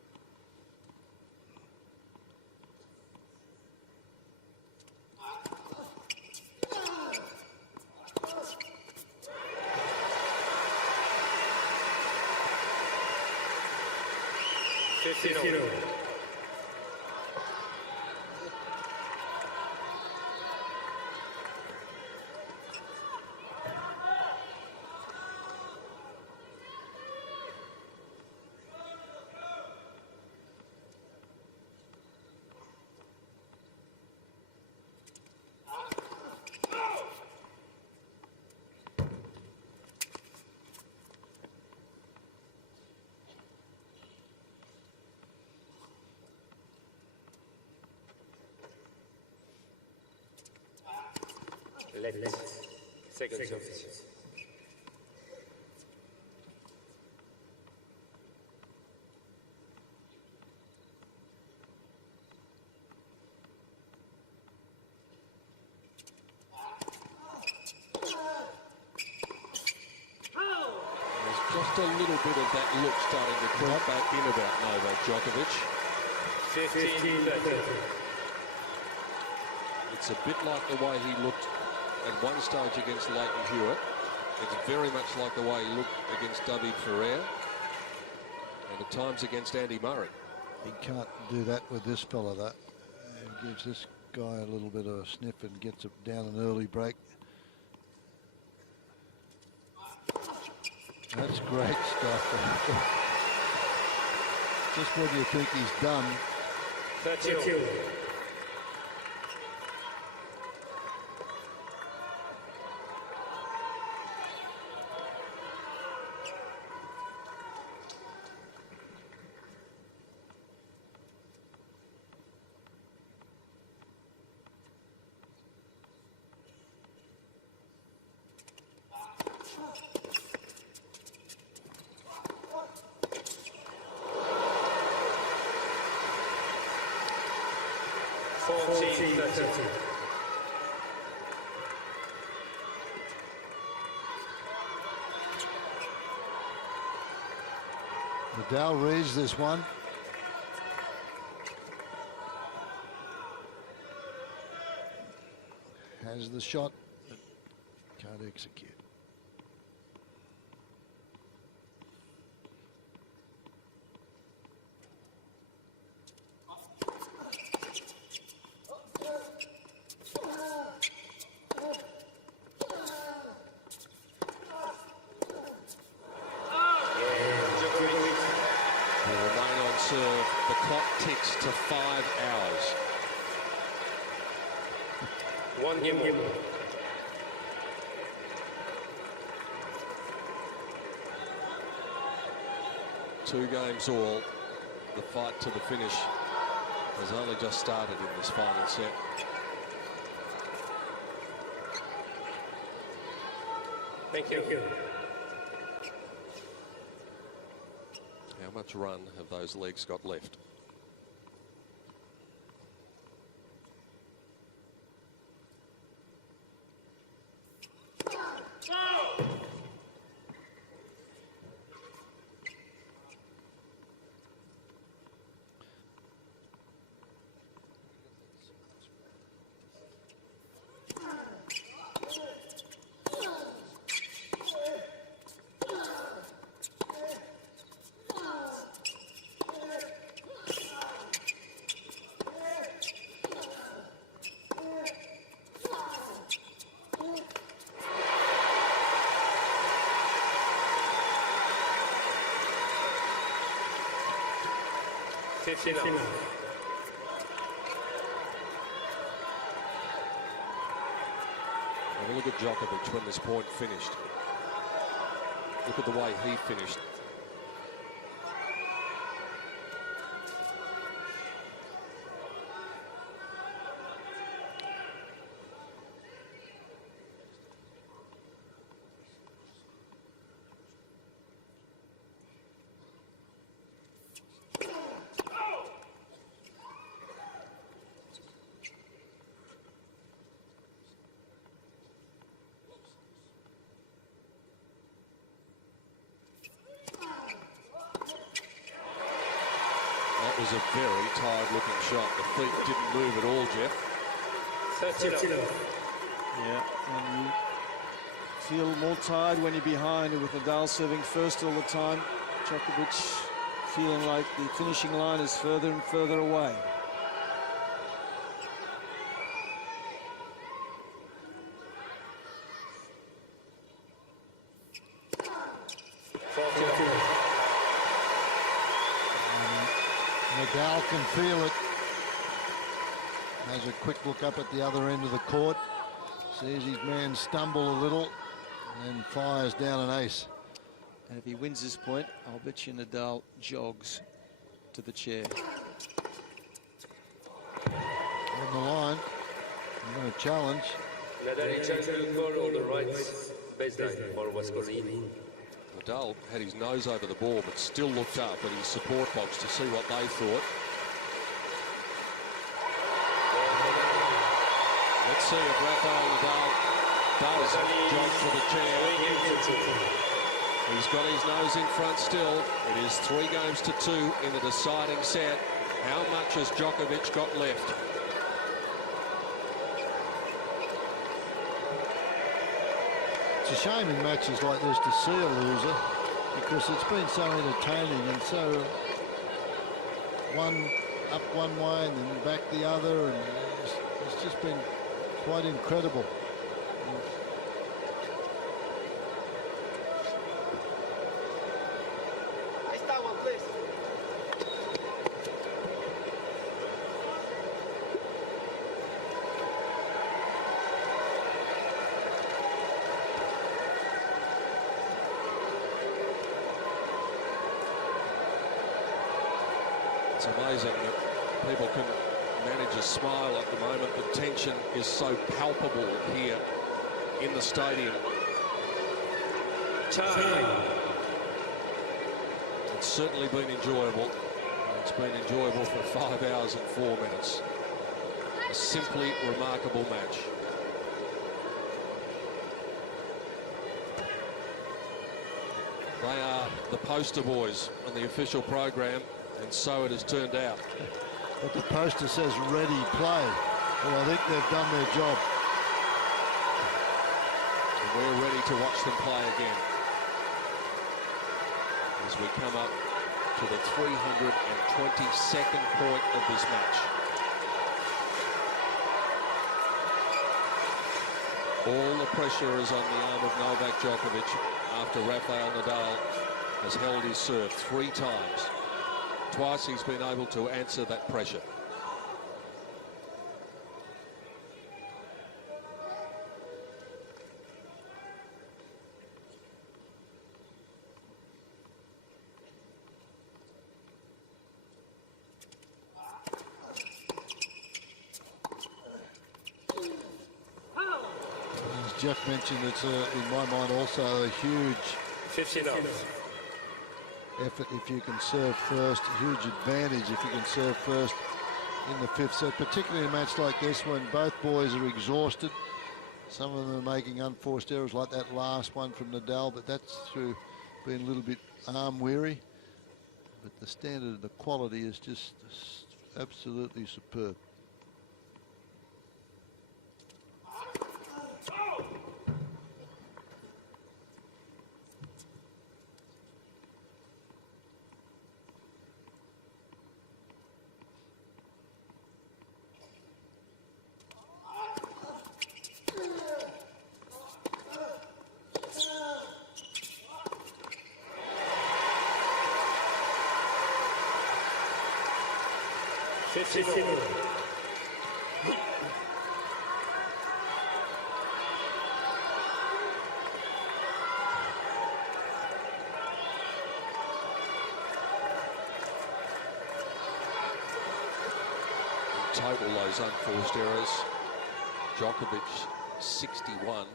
Second service. Just a little bit of that look starting to creep back in about Novak Djokovic. 15-30. It's a bit like the way he looked at one stage against Leighton Hewitt. It's very much like the way he looked against David Ferrer and at times against Andy Murray. He can't do that with this fella, that. He gives this guy a little bit of a sniff and gets it down an early break. That's great stuff. Just what do you think he's done? 30. 14-30. Nadal reads this one. Has the shot, but can't execute. The clock ticks to 5 hours. One game more. Two games all. The fight to the finish has only just started in this final set. Thank you. How much run have those legs got left? Have a look at Djokovic when this point finished. Look at the way he finished. That was a very tired-looking shot. The feet didn't move at all, Jeff. Yeah, and you feel more tired when you're behind, with Nadal serving first all the time. Djokovic feeling like the finishing line is further and further away. Nadal can feel it. Has a quick look up at the other end of the court. Sees his man stumble a little and then fires down an ace. And if he wins this point, I'll bet you Nadal jogs to the chair. On the line. I'm going to challenge. Nadal changed ball on the right baseline. Ball was clean. Nadal had his nose over the ball, but still looked up at his support box to see what they thought. Let's see if Rafael Nadal does jog for the chair. He's got his nose in front still. It is 3-2 in the deciding set. How much has Djokovic got left? It's a shame in matches like this to see a loser, because it's been so entertaining and so one up one way and then back the other, and it's just been quite incredible. I start one, please. It's amazing that people can manage a smile at the moment. The tension is so palpable here in the stadium. It's certainly been enjoyable. It's been enjoyable for 5 hours and 4 minutes. A simply remarkable match. They are the poster boys on the official program, and so it has turned out. But the poster says ready, play. Well, I think they've done their job. And we're ready to watch them play again as we come up to the 322nd point of this match. All the pressure is on the arm of Novak Djokovic after Rafael Nadal has held his serve 3 times. Twice he's been able to answer that pressure. Jeff mentioned it's, in my mind, also a huge 15 effort if you can serve first, a huge advantage if you can serve first in the 5th set, particularly in a match like this when both boys are exhausted. Some of them are making unforced errors like that last one from Nadal, but that's through being a little bit arm weary. But the standard, the quality is just absolutely superb. Total those unforced errors. Djokovic 61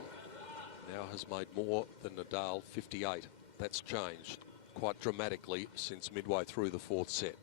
now has made more than Nadal 58. That's changed quite dramatically since midway through the 4th set.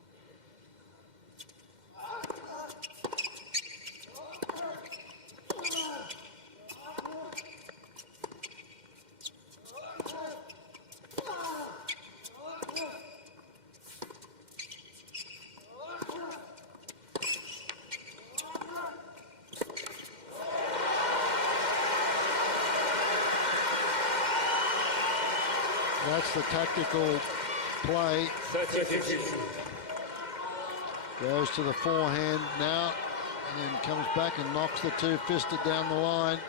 That's the tactical play. Goes to the forehand now, and then comes back and knocks the 2-fisted down the line.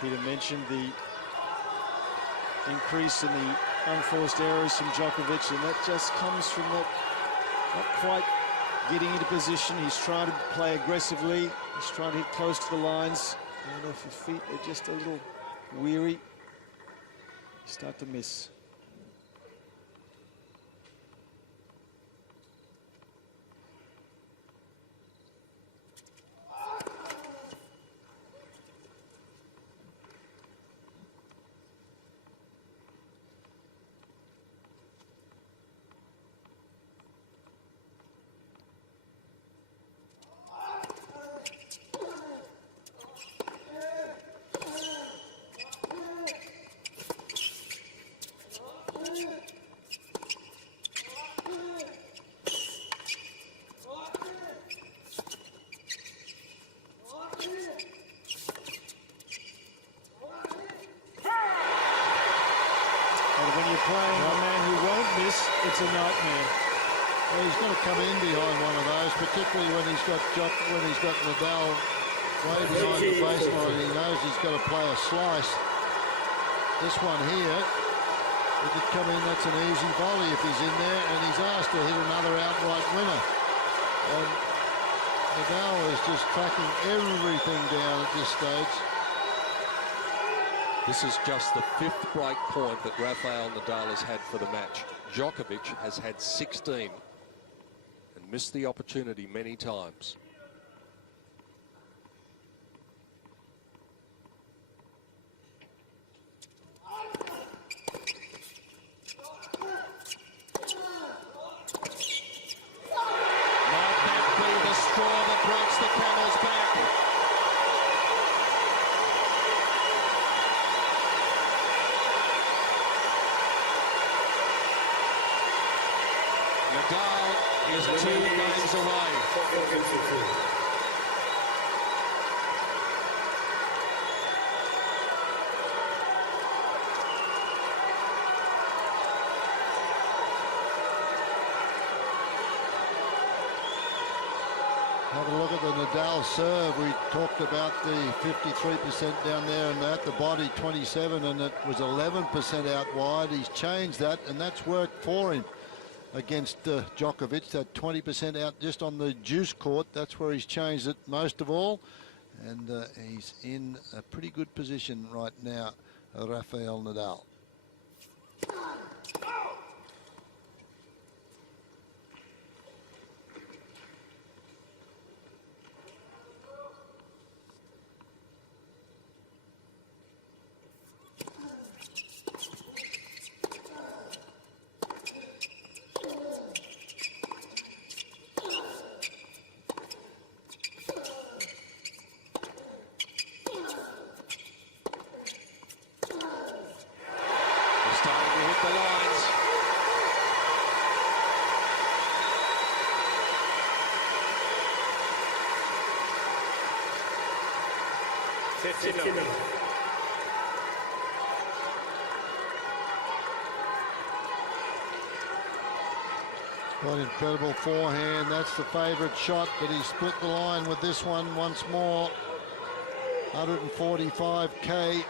Peter mentioned the increase in the unforced errors from Djokovic, and that just comes from that not quite getting into position. He's trying to play aggressively. He's trying to hit close to the lines. And if your feet are just a little weary, you start to miss. Playing a man who won't miss, it's a nightmare. Well, he's got to come in behind one of those, particularly when he's got Nadal way behind the baseline. He knows he's got to play a slice. This one here, if it come in, that's an easy volley if he's in there, and he's asked to hit another outright winner. And Nadal is just tracking everything down at this stage. This is just the 5th break point that Rafael Nadal has had for the match. Djokovic has had 16 and missed the opportunity many times. Might that be the straw that breaks the camel's back? Nadal is 2 games away. Have a look at the Nadal serve. We talked about the 53% down there and at the body 27, and it was 11% out wide. He's changed that, and that's worked for him against Djokovic. That 20% out just on the juice court. That's where he's changed it most of all, and he's in a pretty good position right now, Rafael Nadal. Starting to hit the lines. What incredible forehand. That's the favourite shot, but he split the line with this one once more. 145k.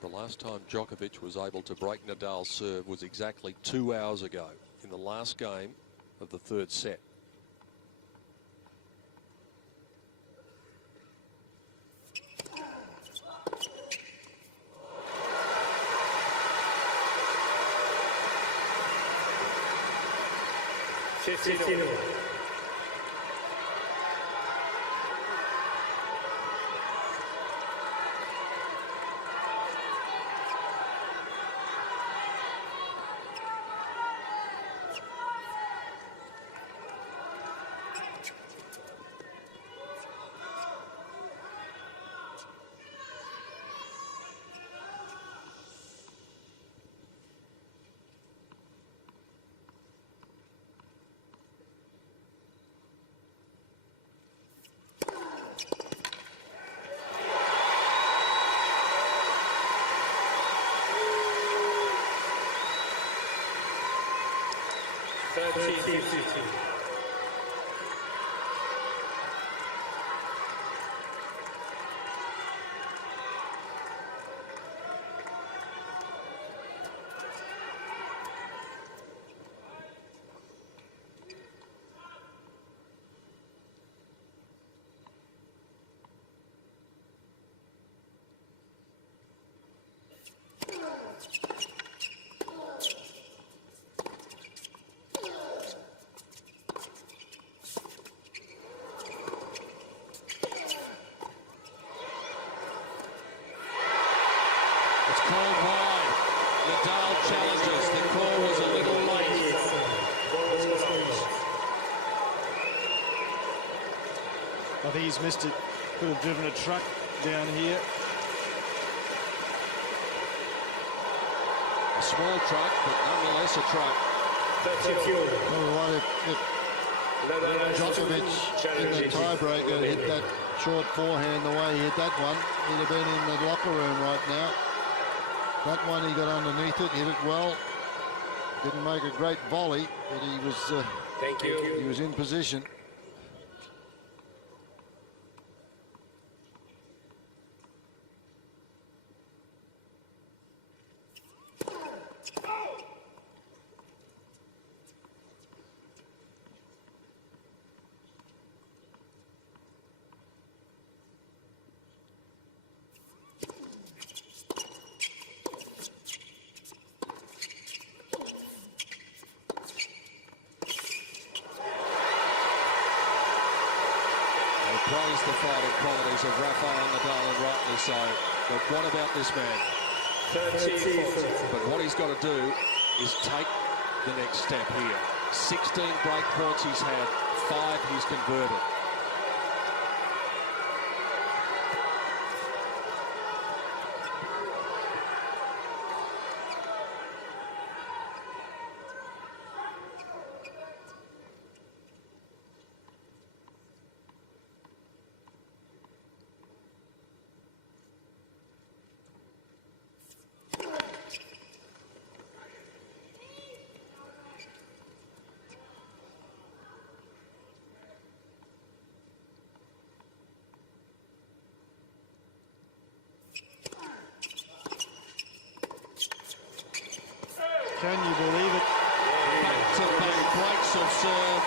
The last time Djokovic was able to break Nadal's serve was exactly 2 hours ago in the last game of the 3rd set. It's called wide. Nadal challenges. The call was a little late. I think he's missed it. Could have driven a truck down here. A small truck, but nonetheless a truck. Well, if Djokovic in the tiebreaker hit that short forehand the way he hit that one, he'd have been in the locker room right now. That one, he got underneath it, hit it well. Didn't make a great volley, but he was he was in position. praised the fighting qualities of Rafael Nadal, and rightly so. But what about this man? 30-40. But what he's got to do is take the next step here. 16 break points he's had, 5 he's converted. Can you believe it? Back-to-back breaks of serve,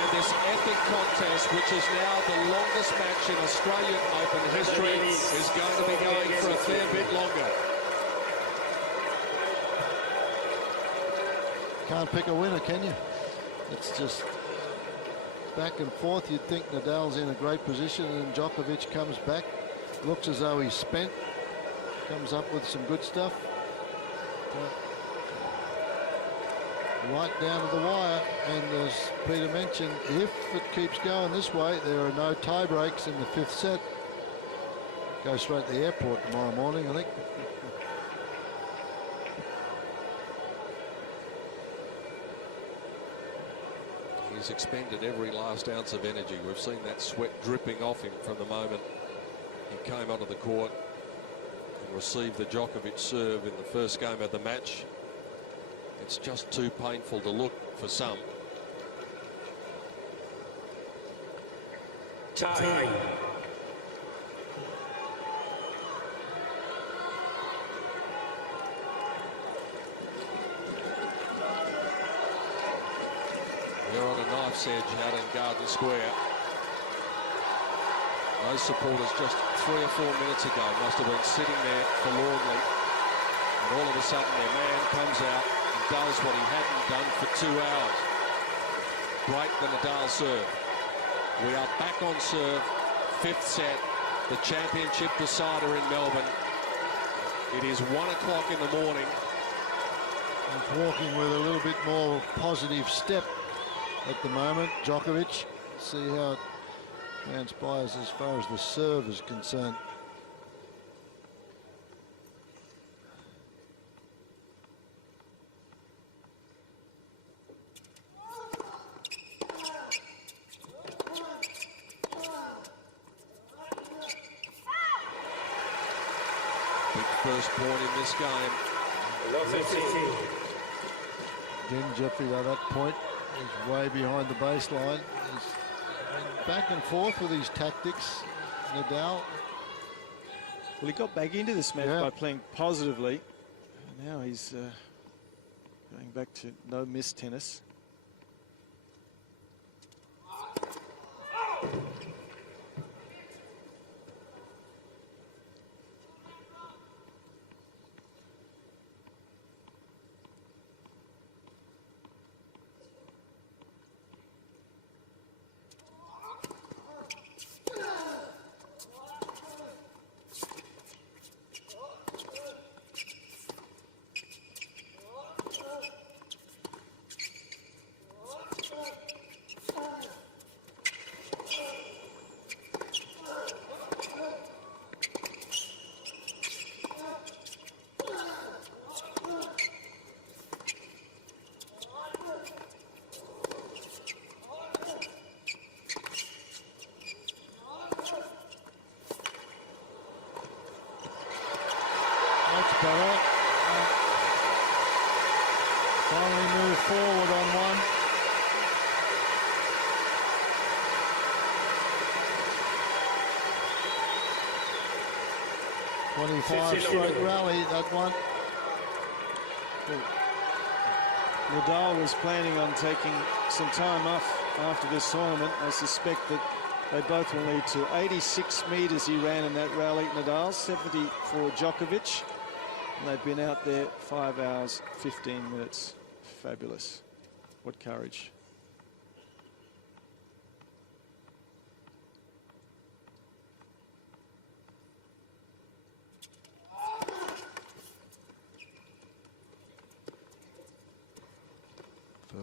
and this epic contest, which is now the longest match in Australian Open history, is going to be going for a fair bit longer. Can't pick a winner, can you? It's just back and forth. You'd think Nadal's in a great position, and Djokovic comes back, looks as though he's spent, comes up with some good stuff. Right down to the wire, and as Peter mentioned, if it keeps going this way, there are no tie breaks in the 5th set. Go straight to the airport tomorrow morning, I think. He's expended every last ounce of energy. We've seen that sweat dripping off him from the moment he came onto the court and received the Djokovic serve in the first game of the match. It's just too painful to look for some. Time. We're on a knife's edge out in Garden Square. Those supporters just 3 or 4 minutes ago must have been sitting there forlornly, and all of a sudden their man comes out and does what he hadn't done for 2 hours. Break the Nadal serve. We are back on serve, 5th set, the championship decider in Melbourne. It is 1 o'clock in the morning. He's walking with a little bit more positive step at the moment, Djokovic. See how it transpires as far as the serve is concerned. Big first point in this game. Again, Jeffrey, at that point, is way behind the baseline. He's been back and forth with his tactics, Nadal. Well, he got back into this match by playing positively. And now he's going back to no miss tennis. Better. Finally move forward on one. .25 straight rally, that one. Nadal was planning on taking some time off after this tournament. I suspect that they both will need to. 86 metres he ran in that rally, Nadal, 70 for Djokovic. And they've been out there 5 hours, 15 minutes. Fabulous. What courage.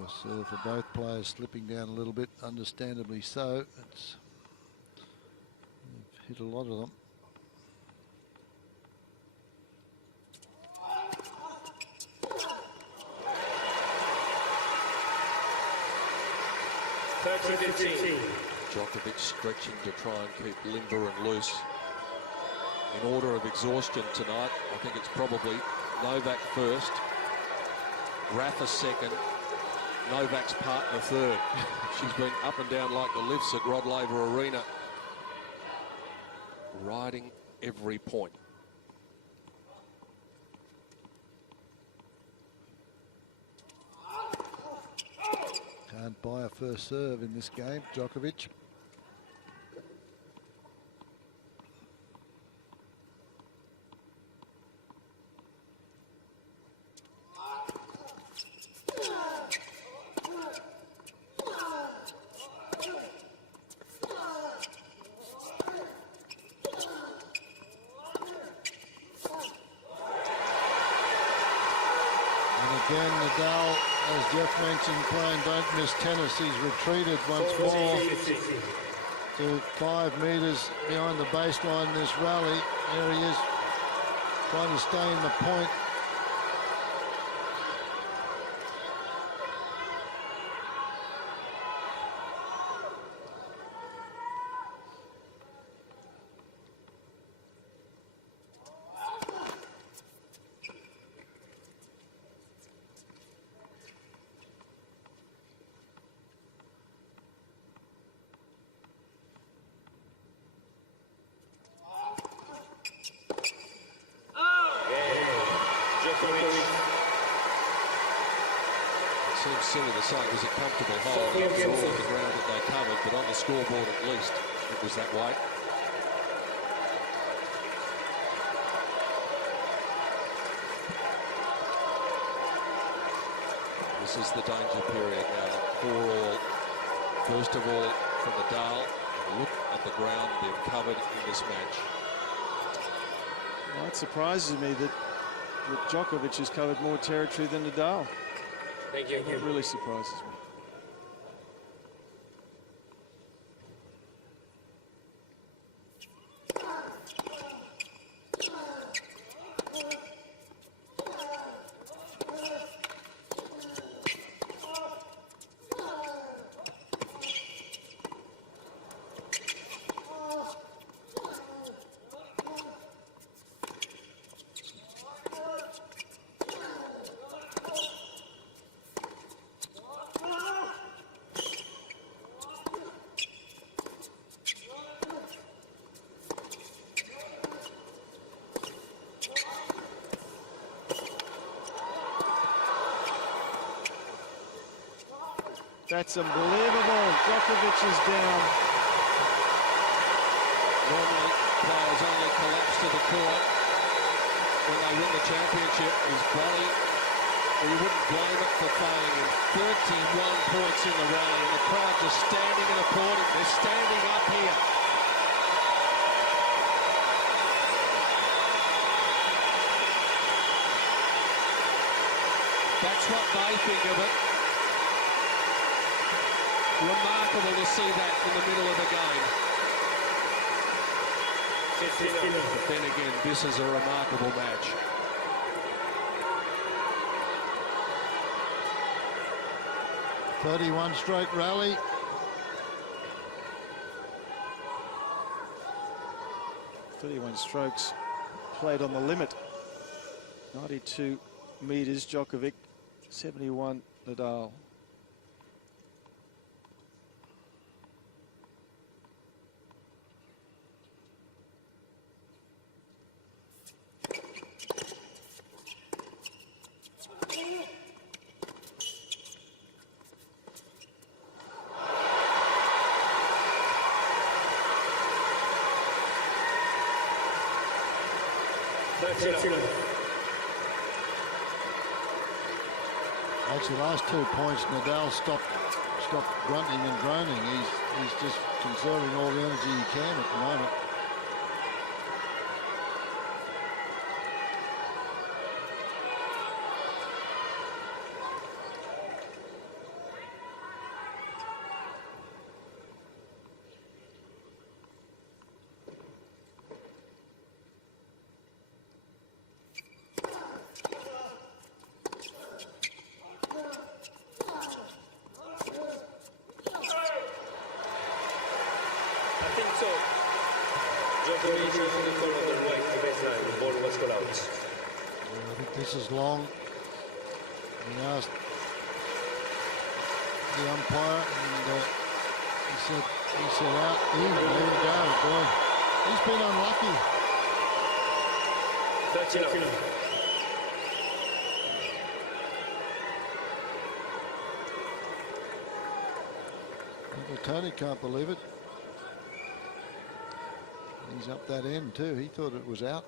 First serve for both players slipping down a little bit, understandably so. It's hit a lot of them. Djokovic stretching to try and keep limber and loose. In order of exhaustion tonight, I think it's probably Novak first, Rafa second, Novak's partner third. She's been up and down like the lifts at Rod Laver Arena, riding every point. Can't buy a first serve in this game, Djokovic. Again, Nadal, as Jeff mentioned, playing don't miss tennis. He's retreated once more to 5 metres behind the baseline in this rally. There he is, trying to stay in the point. Seems silly to say it was a comfortable hole after all of the ground that they covered, but on the scoreboard at least it was that way. This is the danger period now. 4-all. First of all, from Nadal, look at the ground they've covered in this match. Well, it surprises me that Djokovic has covered more territory than Nadal. Thank you. That really surprises me. That's unbelievable. Djokovic is down. Normally, players only collapse to the court when they win the championship. His body, well, you wouldn't blame it for failing him. 31 points in the rally, and the crowd just standing and applauding. They're standing up here. That's what they think of it. Remarkable to see that in the middle of the game. But then again, this is a remarkable match. "31-stroke rally. "31 strokes played on the limit. 92 metres Djokovic, 71 Nadal. Actually, last 2 points, Nadal stopped grunting and groaning. He's just conserving all the energy he can at the moment. so. Djokovic on the call on the way to baseline. The ball was called out. I think this is long. He asked the umpire, and he said out. There you go, boy. He's been unlucky. 39. Uncle Tony can't believe it. He's up that end too. He thought it was out.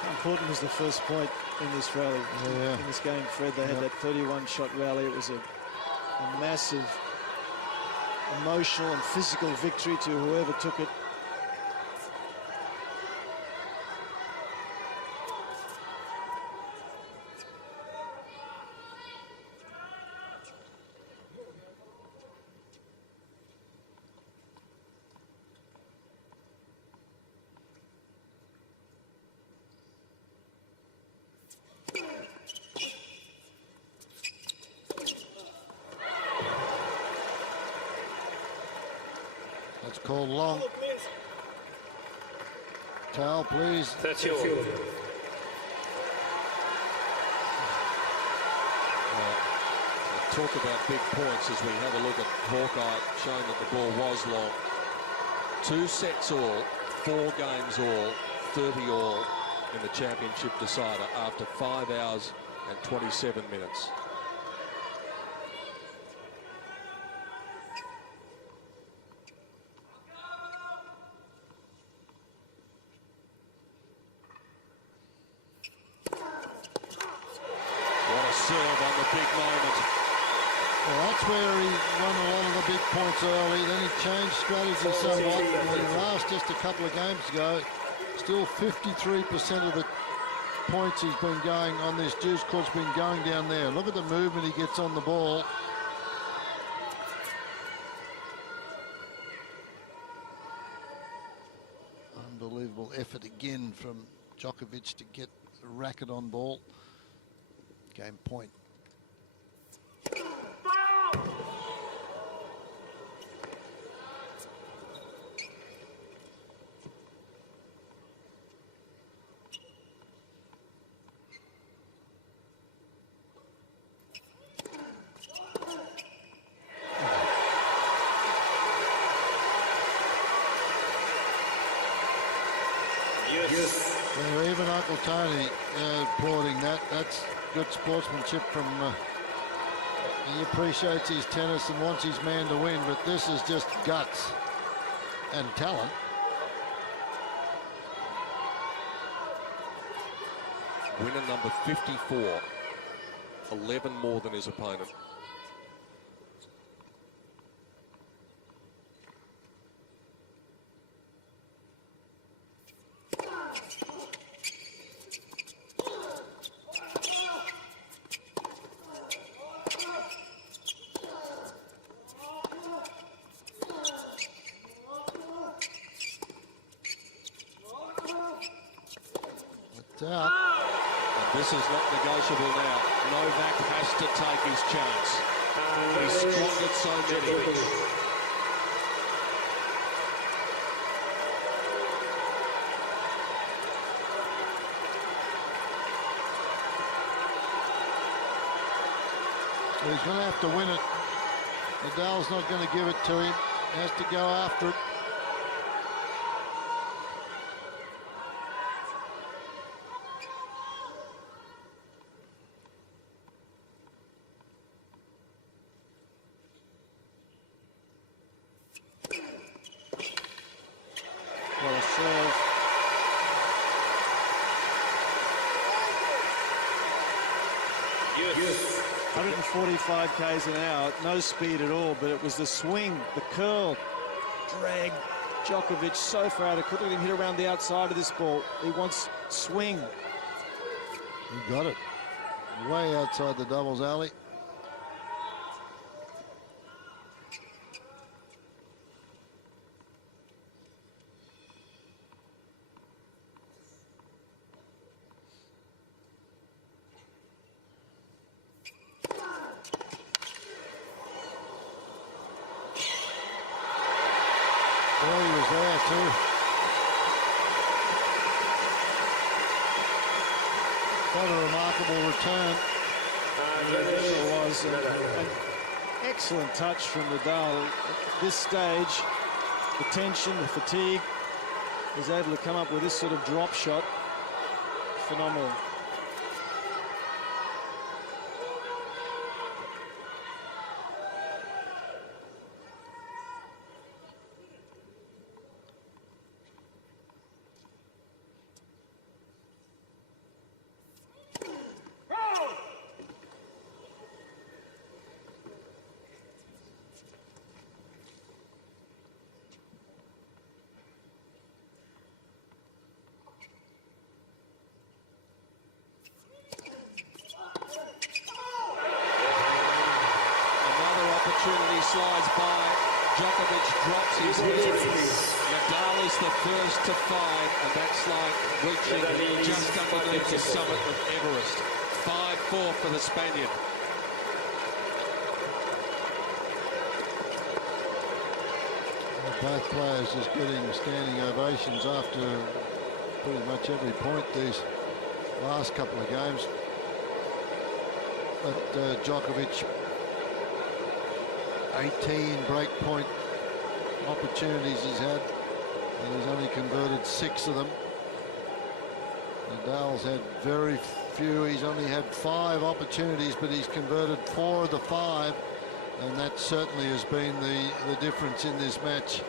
How important was the first point in this rally? Yeah. In this game, Fred, they had that 31-shot rally. It was a massive emotional and physical victory to whoever took it. That's called long. Towel, please. That's you. Talk about big points as we have a look at Hawkeye, showing that the ball was long. 2 sets all, 4 games all, 30 all in the championship decider after 5 hours and 27 minutes. What a serve on the big moment. Well, that's where he won a lot of the big points early. Then he changed strategy somewhat. When he lost just a couple of games ago, still 53% of the points he's been going on this juice court's been going down there. Look at the movement he gets on the ball. Unbelievable effort again from Djokovic to get the racket on ball. Game point. Well, even Uncle Tony applauding that. That's good sportsmanship from. He appreciates his tennis and wants his man to win, but this is just guts and talent. Winner number 54, 11 more than his opponent. Out. And this is not negotiable now. Novak has to take his chance. He's squandered so many. Well, he's going to have to win it. Nadal's not going to give it to him. He has to go after it. Well, a serve. Yes. 145 k's an hour, no speed at all, but it was the swing, the curl, drag, Djokovic so far out of court. Look at him hit around the outside of this ball. He wants swing. He got it. Way outside the doubles alley. Boy, he was there too. What a remarkable return. It sure was. An excellent touch from Nadal. At this stage, the tension, the fatigue, was able to come up with this sort of drop shot. Phenomenal. Opportunity slides by. Djokovic drops his head. Nadal is the first to find, and that's like reaching just underneath the summit of Everest. 5-4 for the Spaniard. Both players just getting standing ovations after pretty much every point these last couple of games. But Djokovic, 18 breakpoint opportunities he's had, and he's only converted 6 of them. Nadal's had very few. He's only had 5 opportunities, but he's converted 4 of the 5, and that certainly has been the difference in this match.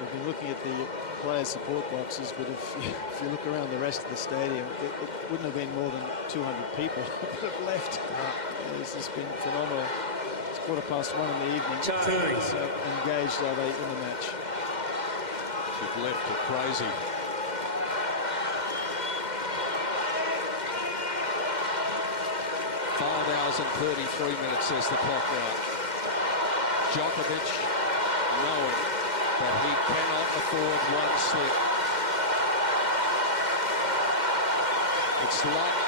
We've been looking at the player support boxes, but if you look around the rest of the stadium, it wouldn't have been more than 200 people that have left. It's just been phenomenal. It's 1:15 in the evening. So engaged are they in the match? They've left it crazy. Five hours and 33 minutes, says the clock now. Djokovic knowing that he cannot afford one slip. It's like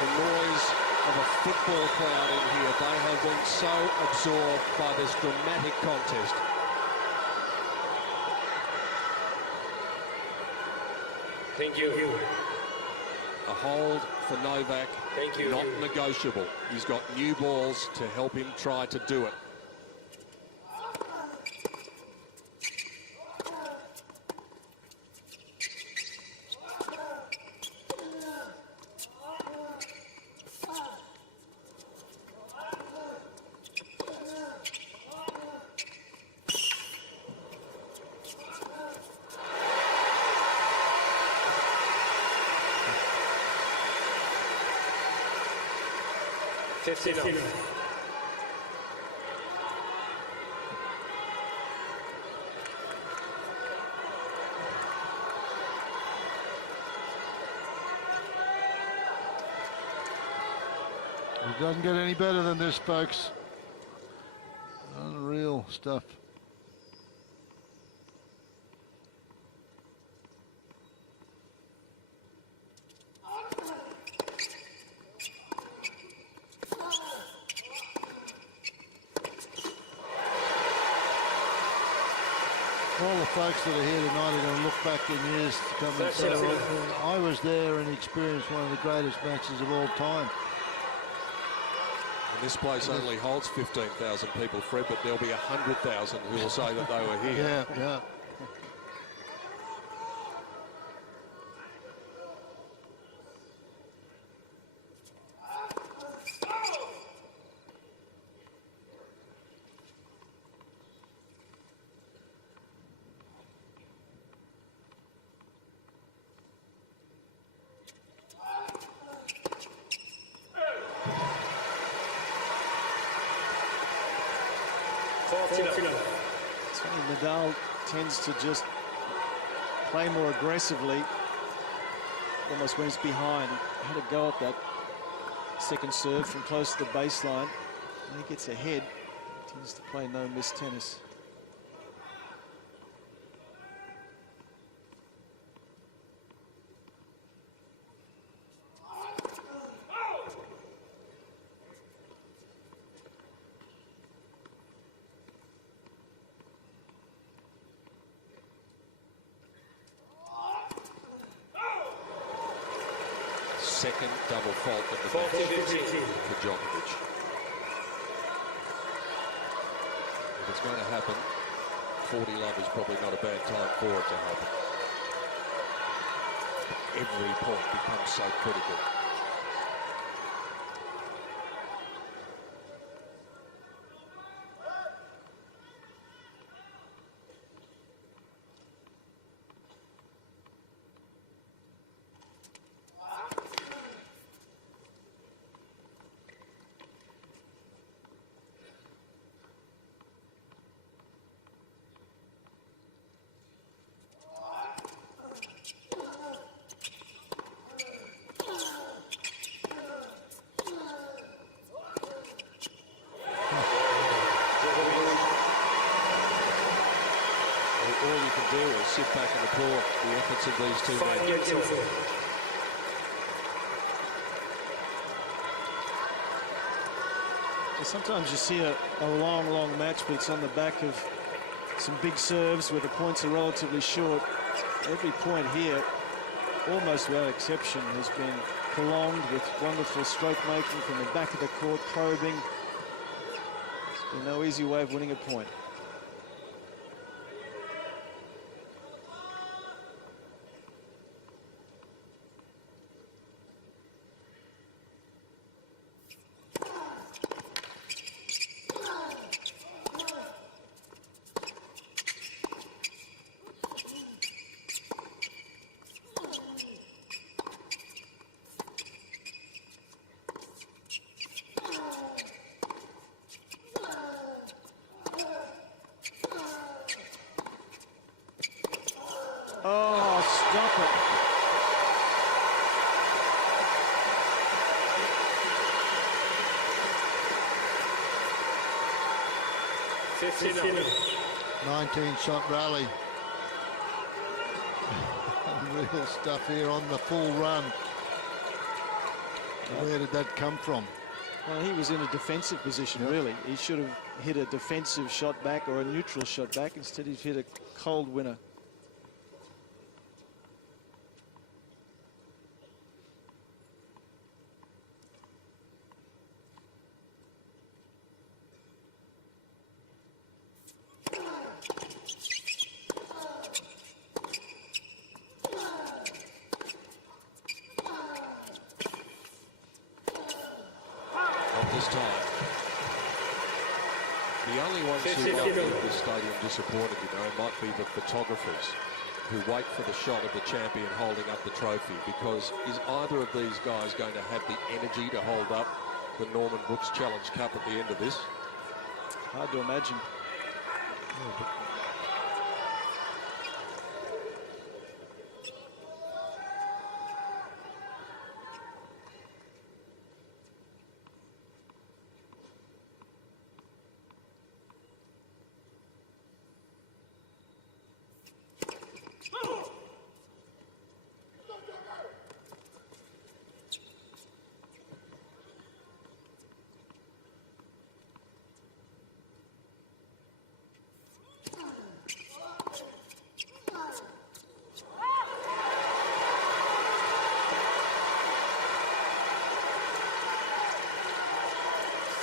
the noise of a football crowd in here. They have been so absorbed by this dramatic contest. Thank you. A hold for Novak, Thank you. not negotiable. He's got new balls to help him try to do it. It doesn't get any better than this, folks. Unreal stuff. All the folks that are here tonight are going to look back in years to come and say, well, I was there and experienced one of the greatest matches of all time. And this place only holds 15,000 people, Fred, but there'll be 100,000 who will say that they were here. Yeah. It's funny, Nadal tends to just play more aggressively, almost when he's behind. He had a go at that second serve from close to the baseline. When he gets ahead, he tends to play no-miss tennis. Second double fault of the match for Djokovic. If it's going to happen, 40 love is probably not a bad time for it to happen. Every point becomes so critical. All you can do is sit back and applaud the efforts of these two men. Sometimes you see a long match, but it's on the back of some big serves where the points are relatively short. Every point here, almost without exception, has been prolonged with wonderful stroke making from the back of the court, probing. There's been no easy way of winning a point. Oh, stop it. Oh, 19-shot rally. Real stuff here on the full run. Where did that come from? Well, he was in a defensive position, really. He should have hit a defensive shot back or a neutral shot back. Instead, he's hit a cold winner. This time. The only ones who might leave this stadium disappointed, might be the photographers who wait for the shot of the champion holding up the trophy, because is either of these guys going to have the energy to hold up the Norman Brooks Challenge Cup at the end of this? Hard to imagine.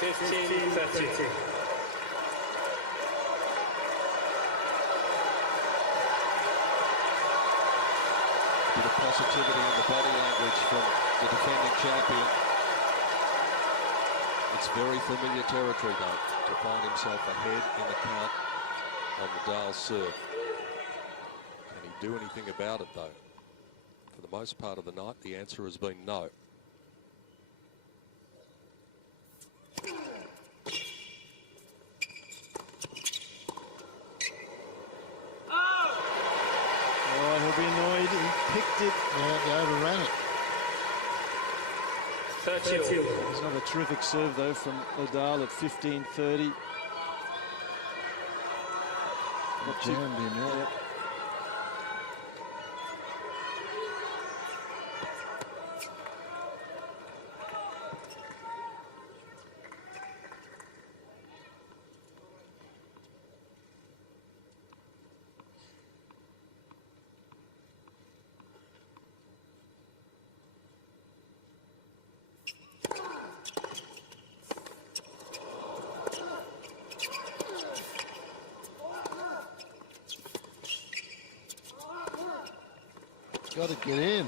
Bit of positivity in the body language from the defending champion. It's very familiar territory, though, to find himself ahead in the count on Nadal's serve. Can he do anything about it, though? For the most part of the night, the answer has been no. Yeah, they overran it. 30. There's another terrific serve, though, from Nadal at 15-30. Jammed him, yeah. Yep. Got to get in.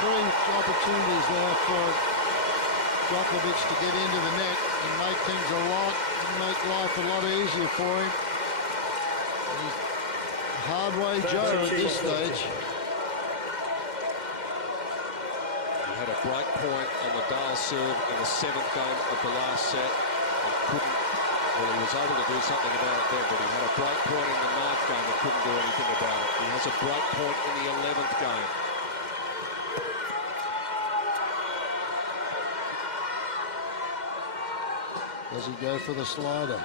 Three opportunities there for Djokovic to get into the net and make things make life a lot easier for him. He's hard way Joe at this stage. He had a break point on Nadal's serve in the 7th game of the last set and couldn't, well, he was able to do something about it then, but he had a break point in the 9th game and couldn't do anything about it. He has a break point in the 11th game. Does he go for the slider?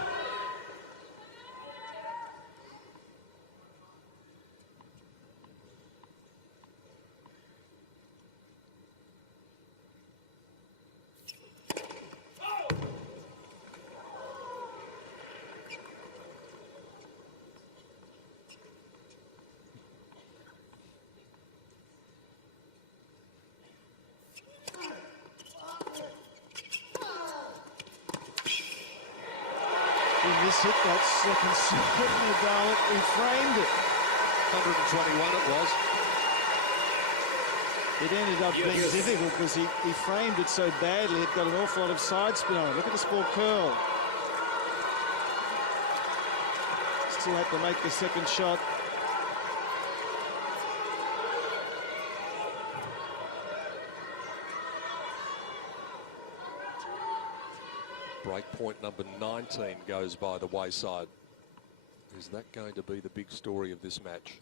This hit that second serve, Nadal, he framed it. 121 it was. It ended up being difficult because he framed it so badly, it got an awful lot of side spin on it. Look at the ball curl. Still had to make the second shot. Break point number 19 goes by the wayside. Is that going to be the big story of this match?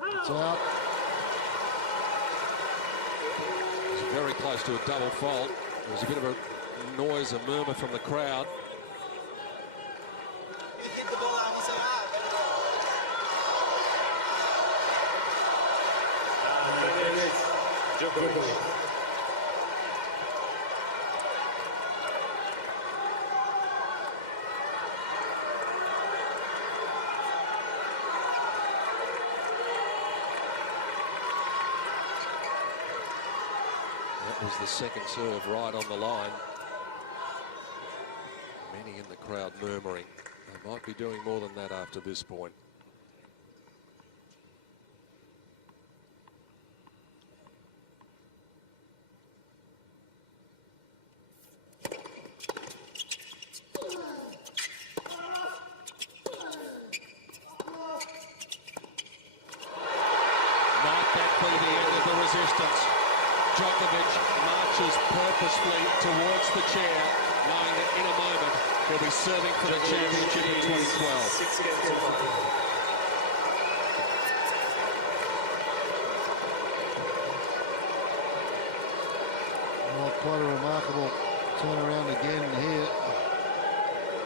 It's out. Very close to a double fault. There was a bit of a noise, a murmur from the crowd. He hit the ball out. He said, Djokovic. That was the second serve right on the line. Many in the crowd murmuring. They might be doing more than that after this point. Might that be the end of the resistance? Djokovic marches purposefully towards the chair, knowing that in a moment he'll be serving for the championship in 2012. 6 games so far. Well, quite a remarkable turnaround again here.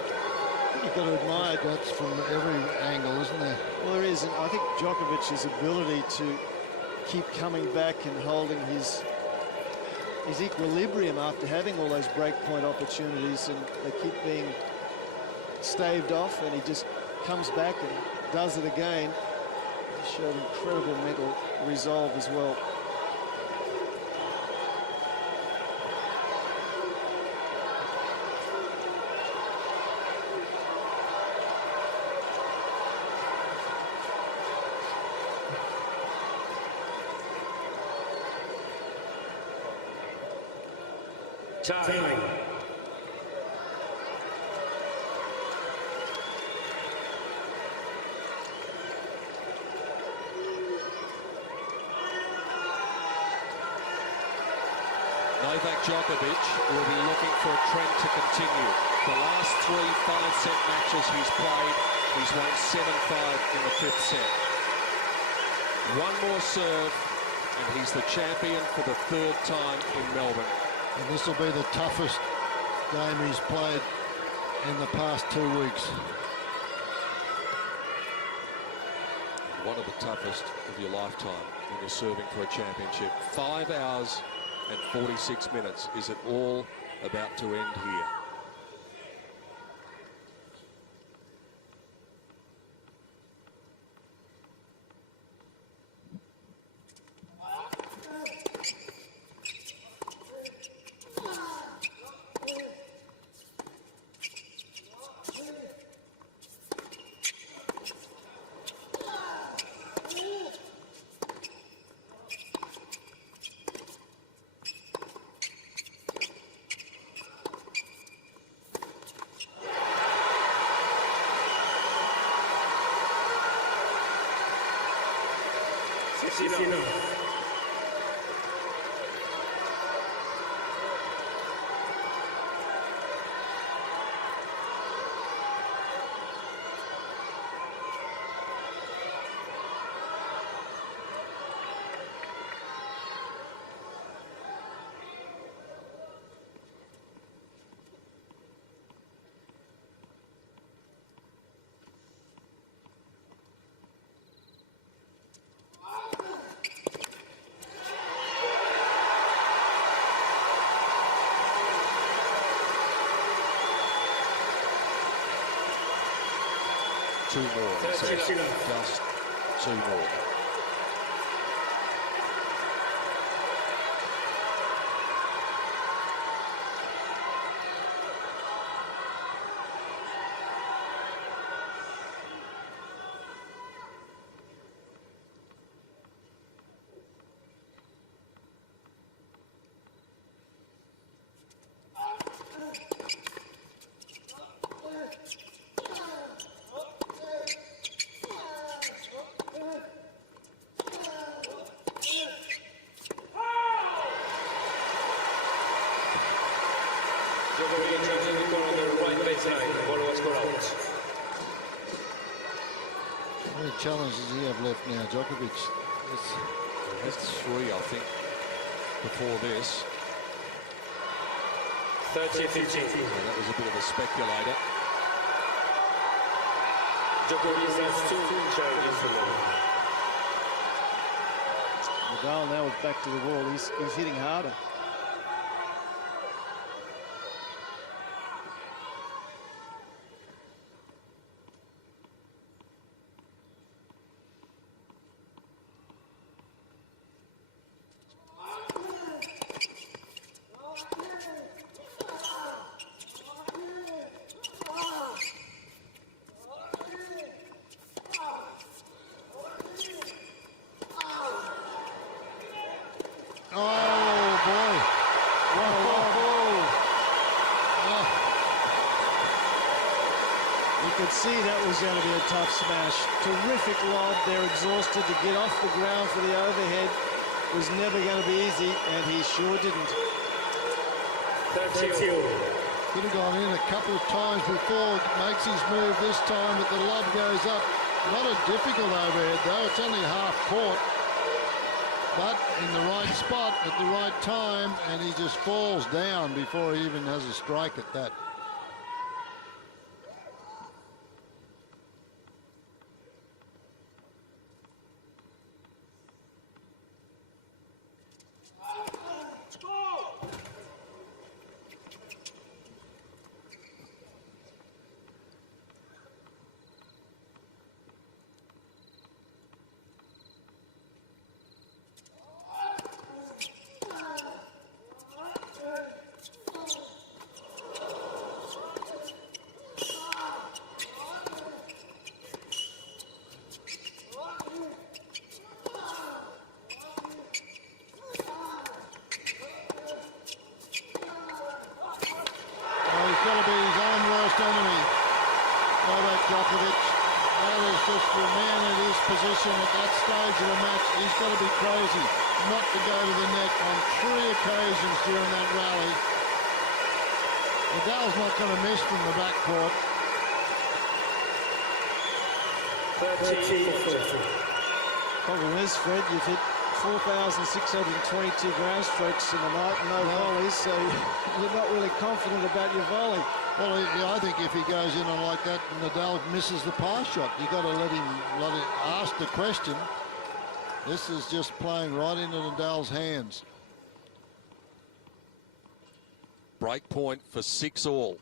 I think you've got to admire. That's from every angle, isn't there? Well, there is, and I think Djokovic's ability to keep coming back and holding his equilibrium after having all those breakpoint opportunities, and they keep being staved off, and he just comes back and does it again. He showed incredible mental resolve as well. Time. Novak Djokovic will be looking for a trend to continue. The last 3 5-set matches he's played, he's won 7-5 in the 5th set. One more serve, and he's the champion for the 3rd time in Melbourne. And this will be the toughest game he's played in the past 2 weeks. One of the toughest of your lifetime when you're serving for a championship. 5 hours and 46 minutes. Is it all about to end here? It's enough. Two more. Just 2 more. How many challenges does he have left now, Djokovic? That's 3, I think, before this. 30-15. That was a bit of a speculator. Djokovic has 2 challenges for them. Nadal now is back to the wall. He's hitting harder. See, that was going to be a tough smash. Terrific lob. They're exhausted. To get off the ground for the overhead was never going to be easy, and he sure didn't. 30. Could have gone in a couple of times before. Makes his move this time, but the lob goes up. Not a difficult overhead, though. It's only half court. But in the right spot at the right time, and he just falls down before he even has a strike at that. stage of a match, he's got to be crazy not to go to the net on 3 occasions during that rally. Nadal's not going to miss from the backcourt. 30-40. Problem is, Fred, you've hit 4,622 ground strokes in the night, no volleys, so you're not really confident about your volley. Well, I think if he goes in and like that, Nadal misses the pass shot. You got to let him ask the question. This is just playing right into Nadal's hands. Break point for 6-all.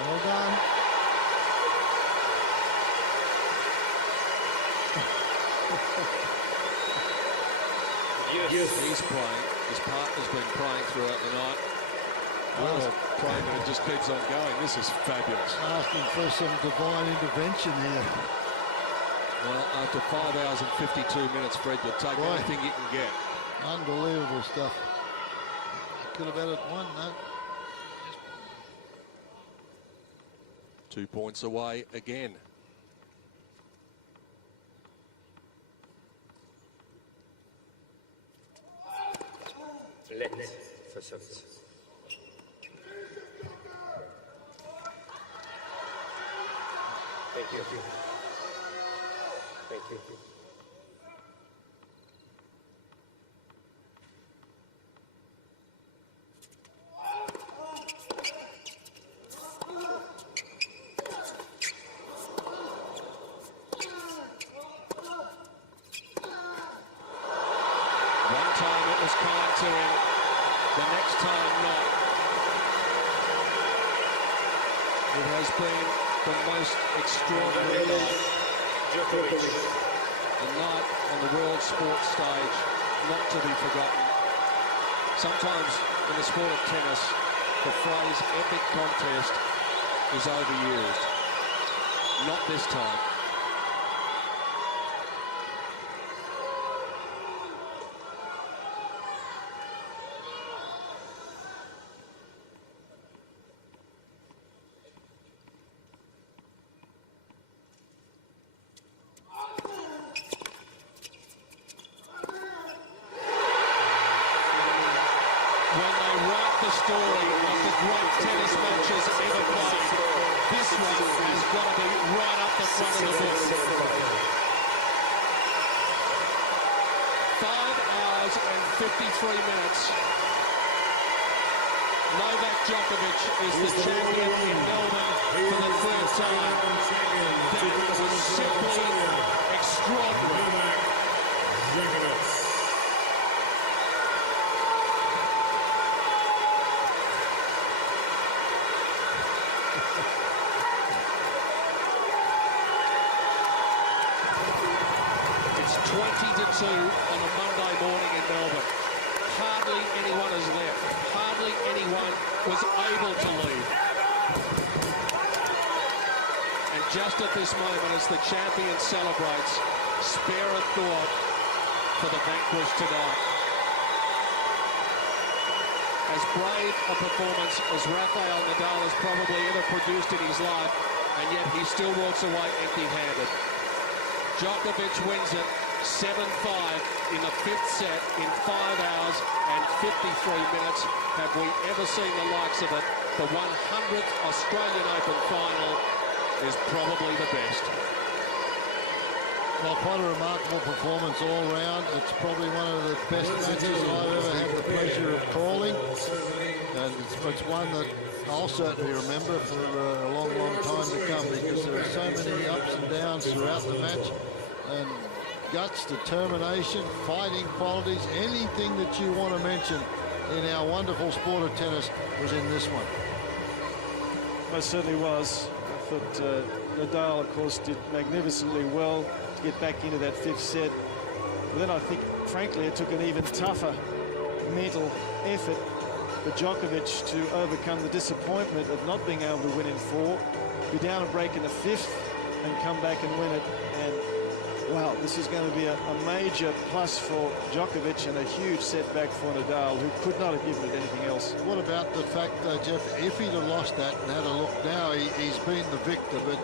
Well done. He's playing. His partner's been playing throughout the night. We're praying that it just keeps on going. This is fabulous. Asking for some divine intervention here. Well, after 5 hours and 52 minutes, Fred, you'll take anything you can get. Unbelievable stuff. Could have had it won, no? 2 points away again. Let for service. Thank you. Thank you. One time it was kind to him, the next time not. It has been the most extraordinary night. Djokovic. A night on the world sports stage, not to be forgotten. Sometimes in the sport of tennis, the phrase epic contest is overused. Not this time. Story of the great tennis matches ever played. This one has got to be right up the front of the book. 5 hours and 53 minutes. Novak Djokovic is the champion in Melbourne for the 3rd time. That was simply extraordinary. It's 20-2 on a Monday morning in Melbourne. Hardly anyone has left. Hardly anyone was able to leave. And just at this moment, as the champion celebrates, spare a thought for the vanquished tonight. As brave a performance as Rafael Nadal has probably ever produced in his life, and yet he still walks away empty-handed. Djokovic wins it 7-5 in the 5th set in 5 hours and 53 minutes. Have we ever seen the likes of it? The 100th Australian Open final is probably the best. Well, quite a remarkable performance all round. It's probably one of the best matches I've ever had the pleasure of calling. And it's one that I'll certainly remember for a long, long time to come, because there are so many ups and downs throughout the match. And guts, determination, fighting qualities, anything that you want to mention in our wonderful sport of tennis was in this one. Most certainly was. I thought Nadal, of course, did magnificently well to get back into that 5th set. But then I think, frankly, it took an even tougher mental effort for Djokovic to overcome the disappointment of not being able to win in 4, be down a break in the 5th, and come back and win it. And wow, this is going to be a major plus for Djokovic and a huge setback for Nadal, who could not have given it anything else. What about the fact, Jeff, if he'd have lost that and had a look now, he's been the victor, but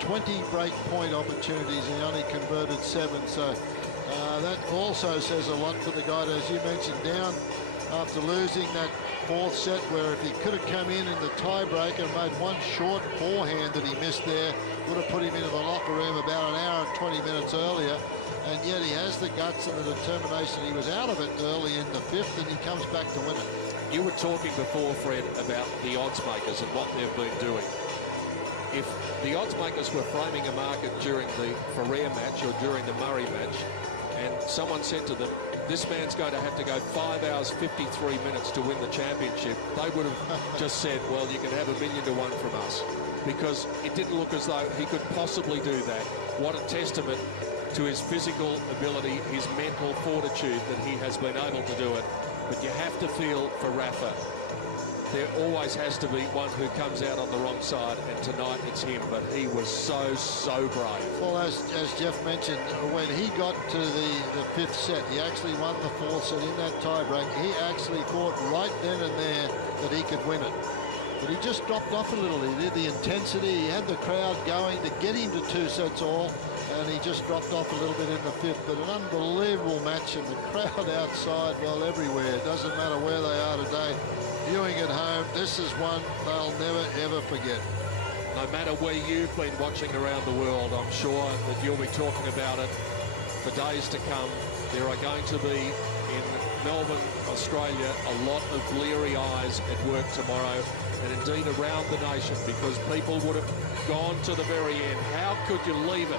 20 break point opportunities, he only converted 7. So that also says a lot for the guy, as you mentioned, down after losing that 4th set, where if he could have come in the tiebreaker and made one short forehand that he missed there, would have put him into the locker room about an hour and 20 minutes earlier. And yet he has the guts and the determination. He was out of it early in the 5th, and he comes back to win it. You were talking before, Fred, about the odds makers and what they've been doing. If the odds makers were framing a market during the Ferrer match or during the Murray match, and someone said to them, this man's going to have to go 5 hours 53 minutes to win the championship, they would have just said, well, you can have $1 million to 1 from us, because it didn't look as though he could possibly do that. What a testament to his physical ability, his mental fortitude, that he has been able to do it. But you have to feel for Rafa. There always has to be one who comes out on the wrong side, and tonight it's him. But he was so brave. Well, as Jeff mentioned, when he got to the 5th set, he actually won the 4th set in that tiebreak. He actually thought right then and there that he could win it. But he just dropped off a little. He did the intensity. He had the crowd going to get him to 2 sets all, and he just dropped off a little bit in the 5th. But an unbelievable match, and the crowd outside, well, everywhere. It doesn't matter where they are today. Viewing at home, this is one they'll never, ever forget. No matter where you've been watching around the world, I'm sure that you'll be talking about it for days to come. There are going to be, in Melbourne, Australia, a lot of bleary eyes at work tomorrow, and indeed around the nation, because people would have gone to the very end. How could you leave it?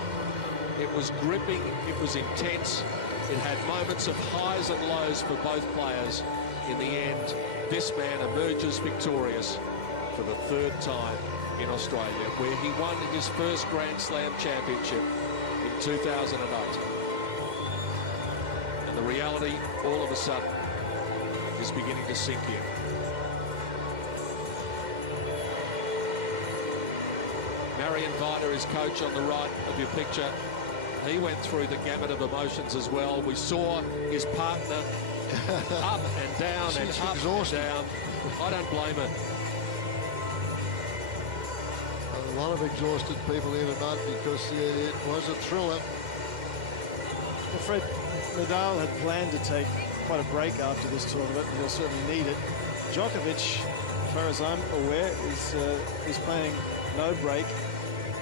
It was gripping, it was intense, it had moments of highs and lows for both players. In the end, this man emerges victorious for the 3rd time in Australia, where he won his first Grand Slam championship in 2008. And the reality, all of a sudden, is beginning to sink in. Marion Vida is coach on the right of your picture. He went through the gamut of emotions as well. We saw his partner up and down and up and down. I don't blame her. A lot of exhausted people here tonight, because it was a thriller. Well, Fred, Nadal had planned to take quite a break after this tournament, and he'll certainly need it. Djokovic, as far as I'm aware, is planning no break.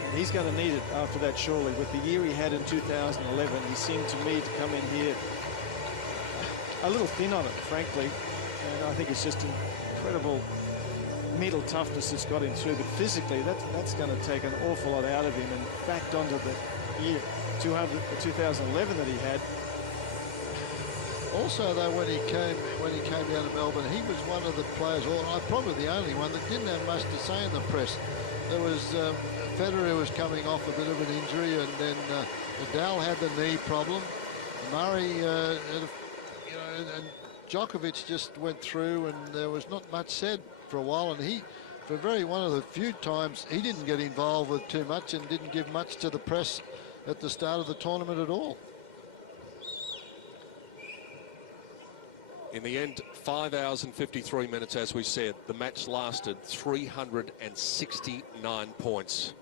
And he's going to need it after that, surely. With the year he had in 2011, he seemed to me to come in here a little thin on it, frankly. And I think it's just incredible mental toughness that's got him through. But physically, that's going to take an awful lot out of him. And backed onto the year 2011 that he had. Also, though, when he came down to Melbourne, he was one of the players, or probably the only one, that didn't have much to say in the press. There was Federer was coming off a bit of an injury, and then Nadal had the knee problem. Murray, and Djokovic just went through, and there was not much said for a while. And he, for one of the few times, he didn't get involved with too much and didn't give much to the press at the start of the tournament at all. In the end, 5 hours and 53 minutes, as we said. The match lasted 369 points.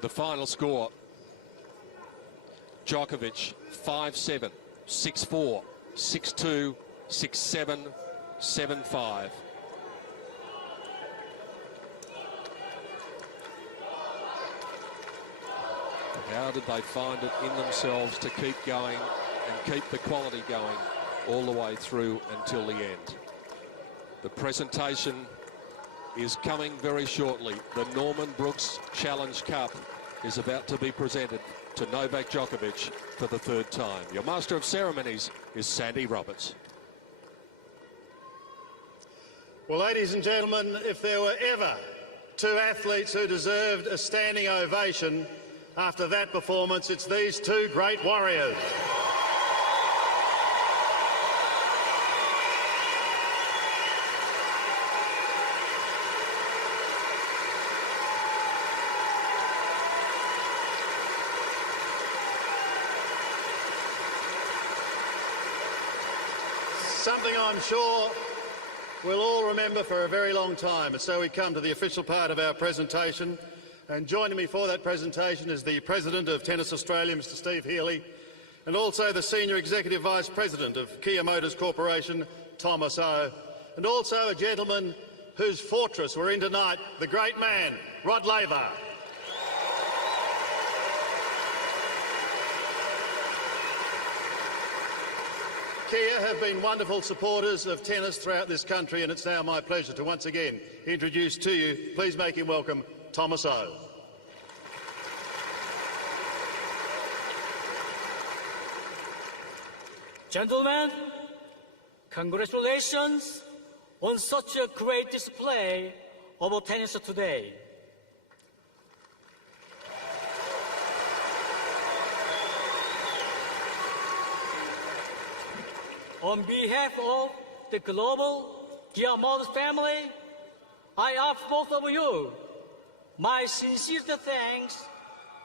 The final score, Djokovic 5-7, 6-4, 6-2, 6-7, 7-5. How did they find it in themselves to keep going and keep the quality going all the way through until the end? The presentation is coming very shortly. The Norman Brooks Challenge Cup is about to be presented to Novak Djokovic for the 3rd time. Your Master of Ceremonies is Sandy Roberts. Well, ladies and gentlemen, if there were ever 2 athletes who deserved a standing ovation, after that performance, it's these two great warriors. Something I'm sure we'll all remember for a very long time. And so we come to the official part of our presentation. And joining me for that presentation is the President of Tennis Australia, Mr Steve Healy, and also the Senior Executive Vice President of Kia Motors Corporation, Thomas O, and also a gentleman whose fortress we're in tonight, the great man, Rod Laver. Kia have been wonderful supporters of tennis throughout this country, and it's now my pleasure to once again introduce to you, please make him welcome, Thomas O. Gentlemen, congratulations on such a great display of tennis today. On behalf of the global Kia Motors family, I offer both of you my sincere thanks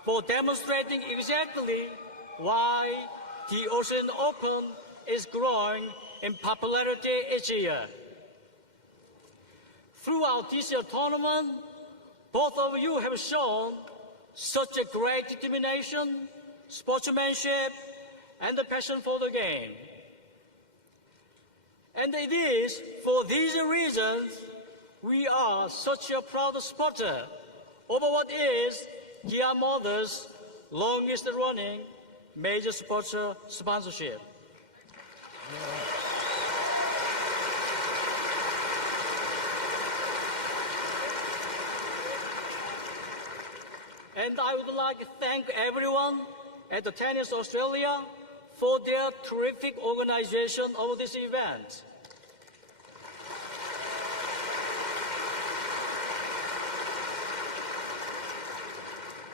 for demonstrating exactly why the Australian Open is growing in popularity each year. Throughout this year's tournament, both of you have shown such a great determination, sportsmanship, and the passion for the game. And it is for these reasons we are such a proud supporter of what is Kia Motors' longest running major sports sponsorship. And I would like to thank everyone at the Tennis Australia for their terrific organization of this event.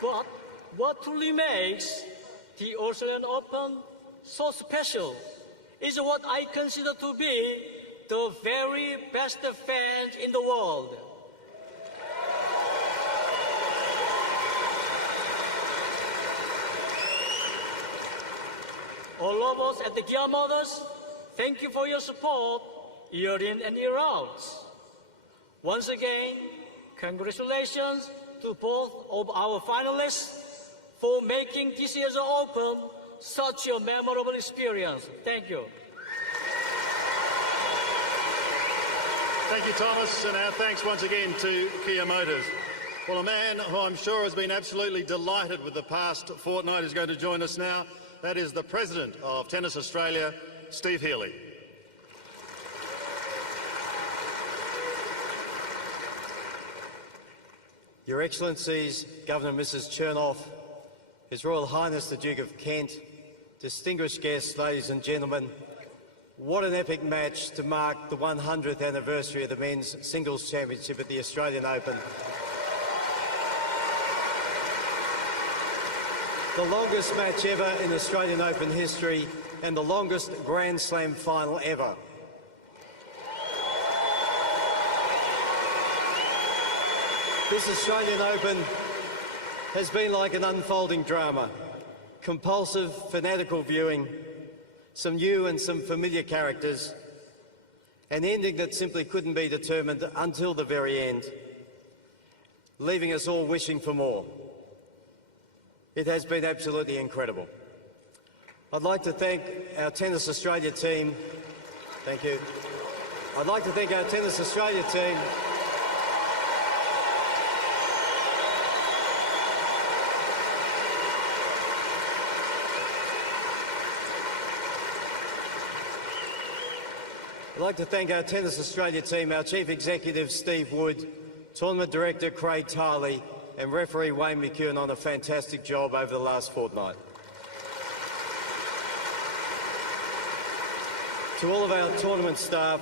But what truly makes the Australian Open so special is what I consider to be the very best fans in the world. All of us at the Kia Motors, thank you for your support year in and year out. Once again, congratulations to both of our finalists for making this year's Open such a memorable experience. Thank you. Thank you, Thomas, and our thanks once again to Kia Motors. Well, a man who I'm sure has been absolutely delighted with the past fortnight is going to join us now. That is the President of Tennis Australia, Steve Healy. Your Excellencies, Governor Mrs Chernoff, His Royal Highness the Duke of Kent, distinguished guests, ladies and gentlemen, what an epic match to mark the 100th anniversary of the Men's Singles Championship at the Australian Open. The longest match ever in Australian Open history and the longest Grand Slam final ever. This Australian Open has been like an unfolding drama. Compulsive, fanatical viewing, some new and some familiar characters, an ending that simply couldn't be determined until the very end, leaving us all wishing for more. It has been absolutely incredible. I'd like to thank our Tennis Australia team. Thank you. I'd like to thank our Tennis Australia team. I'd like to thank our Tennis Australia team, our Chief Executive Steve Wood, Tournament Director Craig Tarley and Referee Wayne McEwen on a fantastic job over the last fortnight. To all of our tournament staff,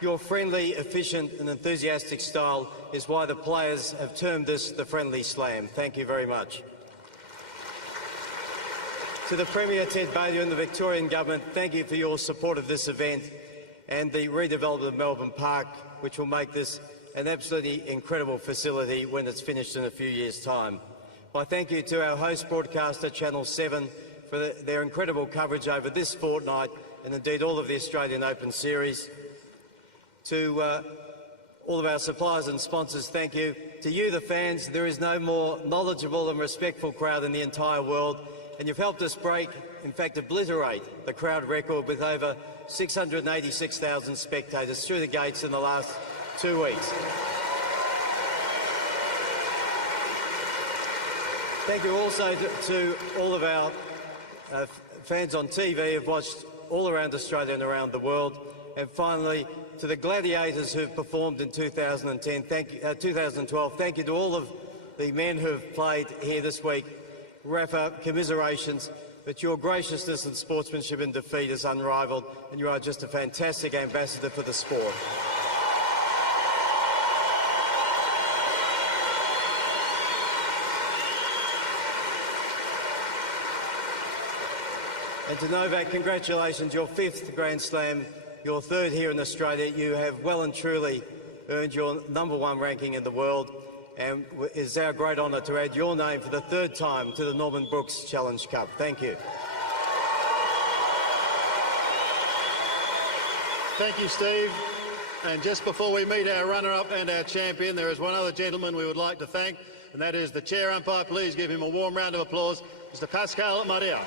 your friendly, efficient and enthusiastic style is why the players have termed this the Friendly Slam. Thank you very much. To the Premier Ted Baillieu and the Victorian Government, thank you for your support of this event and the redevelopment of Melbourne Park, which will make this an absolutely incredible facility when it's finished in a few years' time. My thank you to our host broadcaster, Channel 7, for their incredible coverage over this fortnight and indeed all of the Australian Open Series. To all of our suppliers and sponsors, thank you. To you, the fans, there is no more knowledgeable and respectful crowd in the entire world, and you've helped us break, in fact obliterate, the crowd record with over 686,000 spectators through the gates in the last 2 weeks. Thank you also to all of our fans on TV who've watched all around Australia and around the world. And finally, to the gladiators who've performed in 2012, thank you to all of the men who've played here this week. Rafa, commiserations, but your graciousness and sportsmanship in defeat is unrivalled, and you are just a fantastic ambassador for the sport. And to Novak, congratulations, your 5th Grand Slam, your 3rd here in Australia. You have well and truly earned your #1 ranking in the world, and it is our great honour to add your name for the 3rd time to the Norman Brooks Challenge Cup. Thank you. Thank you, Steve. And just before we meet our runner-up and our champion, there is one other gentleman we would like to thank, and that is the chair umpire. Please give him a warm round of applause, Mr. Pascal Maria.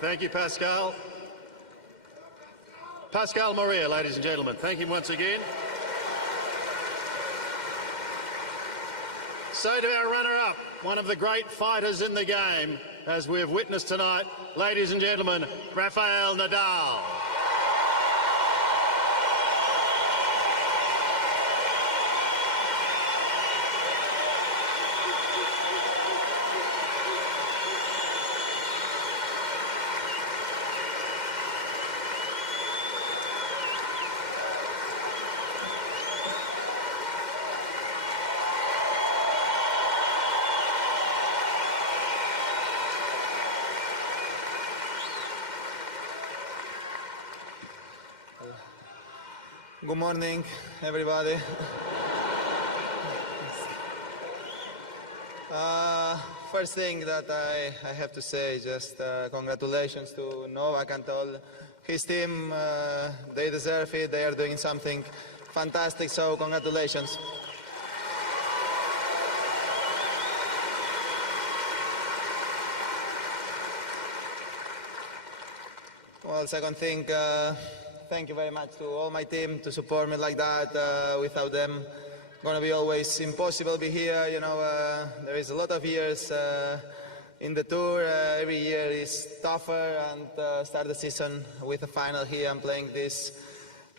Thank you, Pascal. Pascal Maria, ladies and gentlemen. Thank you once again. So to our runner-up, one of the great fighters in the game, as we have witnessed tonight, ladies and gentlemen, Rafael Nadal. Good morning, everybody. First thing that I have to say is just congratulations to Novak and all his team. They deserve it. They are doing something fantastic, so congratulations. Well, second thing, thank you very much to all my team to support me like that. Without them, it's going to be always impossible to be here. You know, there is a lot of years in the tour. Every year is tougher, and start the season with a final here and playing this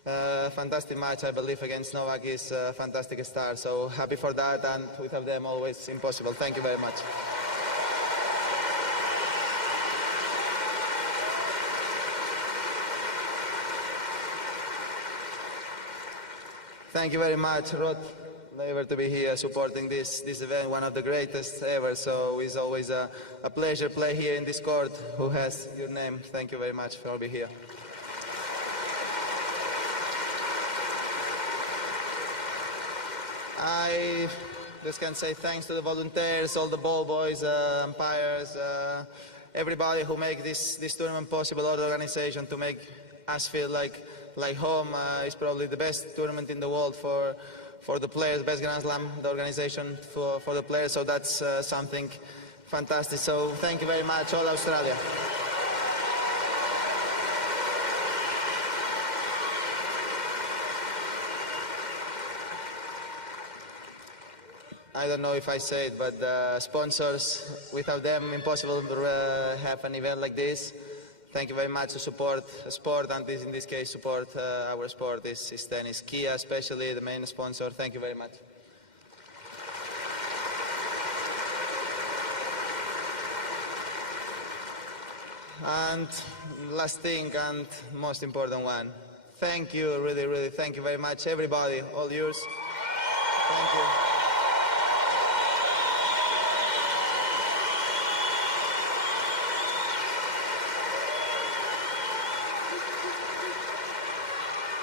fantastic match, I believe, against Novak is a fantastic start. So happy for that, and without them, always impossible. Thank you very much. Thank you very much, Rod Laver, to be here supporting this event, one of the greatest ever. So it's always a pleasure to play here in this court. Who has your name? Thank you very much for being here. I just can say thanks to the volunteers, all the ball boys, umpires, everybody who make this tournament possible, all the organization to make us feel like home. Is probably the best tournament in the world for the players, best Grand Slam, the organization for the players, so that's something fantastic. So thank you very much, all Australia. I don't know if I say it, but sponsors, without them, impossible to have an event like this. Thank you very much to support sport, and in this case support our sport is tennis. Kia especially, the main sponsor. Thank you very much. And last thing, and most important one, thank you, really, really thank you very much, everybody, all yours. Thank you.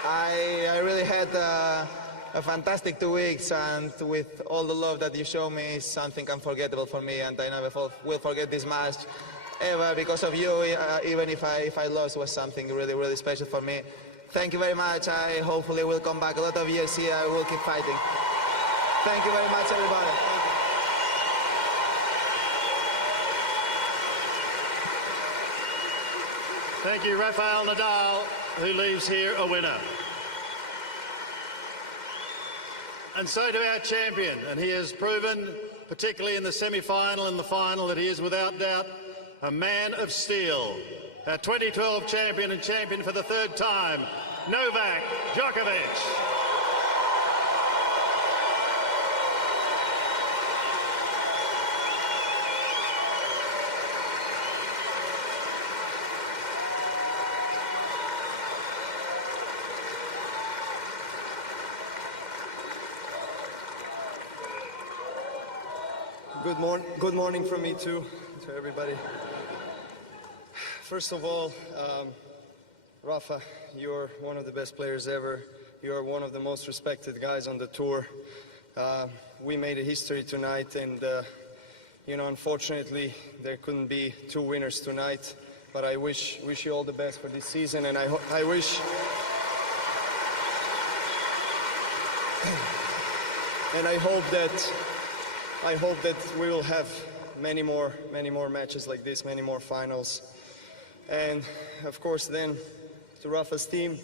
I really had a fantastic 2 weeks, and with all the love that you show me, is something unforgettable for me, and I never will forget this match ever because of you. Even if I lost, was something really, really special for me. Thank you very much. I hopefully will come back a lot of years here. I will keep fighting. Thank you very much, everybody. Thank you, Rafael Nadal, who leaves here a winner. And so to our champion, and he has proven, particularly in the semi-final and the final, that he is without doubt a man of steel. Our 2012 champion and champion for the third time, Novak Djokovic. Good morning from me too, to everybody. First of all, Rafa, you're one of the best players ever. You're one of the most respected guys on the tour. We made a history tonight, and you know, unfortunately, there couldn't be 2 winners tonight. But I wish you all the best for this season, and I wish. And I hope that we will have many more matches like this, many more finals. And of course then, to Rafa's team,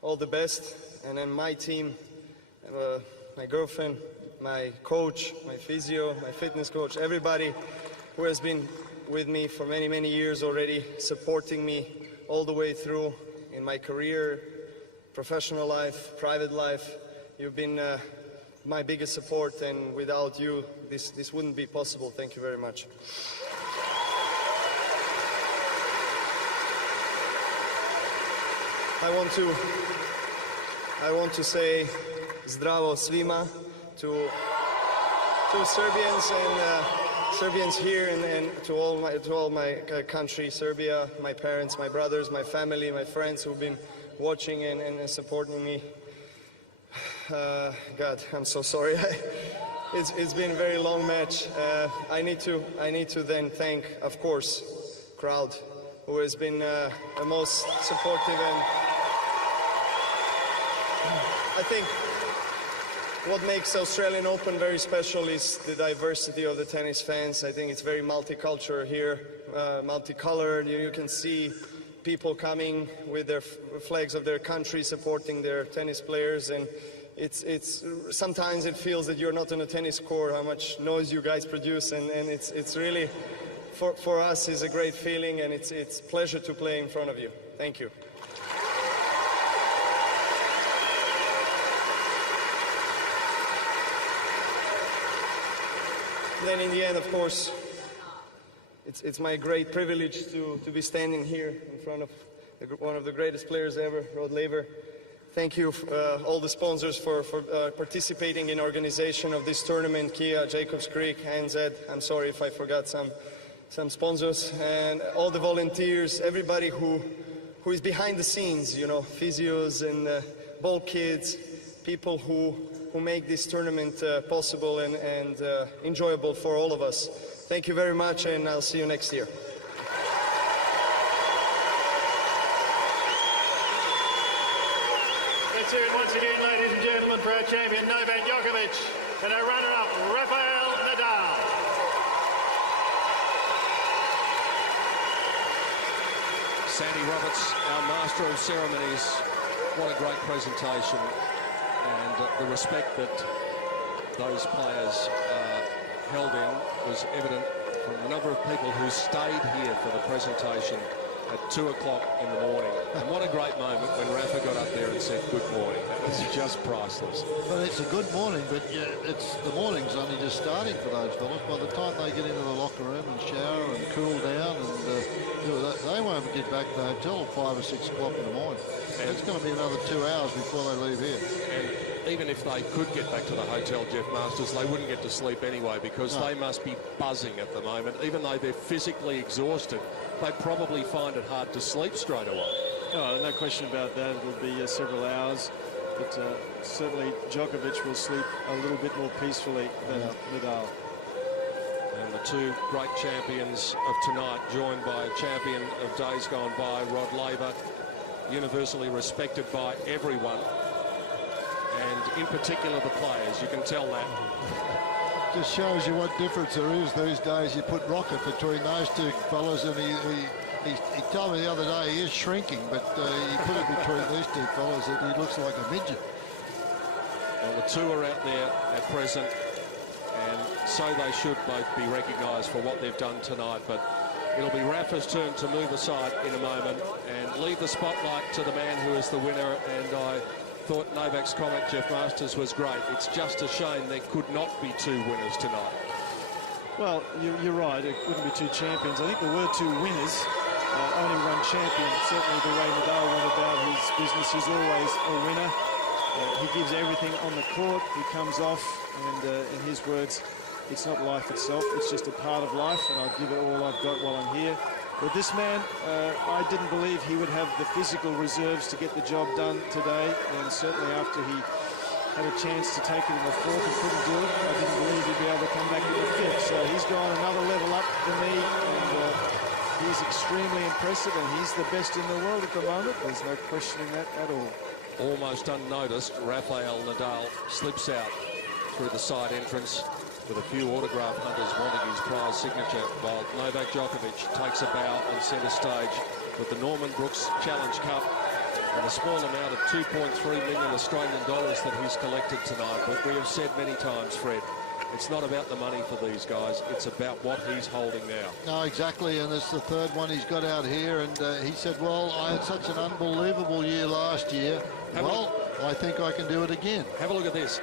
all the best. And then my team, my girlfriend, my coach, my physio, my fitness coach, everybody who has been with me for many years already, supporting me all the way through in my career, professional life, private life. You've been my biggest support, and without you, this wouldn't be possible. Thank you very much. I want to say zdravo svima to Serbians and Serbians here, and to all my country, Serbia, my parents, my brothers, my family, my friends who've been watching and supporting me. God, I'm so sorry. It's been a very long match. I need to then thank, of course, crowd, who has been the most supportive. And I think what makes Australian Open very special is the diversity of the tennis fans. I think it's very multicultural here, multicolored. You can see people coming with their flags of their country, supporting their tennis players, and it's sometimes it feels that you're not on a tennis court, how much noise you guys produce, and it's really for us is a great feeling, and it's a pleasure to play in front of you. Thank you. Then in the end, of course, it's my great privilege to be standing here in front of one of the greatest players ever, Rod Laver. Thank you, all the sponsors, for participating in organization of this tournament, Kia, Jacobs Creek, ANZ. I'm sorry if I forgot some sponsors, and all the volunteers, everybody who is behind the scenes, you know, physios and ball kids, people who make this tournament possible and enjoyable for all of us. Thank you very much, and I'll see you next year. Let's hear it once again, ladies and gentlemen, for our champion, Novak Djokovic, and our runner-up, Rafael Nadal. Sandy Roberts, our master of ceremonies. What a great presentation, and the respect that those players held in was evident from a number of people who stayed here for the presentation at 2 o'clock in the morning. And what a great moment when Rafa got up there and said good morning. It's just priceless. But it's a good morning, but yeah, the morning's only just starting for those fellas. By the time they get into the locker room and shower and cool down and do that, they won't get back to the hotel at 5 or 6 o'clock in the morning. And it's going to be another 2 hours before they leave here. And even if they could get back to the hotel, Jeff Masters, they wouldn't get to sleep anyway because they must be buzzing at the moment. Even though they're physically exhausted, they probably find it hard to sleep straight away. Oh, no question about that. It'll be several hours. But certainly Djokovic will sleep a little bit more peacefully than Nadal. And the two great champions of tonight, joined by a champion of days gone by, Rod Laver, universally respected by everyone, and in particular the players. You can tell that. Just shows you what difference there is these days. You put rocket between those two fellas, and he told me the other day he is shrinking, but he put it between these two fellas that he looks like a midget. Well, the two are out there at present, and so they should both be recognised for what they've done tonight. But it'll be Rafa's turn to move aside in a moment and leave the spotlight to the man who is the winner. And I thought Novak's comment, Jeff Masters, was great. It's just a shame there could not be two winners tonight. Well, you're right. It wouldn't be two champions. I think there were two winners, only one champion. Certainly the way Nadal went about his business, he's always a winner. He gives everything on the court. He comes off, and in his words, it's not life itself. It's just a part of life, and I'll give it all I've got while I'm here. But this man, I didn't believe he would have the physical reserves to get the job done today, and certainly after he had a chance to take it in the fourth and couldn't do it, I didn't believe he'd be able to come back in the fifth. So he's gone another level up for me, and he's extremely impressive, and he's the best in the world at the moment. There's no questioning that at all. Almost unnoticed, Rafael Nadal slips out through the side entrance with a few autograph hunters wanting his prize signature, while Novak Djokovic takes a bow on centre stage with the Norman Brooks Challenge Cup and a small amount of 2.3 million Australian dollars that he's collected tonight. But we have said many times, Fred, it's not about the money for these guys, it's about what he's holding now. No, exactly, and it's the third one he's got out here, and he said, well, I had such an unbelievable year last year. I think I can do it again. Have a look at this.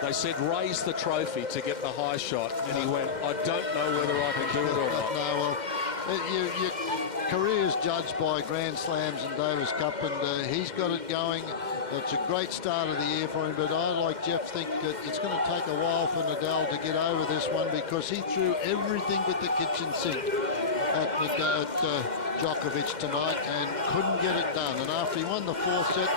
They said raise the trophy to get the high shot, and he went, I don't know whether I can do it or not. No, well, your career's judged by Grand Slams and Davis Cup, and he's got it going. It's a great start of the year for him, but I, like Jeff, think that it's going to take a while for Nadal to get over this one because he threw everything but the kitchen sink at Djokovic tonight and couldn't get it done. And after he won the fourth set,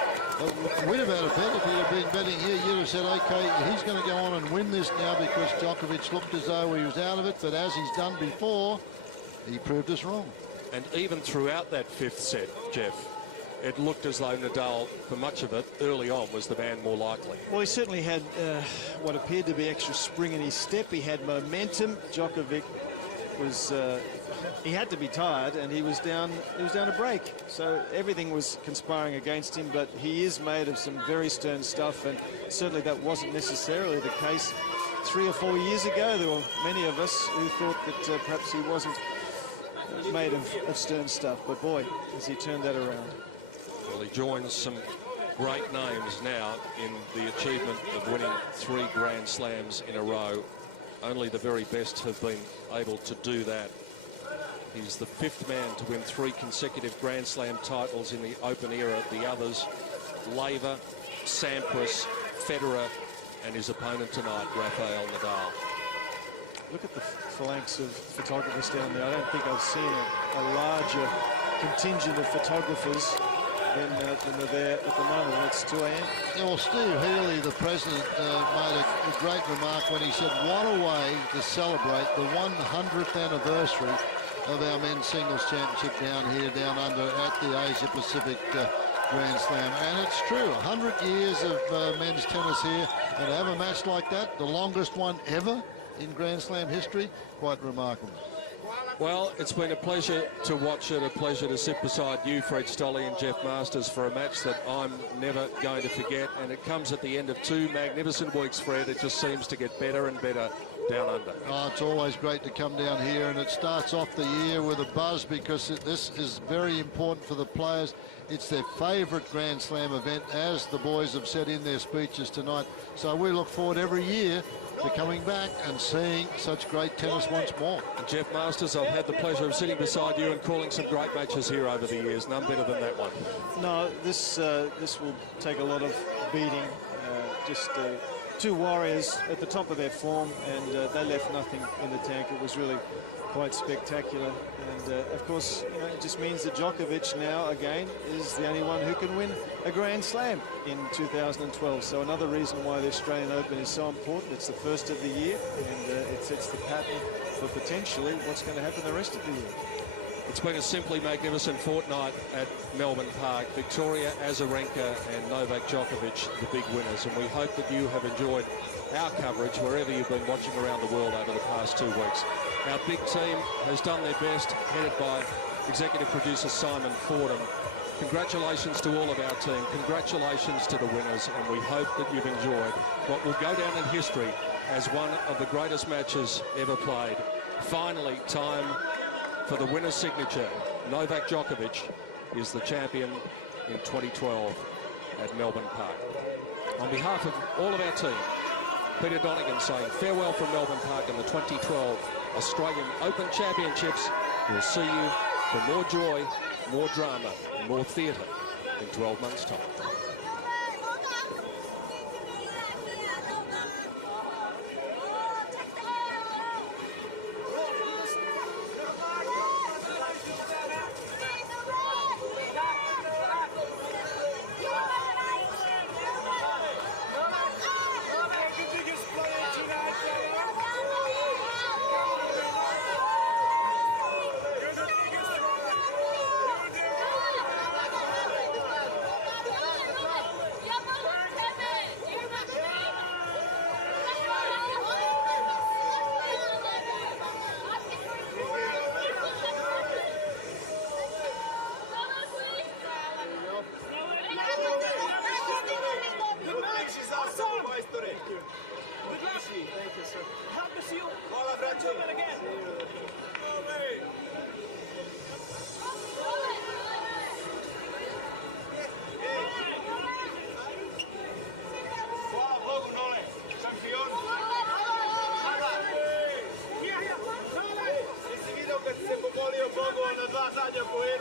we'd have had a bet if he'd have been betting here. You'd have said, okay, he's going to go on and win this now because Djokovic looked as though he was out of it. But as he's done before, he proved us wrong. And even throughout that fifth set, Jeff, it looked as though Nadal, for much of it, early on, was the man more likely. Well, he certainly had what appeared to be extra spring in his step. He had momentum. Djokovic was... he had to be tired, and he was down a break. So everything was conspiring against him, but he is made of some very stern stuff, and certainly that wasn't necessarily the case 3 or 4 years ago. There were many of us who thought that perhaps he wasn't made of stern stuff, but boy, has he turned that around. Well, he joins some great names now in the achievement of winning 3 Grand Slams in a row. Only the very best have been able to do that. He's the 5th man to win 3 consecutive Grand Slam titles in the Open era. The others, Laver, Sampras, Federer, and his opponent tonight, Rafael Nadal. Look at the phalanx of photographers down there. I don't think I've seen a larger contingent of photographers than are there at the moment. It's 2 a.m. Yeah, well, Steve Healy, the president, made a great remark when he said, what a way to celebrate the 100th anniversary of our men's singles championship down here, down under at the Asia Pacific Grand Slam. And it's true, 100 years of men's tennis here, and to have a match like that, the longest one ever in Grand Slam history, quite remarkable. Well, it's been a pleasure to watch it, a pleasure to sit beside you, Fred Stolle and Jeff Masters, for a match that I'm never going to forget. And it comes at the end of 2 magnificent weeks, Fred. It just seems to get better and better down under. Oh, it's always great to come down here, and it starts off the year with a buzz because this is very important for the players. It's their favourite Grand Slam event, as the boys have said in their speeches tonight. So we look forward every year to coming back and seeing such great tennis once more. And Jeff Masters, I've had the pleasure of sitting beside you and calling some great matches here over the years. None better than that one. No, this will take a lot of beating. Just 2 warriors at the top of their form, and they left nothing in the tank. It was really quite spectacular. And of course, you know, it just means that Djokovic now again is the only one who can win a Grand Slam in 2012. So another reason why the Australian Open is so important. It's the first of the year, and it sets the pattern for potentially what's going to happen the rest of the year. It's been a simply magnificent fortnight at Melbourne Park. Victoria Azarenka and Novak Djokovic, the big winners, and we hope that you have enjoyed our coverage wherever you've been watching around the world over the past 2 weeks. Our big team has done their best, headed by executive producer Simon Fordham. Congratulations to all of our team. Congratulations to the winners, and we hope that you've enjoyed what will go down in history as one of the greatest matches ever played. Finally, time for the winner's signature. Novak Djokovic is the champion in 2012 at Melbourne Park. On behalf of all of our team, Peter Donegan saying farewell from Melbourne Park in the 2012 Australian Open Championships. We'll see you for more joy, more drama, and more theatre in 12 months' time. Poco na 2 zadnje pojede.